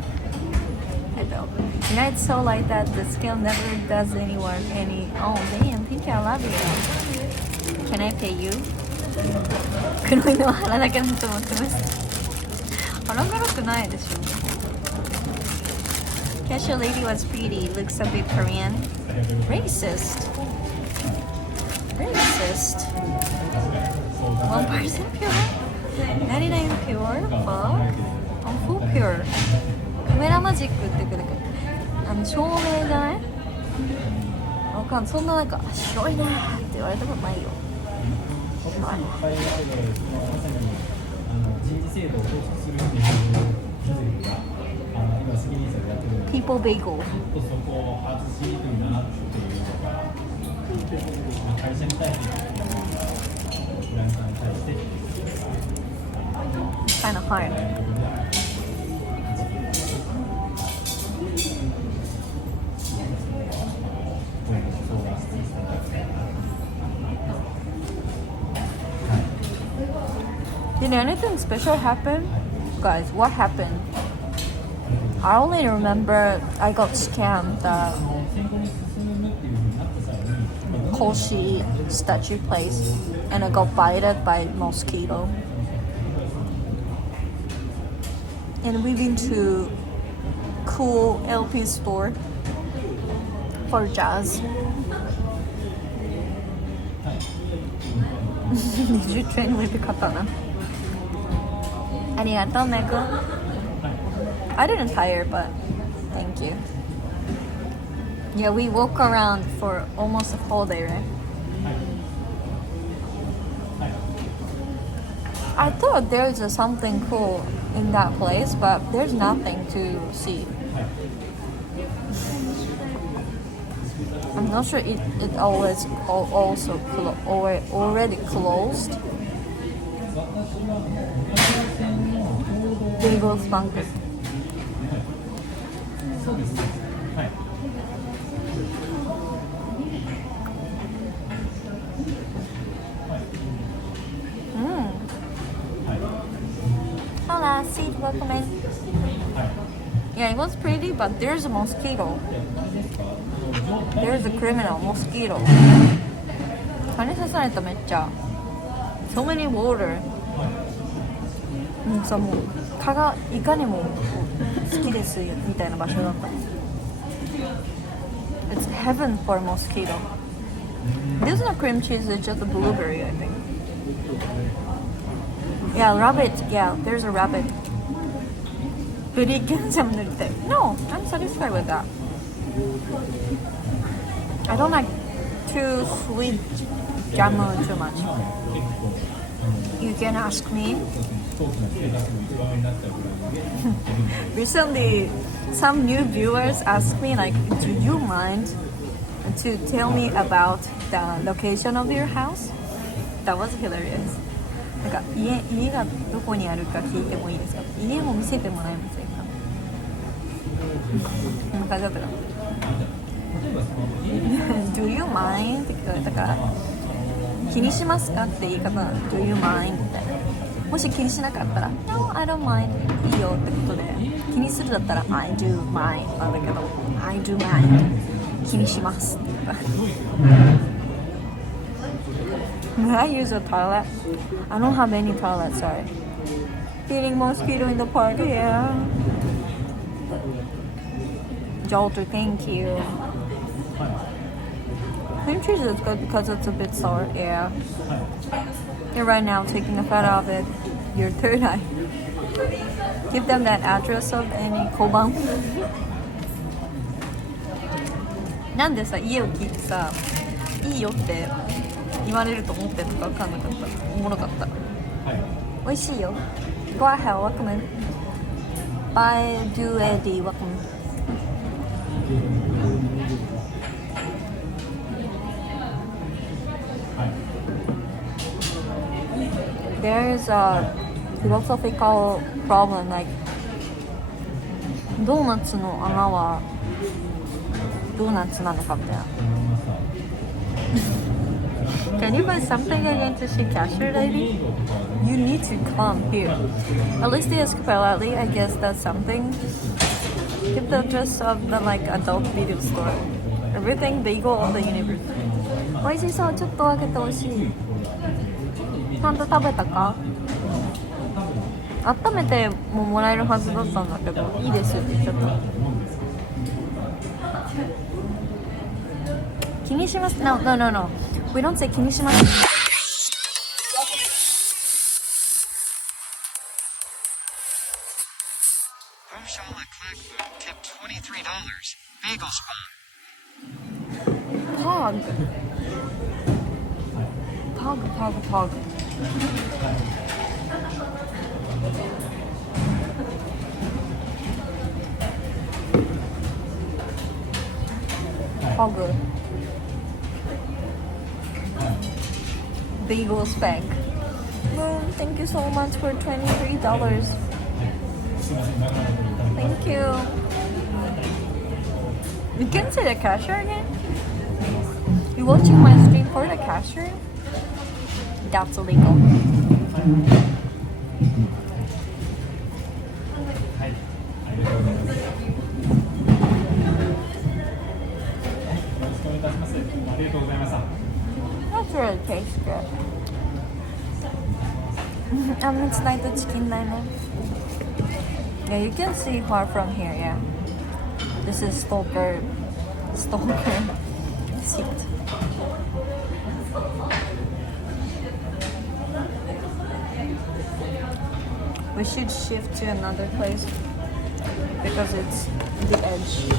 I felt. Yeah, it's so like that. The scale never does any work. Oh damn, thank you. I love you. Can I pay you? 黒いのは腹だけだと思ってました。腹黒くないでしょ。Cashier lady was pretty. Looks a bit Korean. Racist. 1% pure. 99 pure. Fuck. I'm full pure. カメラマジックってくる照明じゃない？わかんない。そんななんか白いねって言われたことないよ。People bagel. Kind of hard. Did anything special happen? Guys, what happened? I only remember I got scammed at Koshi statue place and I got bited by mosquito. And we've been to cool LP store for jazz. Did you train with the katana? Arigato, Neko. I didn't tire, but thank you. Yeah, we walk around for almost a whole day, right? I thought there's something cool in that place, but there's nothing to see. I'm not sure it always also already closed. Bagel Bunker. Hola, seat welcoming. Yeah, it was pretty, but there's a mosquito. There's a criminal mosquito. 蚊に刺されためっちゃ。So many water. さ、もう蚊がいかにも好きですみたいな場所だった。It's heaven for a mosquito. This is not cream cheese, it's just a blueberry, I think. Yeah, rabbit. Yeah, there's a rabbit. No, I'm satisfied with that. I don't like too sweet jamu too much. You can ask me. Recently, some new viewers asked me like, do you mind to tell me about the location of your house? That was hilarious. なんか家がどこにあるか聞いてもいいですか？家も見せてもらえませんか？こんな感じだったかな。Do you mind? って聞かれたから、気にしますかって言い方なの。Do you mind? みたいな。もし気にしなかったら No, I don't mind いいよってことで、気にするだったら I do mind なんだけど I do mind 気にしますって言った。I use a toilet. I don't have any toilets, sorry. Feeding mosquito in the park, yeah. Jolter, thank you. Cream cheese is good because it's a bit sour, yeah. You're right now taking a photo of it. Your third eye. Give them that address of any koban. なんでさ、家を聞いてさ、いいよって言われると思ってるのか分かんなかった。おもろかった。美味しいよ。Go ahead, welcome. Bye, do Eddie, welcome. There is a philosophical problem, like ドーナツの穴はドーナツなのかみたいな。Can you buy something again to see cashier lady? You need to come here. At least they ask politely, I guess that's something. Give the address of the like adult video store. Everything bagel of the universe. 美味しそう、ちょっと分けてほしい。ちゃんと食べたか？温めてももらえるはずだったんだけど、いいですって言っちゃった。気にします。No, no, no, no. We don't say 気にします。Tipped $23. Bagel spot. Pog. Pog, pog, pog. Pog. Bagel spank. Moon, thank you so much for $23. Thank you. You can say the cashier again? You watching my stream for the cashier? That's illegal. That's really tastes good. It's like the chicken dino. Yeah, you can see far from here, yeah. This is stalker seat. We should shift to another place because it's the edge.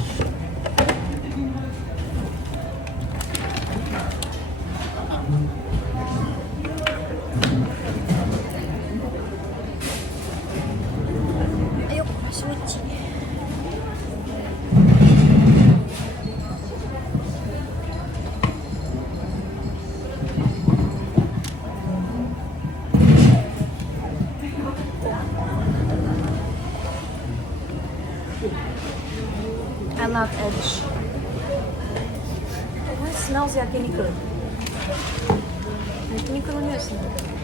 Switch. love edge. Oh, it smells yakiniku. Yakiniku no匂いするんだけど。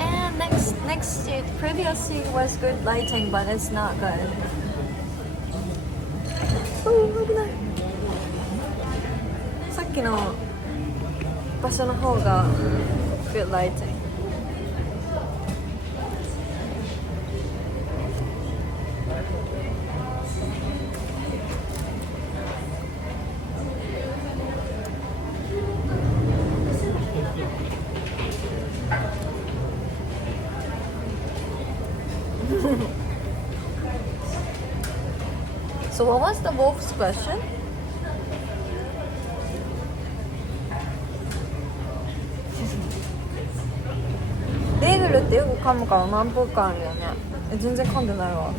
And next seat, previous seat was good lighting, but it's not good. Oh, 危ない。さっきの場所の方が good lighting. So what was the wolf's question? 베이글을ってよく噛むから何分間あるよね。全然噛んでないわ。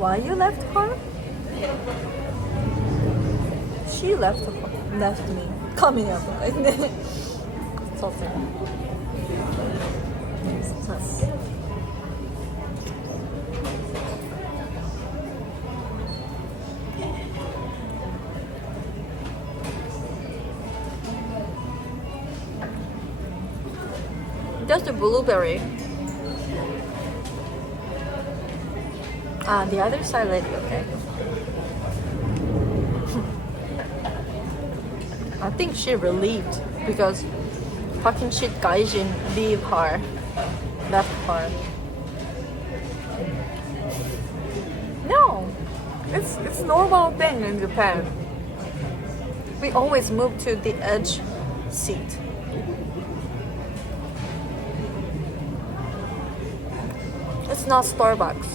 Why you left her? She left me. 神やとか言って。そうそう。Just a blueberry. Ah, the other side lady, okay. I think she relieved because fucking shit gaijin left her. No, it's normal thing in Japan. We always move to the edge seat. It's not Starbucks.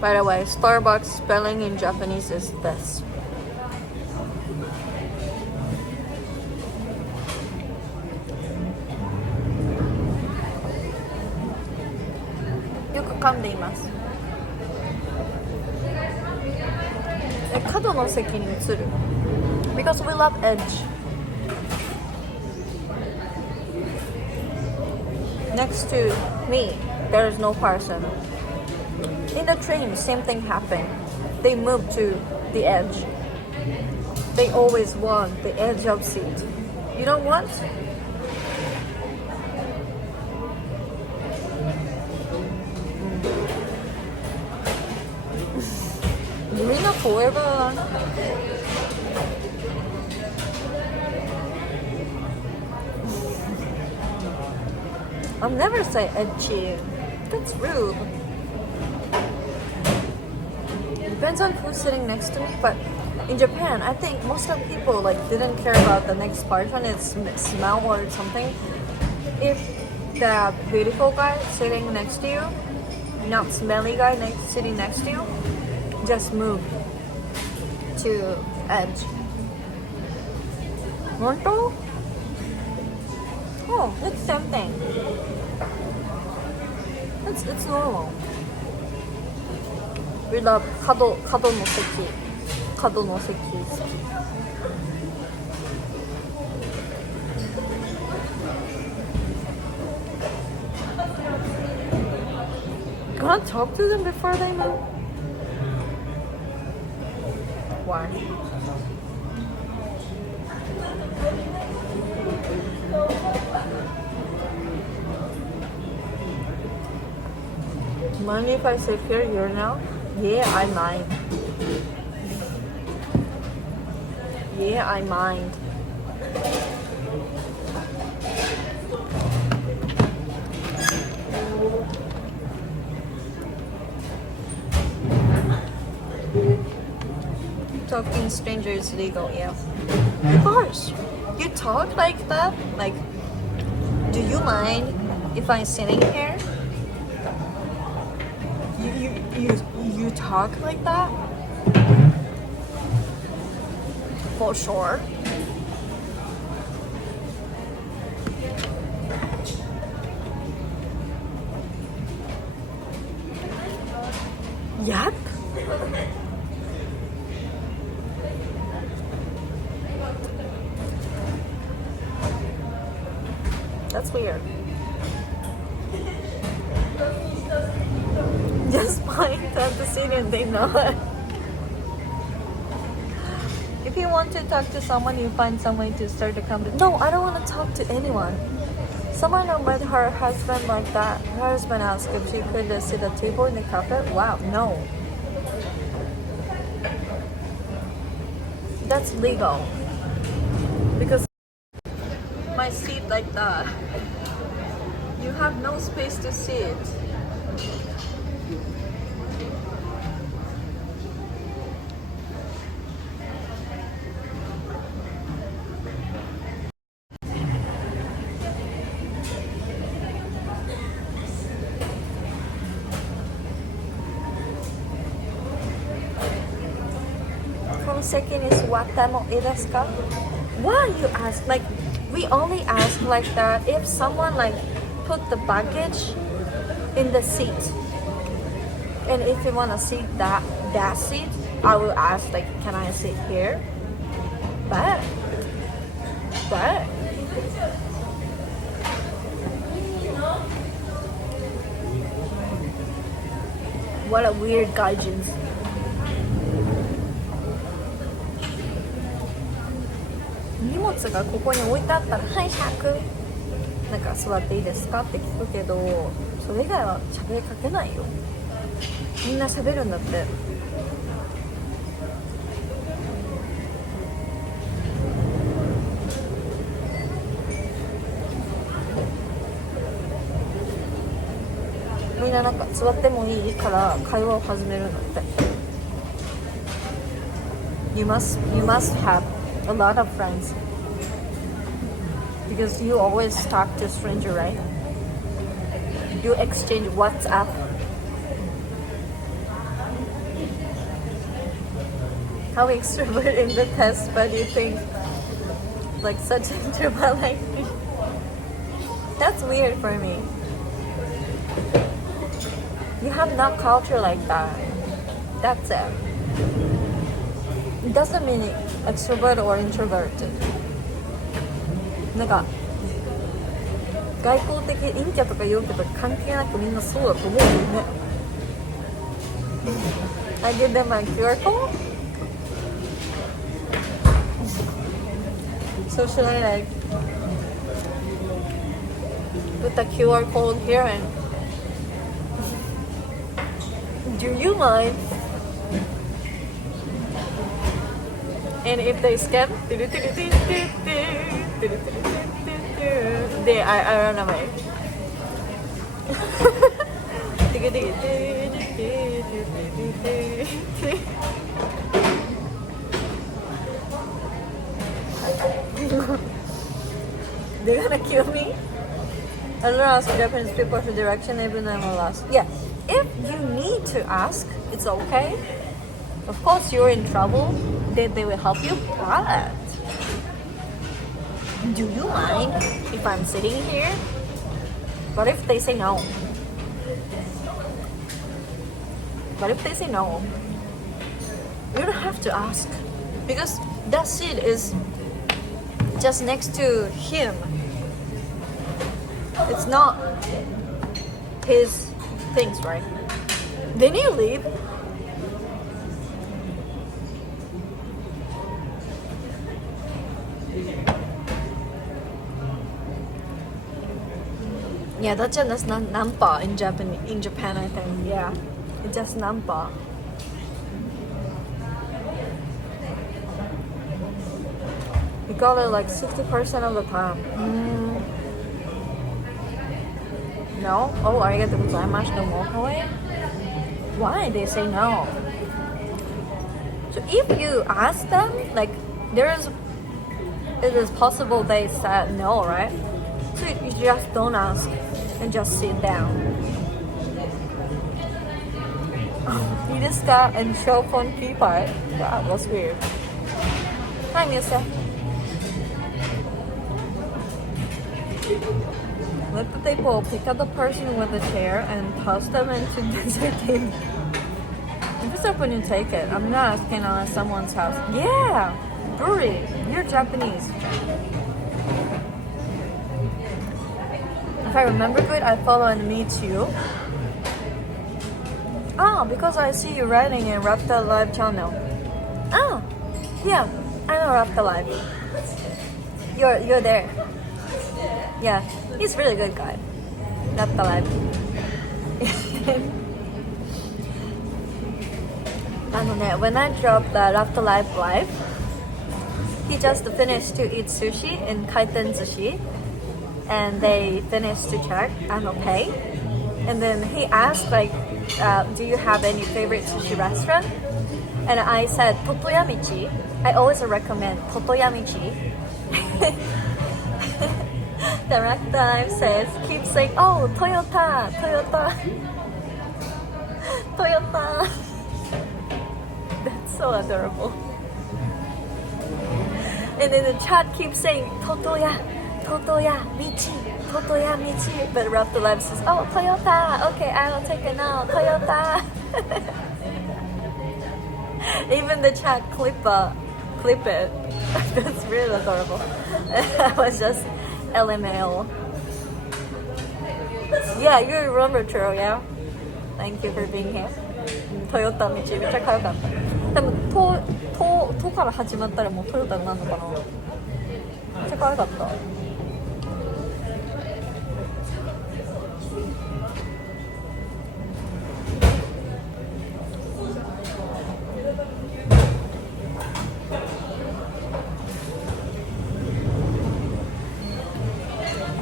By the way, Starbucks spelling in Japanese is this. Yoku kande imasu. 角の席に移る because we love edge. Next to me, there is no person. In the train, same thing happened. They moved to the edge. They always want the edge of seat. You don't want? Rina forever. I'll never say edgy. That's rude. Depends on who's sitting next to me, but in Japan, I think most of the people didn't care about the next part when it's smell or something. If the beautiful guy sitting next to you, not smelly guy sitting next to you, just move to edge. Honto? Oh, it's same thing. It's normal. We love 角の席好き。Gonna talk to them before they move? Why? Mind if I sit here now? Yeah, I mind. Yeah, I mind. Talking stranger is legal, yeah. Of course. You talk like that? Like, do you mind if I'm sitting here? You talk like that? For sure. Yep. That's weird. Just point at the seat and they know it. If you want to talk to someone, you find some way to start a conversation. No, I don't want to talk to anyone. Someone met her husband like that. Her husband asked if she could sit at a table in the cafe. Wow, no. That's legal. Because my seat like that, you have no space to sit. Second is watamo desu ka? Why you ask? Like, we only ask like that if someone like put the baggage in the seat. And if you wanna sit that seat, I will ask like, can I sit here? But what a weird gaijins. 荷物がここに置いてあったら「はい100」なんか座っていいですかって聞くけど、それ以外は喋りかけないよ。みんな喋るんだって。みんななんか座ってもいいから会話を始めるんだって。You must have a lot of friends because you always talk to a stranger, right? You exchange WhatsApp. How extrovert in the test, but you think like such introvert like me? That's weird for me. You have no culture like that. That's it. It doesn't mean extrovert or introvert. なんか外交的陰キャとか陽キャとか関係なくみんなそうだと思うよね。I give them a QR code. So should I like put the QR code here and do you mind? And if they scam, I run away. They're gonna kill me. I don't ask Japanese people for direction even though I'm lost. Yeah, if you need to ask, it's okay. Of course, you're in trouble. They will help you, but do you mind if I'm sitting here? What if they say no? What if they say no? You don't have to ask because that seat is just next to him. It's not his things, right? Then you leave. Yeah, that's just nampa in Japan, I think. Yeah, it's just nampa. We got it like 60% of the time. No? Oh, arigatou gozaimasu no walk away? Why they say no? So if you ask them, like it is possible they said no, right? So you just don't ask and just sit down. You just got and show phone keypad. Wow, that's weird. Hi, Misa. Let the table pick up the person with the chair and toss them into the dessert table. What's up when you take it? I'm not asking at someone's house. Yeah, brewery. You're Japanese. If I remember good, I follow and Me Too. Oh, because I see you writing in Raptor Live channel. Oh, yeah, I know Raptor Live. You're there. Yeah, he's a really good guy. Raptor Live. When I dropped the Raptor Live, he just finished to eat sushi in Kaiten Sushi, and they finished to check and pay. And then he asked do you have any favorite sushi restaurant? And I said Totoyamichi. I always recommend Totoyamichi. The Raptor Live keeps saying, oh, Toyota. That's so adorable. And then the chat keeps saying Totoya Michi. But Raptor Live says, oh, Toyota. Okay, I'll take it now. Toyota. Even the chat clip it. That's really adorable. I was just LMAO. Yeah, you remember True, yeah? Thank you for being here. トヨタ道めっちゃ可愛かった。多分トから始まったらもうトヨタになるのかな。めっちゃ可愛かった。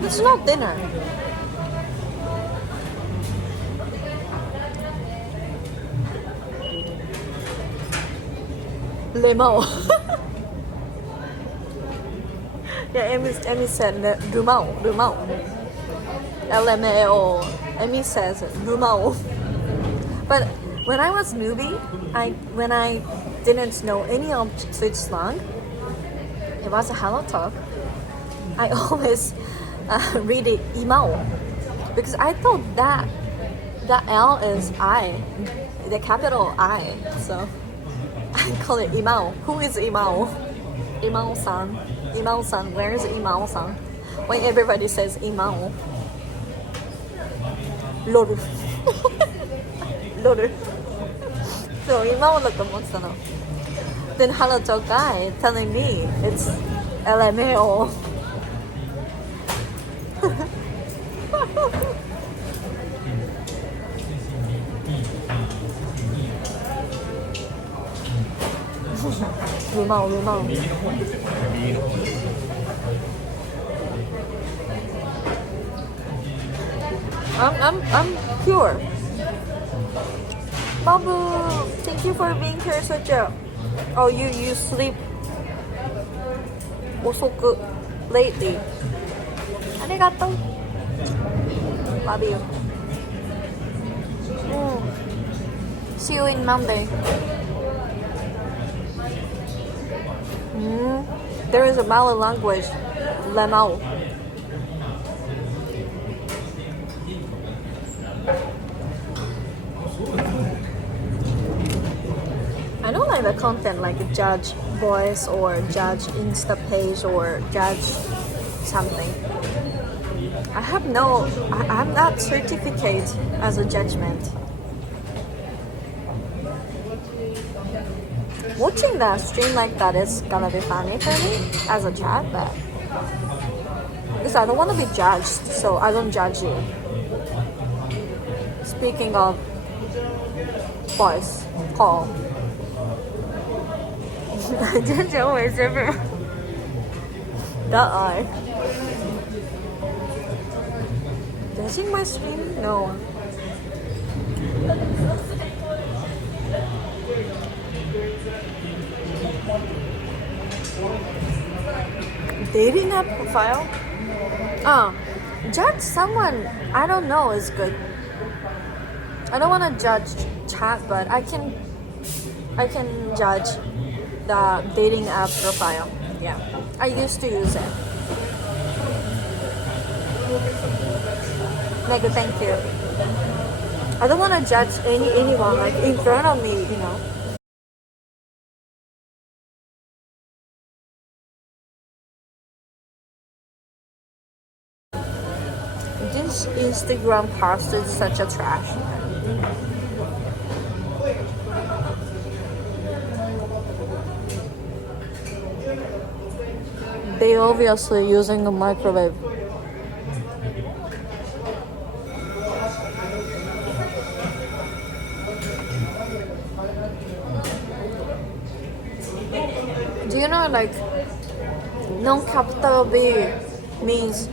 It's not dinner. Lemao. Yeah, Amy said Lumao. LMAO. Amy says Lumao. But when I was newbie, when I didn't know any of Twitch slang, it was a hello talk. I always read it imao because I thought that L is I, the capital I, so I call it imao. Who is imao? Imao-san. Imao-san. Where is imao-san? When everybody says imao. Loru. Loru. So imao look. Then hello talk guy telling me it's LMAO. Lumao. I'm pure. Babu, thank you for being here, Soja. Oh, you sleep osoku lately. Arigato. Love you. See you in Monday. There is a Malay language, Lemao. I don't like the content like judge voice or judge Insta page or judge something. I'm not certificate as a judgment. Watching that stream like that is gonna be funny for me as a chat, but because I don't want to be judged, so I don't judge you. Speaking of voice call, I just always ever that eye. Judging my stream? No. Dating app profile? Judge someone I don't know is good. I don't want to judge chat, but I can judge the dating app profile. Yeah, I used to use it. Mega, thank you. I don't want to judge anyone like in front of me, you know. This Instagram post is such a trash. They obviously using a microwave. Do you know like non-capital B means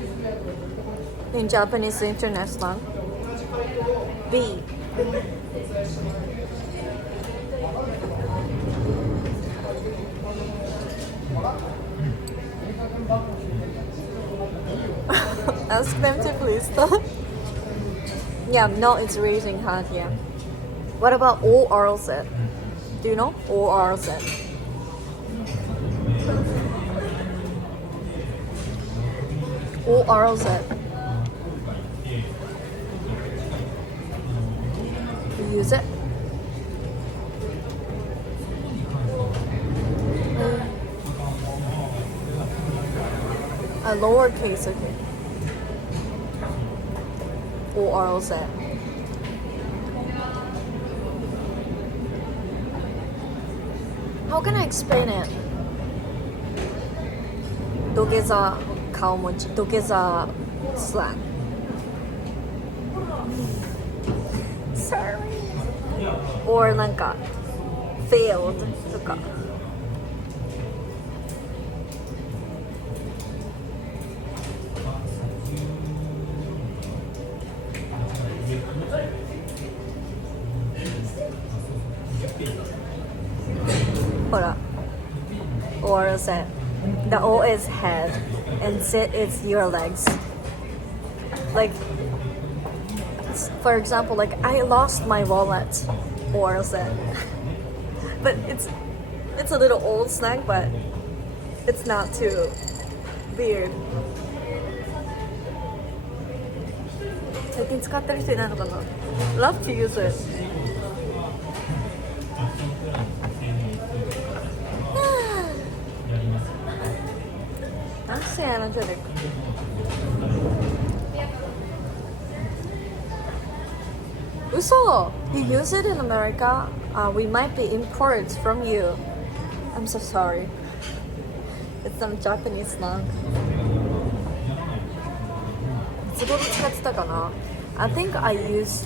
in Japanese internet slang? B. Ask them to please stop. Yeah, no, it's raising hand, yeah. What about ORZ? Do you know ORZ? ORZ. You use it? A lowercase, okay. ORZ. How can I explain it? Dogeza kaomochi, dogeza slang. Sorry. Or なんか failed とか。ほら or Z. The O is head and Z is your legs. Like, for example, like I lost my wallet or Z. But it's a little old slang, but it's not too weird. 最近使ってる人いないのかな? Love to use it. That's energetic. Uso! You use it in America? We might be imports from you. I'm so sorry. It's some Japanese slang. いつ頃使ってたかな? I think I use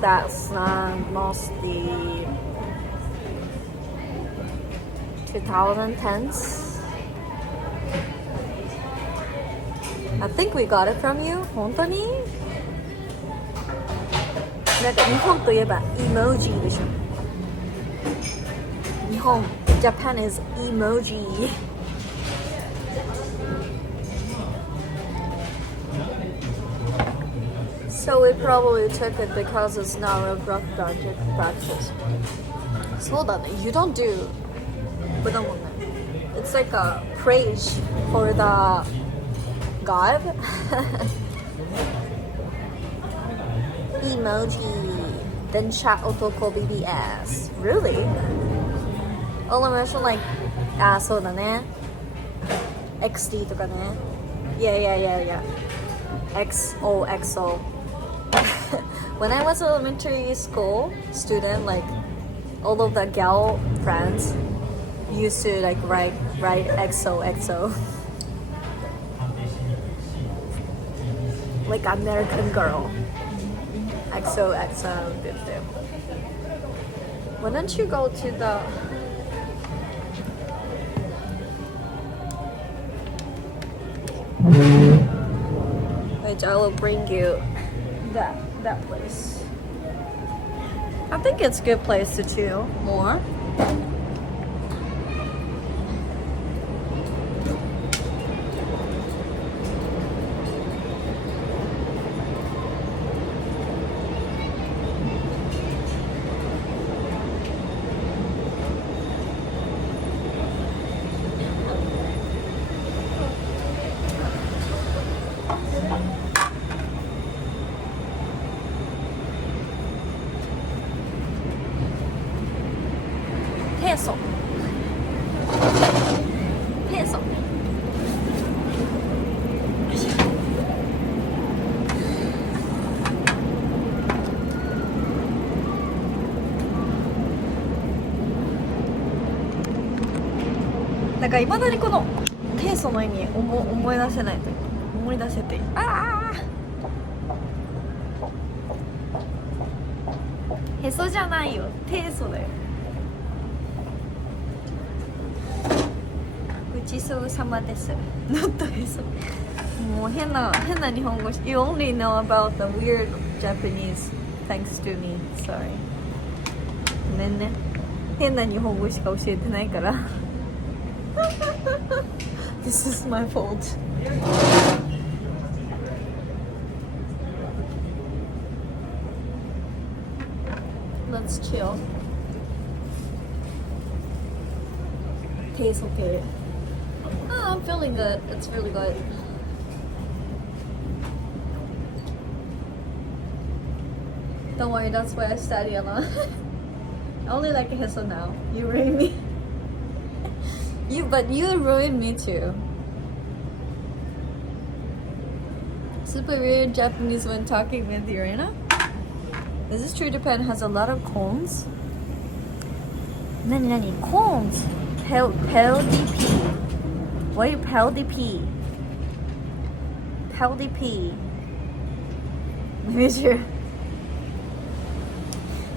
that slang mostly 2010s. I think we got it from you. 本当に? なんか日本といえば emoji でしょ。日本 Japan is emoji. So we probably took it because it's not a rough practice. そうだね. You don't do これだもんね. It's like a praise for the God. Emoji. Then chat otoko BBS. Really? All mention like そうだね. XD とかね. Yeah. XOXO. When I was elementary school student, like all of the gal friends used to like write XOXO. Like American Girl. XOXO. Why don't you go to the which I will bring you that place. I think it's a good place to chill more. ペソペソなんかいまだにこのペソの意味思い出せないというか思い出せてへそじゃないよペソだよごちそうさまですnotへそもう変な日本語 You only know about the weird Japanese thanks to me sorry ごめんね変な日本語しか教えてないからThis is my fault. Let's chill. Tastes okay. Oh, I'm feeling good. It's really good. Don't worry, that's why I study a lot. I only like Heso now. You ruined me. But you ruined me too. Super weird Japanese when talking with Ueno. Is this true? Japan has a lot of cones. Nani cones? Peldi P. What are Peldi P? Peldi P. Maybe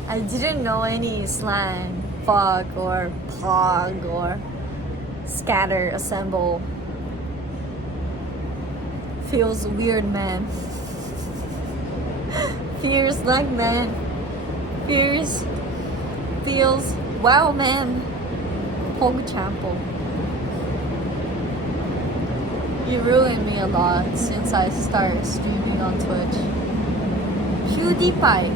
I didn't know any slang. Fog or pog or scatter, assemble. Feels weird, man. Feels like man. Feels wow, man. Pog champo. You ruined me a lot since I started streaming on Twitch. PewDiePie.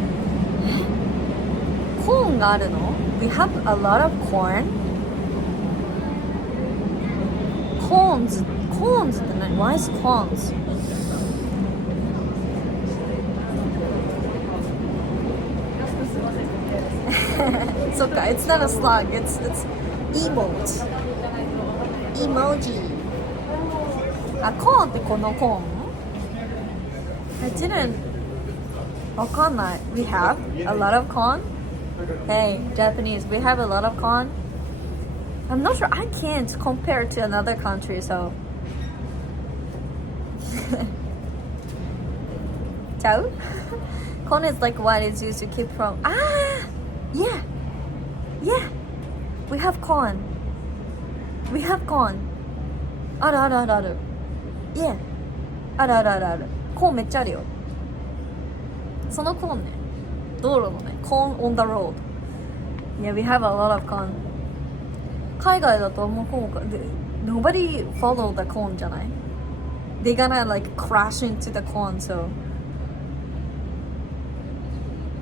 Corn があるの? We have a lot of corn. Corns って何? Why is corns? It's okay, it's not a slug, it's emote. Emoji. Corn ってこのコーン? I didn't. わかんない. We have a lot of corn? Hey, Japanese, we have a lot of corn? I'm not sure. I can't compare to another country, so. Ciao? Corn is like what is used to keep from. Yeah. We have corn. Ah, yeah. ある。コーンめっちゃあるよ。そのコーンね。道路のね。Corn on the road. Yeah, we have a lot of corn. 海外だともうコーンnobody follow the corn じゃない They're gonna like crash into the corn, so.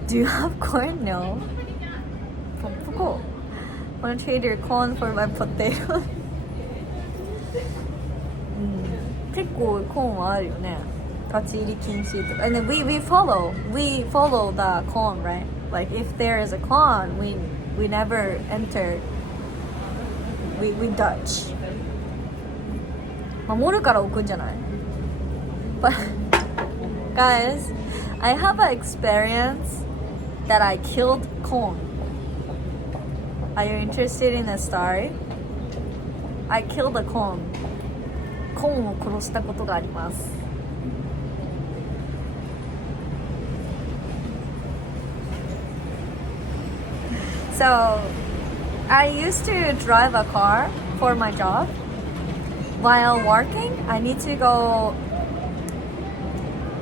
Do you have corn? No. Cool. Wanna trade your corn for my potato? 結構コーンはあるよね。立ち入り禁止とか。And then we follow the corn, right? Like if there is a corn, we never enter. We Dutch. 守るから置くんじゃない? But guys, I have an experience that I killed corn. Are you interested in the story? I killed a corn. コーンを殺したことがあります。So, I used to drive a car for my job. While working, I need to go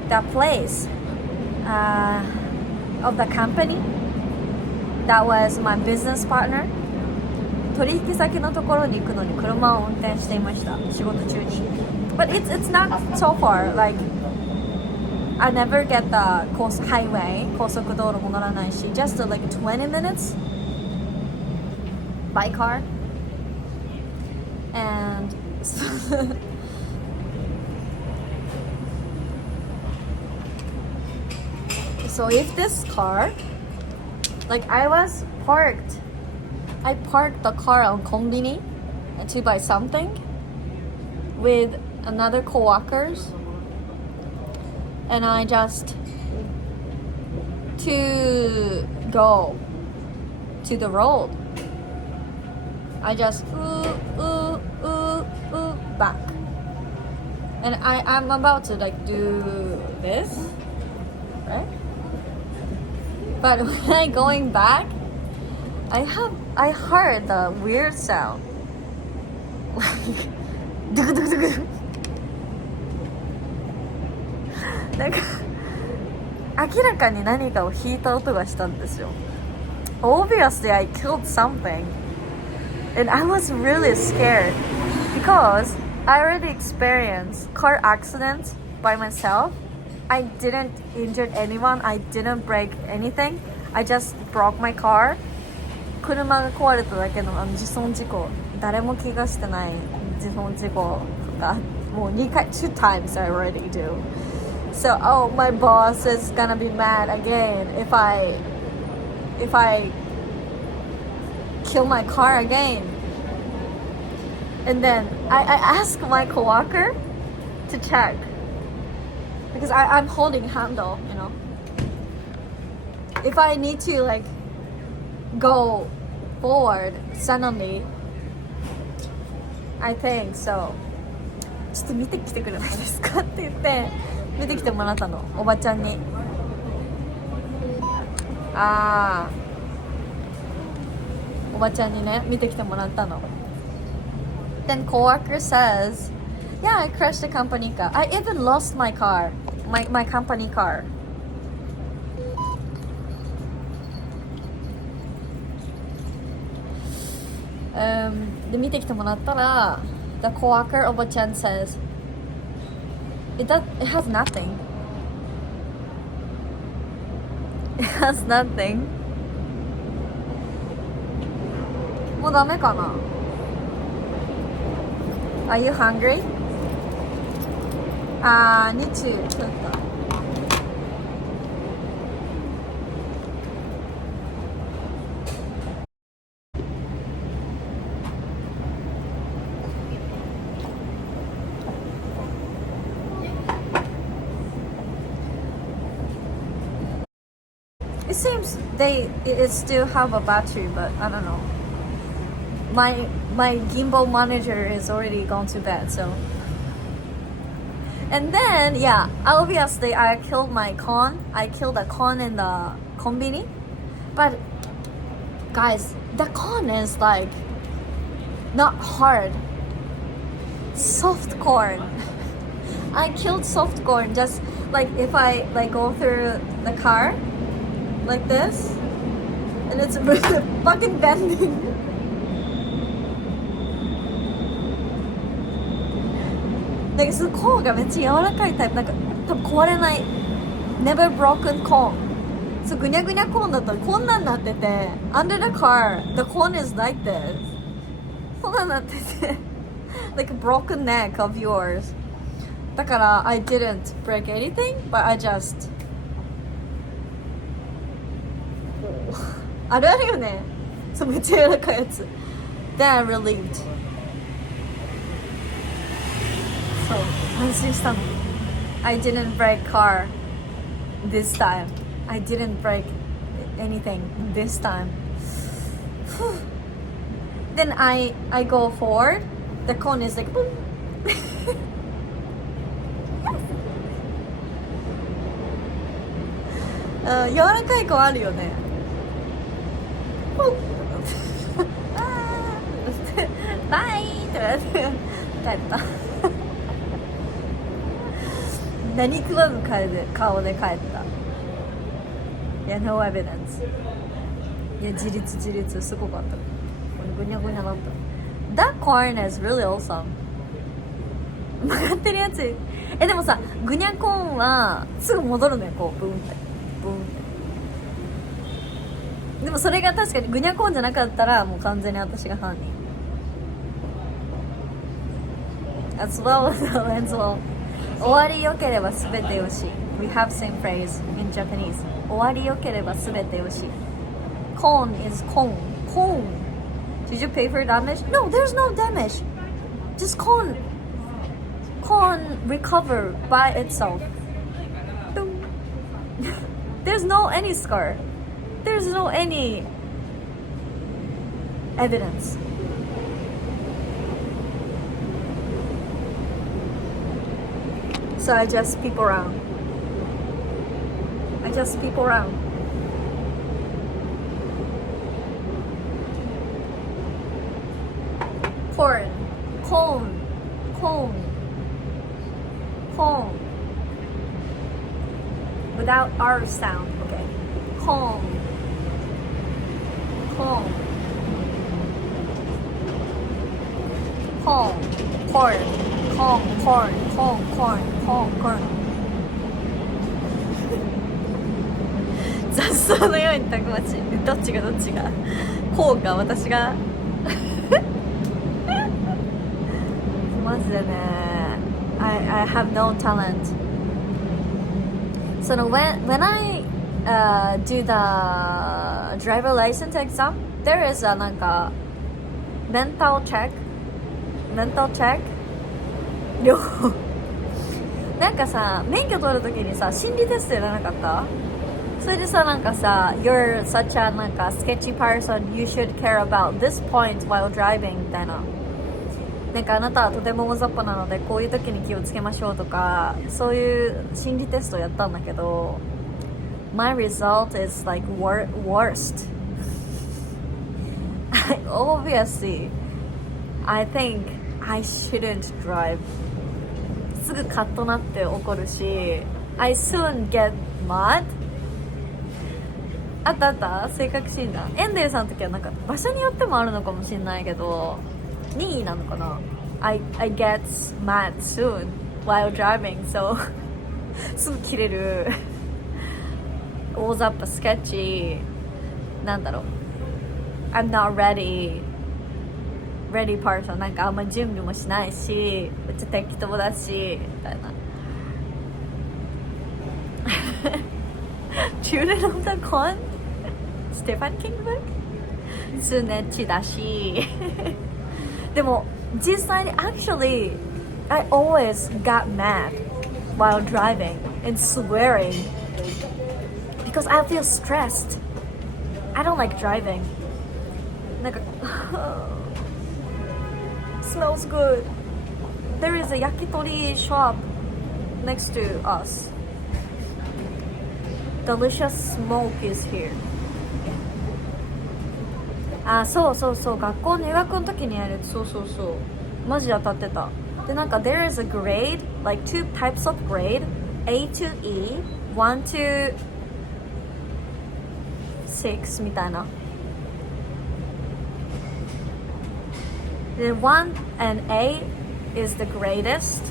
the place of the company that was my business partner. 取引先のところに行くのに車を運転していました。仕事中に。But it's not so far. Like I never get the highway 高速道路も乗らないし just like 20 minutes by car. And so if this car, like I was parked I parked the car on Konbini to buy something with another co-workers, and I just to go to the road. I just back, and I'm about to like do this, right? But when I going back, I heard the weird sound, likeなんか明らかに何かを引いた音がしたんですよ。Obviously, I killed something, and I was really scared because I already experienced car accidents by myself. I didn't injure anyone. I didn't break anything. I just broke my car. 車が壊れただけの自損事故、誰も怪我してない自損事故がもう2times I already do. So, oh, my boss is gonna be mad again if I kill my car again. And then I asked my coworker to check because I'm holding handle, you know. If I need to like go forward suddenly, I think so. ちょっと見てきてくれないですかって言って見てきてもらったの、おばちゃんに。おばちゃんにね見てきてもらったの。Then coworker says, "Yeah, I crashed the company car. I even lost my car, my company car." で見てきてもらったら the coworker おばちゃん says it has nothing. It has nothing. もうダメかな。Are you hungry? Need to ちょっとIt seems it still have a battery, but I don't know. My gimbal manager is already gone to bed, so. And then yeah, obviously I killed my con. I killed a con in the konbini, but guys, the con is like not hard. Soft corn. I killed soft corn just like if I like go through the car. Like this, and it's fucking bending. なんかそのコーンがめっちゃ柔らかいタイプ、なんか多分壊れない never broken corn。そうぐにゃぐにゃコーンだったらこんなんなってて under the car the corn is like this。こんなんなっててlike a broken neck of yours。だから I didn't break anything, but I justあるあるよね。そうめっちゃ柔らかいやつ。Then I relieved. そう安心したの。I didn't break car this time. I didn't break anything this time. Then I go forward. The cone is like boom. 柔らかい子あるよね。バイって言われて帰った何食わず顔で帰った。いや no evidence。 いや自立すごかった。ぐにゃぐにゃだった。 That corn is really awesome。 曲がってるやつ。でもさぐにゃコーンはすぐ戻るのよ、こうブンってブンって。でもそれが確かにグニャコーンじゃなかったらもう完全に私が犯人。As well as well. 終わりよければすべてよし。We have same phrase in Japanese. 終わりよければすべてよし。Corn is cone. Cone. Did you pay for damage? No, there's no damage. Just can't recover by itself. There's no any scar. There's no any evidence. So I just peep around. Cone. Without R sound, okay. Cone.雑草のようにたくましい。どっちがこうか私がマジでね I have no talent. So when I do the driver license exam, there is a なんか mental check 両方なんかさ免許取るときにさ心理テストやらなかった？それでさなんかさ You're such a なんか sketchy person, you should care about this point while driving みたいななんかあなたはとても大雑把なのでこういう時に気をつけましょうとかそういう心理テストをやったんだけど My result is like worst. Obviously I think I shouldn't drive すぐカッとなって怒るし I soon get mad あった性格診断エンデルさんの時はなんか場所によってもあるのかもしれないけど任意なのかな I get mad soon while driving so すぐ切れる大雑把スケッチなんだろう I'm not ready person なんかあんまり準備もしないしめっちゃ適当だしみたいなChildren of the Corn ステファン・キングブックスネッチだしでも実際に actually I always got mad while driving and swearing because I feel stressed I don't like driving なんかsmells good there is a yakitori shop next to us delicious smoke is here あ、そう学校入学の時にやるそうマジ当たってたでなんか there is a grade like two types of grade A to E 1 to 6みたいなthen 1 and A is the greatest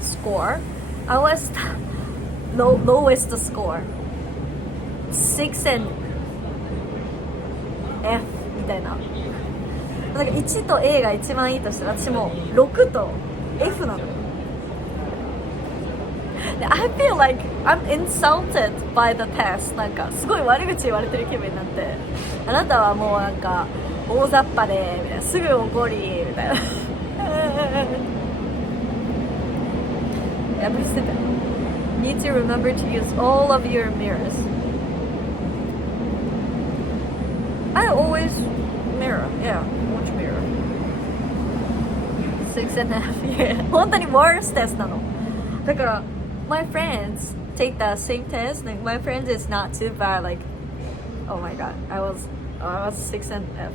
score I was lowest score 6 and F みたいななんか1と A が一番いいとしたら私も6と F なの I feel like I'm insulted by the test なんかすごい悪口言われてる気分になってあなたはもうなんか大雑把でみたいなすぐ怒りみたいな破り捨てた Need to remember to use all of your mirrors I always mirror yeah watch mirror 6 and a half yeah 本当に worst test なのだから my friends take the same test like my friend is not too bad like oh my god I was 6 and F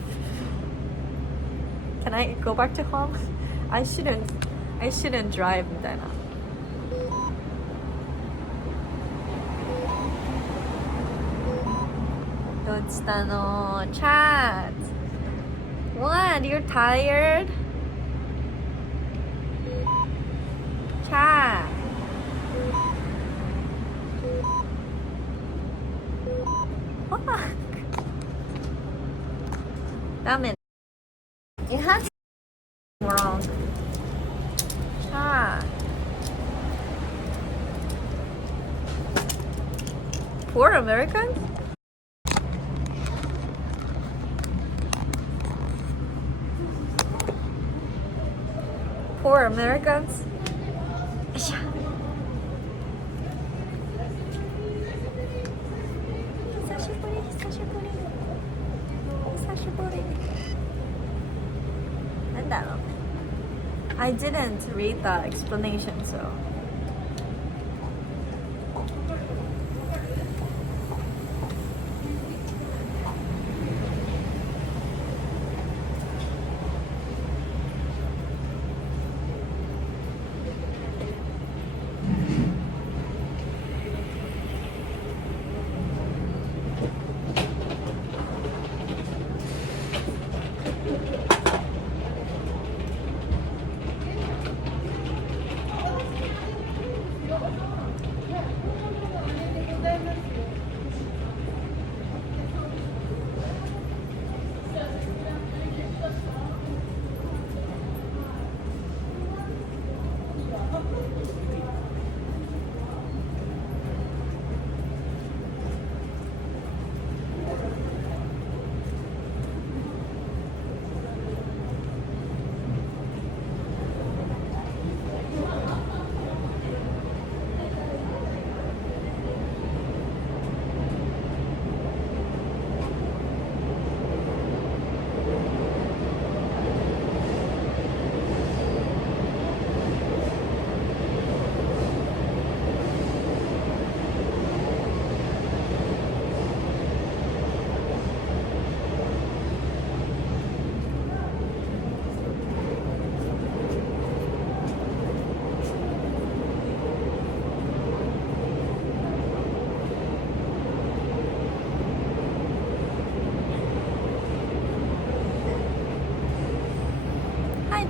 Can I go back to home? I shouldn't drive みたいなどうしたの Chat What? You're tired? Chat Fuck Damn it You had something wrong Chat Poor Americans? Poor Americans. よいしょ。久しぶり、久しぶり。久しぶり。なんだろうね。I didn't read the explanation, so.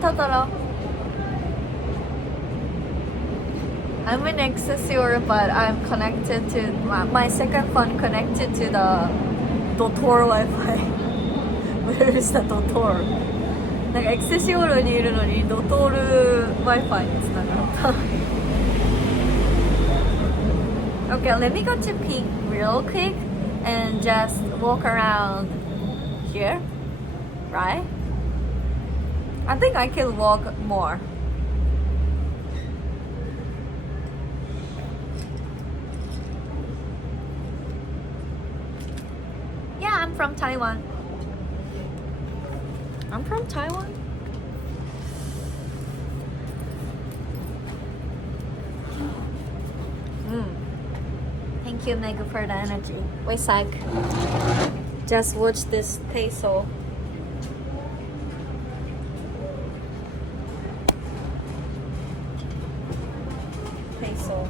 トトロ I'm in Excelsior, but I'm connected to my second phone connected to the Dotor Wi-Fi. Where is the Dotor? なんかエクセシオールにいるのにドトール Wi-Fi につながった。Okay, let me go to Pink real quick and just walk around here, right? I think I can walk more. Yeah, I'm from Taiwan. I'm from Taiwan. Thank you, Meg, for the energy. Wait a sec. Just watch this peso. Peso.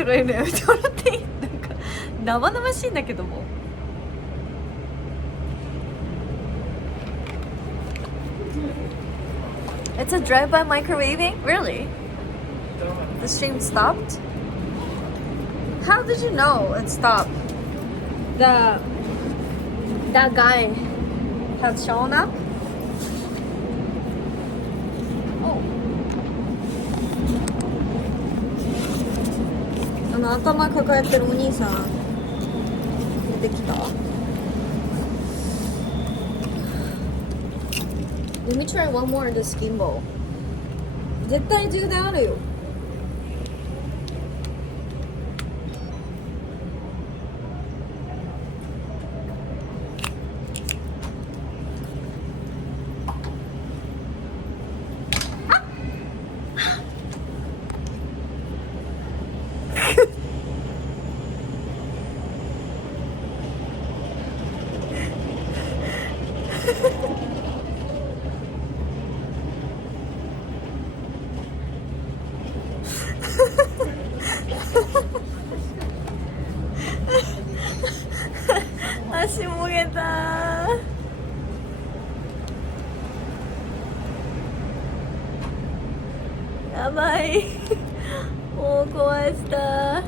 とか言うのやめてもらっていい？なんか生々しいんだけども。It's a drive-by microwaving? Really? The stream stopped? How did you know it stopped? That guy had shown up? Oh. 頭抱えてるお兄さん出てきた。Let me try one more in the skin bowl. 絶対充電あるよ。足もげた。やばい。もう壊した。や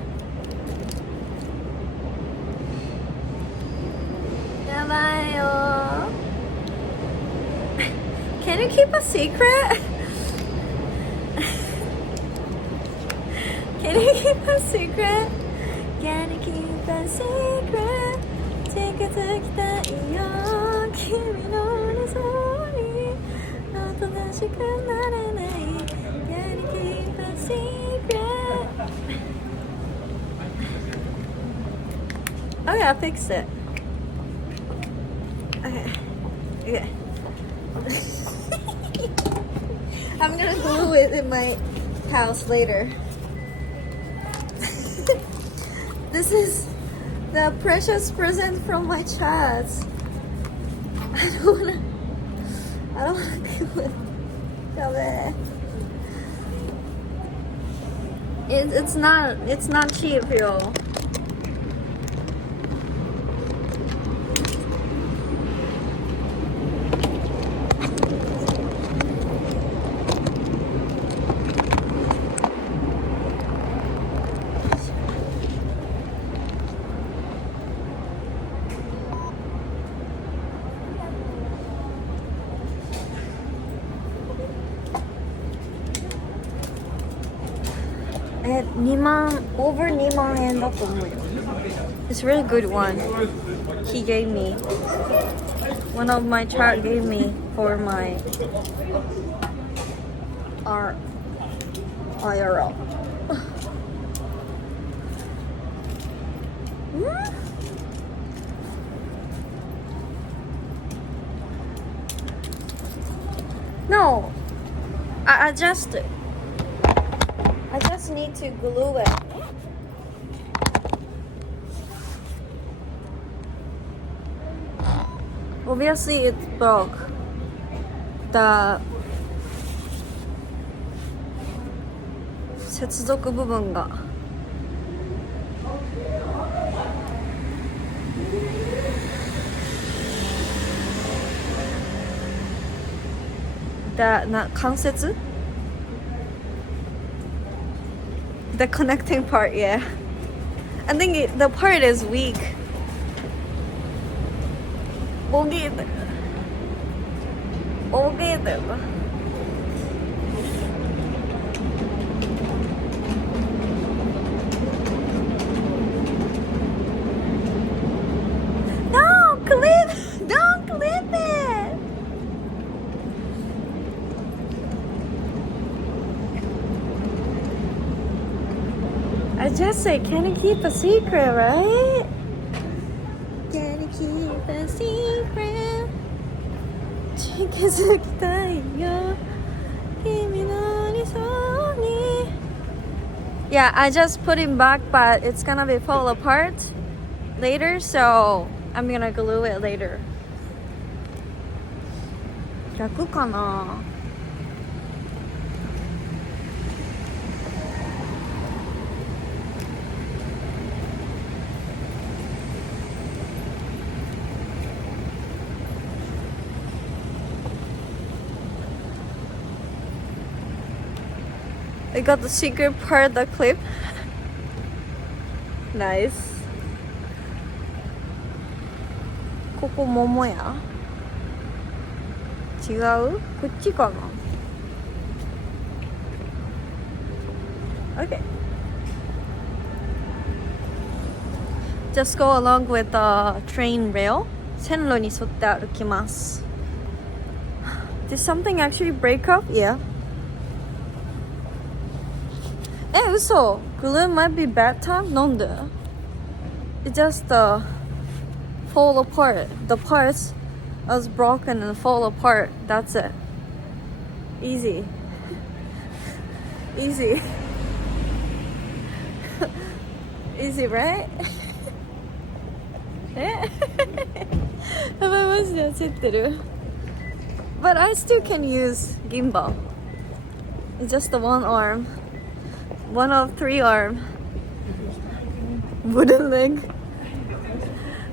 ばいよ。Can you keep a secret? Can you keep a secret? Can you keep a secret? 近づきたいよ君の理想におとなしくなれない Can you keep a secret? Oh yeah, I fixed it. Okay. I'm gonna glue it in my house later. This is the precious present from my child. I don't wanna do it. It's not cheap, yo. Over 2万円だと思うよ。It's a really good one. He gave me. One of my child gave me for my IRL. No, I just need to glue it. Obviously it broke. The 接続部分が関節 The connecting part, yeah. I think the part is weak. 오기들. Don't clip it. I just say, can you keep a secret, right? Can you keep a secret? 近づきたいよ君の理想に Yeah, I just put him back, but it's gonna be fall apart later, so I'm gonna glue it later. 逆かな I got the secret part of the clip. Nice. ここ桃や。違う？こっちかな？ Okay. Just go along with the train rail. 線路に沿って歩きます。Did something actually break up? Yeah. 嘘 Glue might be bad time? なんで It just fall apart. The parts was broken and fall apart. That's it. Easy. Easy. Easy, right? やばいマジで焦ってる But I still can use gimbal. It's just the one arm. One of 3 arm. Wooden leg.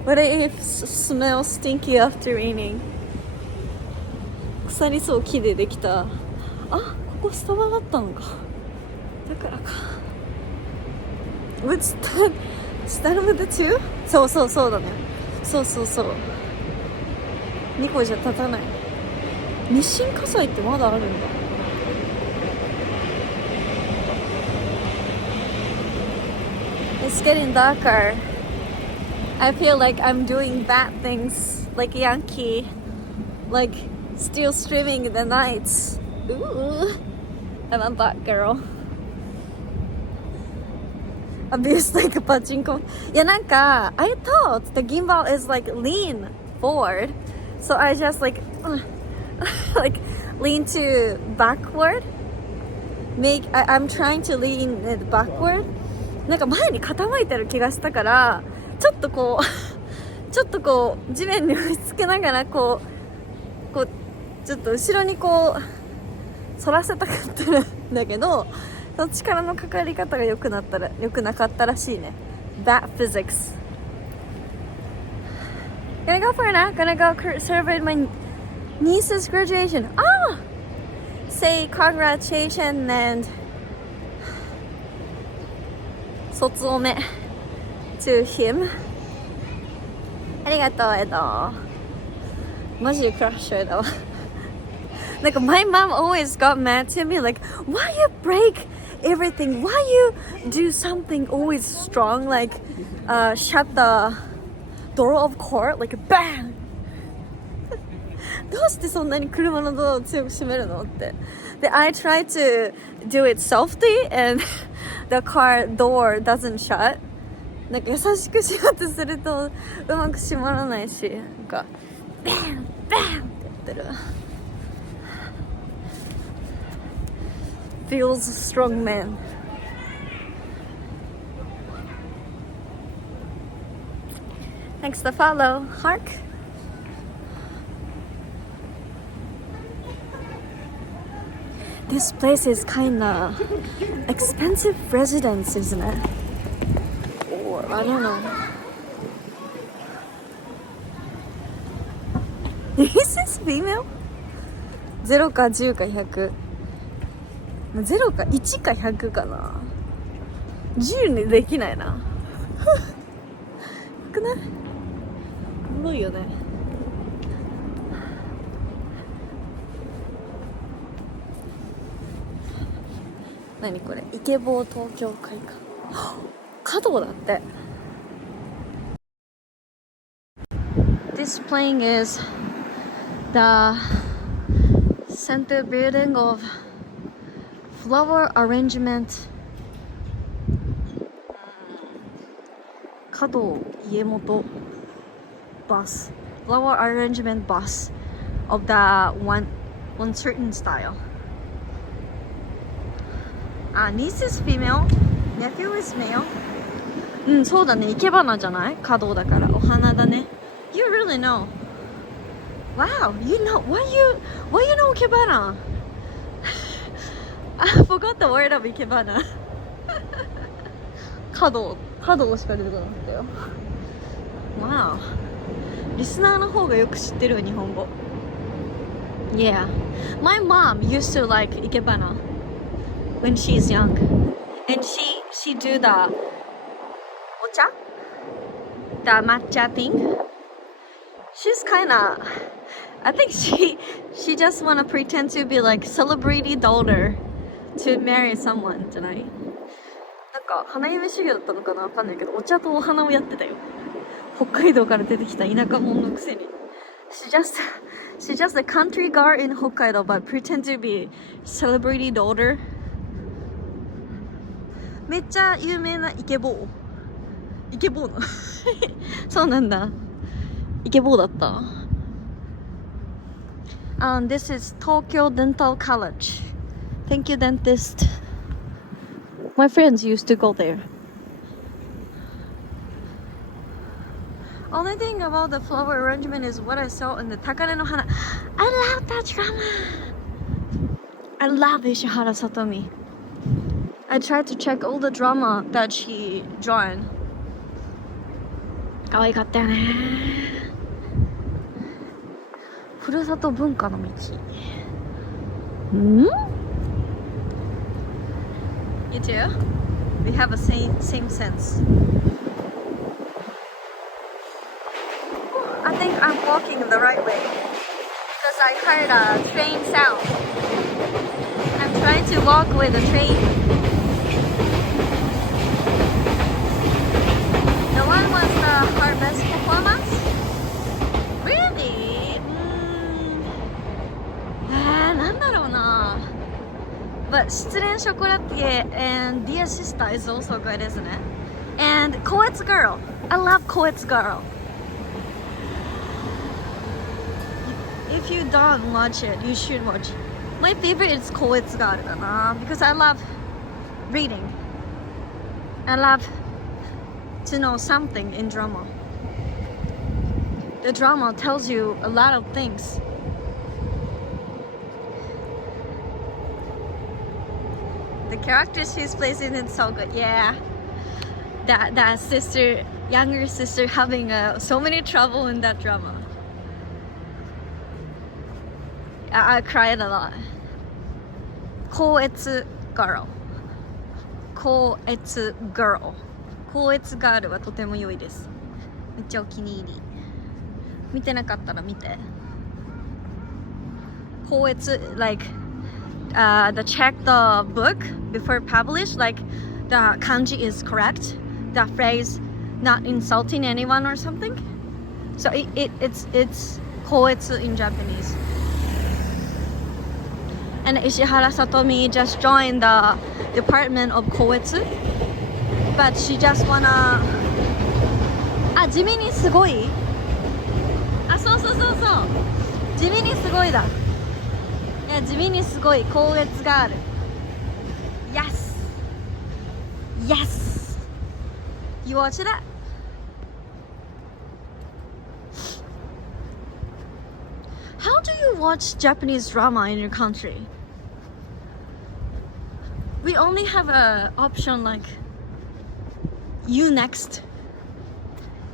But it smells stinky after raining. 腐りそう木でできた。あ、ここスタバだったのか。だからか。What's that? Stand with the two? そうそうそうだね。そうそうそう。2個じゃ立たない。日清火災ってまだあるんだ。It's getting darker. I feel like I'm doing bad things, like Yankee, like still streaming the nights. Ooh, I'm a bad girl. Abuse like a pachinko. Yeah, nanka, I thought the gimbal is like lean forward, so I just like lean to backward. I'm trying to lean it backward. なんか前に傾いてる気がしたから、ちょっとこう地面に押し付けながらこうちょっと後ろにこう反らせたかったんだけど、その力のかかり方が良くなかったらしいね。Bad physics. Gonna go for it now. Gonna go celebrate my niece's graduation. Ah! Say congratulations and 卒おめ to him. ありがとうエド。マジでクラッシュエド。なんか my mom always got mad to me like, why you break everything? Why you do something always strong like shut the door of car like bang? どうしてそんなに車のドアを強く閉めるのって。で I try to do it softly and the car door doesn't shut. なんか優しくしようとするとうまく閉まらないし、なんかバンバンってやってる。Feels strong man. Next to follow, Hark. This place is kinda expensive residence, isn't it? Or I don't know. Is this female? 0か10か100。0か1か100かな。10にできないな。よくない？おもろいよね。何これ？イケボー東京会館。角だって。This plane is the center building of flower arrangement 加藤家元 bus flower arrangement bus of the one certain style. Niece is female, nephew is male. うん、そうだね、生け花じゃない？華道だからお花だね。You really know. Wow, you know why you know 生け花I forgot the word of 生け花華道しか出てこなかったよ。Wow. リスナーの方がよく知ってる日本語。Yeah. My mom used to like 生け花 when she's young, and she do the ocha, the matcha thing. She's kind of, I think she just wanna pretend to be like celebrity daughter to marry someone じゃない？なんか花嫁修行だったのかな、わかんないけど、お茶とお花をやってたよ。北海道から出てきた田舎者のくせに。She's just a country girl in Hokkaido, but pretend to be celebrity daughter. めっちゃ有名なイケボー。イケボーな。そうなんだ。イケボーだった。This is Tokyo Dental College. Thank you, dentist. My friends used to go there. Only thing about the flower arrangement is what I saw in the Takare no Hana. I love that drama. I love Ishihara Satomi. I tried to check all the drama that she drawn. 可愛かったよね。ふるさと文化の道。You too? We have a same sense. I think I'm walking the right way because I heard a train sound. I'm trying to walk with the train. The one was the harvest performance. Really? なんだろうな。But 失恋ショコラティエ and Dear Sister is also good, isn't it? And Koetsu Girl. I love Koetsu Girl. If you don't watch it, you should watch it. My favorite is Koetsu Girl because I love reading. I love to know something in drama. The drama tells you a lot of things. The character she's placing is so good. Yeah, that sister, younger sister, having so many trouble in that drama. I cried a lot. Koetsu Girl. Koetsu Girl. Koetsu Girl はとても良いです。めっちゃお気に入り。見てなかったら見て。Koetsu, like the check the book before publish, like the kanji is correct, the phrase not insulting anyone or something. So it's koetsu in Japanese. And Ishihara Satomi just joined the department of koetsu, but she just wanna 地味にすごいそう地味にすごいだ地味にすごい高越がある Yes You watch that? How do you watch Japanese drama in your country? We only have an option like You Next.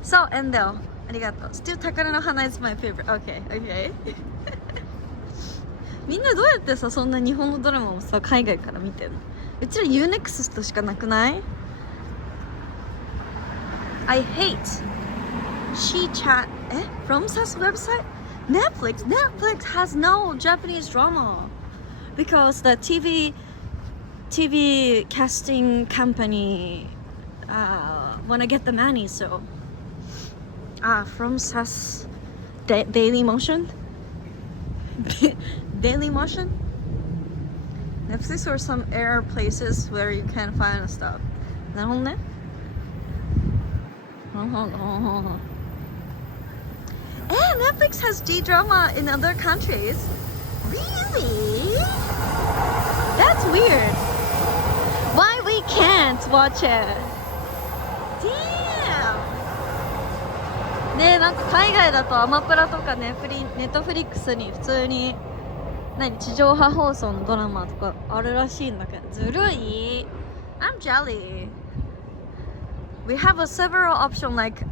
So, Endo, arigato. Still Takare no Hana is my favorite. Okay. みんなどうやってさ、そんな日本のドラマをさ、海外から見てんの？うちら UNEXT しかなくない？ I hate She-chat. From SAS website? Netflix has no Japanese drama because the TV casting company wanna get the money, so from SAS Daily Motion Netflix or some air places where you can find stuff. なるほどね。Netflix has J-drama in other countries. Really? That's weird. Why we can't watch it? Damn. ね、なんか海外だとアマプラとかネットフリックスに普通に地上波放送のドラマとかあるらしいんだけど、ずるい。I'm jelly. We have a several options like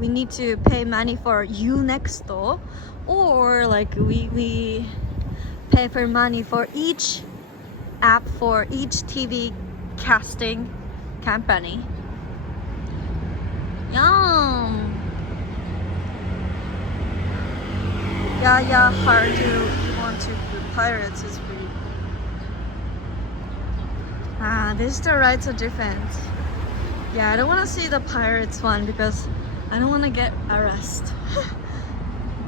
we need to pay money for UNEXT or like we pay for money for each app for each TV casting company. Yum. Yeah, hard to want to be pirates is pretty. This the rights are different. Yeah, I don't want to see the pirates one because I don't want to get arrested.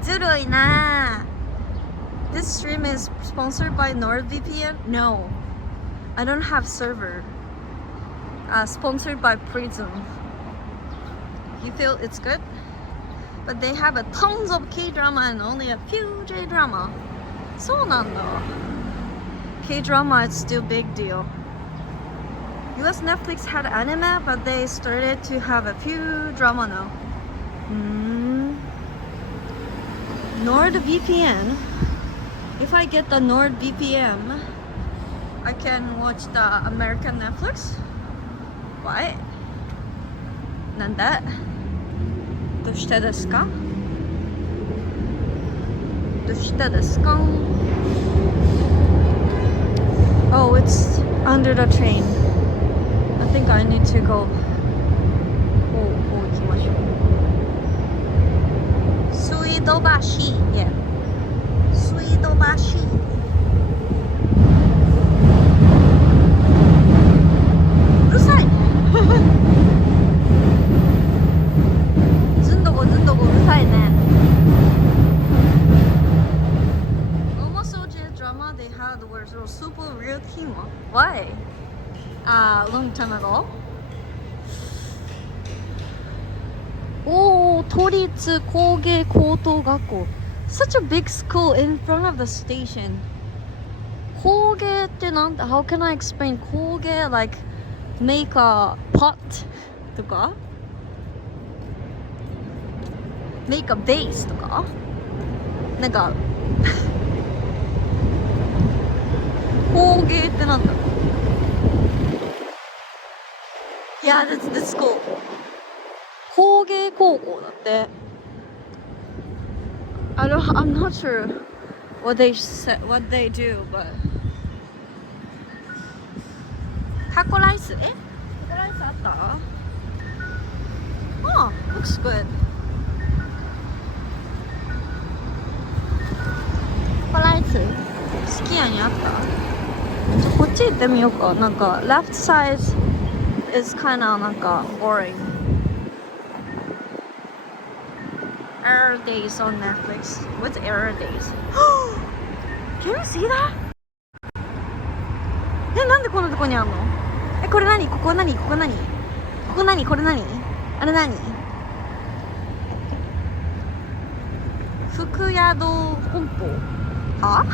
ずるいな. This stream is sponsored by NordVPN? No, I don't have server. Sponsored by Prism. You feel it's good? But they have a tons of K-drama and only a few J-drama. そうなんだ. K-drama is still big deal. US Netflix had anime, but they started to have a few drama now. NordVPN. If I get the NordVPN, I can watch the American Netflix. What? なんだ? どうしてですか? どうしてですか? Oh, it's under the train. I think I need to go. 行きましょう. 水道橋. Yeah. 水道橋.うるさい. ずんどこうるさいね. Almost all drama they had were super real team. Why? Long time ago. Oh, 都立工芸高等学校. Such a big school in front of the station. 工芸ってなんだ? How can I explain 工芸? Like make a pot とか make a vase とかなんか工芸ってなんだ? Yeah, that's the school. 工芸高校だって. I'm not sure what they do, but タコライス? タコライスあった? Oh, looks good. タコライス好きやにあった? こっち行ってみようか. なんか left side is kinda なんか boring. Error Days on Netflix. What's Error Days? Can you see that? なんでこんなとこにあんの? これ何? ここ何? ここ何? ここ何? これ何? あれ何? 福宿本舗? は?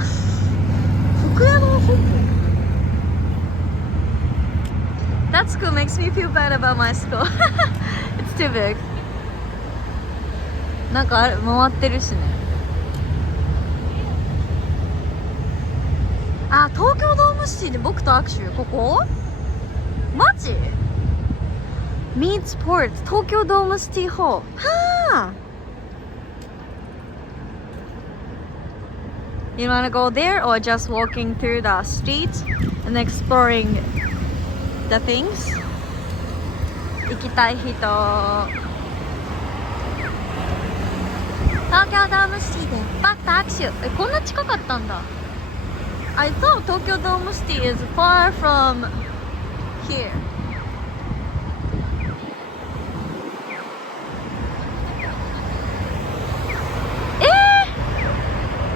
福宿本舗? That school makes me feel bad about my school. It's too big. なんか回ってるしね. 東京ドームシティで僕と握手? ここ? マジ? Meet Sports 東京ドームシティホール. はあ. You wanna go there or just walking through the streets and exploring the things? 行きたい人. 東京ドームシティでバッと握手. こんな近かったんだ. I thought Tokyo Dome City is far from here.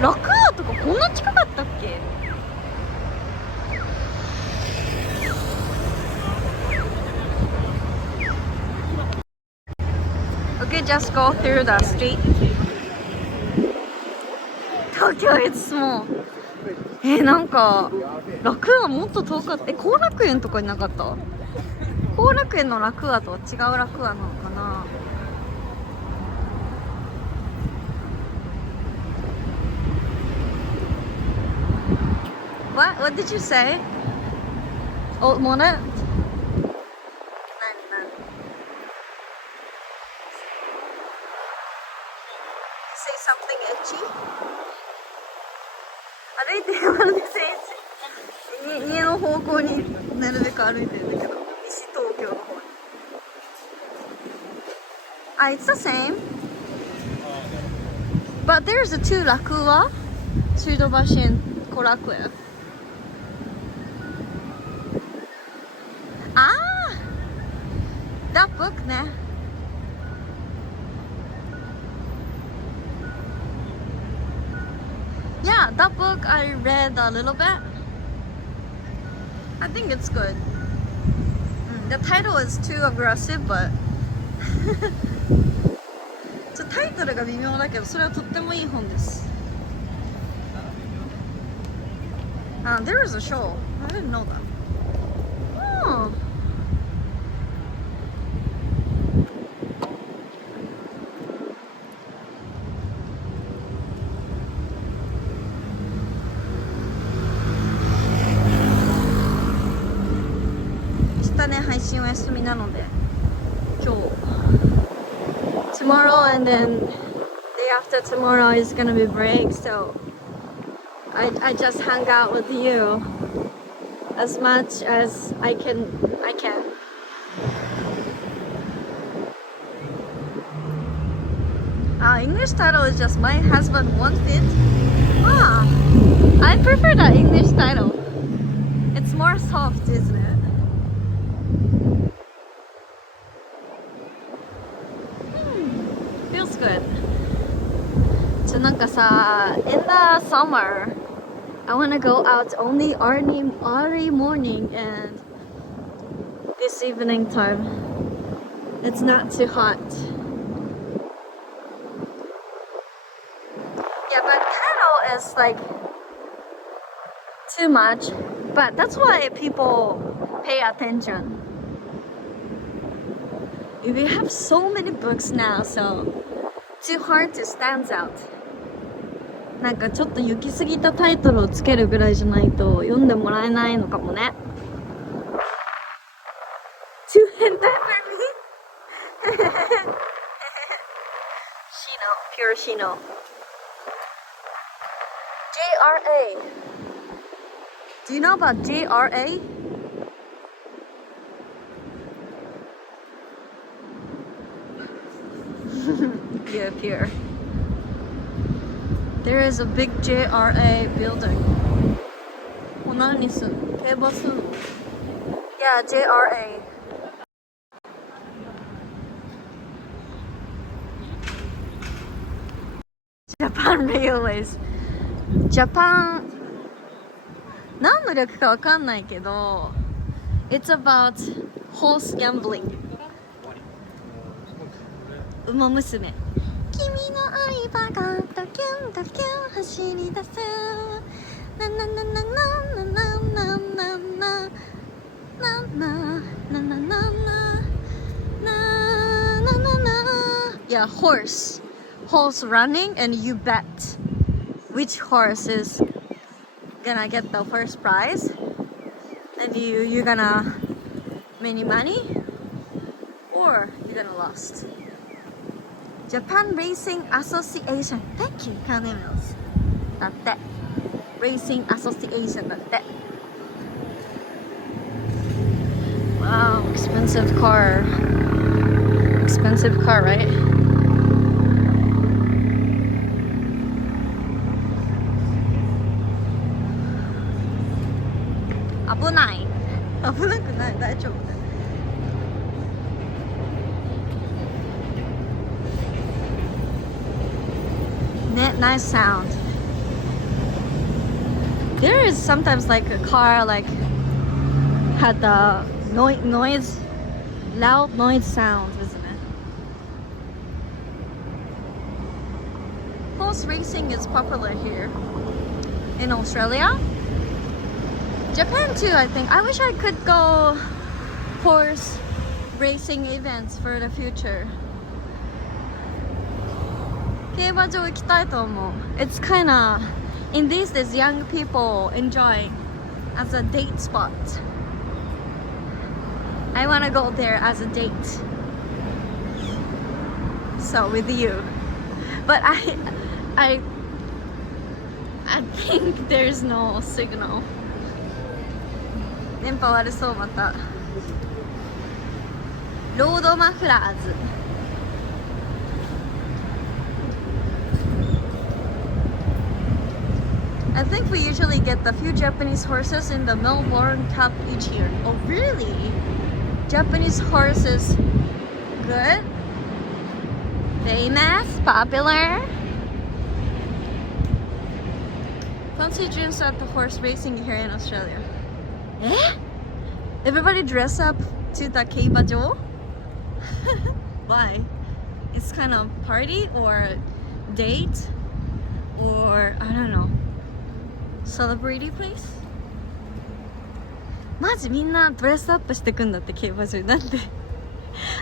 ラクーアとかこんな近かったっけ? Okay, just go through the street. Tokyo is small. なんかラクーアもっと遠かった。後楽園とかになかった? 後楽園のラクーアとは違うラクーアなのかな? What did you say? Oh, 뭐래? Say something edgy? 歩いてるまるでsay 家の方向になるべく歩いてるんだけど、西東京の方に。It's the same. But there's a two Rakua, Suidobashi and Korakue. Ah! That book, ne? Yeah, that book I read a little bit. I think it's good. The title is too aggressive, but タイトルが微妙だけど、それはとってもいい本です。There is a show. I didn't know that. Oh.明日ね、配信お休みなので、今日tomorrow and then day after tomorrow is gonna be break, so I just hang out with you as much as I can. English title is just my husband wants it. I prefer the English title. It's more soft, isn't it? Feels good. So なんかさ、in the summer, I wanna go out only early morning and this evening time. It's not too hot. Yeah, but title is like too much, but that's why people pay attention. We have so many books now, so too hard to stand out. なんかちょっと行き過ぎたタイトルをつけるぐらいじゃないと読んでもらえないのかもね。Too hentai for me? Shino, pure Shino. JRA. Do you know about JRA? Yeah, pure. There is a big JRA building. Yeah, JRA. Japan Railways. Japan 何の略かわかんないけど It's about horse gambling. 馬娘君の愛ばがドキュンドキュン走り出すなななななななななななななな Yeah, horse running and you bet which horse is gonna get the first prize and you're gonna win money or you're gonna lost. Japan Racing Association. Thank you, Kanemils. だって Racing Association だって Wow, expensive car. Expensive car, right? Abunai. 危なくない大丈夫Nice sound. There is sometimes like a car like had the noise, loud noise sound, isn't it? Horse racing is popular here in Australia. Japan too, I think. I wish I could go horse racing events for the future. 競馬場行きたいと思う It's kinda in these days young people enjoy as a date spot. I wanna go there as a date. So with you. But I think there's no signal. 電波悪そう。またロードマフラーズ。I think we usually get the few Japanese horses in the Melbourne Cup each year. Oh really? Japanese horses good? Famous? Popular? Fancy dreams at the horse racing here in Australia. Eh? Everybody dress up to the keibajo? Why? It's kind of party or date or I don't know. Celebrity place? マジみんなドレスアップしてくんだって競馬場に。なんで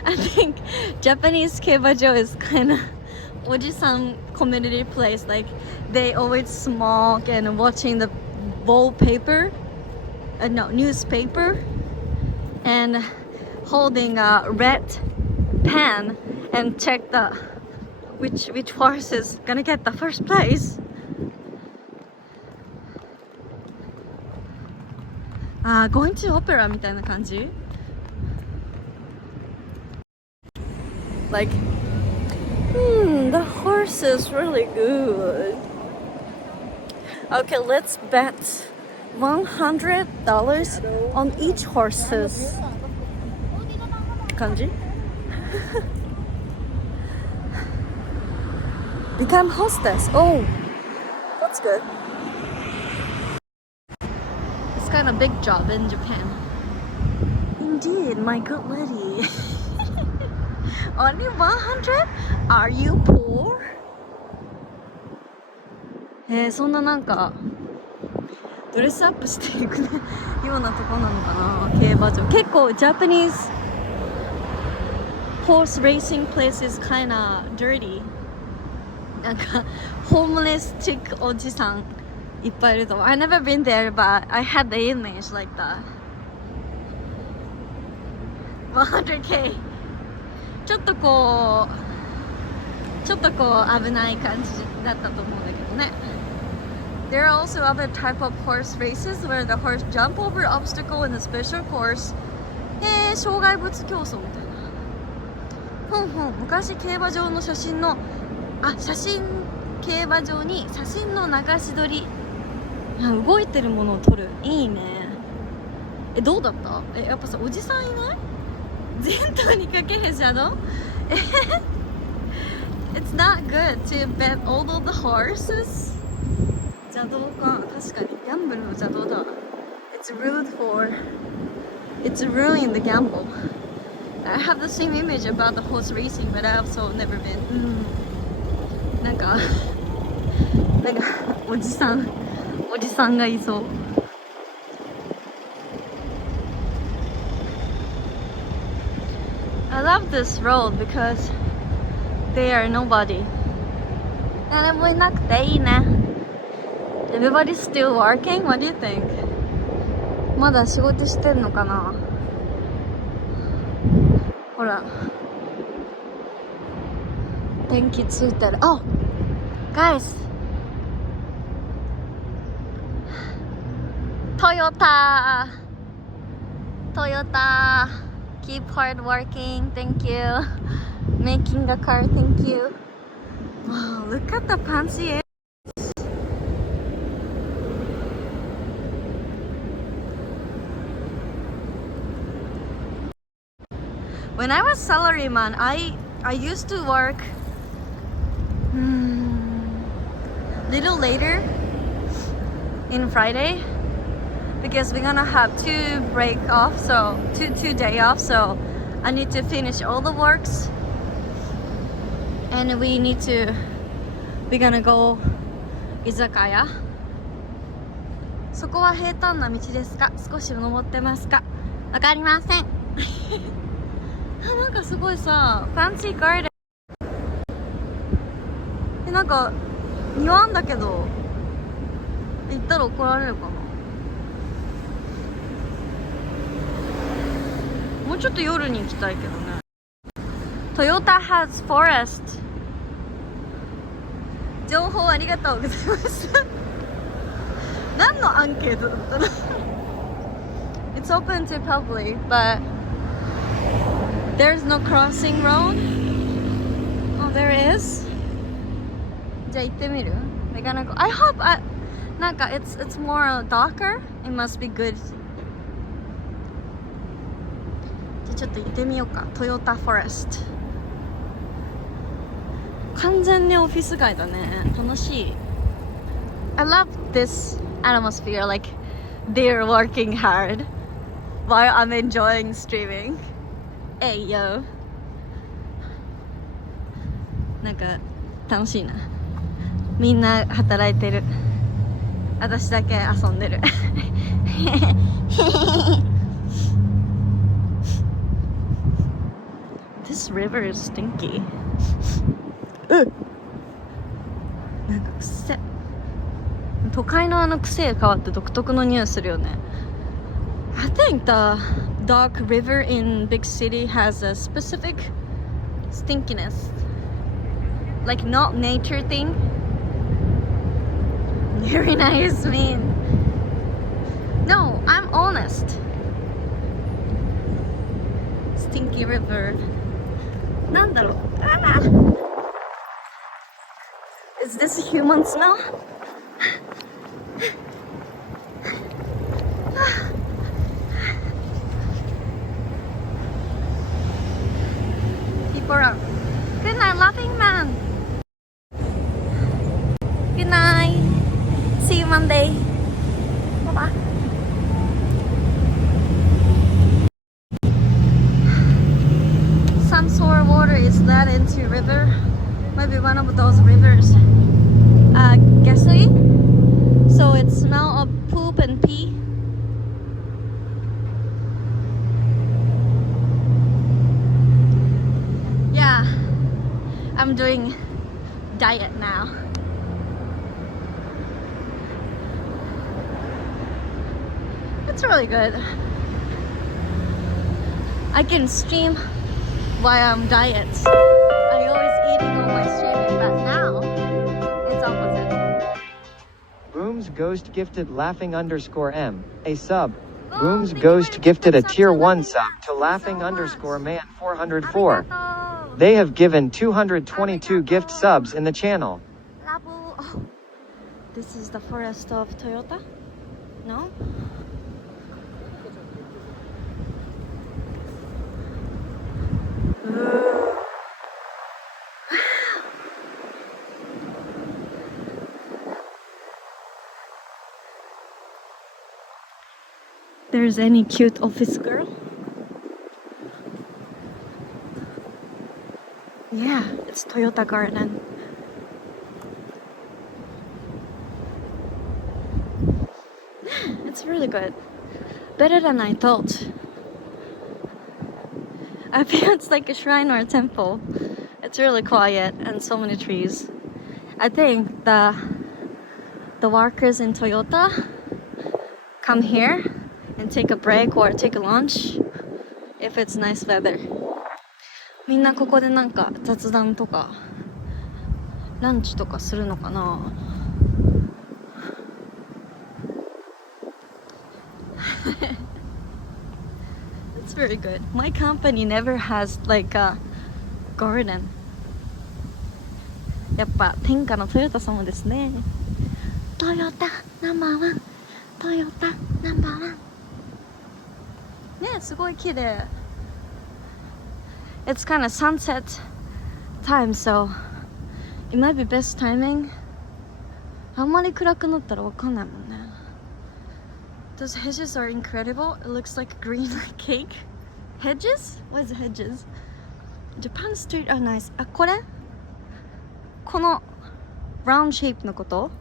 I think Japanese 競馬場 is kind of おじさん community place. Like they always smoke and watching the wallpaper, no newspaper, and holding a red pen and check the which horse is gonna get the first place. Going to opera みたいな感じ Like, the horse is really good. Okay, let's bet $100 on each horses. 感じ Become hostess. Oh, that's good. It's kind of big job in Japan. Indeed, my good lady. Only 100? Are you poor? そんななんかドレスアップしていくねようなとこなのかな競馬場。結構 Japanese horse racing place is kinda dirty. なんかホームレスチックおじさんいっぱいいると思う。I never been there, but I had the image like that. 100K ちょっとこう危ない感じだったと思うんだけどね。There are also other type of horse races where the horse jump over obstacle in a special course. 障害物競争みたいな。昔競馬場の写真の競馬場に写真の流し撮り。動いてるものを撮る。いいね。どうだった？やっぱさおじさんいない？全頭にかけへんじゃの？It's not good to bet all of the horses. 邪道か。確かにギャンブルの邪道だわ。It's ruining the gamble. I have the same image about the horse racing, but I also never been. なんかおじさんがいそう。I love this road because they are nobody. 誰もいなくていいね。Everybody's still working? What do you think? まだ仕事してんのかな？ほら。電気ついてる。Oh! Guys! Toyota! Keep hard working. Thank you. Making the car. Thank you. Wow, look at the fancy air. When I was salaryman, I used to work little later in Friday because we're gonna have two day off, so I need to finish all the works and we're gonna go 居酒屋。そこは平坦な道ですか？少し登ってますか？わかりません。なんかすごいさ、ファンシーガーデン。なんか庭あんだけど、行ったら怒られるかな。もうちょっと夜に行きたいけどね。Toyota has forest. 情報ありがとうございました。何のアンケートだったの？ It's It's open to public, but there's no crossing road. Oh, there is. じゃあ行ってみる? We're gonna go. I hopeなんか it's more darker. It must be good. じゃあちょっと行ってみようか。トヨタフォレスト。完全にオフィス街だね。楽しい。I love this atmosphere. Like they're working hard while I'm enjoying streaming. Hey yo. なんか楽しいな。みんな働いてる。私だけ遊んでる。This river is stinky. なんか癖。都会の癖が変わって独特の匂いするよね。I think the dark river in big city has a specific stinkiness. Like not nature thing. Very nice, mean. No, I'm honest. Stinky river. なんだろう。Is this a human smell? People are. Good night, laughing man. Good night. See you Monday. Bye bye. Some sort of water is led into river. Maybe one of those rivers. Gasui. So it smell of poop and pee. Yeah, I'm doing diet now. It's really good. I can stream while I'm diet. I always eating on my streaming, but now it's opposite. Boom's Ghost gifted laughing_M a sub. Boom's Ghost gifted a tier 1 sub to laughing_man 404. They have given 222 gift subs in the channel. Oh, this is the forest of Toyota? No? There's any cute office girl? Yeah, it's Toyota Garden. It's really good. Better than I thought. I feel it's like a shrine or a temple. It's really quiet and so many trees. I think the workers in Toyota come here and take a break or take a lunch if it's nice weather. みんなここでなんか雑談とかランチとかするのかな？It's very good. My company never has like a garden. やっぱ天下のトヨタ様ですね。トヨタナンバーワン。トヨタナンバーワン。ね、すごい綺麗。It's kind of sunset time, so it might be best timing. あんまり暗くなったらわかんないもんね。Those hedges are incredible. It looks like green cake. Hedges? What is hedges? Japan street are nice. あ、これ？この round shape のこと？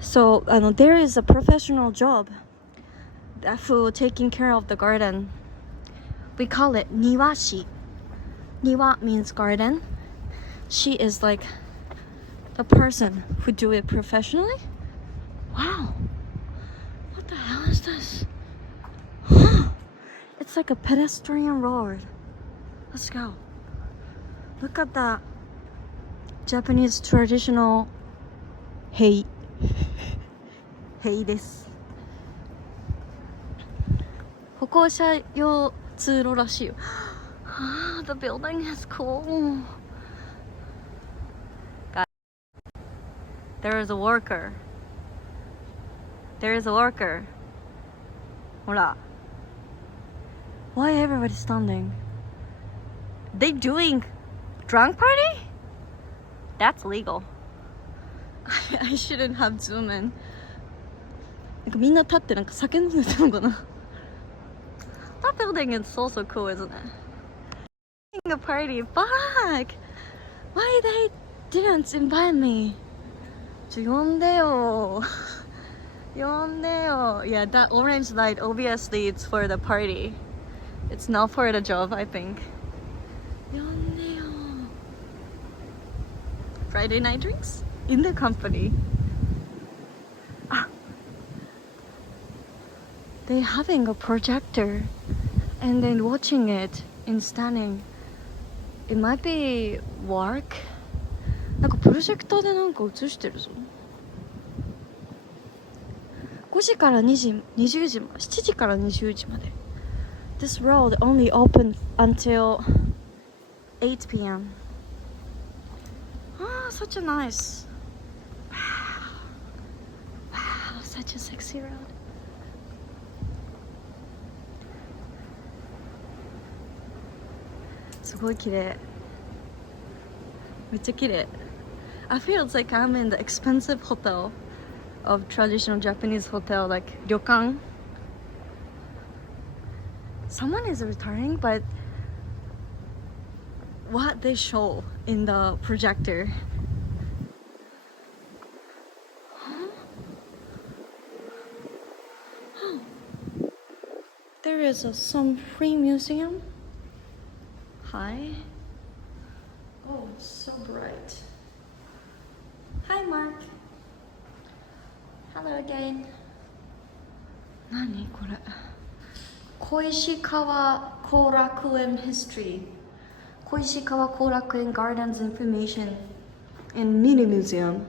So, there is a professional job for taking care of the garden. We call it niwashi. Niwa means garden. She is like the person who do it professionally. Wow. What the hell is this? It's like a pedestrian road. Let's go. Look at that Japanese traditional hei. Hei desu. 歩行者用通路らしいよ。The building is cool. God. There is a worker. There is a worker. ほら。Why everybody standing? They doing drunk party? That's legal. I shouldn't have zoom in. なんかみんな立ってなんか叫んでたのかな。That building is also cool, isn't it? A party, fuck! Why they didn't invite me? 呼んでよ。呼んでよ。Yeah, that orange light, obviously it's for the party. It's not for the job, I think. 呼んでよ。Friday night drinks? In the company. They having a projector and then watching it in standing. It might be work. なんかプロジェクターでなんか映してるぞ。5時から2時、20時、7時から20時まで。This road only open until 8 p.m. Ah, such a nice. Wow, such a sexy road. It's very beautiful. めっちゃ綺麗. I feel it's like I'm in the expensive hotel of traditional Japanese hotel, like ryokan. Someone is retiring, but what they show in the projector. There is some free museum. Hi. Oh, it's so bright. Hi, Mark. Hello again. 何これ? 小石川後楽園 history. 小石川後楽園 gardens information and mini museum.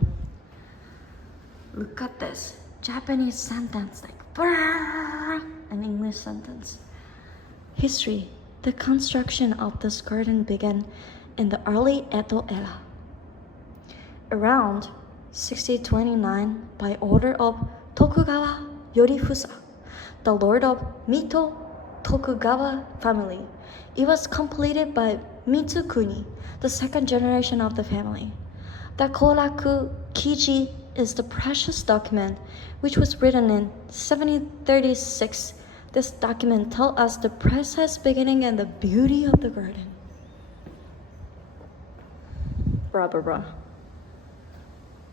Look at this. Japanese sentence, like brrr, an English sentence. History. The construction of this garden began in the early Edo era. Around 1629, by order of Tokugawa Yorifusa, the lord of Mito Tokugawa family, it was completed by Mitsukuni, the second generation of the family. The Koraku Kiji is the precious document which was written in 1736. This document tells us the precise beginning and the beauty of the garden. Bra bra bra.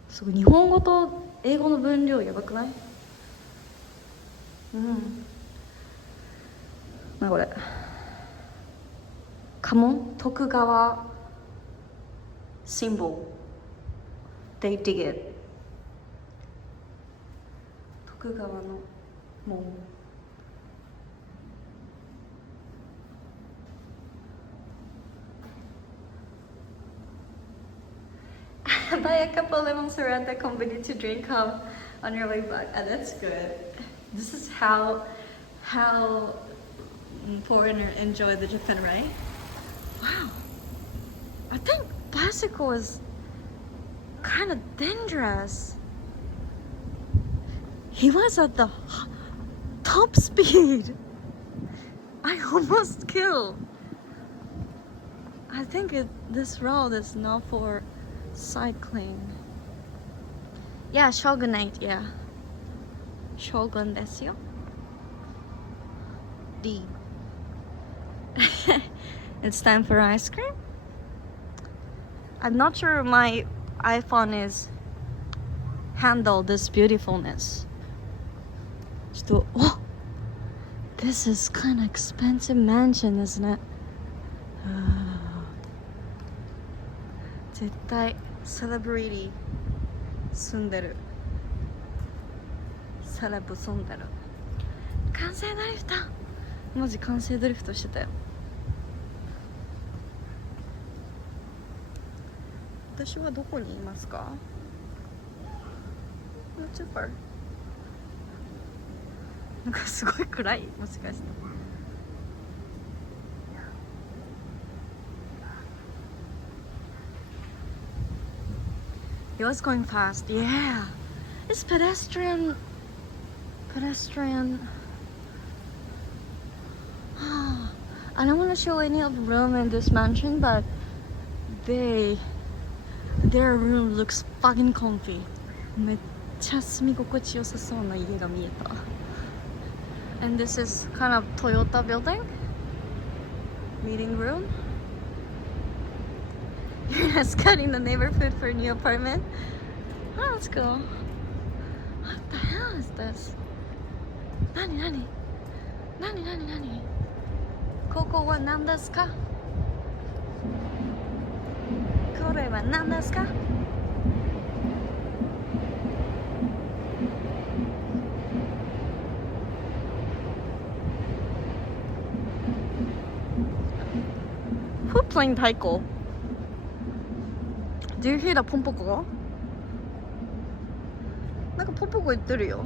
すごい日本語と英語の分量やばくない？うん。なこれ。家紋徳川 symbol. They dig it. 徳川の門。Buy a couple lemons around the company to drink on your way back. That's good. This is how foreigners enjoy the Japan, right? Wow. I think bicycle is kind of dangerous. He was at the top speed. I almost killed. I think this road is not for cycling. Yeah, Shogunate, yeah. Shogun desu yo. D. It's time for ice cream. I'm not sure my iPhone is handle this beautifulness. Oh, this is kind of expensive mansion, isn't it? 絶対セレブリティ住んでる。セレブ住んでる。完成ドリフト。マジ完成ドリフトしてたよ。私はどこにいますか？ Not too far. なんかすごい暗い。もしかして。He was going fast. Yeah. It's pedestrian. I don't want to show any of the room in this mansion, but their room looks fucking comfy. めっちゃ住み心地よさそうな家が見えた。And this is kind of Toyota building. Meeting room. You're scouting the neighborhood for a new apartment. Oh, that's cool. What the hell is this? 何ここは何ですか？これは何ですか？Who playing taiko? Do you hear the ポンポコ？なんかポンポコ言ってるよ。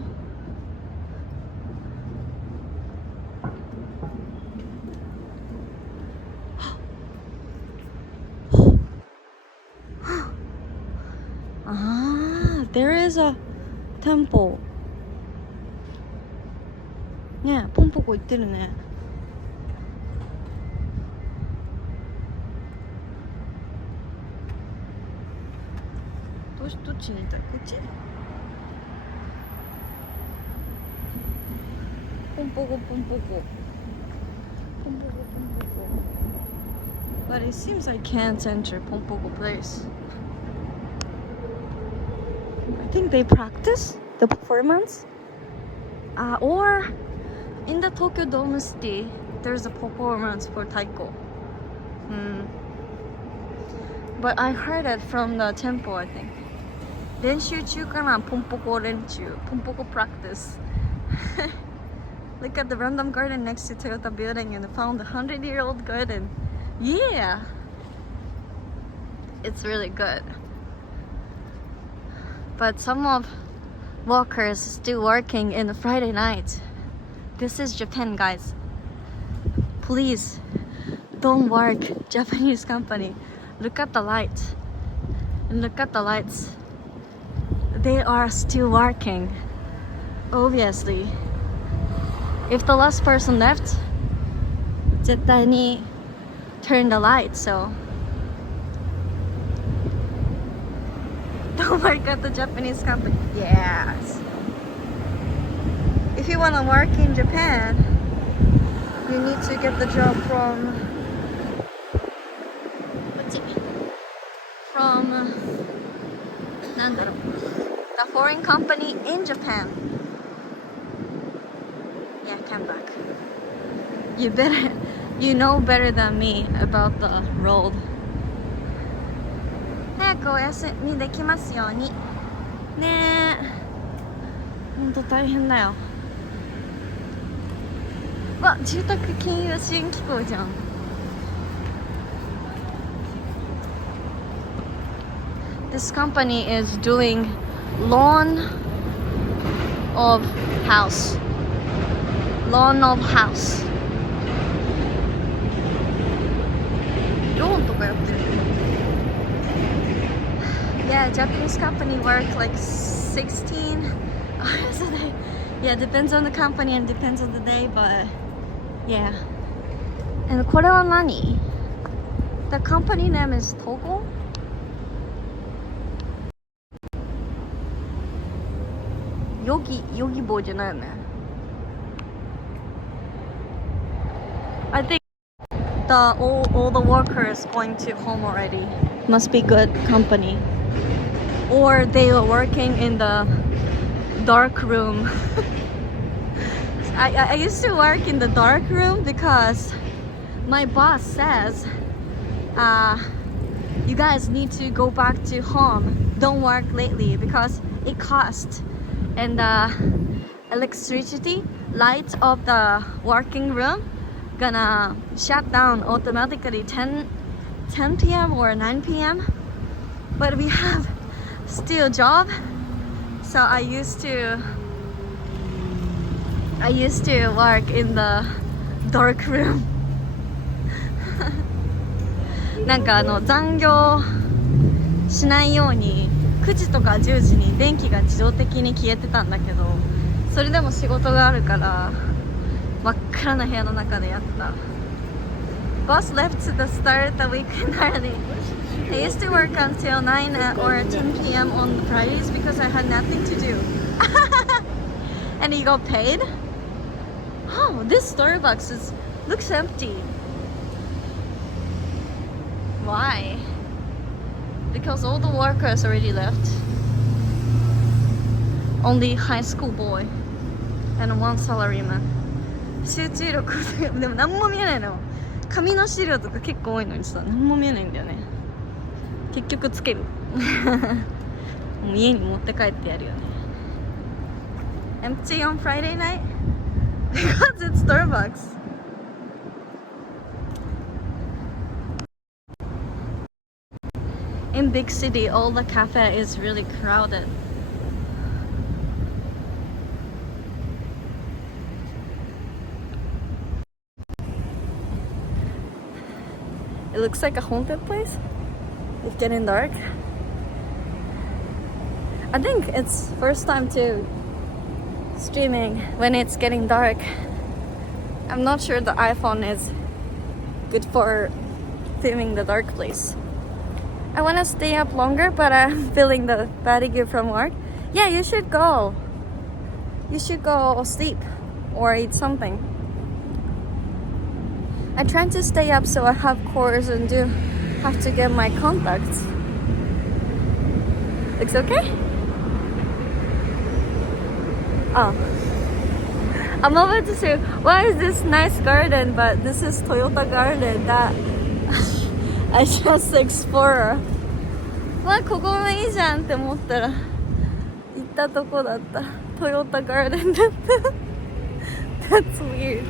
There is a temple. ねえ、ポンポコ言ってるね。どっちにいたい？こっち？ポンポコ。But it seems I can't enter Pompoko place. I think they practice the performance. Or in the Tokyo Dome City, there's a performance for taiko. But I heard it from the temple, I think. 練習中かな、ポンポコpractice. Look at the random garden next to Toyota building and found a 100-year-old garden. Yeah! It's really good. But some of workers still working in the Friday night. This is Japan, guys. Please don't work Japanese company. Look at the light. And look at the lights. They are still working. Obviously. If the last person left, 絶対に turn the light, so don't work at the Japanese company. Yes. If you want to work in Japan, you need to get the job from the foreign company in Japan. Yeah, come back. You know better than me about the road. 早くお休みできますように。ねえ。ほんと大変だよ。わ、住宅金融支援機構じゃん。This company is doing loan of house. Loan of house. ローンとかやってる。Yeah, Japanese company work like 16 hours a day. Yeah, depends on the company and depends on the day, but yeah. And これは何？ The company name is Togo? Yogi boy じゃないよね。I think all the workers going to home already. Must be good company. Or they are working in the dark room. I used to work in the dark room because my boss says you guys need to go back to home. Don't work lately because it costs. And the electricity light of the working room gonna shut down automatically 10 p.m. or 9 p.m. But we have still job, so I used to work in the dark room. なんか残業しないように9時とか10時に電気が自動的に消えてたんだけど、それでも仕事があるから真っ暗な部屋の中でやった。 Boss left to the start the weekend early. I used to work until 9 or 10 p.m. on Fridays because I had nothing to do. And he got paid? Oh, this Starbucks looks empty. Why? Because all the workers already left. Only high school boy and one salaryman. 集中力でも何も見えないの。紙の資料とか結構多いのにさ、何も見えないんだよね。結局つける。もう家に持って帰ってやるよね。Empty on Friday night? Because it's Starbucks. In big city, all the cafe is really crowded. It looks like a haunted place. It's getting dark. I think it's first time to streaming when it's getting dark. I'm not sure the iPhone is good for filming the dark place. I want to stay up longer, but I'm feeling the fatigue from work. Yeah, you should go. You should go sleep or eat something. I try to stay up so I have course and do have to get my contacts. Looks okay? Oh. I'm about to say, why is this nice garden? But this is Toyota garden that I just explore. わ、ここもいいじゃんって思ったら行ったとこだった。トヨタガーデンだった。That's weird.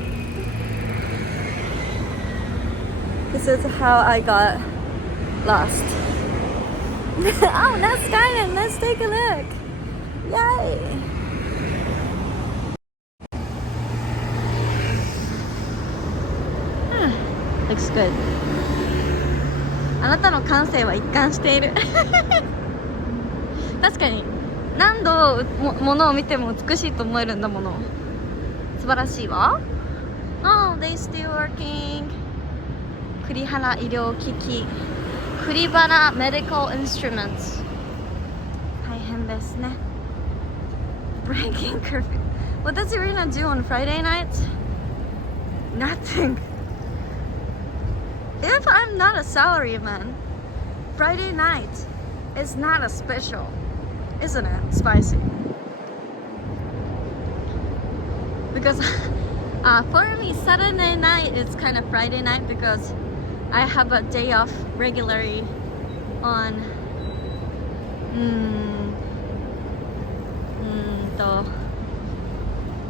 This is how I got lost. Oh, that's garden. Let's take a look. Yay. Looks good. あなたの感性は一貫している。確かに何度ものを見ても美しいと思えるんだもの。素晴らしいわ。Oh, they still working. 栗原医療機器、栗原 medical instruments。大変ですね。Breaking curfew. What does Irina do on Friday night? Nothing. If I'm not a salaryman, Friday night is not a special, isn't it? Spicy. Because for me, Saturday night is kind of Friday night because I have a day off regularly on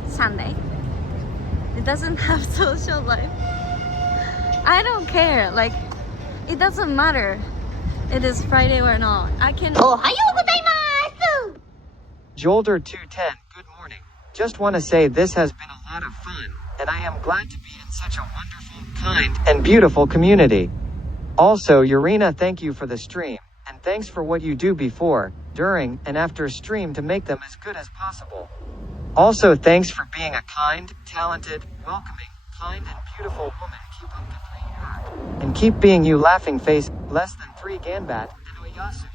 Sunday. It doesn't have social life. I don't care. Like, it doesn't matter. It is Friday or not. I can. Ohayou gozaimasu! Jolder210, good morning. Just want to say this has been a lot of fun, and I am glad to be in such a wonderful, kind, and beautiful community. Also, Urina, thank you for the stream, and thanks for what you do before, during, and after stream to make them as good as possible. Also, thanks for being a kind, talented, welcoming, kind, and beautiful woman. Keep up the great work. And keep being you laughing face, less than 3 Ganbat, and Oyasu.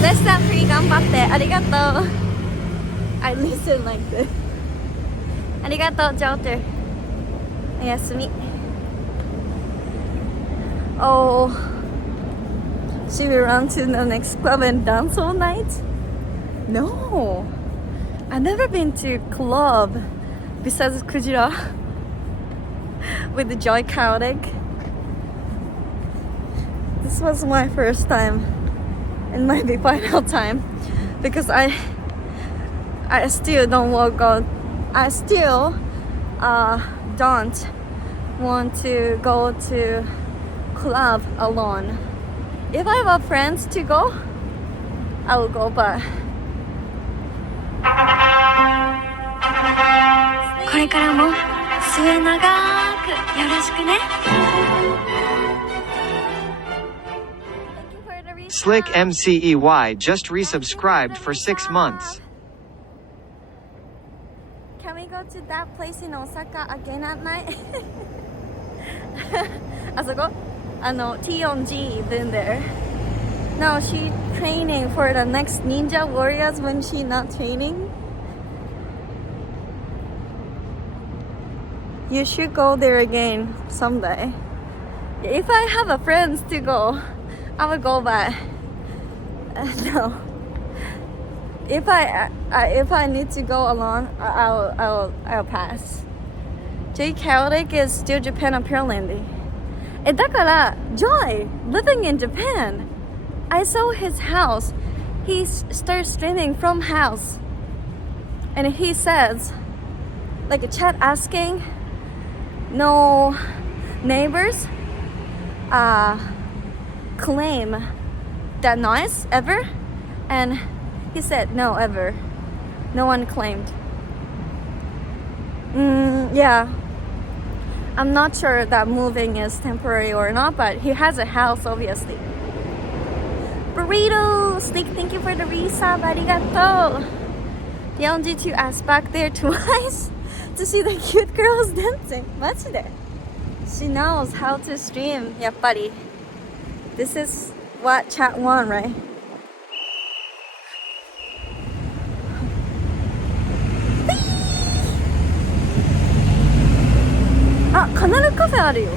Less than 3 頑張って。ありがとう。I listen like this. ありがとう、Jolter. おやすみ。Oh, should we run to the next club and dance all night? No, I've never been to club besides Kujira with the Joy Chaotic. This was my first time and might be final time because I still don't walk out. I still don't want to go to club alone. If I have friends to go, I will go, but これからも末永くよろしくね。Slick MCEY just resubscribed for 6 months. Can we go to that place in Osaka again at night? あそこT-on-G been there. No, she training for the next Ninja Warriors when she not training. You should go there again someday. If I have a friends to go, I will go, but no. If I need to go alone, I'll pass. Jay Chaotic is still Japan apparently. だから Joy living in Japan. I saw his house. He starts streaming from house, and he says, like a chat asking, no neighbors claim that noise ever, and he said no ever. No one claimed. Yeah. I'm not sure that moving is temporary or not, but he has a house obviously. Burrito! Stick, thank you for the resub. Arigato! Yeonji to ask back there twice to see the cute girls dancing. マジで? She knows how to stream, やっぱり. This is what chat want, right? Canal Cafe あるよ.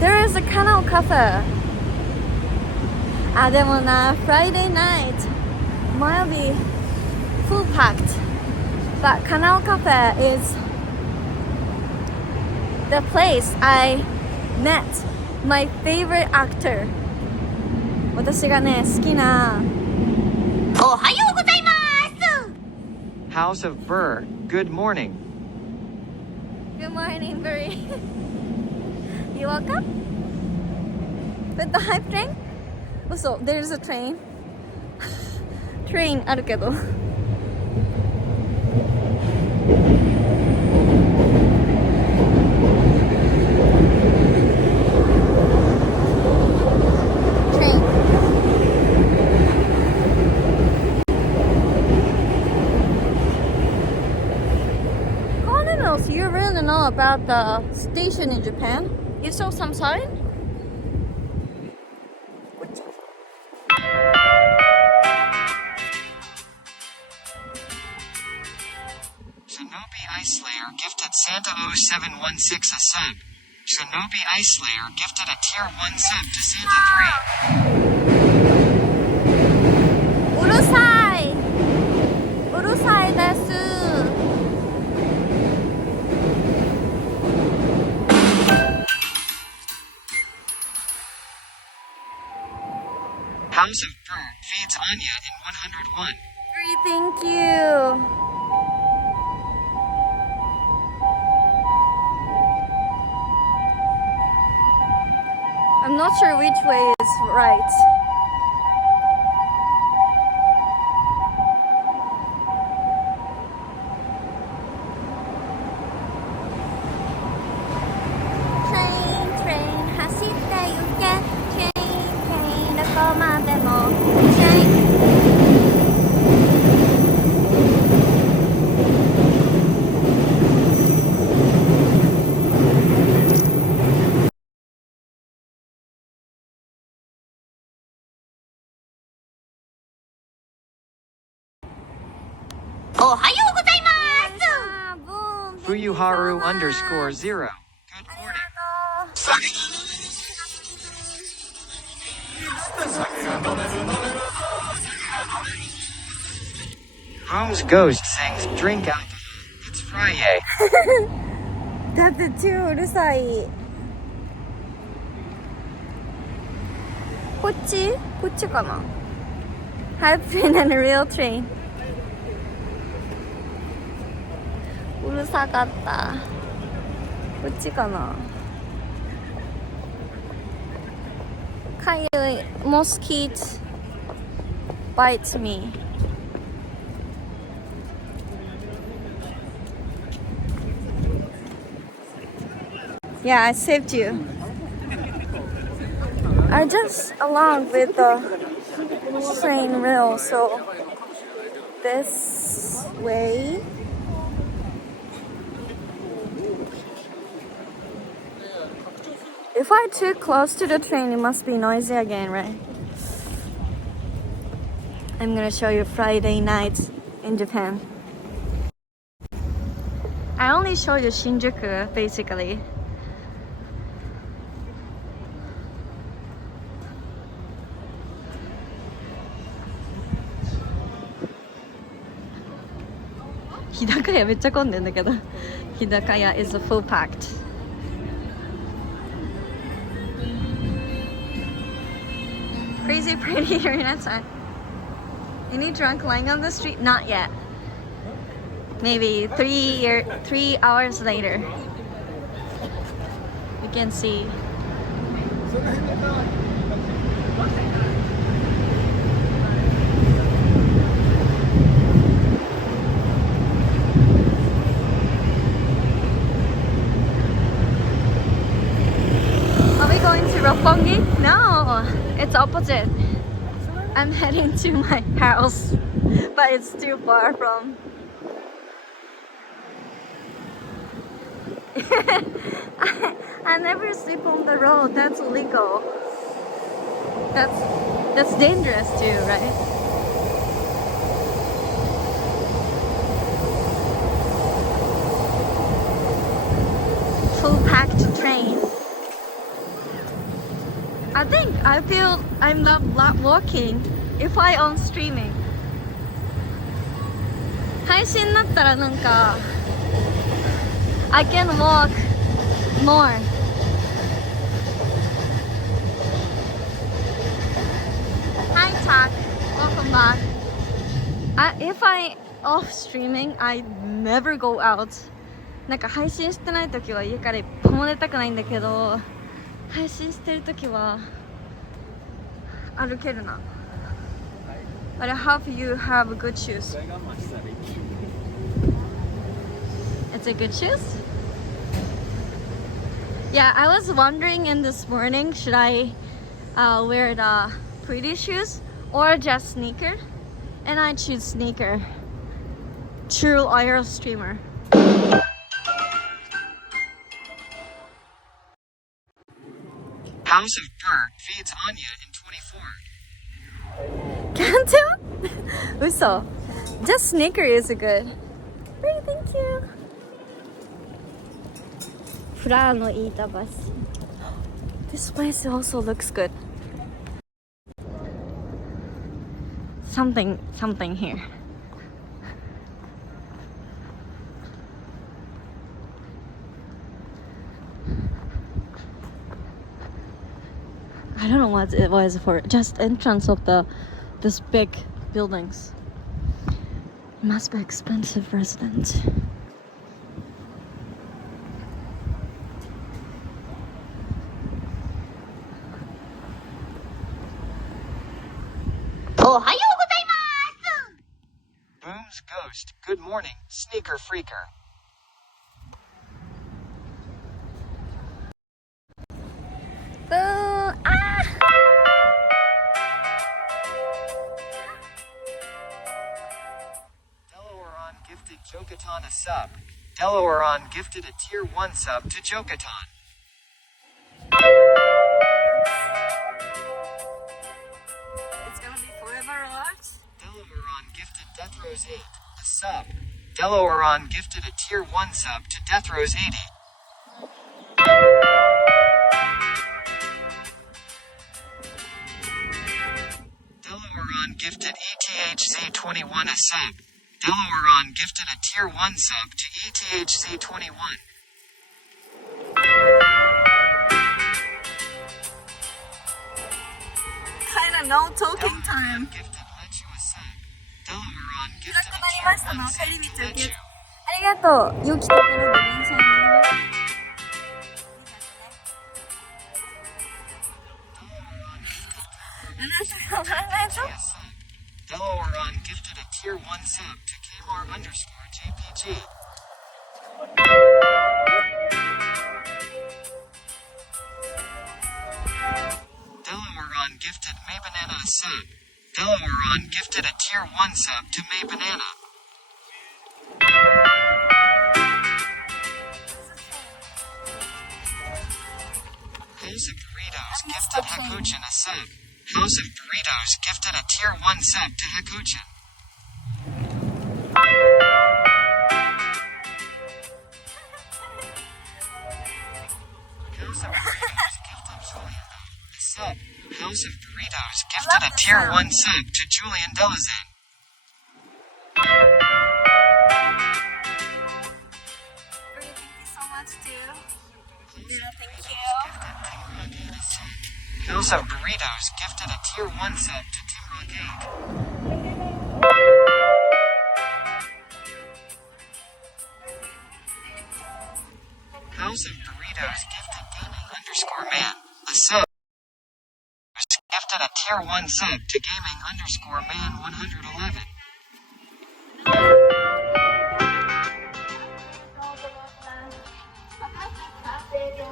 There is a Canal Cafe. でもな Friday night might be full packed. But Canal Cafe is the place I met my favorite actor. 私がね好きな。おはようございます。 House of Burr, good morning. Good morning, Burry. You woke up? With the hype train? Also, there's a train. Train あるけど。You really know about the station in Japan? You saw some sign? Shinobi Ice Slayer gifted Santa 0716 a sub. Shinobi Ice Slayer gifted a tier 1 sub to Santa 3. うるさい。うるさいです。House of Burr feeds Anya in 101. Thank you. I'm not sure which way is right. Train 走って行け Train どこまでも Train Fuyuharu _0. Good morning. Home's ghost sings drink alcohol. It's Friday. だって超うるさい。こっちかな Hype train and a real train. うるさかった。こっちかな かゆい。Mosquito bites me. Yeah, I saved you. I just along with the train rail, so this way. If I too close to the train, it must be noisy again, right? I'm gonna show you Friday nights in Japan. I only show you Shinjuku, basically. Hidakaya めっちゃ混んでんだけど Hidakaya is full packed. Crazy pretty here in outside. Any drunk lying on the street? Not yet. Maybe 3 hours later. You can see. Are we going to Roppongi? No, it's opposite. I'm heading to my house, but it's too far from. I never sleep on the road. That's illegal. That's dangerous too, right? Full packed train. I think I feel I'm not walking if I on streaming. 配信になったらなんか I can walk more. Hi Tak, welcome back. If I off streaming, I never go out. なんか配信してない時は家から一歩も出たくないんだけど、配信してる時は歩けるな。But I hope you have good shoes. It's a good shoes? Yeah, I was wondering in this morning, should I wear the pretty shoes or just sneaker? And I choose sneaker. True IRL streamer. House of Bird feeds Anya in 24. Can't do? Uso. Just sneaker is good. Great, thank you. Furano Itabashi. This place also looks good. Something here. I don't know what it was for. Just entrance of this big buildings. It must be expensive resident. Boom's Ghost, good morning, sneaker freaker. Delawaron gifted Jokatan a sub. Delawaron gifted a tier 1 sub to Jokatan. It's gonna be forever relaxed. Delawaron gifted Death Rose 8 a sub. Delawaron gifted a tier 1 sub to Death Rose 80. Delawaron gifted ETHZ21 a sub. Delawaron gifted a tier 1 sub to ETHZ21. Kinda no talking time. Gifted Lechu a sub. Delawaron 暗 gifted く a なり tier ました 1 の。 sub 帰り to 道受け Lechu. ありがとう。良きところで連載になりました。Delawaron gifted a tier 1 sub to Kmar_JPG. Delawaron gifted Maybanana a sub. Delawaron gifted a tier 1 sub to May Banana. House of Burritos gifted Hakuchin a sub. House of Burritos gifted a tier 1 sub to Hakuchin. House of Burritos gifted Julian a sub. House of Burritos gifted a tier 1 sub to Julian Delazin. Thank you so much too. Thank you. House of Burritos gifted a tier 1 sub to Tim Rockade. House of Burritos gifted gaming_man a sub. Gifted a tier 1 sub to gaming_man 111.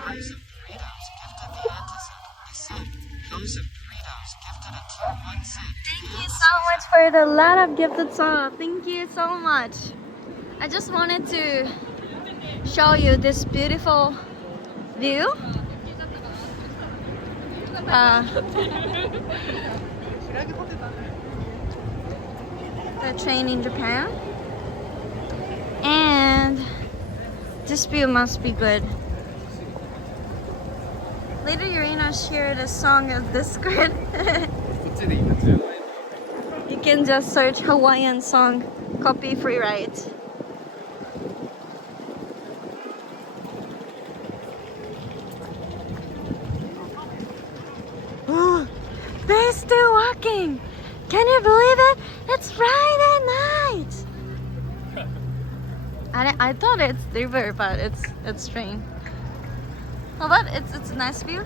House of Burritos gifted the Antisub a sub. House of Burritos gifted a tier 1 sub. Thank you so much for the lot of gifted sub. Thank you so much. I just wanted to show you this beautiful view. The train in Japan, and this view must be good. Later you're gonna share the song of this grid. You can just search Hawaiian song, copy free right. They're still walking. Can you believe it? It's Friday night. I thought it's river, but it's train. How about it's a nice view.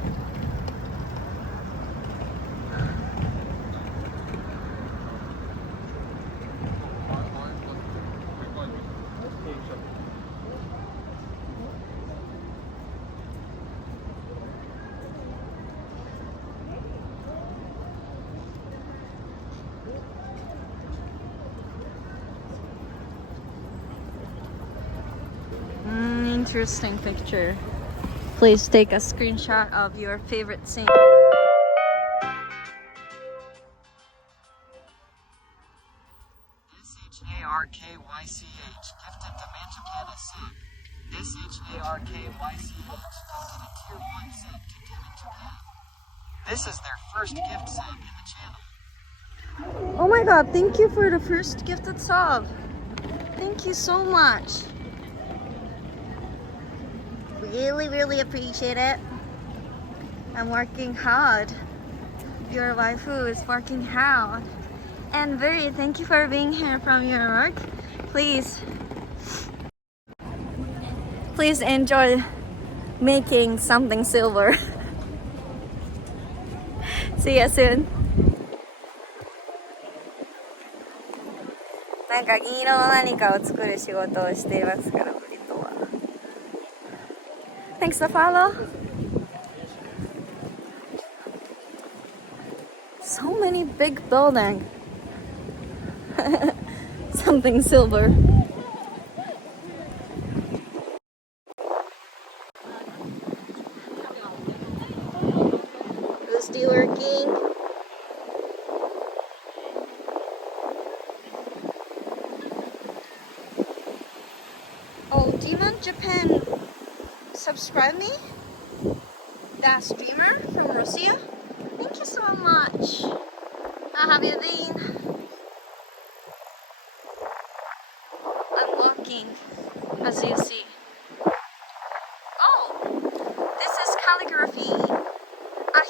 Interesting picture. Please take a screenshot of your favorite scene. SHARKYCH gifted the Manchapana sub. SHARKYCH gifted a tier 1 sub to Tim in Japan. This is their first gift sub in the channel. Oh my god, thank you for the first gifted sub. Thank you so much. Really appreciate it. I'm working hard. Your waifu is working hard. And very thank you for being here from your work. Please enjoy making something silver. See you soon. なんか銀色の何かを作る仕事をしていますから、ブリトは。Thanks to follow. So many big buildings. Something silver. The Steeler King. Oh, Demon Japan subscribe me? That streamer from Russia? Thank you so much. How have you been? I'm walking, as you see. Oh, this is calligraphy.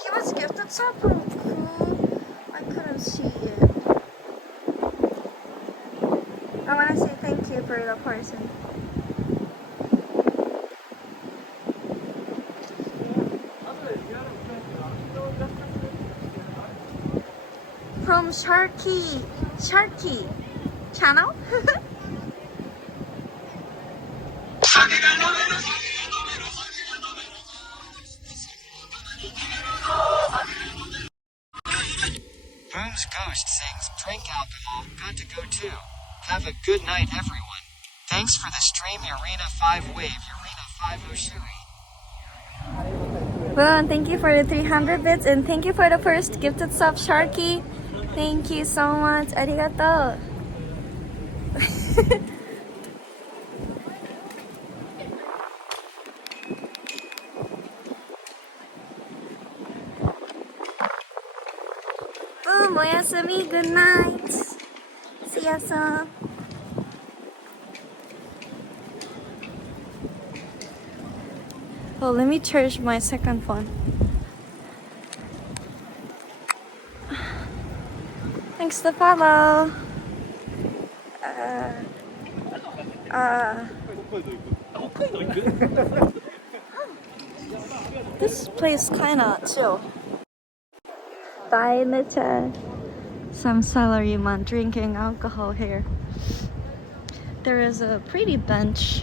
He was gifted so cool. I couldn't see it. I want to say thank you for the person. From Sharky channel. Boom's Ghost sings, drink alcohol, good to go too. Have a good night, everyone. Thanks for the stream, Arena 5 Wave, Arena 5 Oshuri. Well, and thank you for the 300 bits, and thank you for the first gifted sub, Sharky. Thank you so much. Arigato. Boom, oyasumi, good night. See ya soon. Oh, let me charge my second phone. Thanks to follow. This place kinda chill. Some salaryman drinking alcohol here. There is a pretty bench.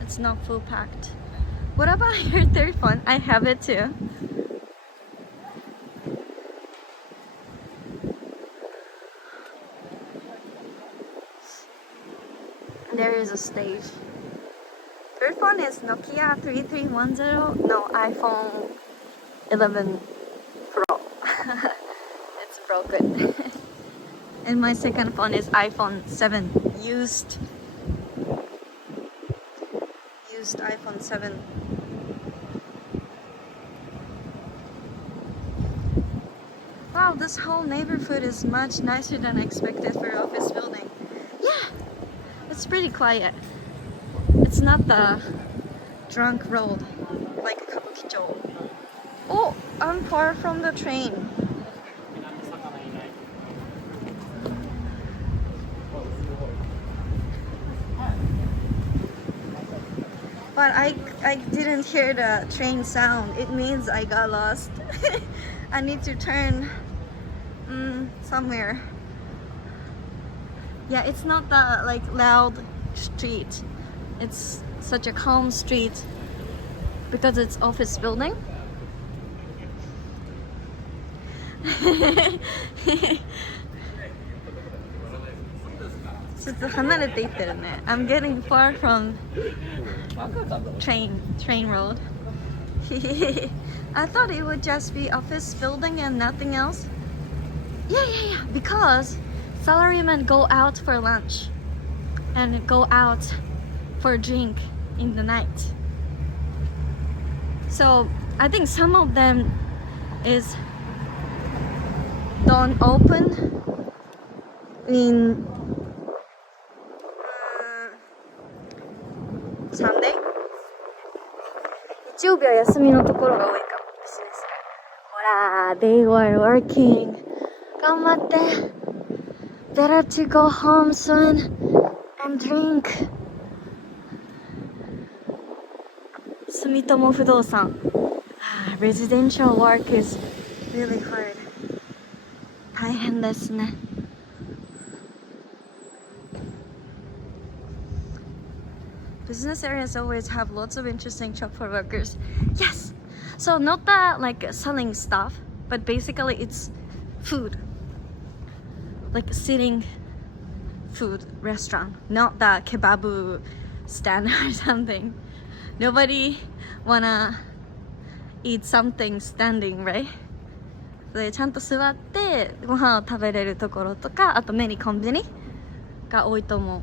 It's not full packed. What about your third phone? I have it too. There is a stage. Third phone is Nokia 3310. No, iPhone 11 Pro. It's broken. And my second phone is iPhone 7. Used iPhone 7. Wow, this whole neighborhood is much nicer than expected for an office building. Yeah, it's pretty quiet. It's not the drunk road like Kabukicho. Oh, I'm far from the train. But I didn't hear the train sound. It means I got lost. I need to turn somewhere. Yeah, it's not the like loud street. It's such a calm street because it's office building. I'm getting far from train road. I thought it would just be office building and nothing else. Yeah. Because salarymen go out for lunch and go out for a drink in the night. So I think some of them don't open in Sunday. 日曜日は休みのところが多いかもしれないですね。ほら、they were working. 頑張って。Better to go home soon and drink. 住友不動産。Residential work is really hard. 大変ですね。Business areas always have lots of interesting job for workers. Yes! So not that like selling stuff, but basically it's food. Like sitting food restaurant. Not the kebab stand or something. Nobody wanna eat something standing, right? でちゃんと座ってご飯を食べれるところとか、あと目にコンビニが多いと思う。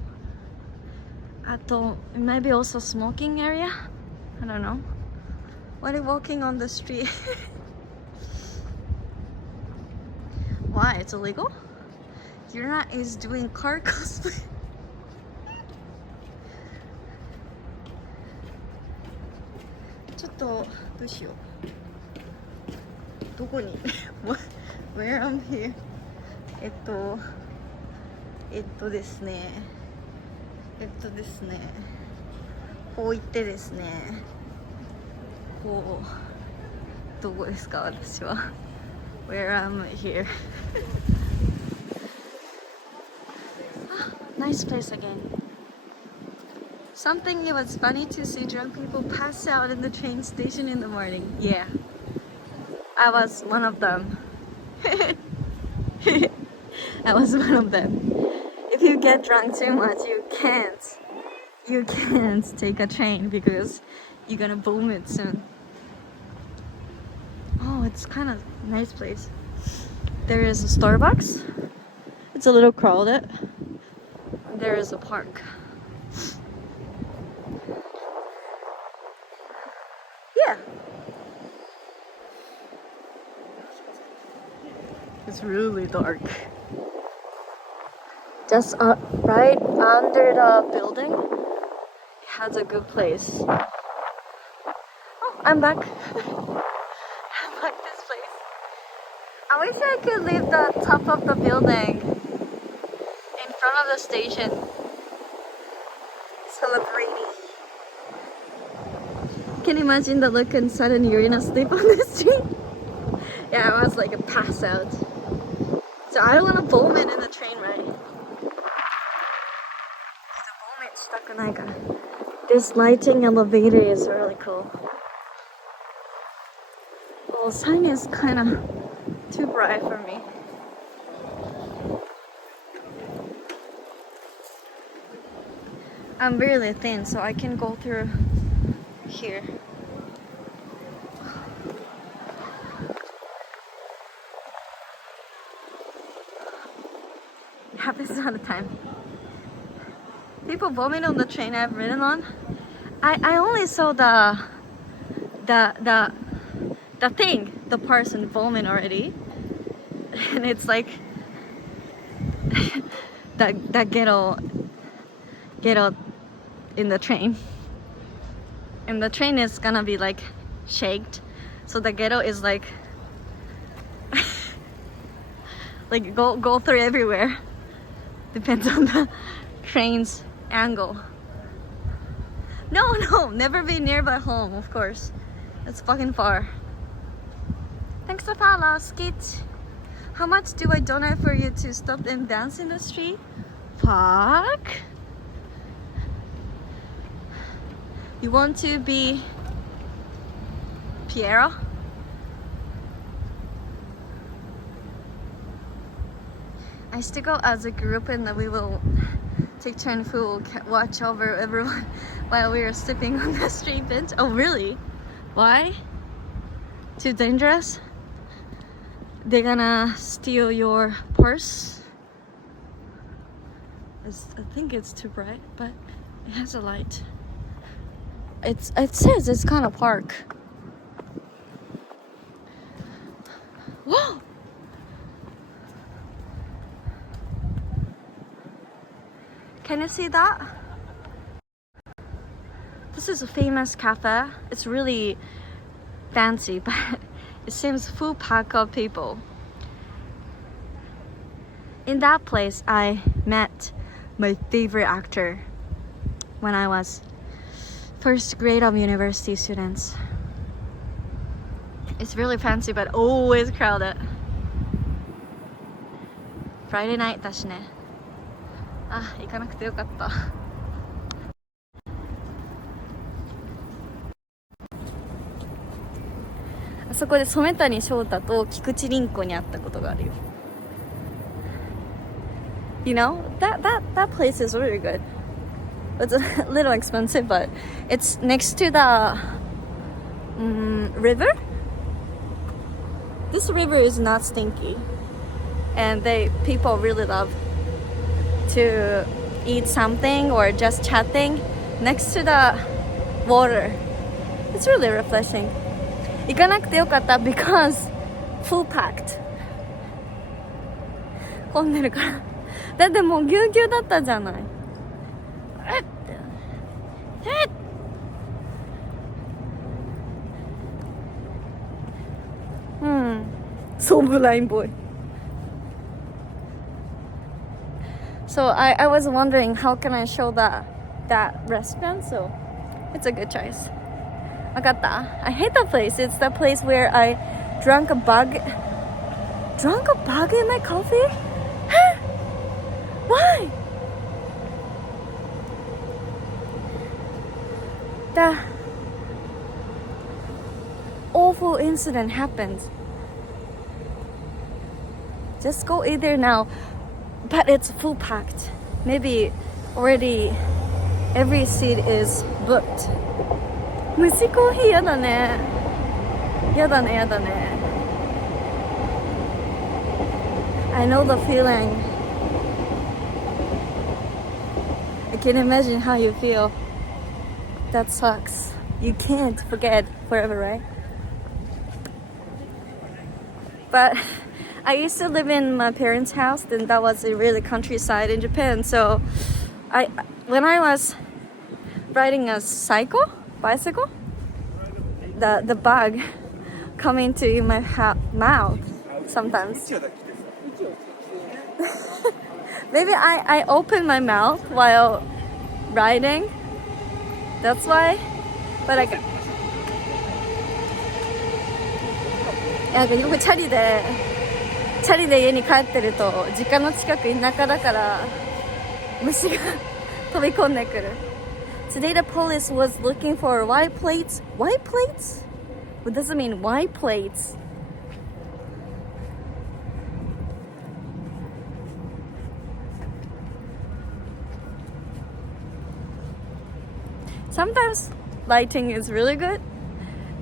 あと maybe also smoking area? I don't know. What are you walking on the street? Why? It's illegal? Yuna is doing car cosplay. Where I'm here. ですね。こう行ってですね。こうどこですか私は。Where I'm here. Nice place again. Something it was funny to see drunk people pass out in the train station in the morning. Yeah. I was one of them. I was one of them. If you get drunk too much, you can't take a train because you're gonna vomit soon. Oh, it's kind of nice place. There is a Starbucks. It's a little crowded. There is a park. Yeah. It's really dark. Just right under the building, it has a good place. Oh, I'm back. I'm back this place. I wish I could leave the top of the building in front of the station. Celebrating. Can you imagine the look and suddenly you're gonna sleep on the street? Yeah, I was like a pass out. So I don't want to vomit in the train ride. This lighting elevator is really cool. Well, sign is kind of too bright for me. I'm really thin, so I can go through here. It happens all the time. People vomit on the train I've ridden on. I only saw the thing, the person vomit already, and it's like the ghetto in the train, and the train is gonna be like shaked, so the ghetto is like like go through everywhere. Depends on the train's angle. No, never be nearby home, of course. It's fucking far. Thanks to follow, Skit. How much do I donate for you to stop and dance in the street? Fuck. You want to be Piero? I used to go as a group and we will take turns who will watch over everyone while we are sleeping on the street bench. Oh really? Why? Too dangerous? They're gonna steal your purse? I think it's too bright, but it has a light. It says it's kind of park. Whoa! Can you see that? This is a famous cafe. It's really fancy, but it seems full pack of people. In that place, I met my favorite actor when I was first grade of university students. It's really fancy, but always crowded. Friday night だしね。あ、行かなくてよかった。あそこで染谷翔太と菊池凛子に会ったことがあるよ。You know, that place is really good. It's a little expensive, but it's next to the river. This river is not stinky, and people really love to eat something or just chatting next to the water. It's really refreshing. 行かなくてよかった because full packed. 混んでるから。だってもうぎゅうぎゅうだったじゃない。So blind boy. So I was wondering how can I show that restaurant, so it's a good choice. Akata. I hate that place. It's the place where I drank a bug in my coffee? Huh? Why? The awful incident happened. Just go eat there now. But it's full packed. Maybe already every seat is booked. 虫コーヒーやだね。やだね、やだね。I know the feeling. I can imagine how you feel. That sucks. You can't forget forever, right? But I used to live in my parents' house, and that was a really countryside in Japan. So when I was riding a bicycle, the bug come into my mouth sometimes. Maybe I open my mouth while riding. That's why. But Iなんかよくチャリで家に帰ってると実家の近く田舎だから虫が飛び込んでくる。Today the police was looking for white plates. White plates? What does it mean, white plates? Sometimes lighting is really good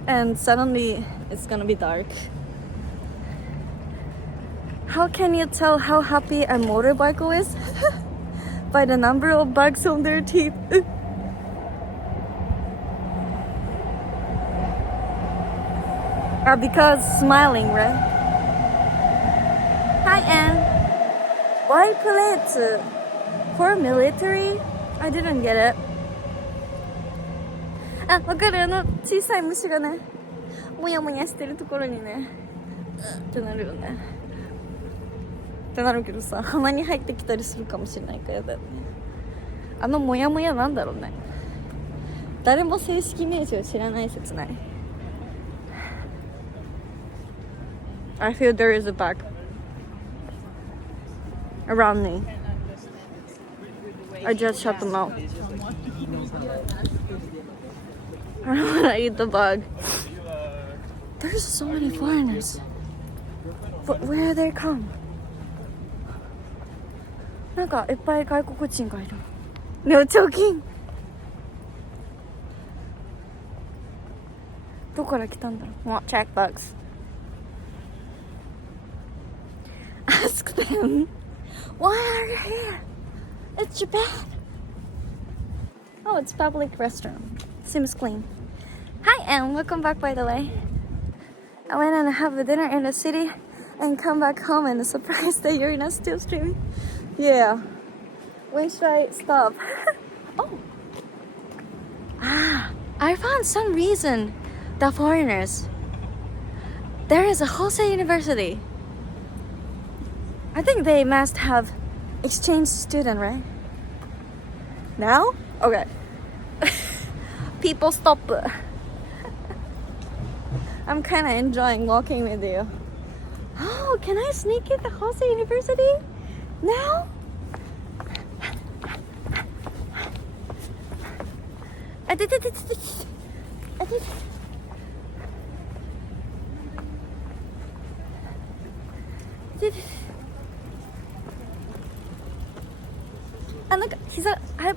and suddenly it's gonna be dark. How can you tell how happy a motorcycle is? By the number of bugs on their teeth. Because smiling, right? Hi, Anne. Why plates? For military? I didn't get it. あ、わかる、小さい虫がね、もやもやしてるところにね、ってなるよね。ってなるけどさ、鼻に入ってきたりするかもしれないからだよね。もやもやなんだろうね。誰も正式名称知らない説ない。I feel there is a bug around me. I just shut them out. I don't want to eat the bug. There's so many foreigners. But where they come? なんかいっぱい外国人がいる。No joking. どこから来たんだろう。Won't check bugs. Ask them. Why are you here? It's Japan. Oh, it's public restroom. Seems clean. Hi, Anne. Welcome back, by the way. I went and have a dinner in the city and come back home and surprised that you're not still streaming. Yeah. When should I stop? Oh. I found some reason. The foreigners. There is a Hosei University. I think they must have exchange student, right? Now? Okay. People stop. I'm kind of enjoying walking with you. Oh, can I sneak in the Hosei University now? I did it. I did it. And look,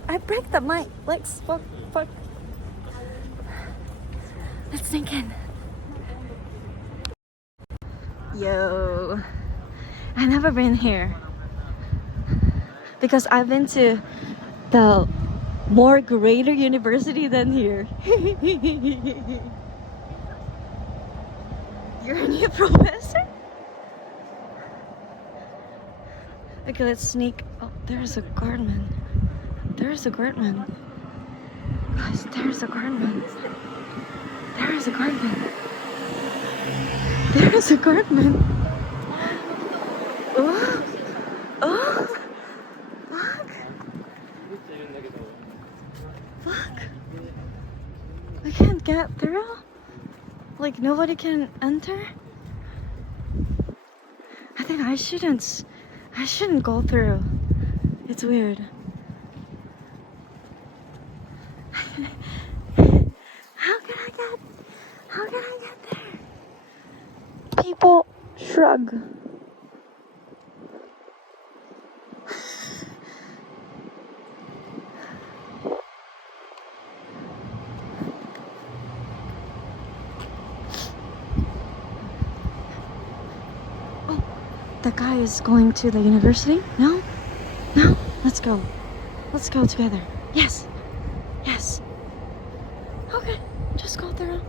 I break the mic. Legs, fuck. Let's sneak in. Yo, I've never been here because I've been to the more greater university than here. You're a new professor? Okay, let's sneak. Oh, there's a guardman. There's a guardman. Guys, there's a guardman. There's a guardman. There's a guardman. Oh, oh, fuck. Fuck. We can't get through? Like nobody can enter? I think I shouldn't go through. It's weird. How can I get there? People shrug. The guy is going to the university? No? No? Let's go. Let's go together. Yes. Yes. Okay. Just go through.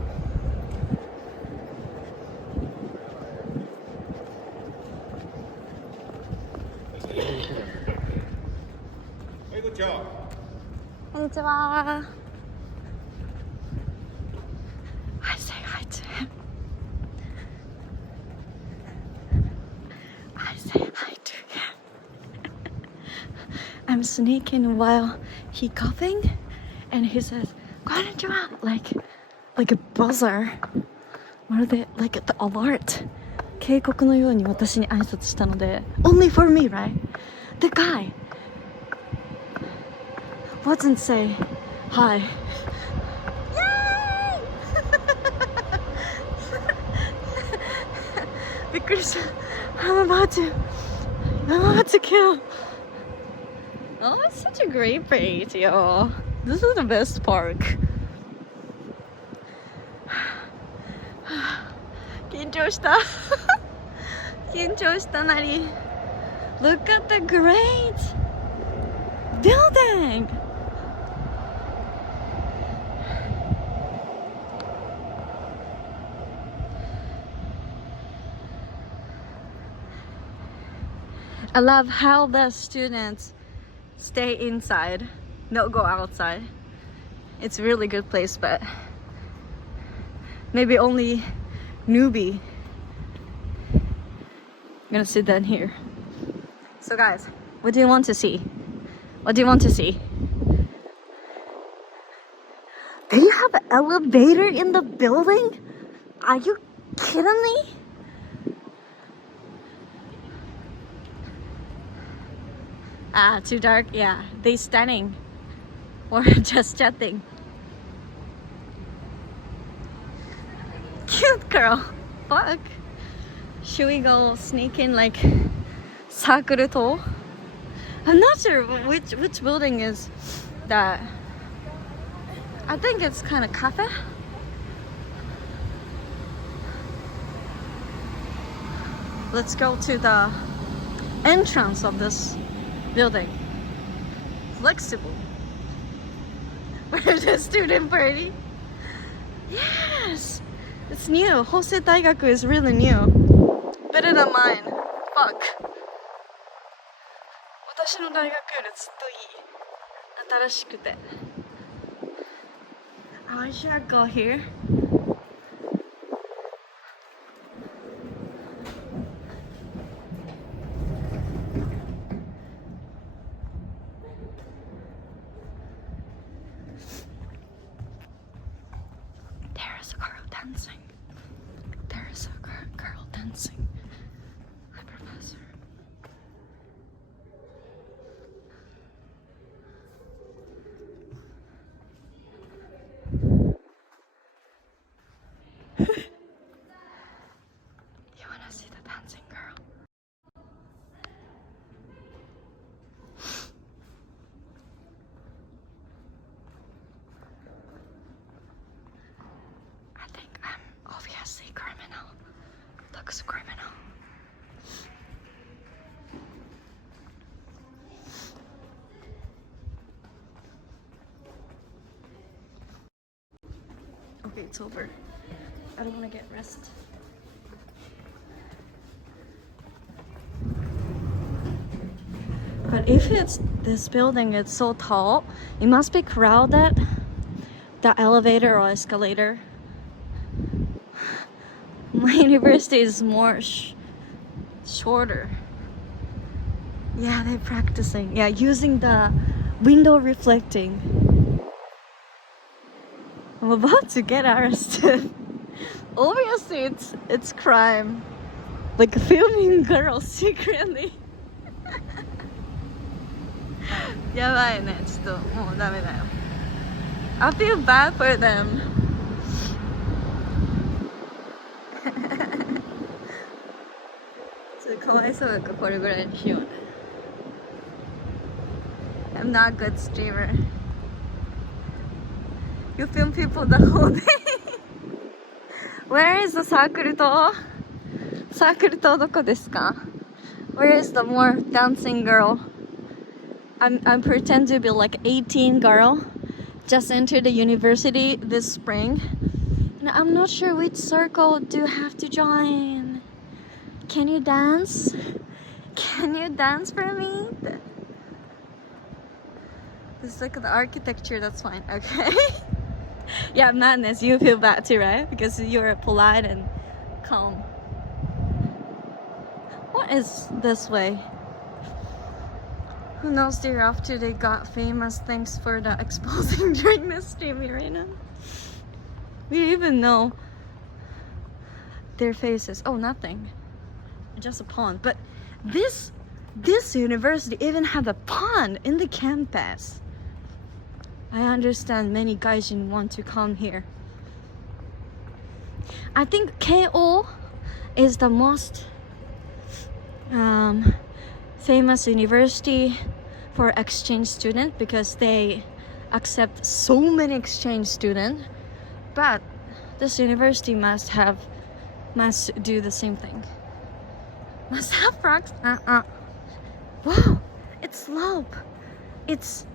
Konnichiwa. I say hi to him. I say hi to him. I'm sneaking while he coughing, and he says, "Konnichiwa," like a buzzer. Like the alert. 警告のように私に挨拶したので Only for me, right? The guy wasn't say hi. Yay! びっくりした I'm about to kill. Oh, it's such a great place, yo. This is the best park. 緊張した緊張したなり Look at the great building. I love how the students stay inside, not go outside. It's a really good place, but maybe only newbie. I'm gonna sit down here. So guys, what do you want to see? What do you want to see? They have an elevator in the building? Are you kidding me? Ah, too dark? Yeah, they standing or just chatting. Cute girl. Fuck. Should we go sneak in like Sakuruto? I'm not sure which building is that. I think it's kind of cafe. Let's go to the entrance of this building. Flexible. Where's the student party? Yes! It's new. Hosei Daigaku is really new. Better than mine. Fuck. 私の大学よりずっといい。新しくて。I should go here. There is a girl dancing. There is a girl dancing. Hi, Professor. You wanna see the dancing girl? I think I'm obviously criminal. Looks criminal. Okay, it's over. I don't want to get rest. But if it's this building, it's so tall, it must be crowded. The elevator or escalator. My university is more shorter. Yeah, they're practicing. Yeah, using the window reflecting. I'm about to get arrested. Obviously, it's crime. Like filming girls secretly. やばいね。ちょっともうダメだよ。I feel bad for them. ちょっとかわいそうだからこれぐらいにしようね。I'm not a good streamer. You film people the whole day. Where is the サークル島？サークル島どこですか？ Where is the more dancing girl? I'm pretend to be like 18 girl. Just entered the university this spring. And I'm not sure which circle do have to join. Can you dance? Can you dance for me? Just look at the architecture, that's fine. Okay. Yeah, madness, you feel bad too, right? Because you're polite and calm. What is this way? Who knows thereafter they got famous thanks for the exposing during the streaming right now. We even know their faces. Oh, nothing. Just a pond. But this university even have a pond in the campus. I understand many gaijin want to come here. I think KO is the most famous university for exchange student because they accept so many exchange students. But this university must do the same thing. Must have frogs. Wow, it's slope. It's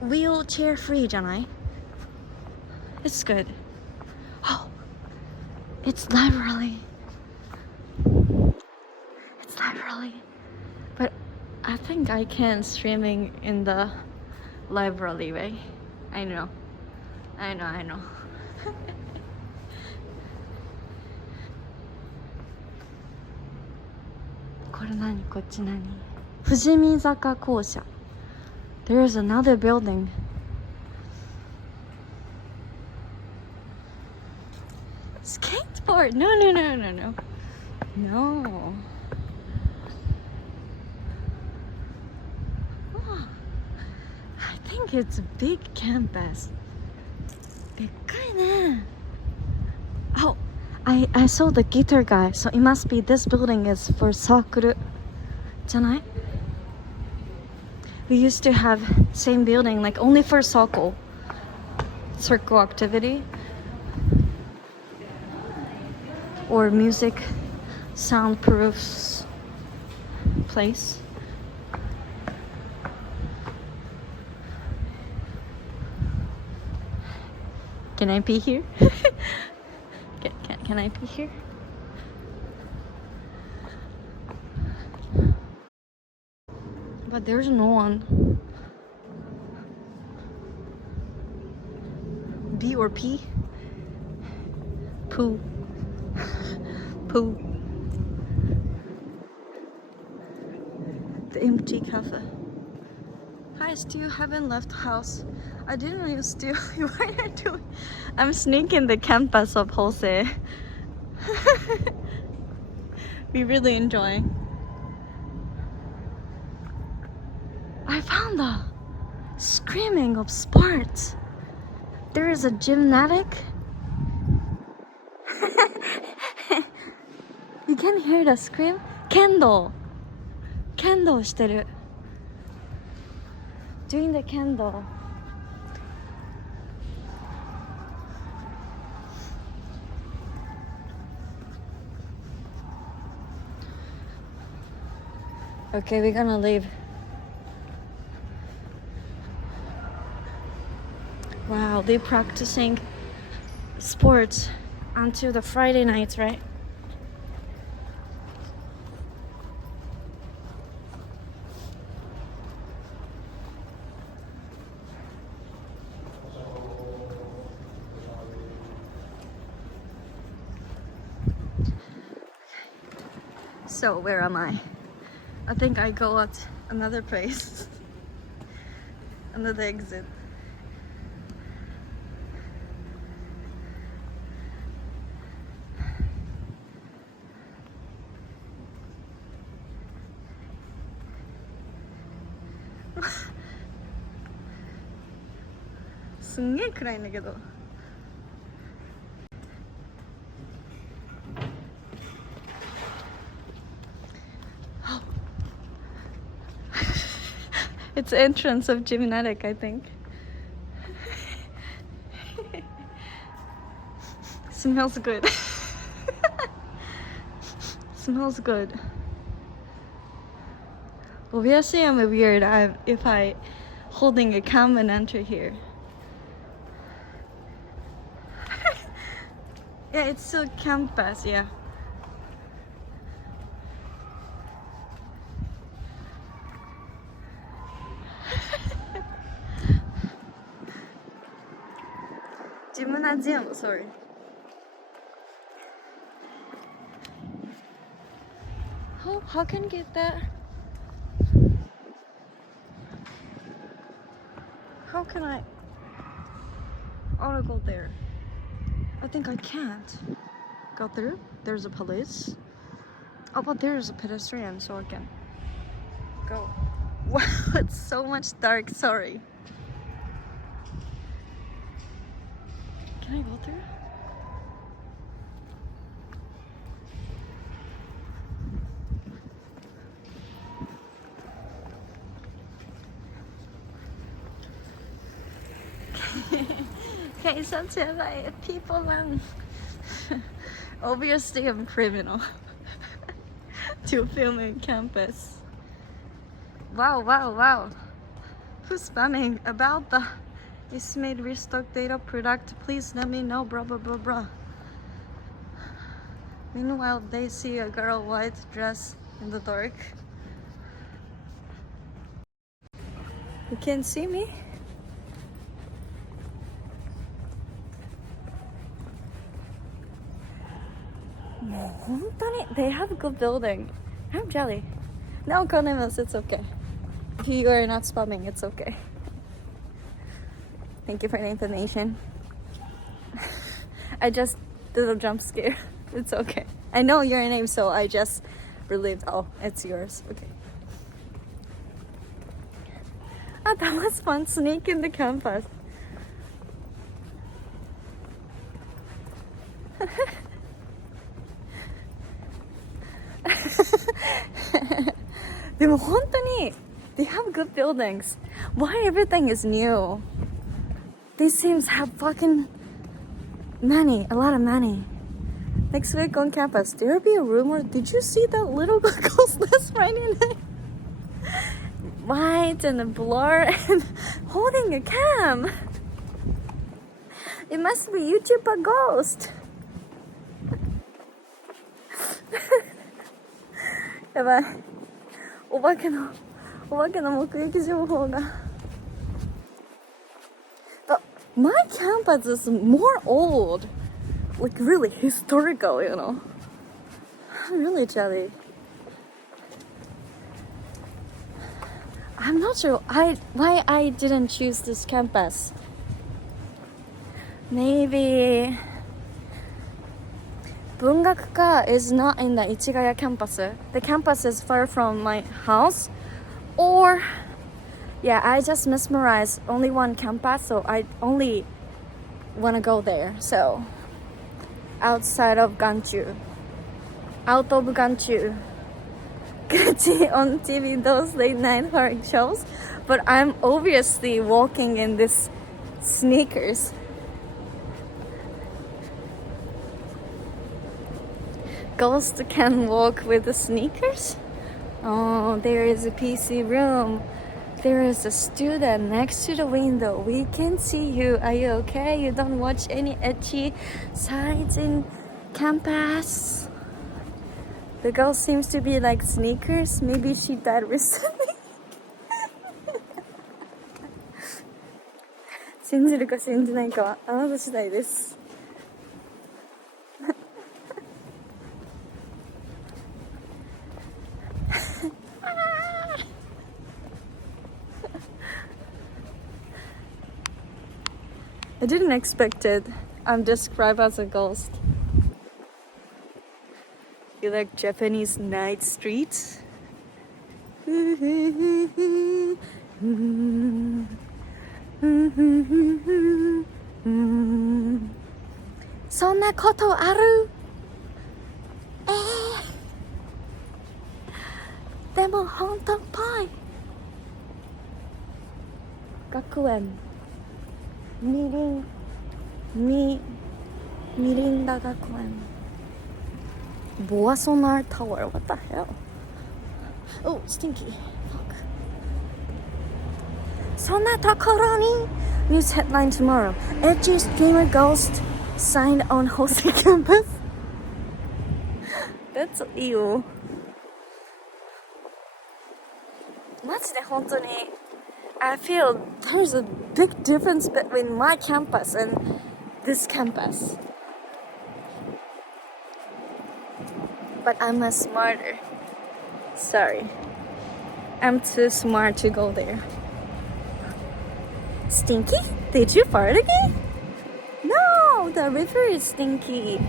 wheelchair free, じゃない? It's good. Oh, it's library. It's library. But I think I can streaming in the library way. I know. これ何こっち何富士見坂校舎 There's another building. Skateboard. No. Oh, I think it's a big campus. でっかいね. Oh, I saw the guitar guy, so it must be this building is for circle. じゃない? We used to have same building like only for circle activity or music soundproofs place. Can I pee here? Can I pee here? But there's no one. B or P? Poo. Poo. The empty cafe. Hi, still haven't left house. I didn't know you still. What are you doing? I'm sneaking the campus of Jose. We really enjoy. I found the screaming of sports. There is a gymnastic. You can hear the scream. Kendo してる. Doing the kendo. Okay, we're gonna leave. Wow, they're practicing sports until the Friday nights, right? So where am I? I think I go at another place. Another exit. It's entrance of gymnastic, I think. Smells good. Smells good. Obviously, I'm weird if I holding a cam and enter here. Yeah, it's still campus, yeah. Gymnasium, sorry. How can you get that? How can I go there? I think I can't go through. There's a police. Oh, but there's a pedestrian, so I can go. Wow, it's so much dark. Sorry. Can I go through? Okay, so people run. Obviously, I'm criminal to film in campus. Wow. Who's spamming about the estimate restock data product? Please let me know, blah. Meanwhile, they see a girl white dress in the dark. You can see me? They have a good building. I'm jelly. No, Konemus, it's okay. If you are not spamming, it's okay. Thank you for the information. I just did a jump scare. It's okay. I know your name, so I just relieved. Oh, it's yours. Okay. Oh, that was fun. Sneak in the campus. They have good buildings. Why everything is new? These teams have fucking a lot of money. Next week on campus, there will be a rumor. Did you see that little girl's last Friday night? White and a blur and holding a cam. It must be YouTuber ghost. やばい。お化けの目撃情報が。But my campus is more old. Like really historical, you know. I'm really jelly. I'm not sure why I didn't choose this campus. Maybe Bungakuka is not in the Ichigaya campus. The campus is far from my house. Or, yeah, I just mesmerized only one campus, so I only want to go there. So, outside of Ganchu. Out of Ganchu. Gucci on TV, those late night horror shows. But I'm obviously walking in this sneakers. Ghost can walk with the sneakers? Oh, there is a PC room. There is a student next to the window. We can see you. Are you okay? You don't watch any ecchi sites in campus? The girl seems to be like sneakers. Maybe she died recently. 信じるか信じないかはあなた次第です。I didn't expect it. I'm described as a ghost. You like Japanese night streets? そんなことある？でも本当っぽい。学園。Mirinda Gakuen. Boasonar Tower, what the hell? Oh, stinky. Fuck. そんなところに News headline tomorrow. Edgy streamer ghost signed on Jose campus. That's ew. マジで本当に I feel there's a big difference between my campus and this campus. But I'm a smarter. Sorry. I'm too smart to go there. Stinky? Did you fart again? No, the river is stinky.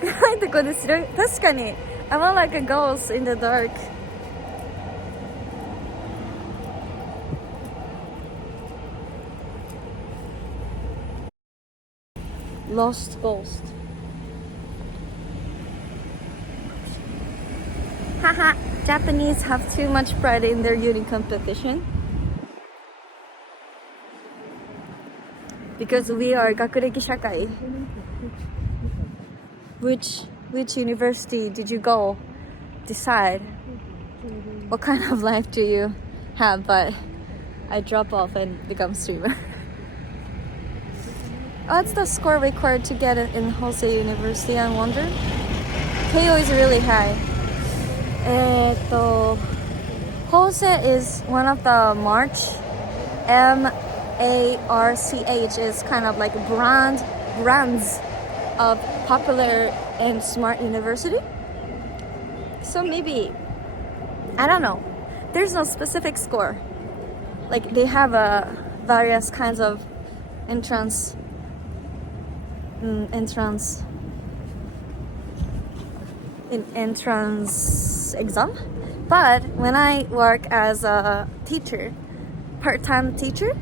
暗いとこで白い。確かに。I want like a ghost in the dark. Lost ghost. Haha, Japanese have too much pride in their uni competition. Because we are 学歴社会. Which university did you go? Decide. What kind of life do you have? But I drop off and become streamer. What's the score required to get it in Jose University? I wonder. KO is really high. Jose is one of the March. MARCH is kind of like brands of popular and smart university. So maybe, I don't know. There's no specific score. Like they have various kinds of entrance exam. But when I work as a teacher, part-time teacher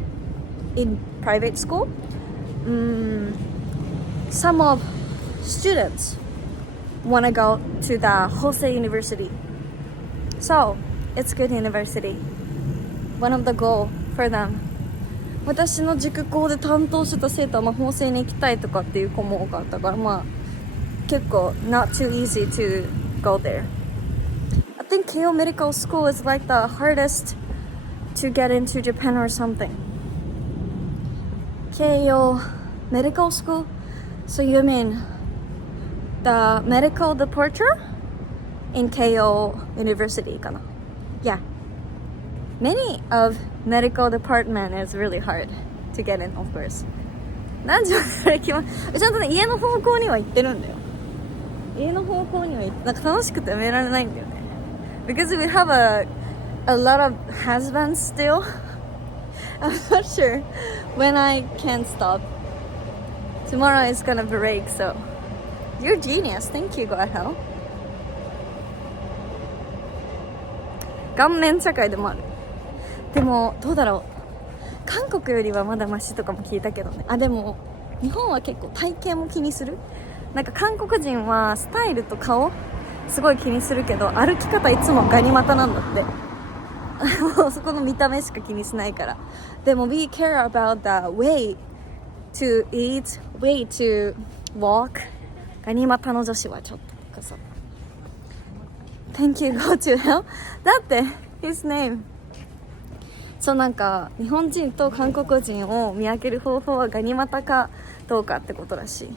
in private school, some of students want to go to the Jose University. So it's good university. One of the goal for them. 私の塾校で担当してた生徒は法政に行きたいとかっていう子も多かったから、まあ結構 not too easy to go there. I think Keio Medical School is like the hardest to get into Japan or something. Keio Medical School? So you mean the medical departure in Keio University かな? Yeah. Many of medical department is really hard to get in, of course. 何時まで来ま、ちゃんとね、家の方向には行ってるんだよ。家の方向にはなんか楽しくてやめられないんだよね。Because we have a lot of husbands still. I'm not sure when I can stop. Tomorrow is gonna break, so you're genius. Thank you, Goahel. 顔面社会でもある。でもどうだろう。韓国よりはまだマシとかも聞いたけどね。あ、でも日本は結構体型も気にする。なんか韓国人はスタイルと顔すごい気にするけど、歩き方いつもガニ股なんだって。もうそこの見た目しか気にしないから。でも we care about the way to eat, way to walk. ガニ股の女子はちょっととかさ。Thank you, go to hell. だって his name。そう、なんか日本人と韓国人を見分ける方法はガニ股かどうかってことらしい。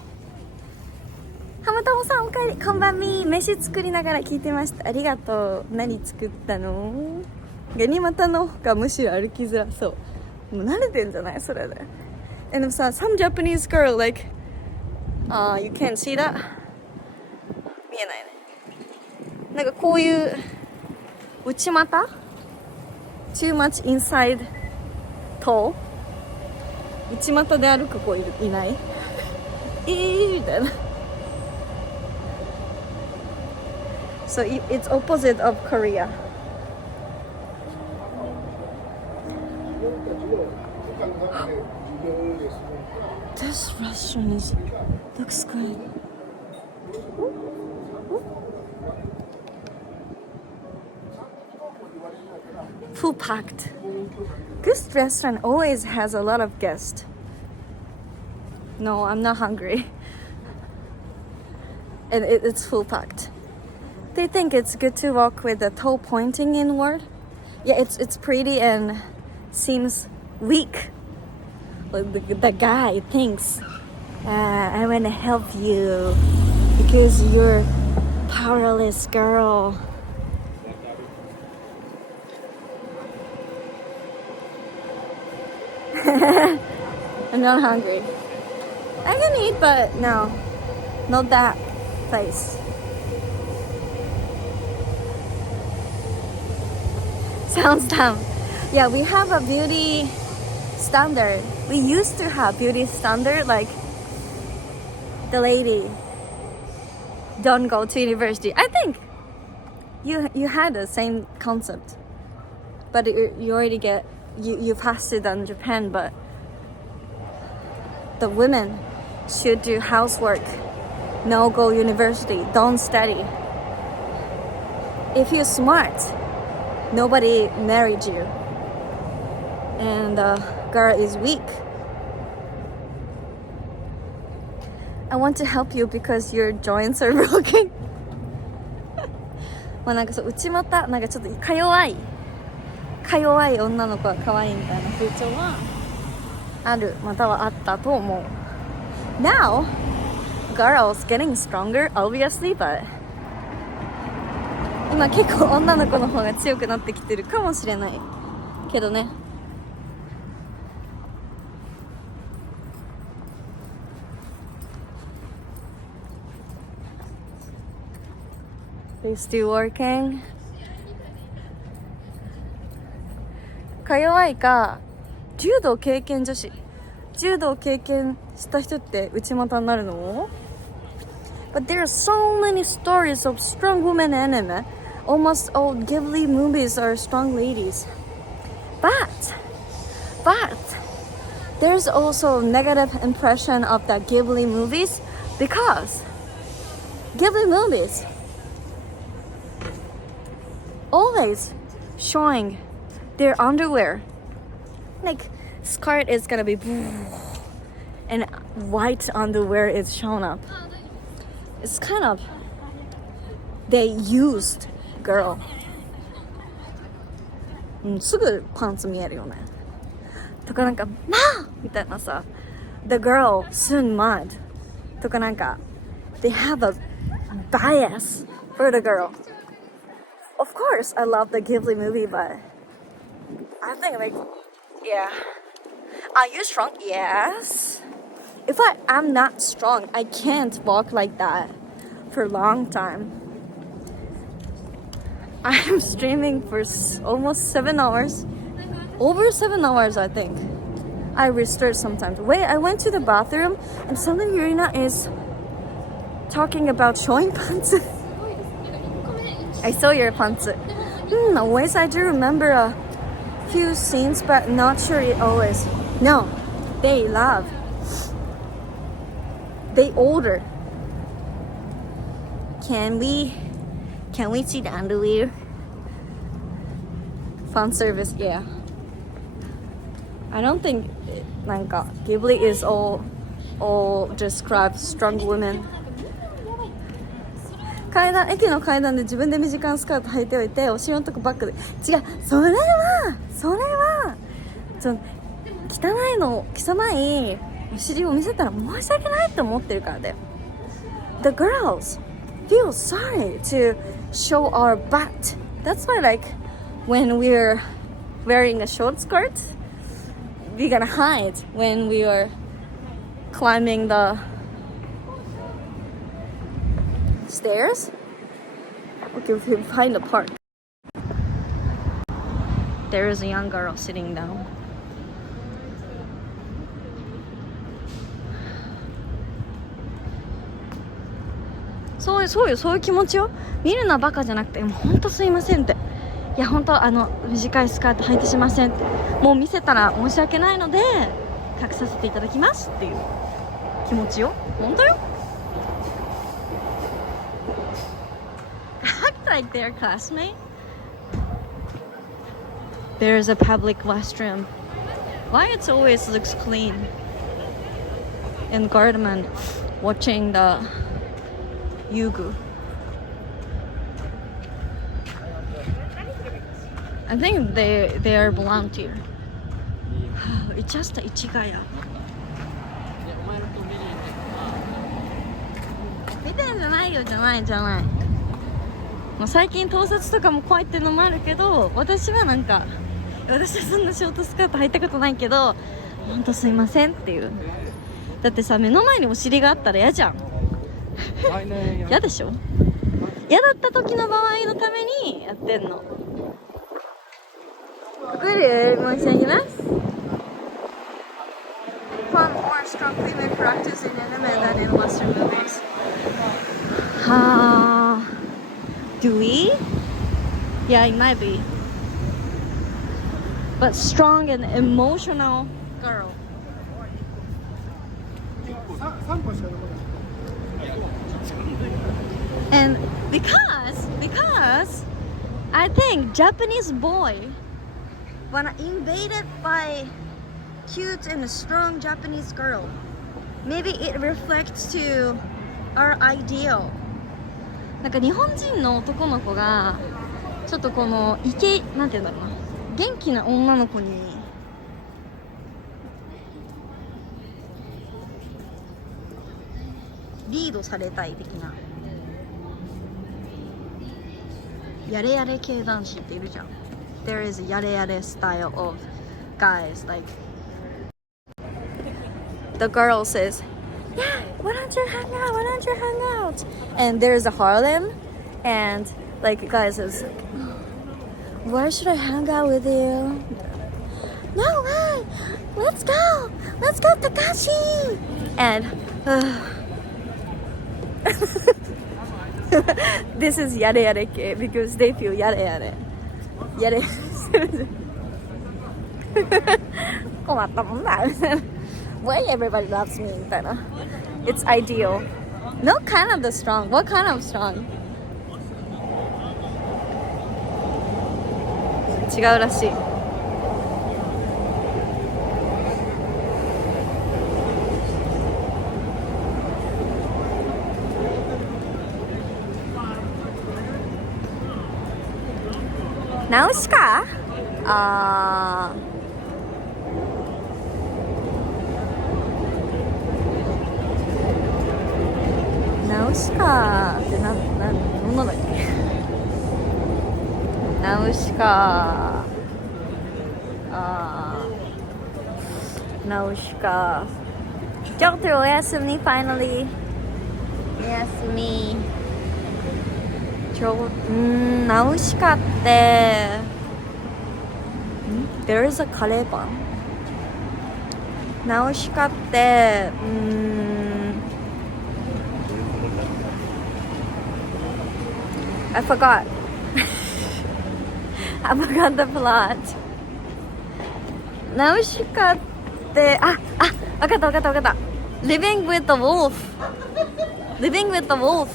浜友さんおかえり、こんばんみ。飯作りながら聞いてました。ありがとう。何作ったの？ガニ股の方がむしろ歩きづらそう。もう慣れてんじゃないそれで。でもさ、some Japanese girl like you can't see that? 見えないね。なんかこういう内股 too much inside toe 内股で歩く子いない？みたいな。So it's opposite of Korea. This restaurant looks good. Full packed. This restaurant always has a lot of guests. No, I'm not hungry. And it's full packed. They think it's good to walk with the toe pointing inward. Yeah, it's pretty and seems weak. The guy thinks, I want to help you because you're powerless girl. I'm not hungry. I can eat, but no, not that place. Sounds dumb. Yeah, we have a beauty standard. We used to have beauty standard, like the lady don't go to university. I think you had the same concept, but you already you passed it in Japan. But the women should do housework, no go university, don't study. If you're smart, nobody married you, and the girl is weak. I want to help you because your joints are broken. まあなんかそう内股なんかちょっとか弱い女の子は可愛いみたいな風潮はあるまたはあったと思う。Now, girls getting stronger, obviously, but 今結構女の子の方が強くなってきてるかもしれないけどね。They still working? か弱いか柔道経験女子柔道経験した人って内股になるの But there are so many stories of strong women anime. Almost all Ghibli movies are strong ladies. But there's also negative impression of the Ghibli movies because Ghibli movies always showing their underwear. Like skirt is gonna be and white underwear is shown up. It's kind of they used girl. すぐパンツ見えるよね。とかなんかまあみたいなさ The girl soon mad とかなんか They have a bias for the girl. Of course, I love the Ghibli movie, but I think like, yeah. Are you strong? Yes. If I'm not strong, I can't walk like that for a long time. I'm streaming for almost 7 hours. Over 7 hours, I think. I restart sometimes. Wait, I went to the bathroom and suddenly Yurina is talking about showing pants. I saw your pants. Always, I do remember a few scenes, but not sure it always. No, they love. They order. Can we see the underwear? Fan service, yeah. I don't think Ghibli is all describe strong women. 駅の階段で自分で短いスカート履いておいてお尻のとこバックで違うそれは汚いお尻を見せたら申し訳ないって思ってるからだよ The girls feel sorry to show our butt. That's why like when we're wearing a short skirt we're gonna hide when we are climbing the stairs. Okay, we can find a park. There is a young girl sitting down.そういう気持ちよ。見るのはバカじゃなくて、もう本当すいませんって。いや本当短いスカート履いてしませんって。もう見せたら申し訳ないので隠させていただきますっていう気持ちよ。本当よ。Act like their classmate. There's a public restroom. Why it always looks clean? And guardman watching the yugu. I think they are volunteer. It's just Ichigaya. 見てんじゃないよ、じゃない。もう最近盗撮とかも怖いっていうのもあるけど、私はそんなショートスカート履いたことないけど、ほんとすいませんっていう。だってさ、目の前にお尻があったら嫌じゃん。嫌でしょ。嫌だった時の場合のためにやってんの。来る？もう一度言います。Fun or strong female characters in anime than in Western movies. Do we? Yeah, it might be. But strong and emotional girl. And because I think Japanese boy when invaded by cute and strong Japanese girl, maybe it reflects to our ideal. なんか日本人の男の子がちょっとこのなんていうんだろうな、元気な女の子にリードされたい的な、やれやれ系男子っているじゃん。There is a やれやれ style of guys, like the girl says, yeah, why don't you hang out? And there's a Harlem, and like guys is, where should I hang out with you? No way, let's go Takashi. And this is yare yare ke because they feel yare yare 困ったもんだ。Why everybody loves me みたいな。It's ideal. No kind of the strong. What kind of strong? 違うらしい。ナウシカ？ナウシカってどんなだっけ？ナウシカ、ナウシカ。ちょっとおやすみ、finally。おやすみ。ナウシカって、there is a カレーパン。ナウシカって、I forgot. I forgot the plot. ナウシカって、わかった。Living with the wolf. Living with the wolf.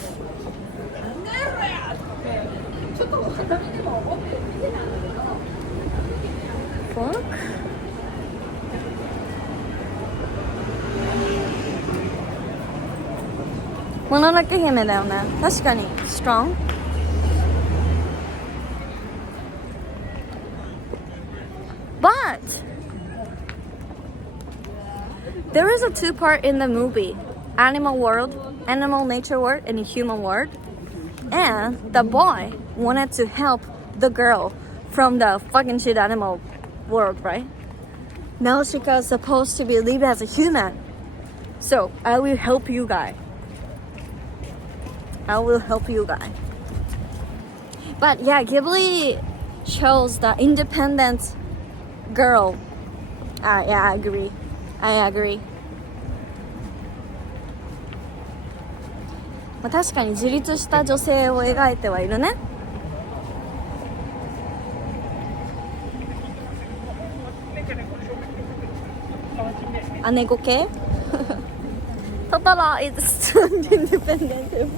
もののけ姫だよね。確かに strong. But there is a two-part in the movie: animal world, animal nature world, and human world. And the boy wanted to help the girl from the fucking shit animal world, right? Now she is supposed to be lived as a human. So I will help you guy. But yeah, Ghibli shows the independent girl. Yeah, I agree. まあ確かに自立した女性を描いてはいるね。姉子系トトロ is strong independent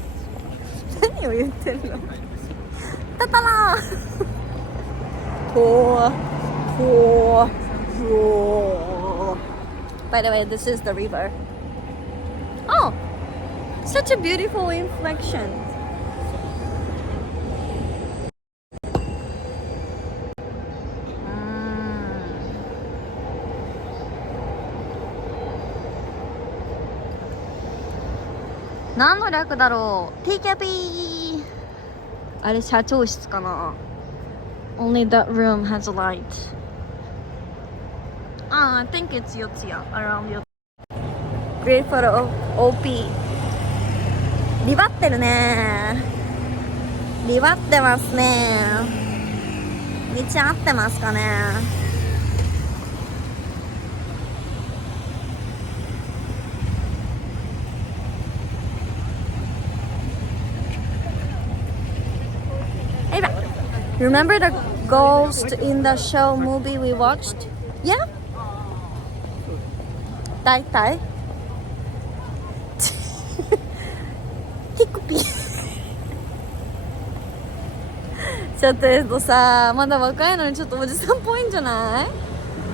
何を言ってるのトトロBy the way, this is the river. Oh, such a beautiful inflection. 何の略だろう。 TKP。 あれ社長室かな。 Only that room has a light. I think it's Yotsuya. Around Yotsuya. Great photo of OP. リバってるね。リバってますね。道合ってますかね。Remember the ghost in the show movie we watched? Yeah? 大体ティクピちょっとさ、まだ若いのにちょっとおじさんっぽいんじゃな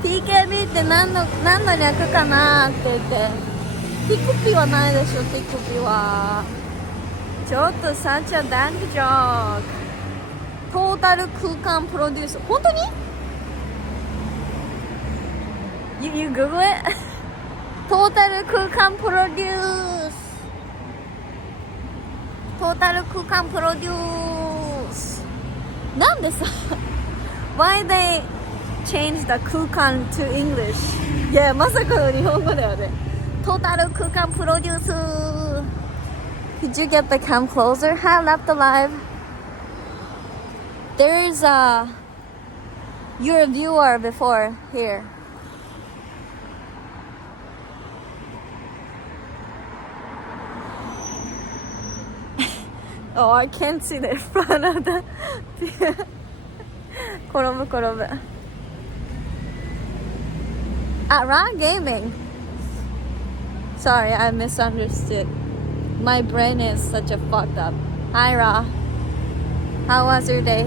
い？ TKB って何の略かなって言って。ティクピはないでしょ、ティクピは。ちょっとサチャダンクジョーク。トータル空間プロデュース。本当に？ You Google it? トータル空間プロデュース。トータル空間プロデュース。なんでさ Why they change the 空間 to English? いや、まさかの日本語だよね。トータル空間プロデュース。Did you get the cam closer? Hi, left alive. There's your viewer before here. Oh, I can't see the front of the 転ぶ転ぶ。Raw Gaming. Sorry, I misunderstood. My brain is such a fucked up. Hi, Ra. How was your day?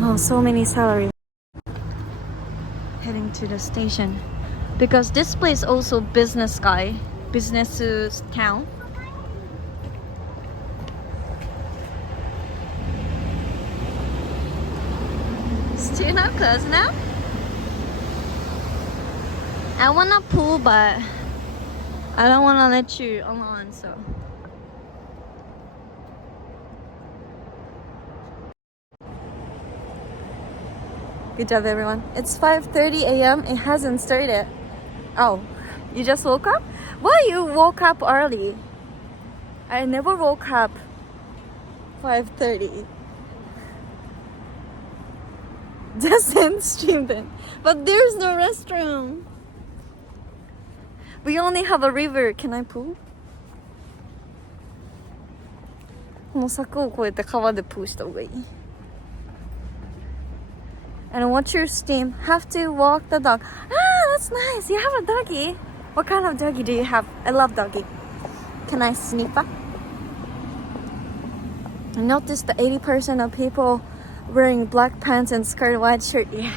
Oh, so many salaries. Heading to the station because this place also business town. Still not closed now? I wanna pool, but I don't wanna let you alone, so. Good job, everyone. It's 5:30 a.m. It hasn't started. Oh, you just woke up? Why you woke up early? I never woke up 5:30. Just end stream then. But there's no restroom. We only have a river. Can I pool? この柵を越えて川でプーした方がいい。And what's your steam? Have to walk the dog. Ah, that's nice. You have a doggy. What kind of doggy do you have? I love doggy. Can I sniff it? I noticed that 80% of people wearing black pants and skirt, white shirt. Yeah.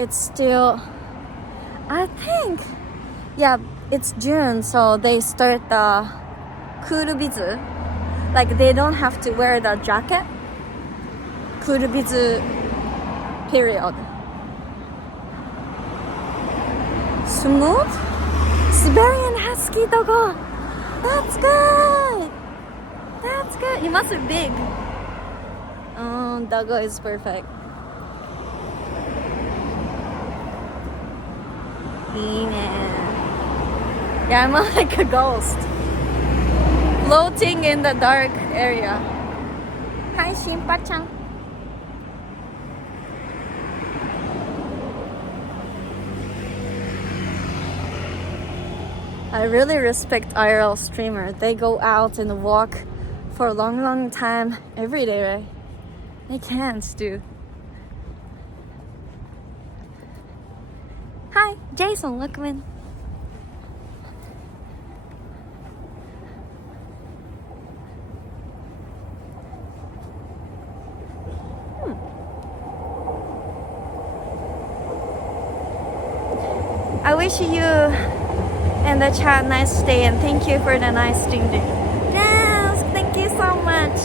It's still, I think, yeah, it's June, so they start the kurubizu. Like they don't have to wear the jacket. Kurubizu period. Smooth? Siberian Husky doggo. That's good. That's good. You must be big. Oh, doggo is perfect. Yeah, I'm like a ghost. Floating in the dark area. Hi, Shinpa-chan. I really respect IRL streamers. They go out and walk for a long time every day, right? I can't do. Hi, Jason Luckman. I wish you and the chat nice day and thank you for the nice ding ding. Yes, thank you so much.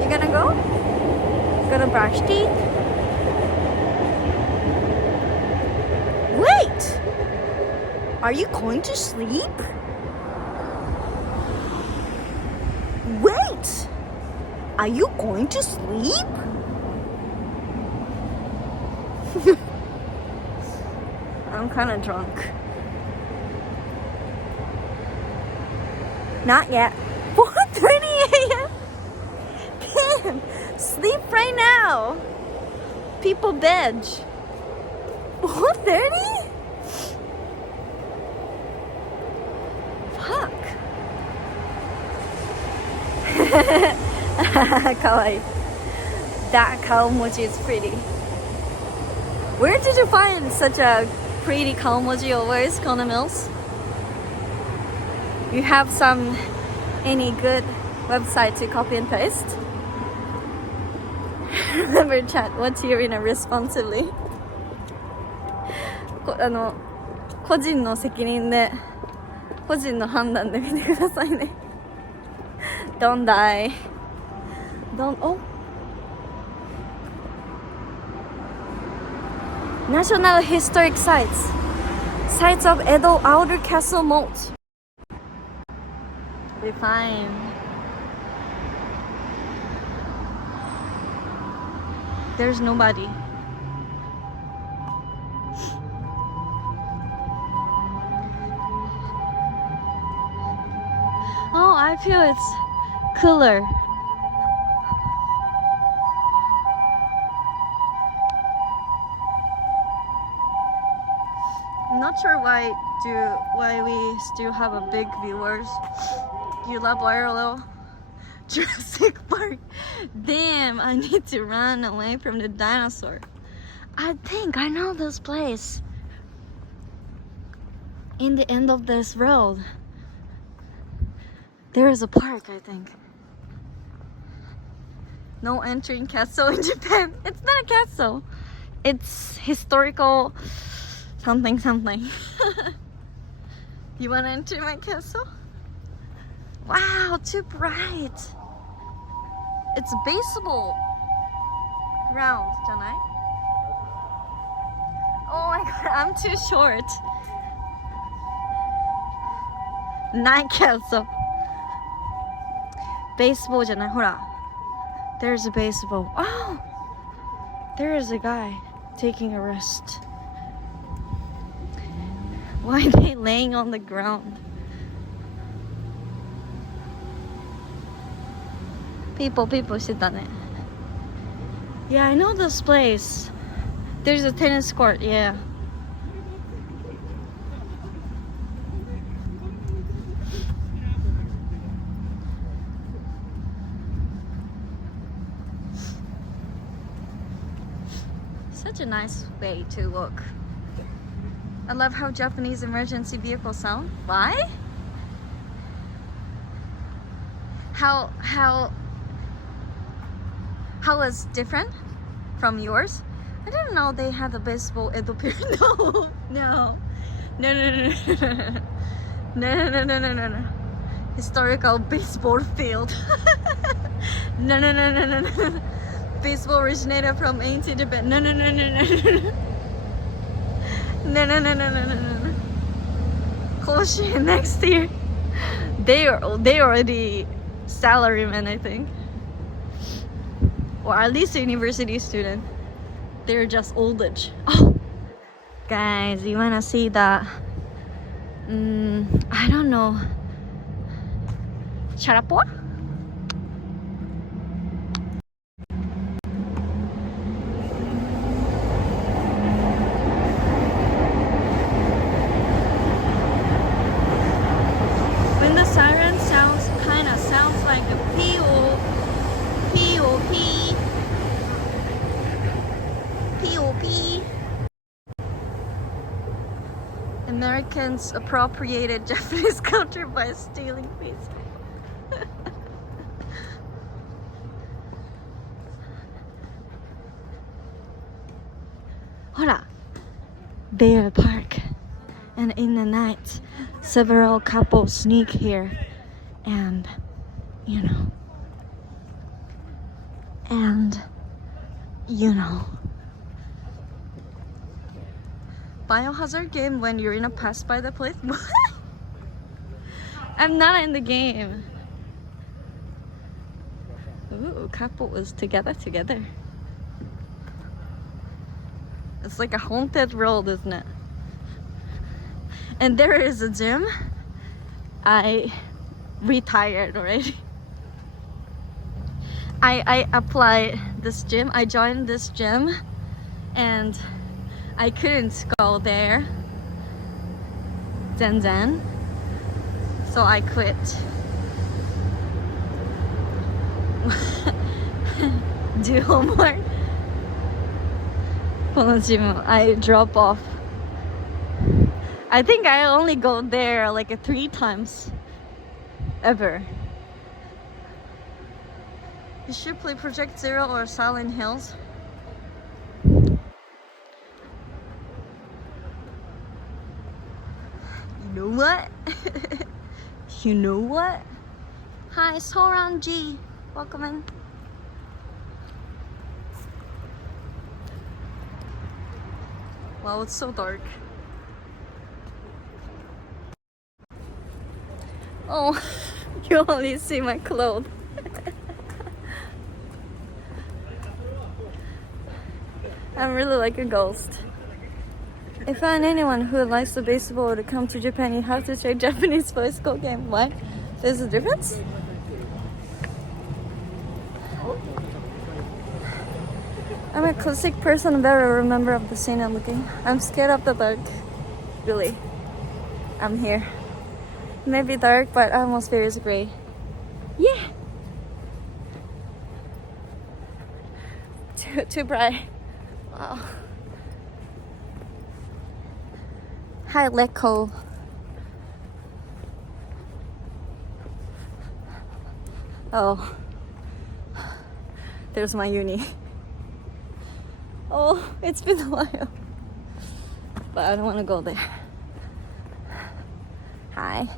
You gonna go? Gonna brush teeth? Are you going to sleep? Wait! Are you going to sleep? I'm kind of drunk. Not yet. 4:30 a.m. Damn! Sleep right now. People bed. 4:30? Fuck. Kawaii. That kaomoji is pretty. Where did you find such a pretty kaomoji always, Kona Mills? You have any good website to copy and paste? Remember chat, what's here in a responsibly? 個人の責任で個人の判断で見てくださいね。Don't die. Oh. National Historic Sites. Sites of Edo Outer Castle Moat. We're fine. There's nobody. Oh, I feel it's cooler. I'm not sure why we still have a big viewers. You love IRL? Jurassic Park. Damn, I need to run away from the dinosaur. I think I know this place. In the end of this road, there is a park, I think. No entering castle in Japan. It's not a castle. It's historical something. You wanna enter my castle? Wow, too bright. It's baseball ground, janai? Oh my god, I'm too short. Night castle. Baseball, janai? Hora. There's a baseball. Oh! There is a guy taking a rest. Why are they laying on the ground? People してたね. Yeah, I know this place. There's a tennis court, yeah. Such a nice way to look. I love how Japanese emergency vehicles sound. Why? How is different from yours? I didn't know they had a baseball Edo period. No. No. Historical baseball field. No. Baseball originated from ancient Japan. No. No. Koshi next year. They already salarymen, I think. Or at least a university student. They're just old age. Oh, guys, you wanna see that? I don't know. Charapoa? When the siren sounds like a P.O.P. Americans appropriated Japanese culture by stealing peace. Hora, Bear Park, and in the night, several couples sneak here, and Biohazard game when you're in a pass by the place? I'm not in the game. Ooh, couple is together. It's like a haunted world, isn't it? And there is a gym. I retired already. I applied this gym. I joined this gym and I couldn't go there. Zen. So I quit. Do homework. このジム I drop off. I think I only go there like 3 times ever. You should play Project Zero or Silent Hills. You know what? You know what? Hi, Soran G. Welcome in. Wow, it's so dark. Oh, you only see my clothes. I'm really like a ghost. If anyone who likes the baseball to come to Japan, you have to try Japanese baseball game. Why? There's a difference? I'm a classic person, very remember of the scene I'm looking. I'm scared of the dark. Really. I'm here. Maybe dark, but atmosphere is gray. Yeah! Too bright. Wow. Hi, Leko. Oh. There's my uni. Oh, it's been a while. But I don't want to go there. Hi.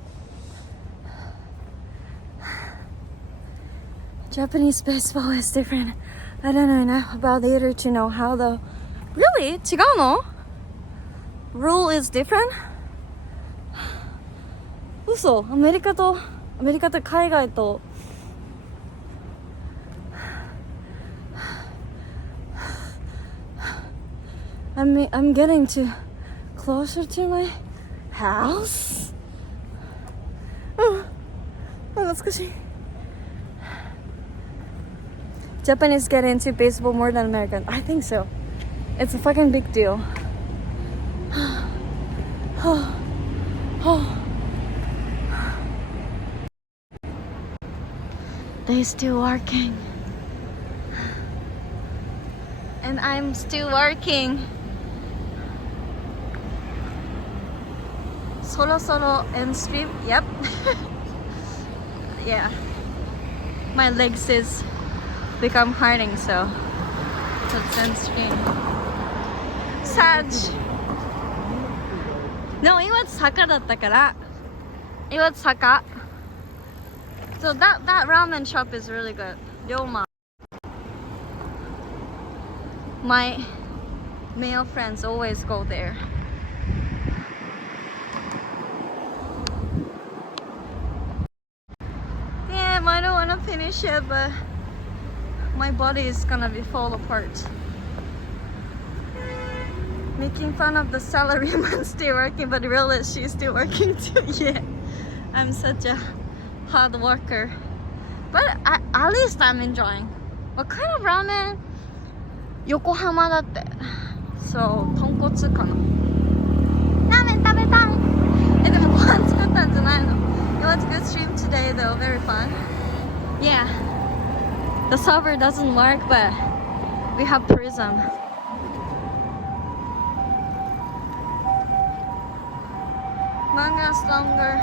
Japanese baseball is different. I don't know enough about theater to know how the... Really? 違うの? Rule is different? 嘘。アメリカと海外とI'm getting too closer to my house. Oh, 懐かしい. Japanese get into baseball more than American. I think so. It's a fucking big deal. They're still working. And I'm still working. Solo and stream. Yep. Yeah. My legs is become hurting, so let's end stream. Sag. No, it was Saka だったから. It was Saka. So that ramen shop is really good. Ryoma. My male friends always go there. Damn, I don't want to finish it, but my body is gonna be fall apart. Making fun of the salaryman still working, but really she's still working too. Yeah, I'm such a hard worker, but at least I'm enjoying. What kind of ramen? Yokohama だって。そう、豚骨かな。ラーメン食べたい。でもご飯作ったんじゃないの。It was a good stream today though, very fun. Yeah, the server doesn't work, but we have Prism. Manga's longer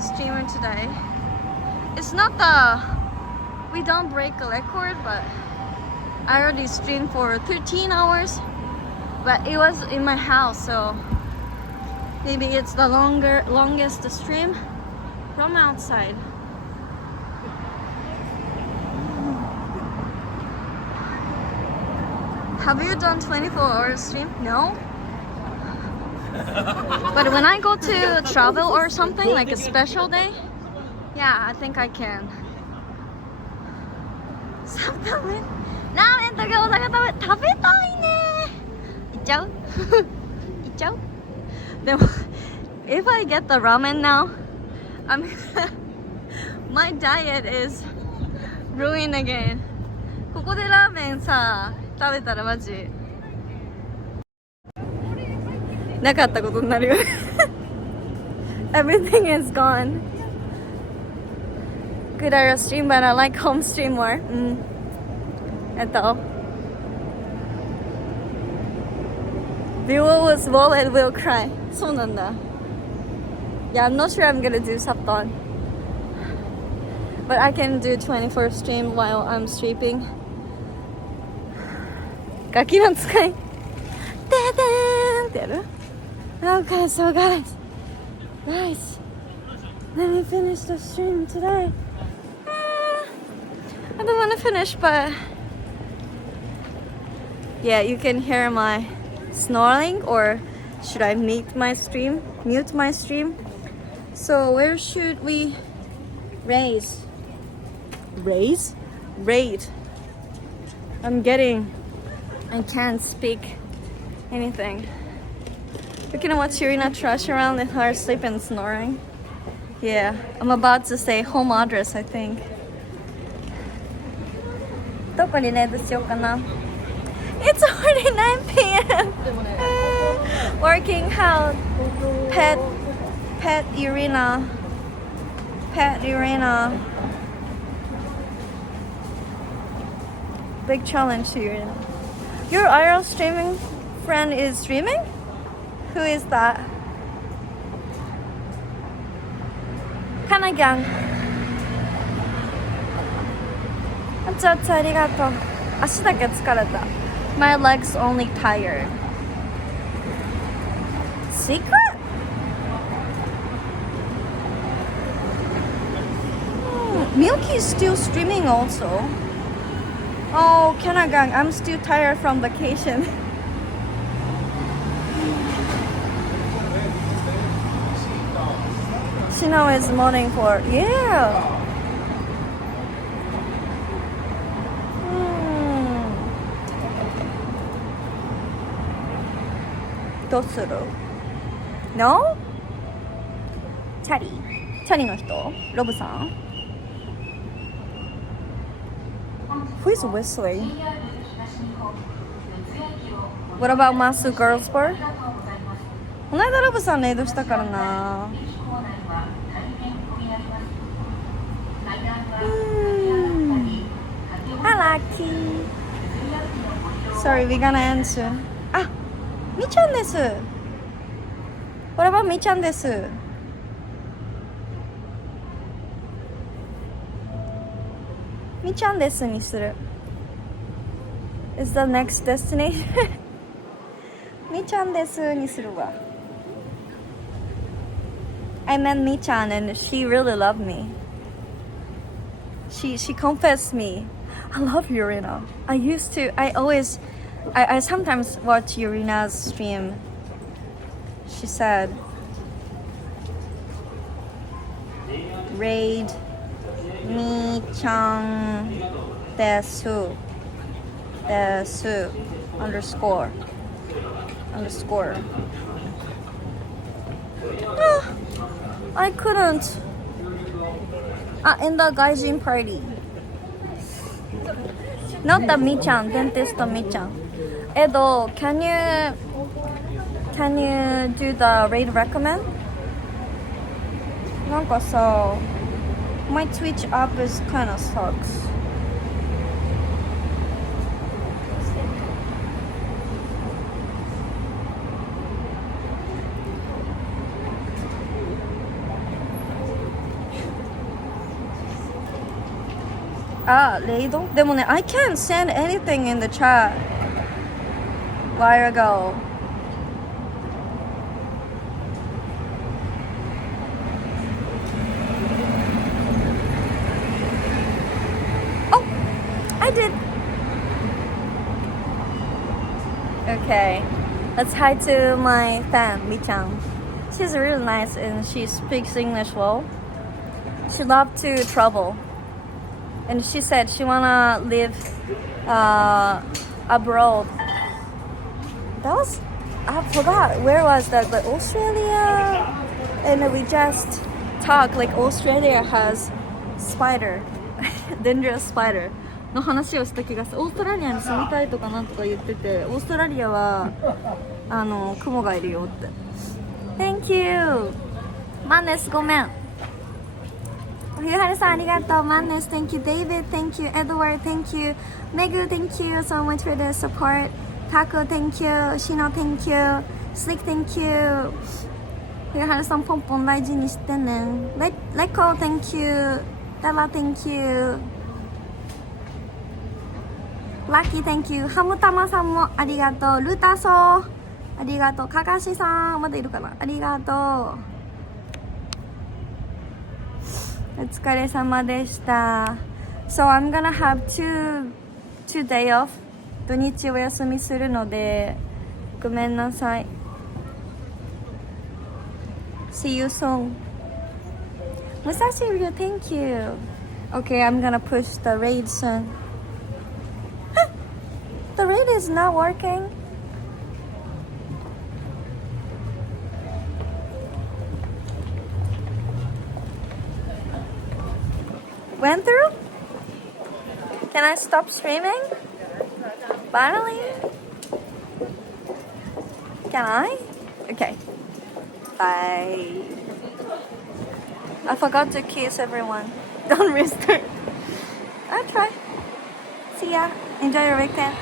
streamer today. It's not we don't break a record, but I already streamed for 13 hours, but it was in my house, so maybe it's the longest stream from outside. Have you done 24-hour stream? No? But when I go to travel or something, like a special day, yeah, I think I can. ラーメンと餃子が食べたいね。行っちゃう？行っちゃう？でも if I get the ramen now, I'm my diet is ruined again. ここでラーメンさ食べたらマジなかったことになるよ。Everything is gone. Good IRL stream, but I like home stream more. Viewer was wallet will cry. そうなんだ。Yeah, I'm not sure I'm gonna do sabton. But I can do 24 stream while I'm sleeping. ガキの使い。ででーんってやる？ Okay, so guys. Nice. Let me finish the stream today. I don't want to finish, but yeah, you can hear my snoring, or should I mute my stream? So where should we raid? I can't speak anything. We can watch Irina trash around with her sleep and snoring. Yeah, I'm about to say home address, I think. どこにレイドしようかな。It's already 9 p.m. Working out. Pet Irina. Big challenge to Irina. Your IRL streaming friend is streaming? Who is that? Kana gang. ありがとう。足だけ疲れた。My legs only tired. Secret? Milky is still streaming also. Oh, Kanagang, I'm still tired from vacation. Shino is mourning for, yeah. No? チャリの人ロブさん Who is whistling? What about Masu Girls Bar? この間ロブさんレイドしたからな。Hi Lucky. Sorry, we're gonna end soon. あ、みちゃんです。What about みちゃんです。みちゃんですにする。Is the next destination? みちゃんですにするわ。I met みちゃん and she really loved me. She confessed me. I love Urina. I sometimes watch Urina's stream. She said, raid mi-chan desu underscore. I couldn't. In the gaijin party. Not the mi-chan, dentist mi-chan. Edo, can you do the raid recommend? なんかさ、my Twitch app is kind of sucks. Raid? でもね、I can't send anything in the chat. While ago. Oh, I did. Okay. Let's hi to my fan, Mi-chan. She's really nice and she speaks English well. She loves to travel. And she said she wanna live abroad. I forgot where was that, but Australia. And we just talked like Australia has spider, dangerous spider の話をした気がする。オーストラリアに住みたいとかなんとか言ってて、オーストラリアはクモがいるよって。Thank you マンネスごめん。ゆはるさんありがとう。マンネス Thank you David Thank you Edward Thank you Megu Thank you so much for the support. Taco Thank you Shino Thank you Slick Thank you ゆはるさんポンポン大事にしてね。レコ Thank you Della Thank you Lucky Thank you ハムタマさんもありがとう。ルタソーありがとう。かかしさんまだいるかな。ありがとう。お疲れ様でした。So I'm gonna have two day off 土日お休みするのでごめんなさい。See you soon. Musashi Ryu, thank you. Okay, I'm gonna push the raid soon. The raid is not working. Went through? Can I stop streaming? Finally? Can I? Okay. Bye. I forgot to kiss everyone. Don't restart. I'll try. See ya. Enjoy your weekend.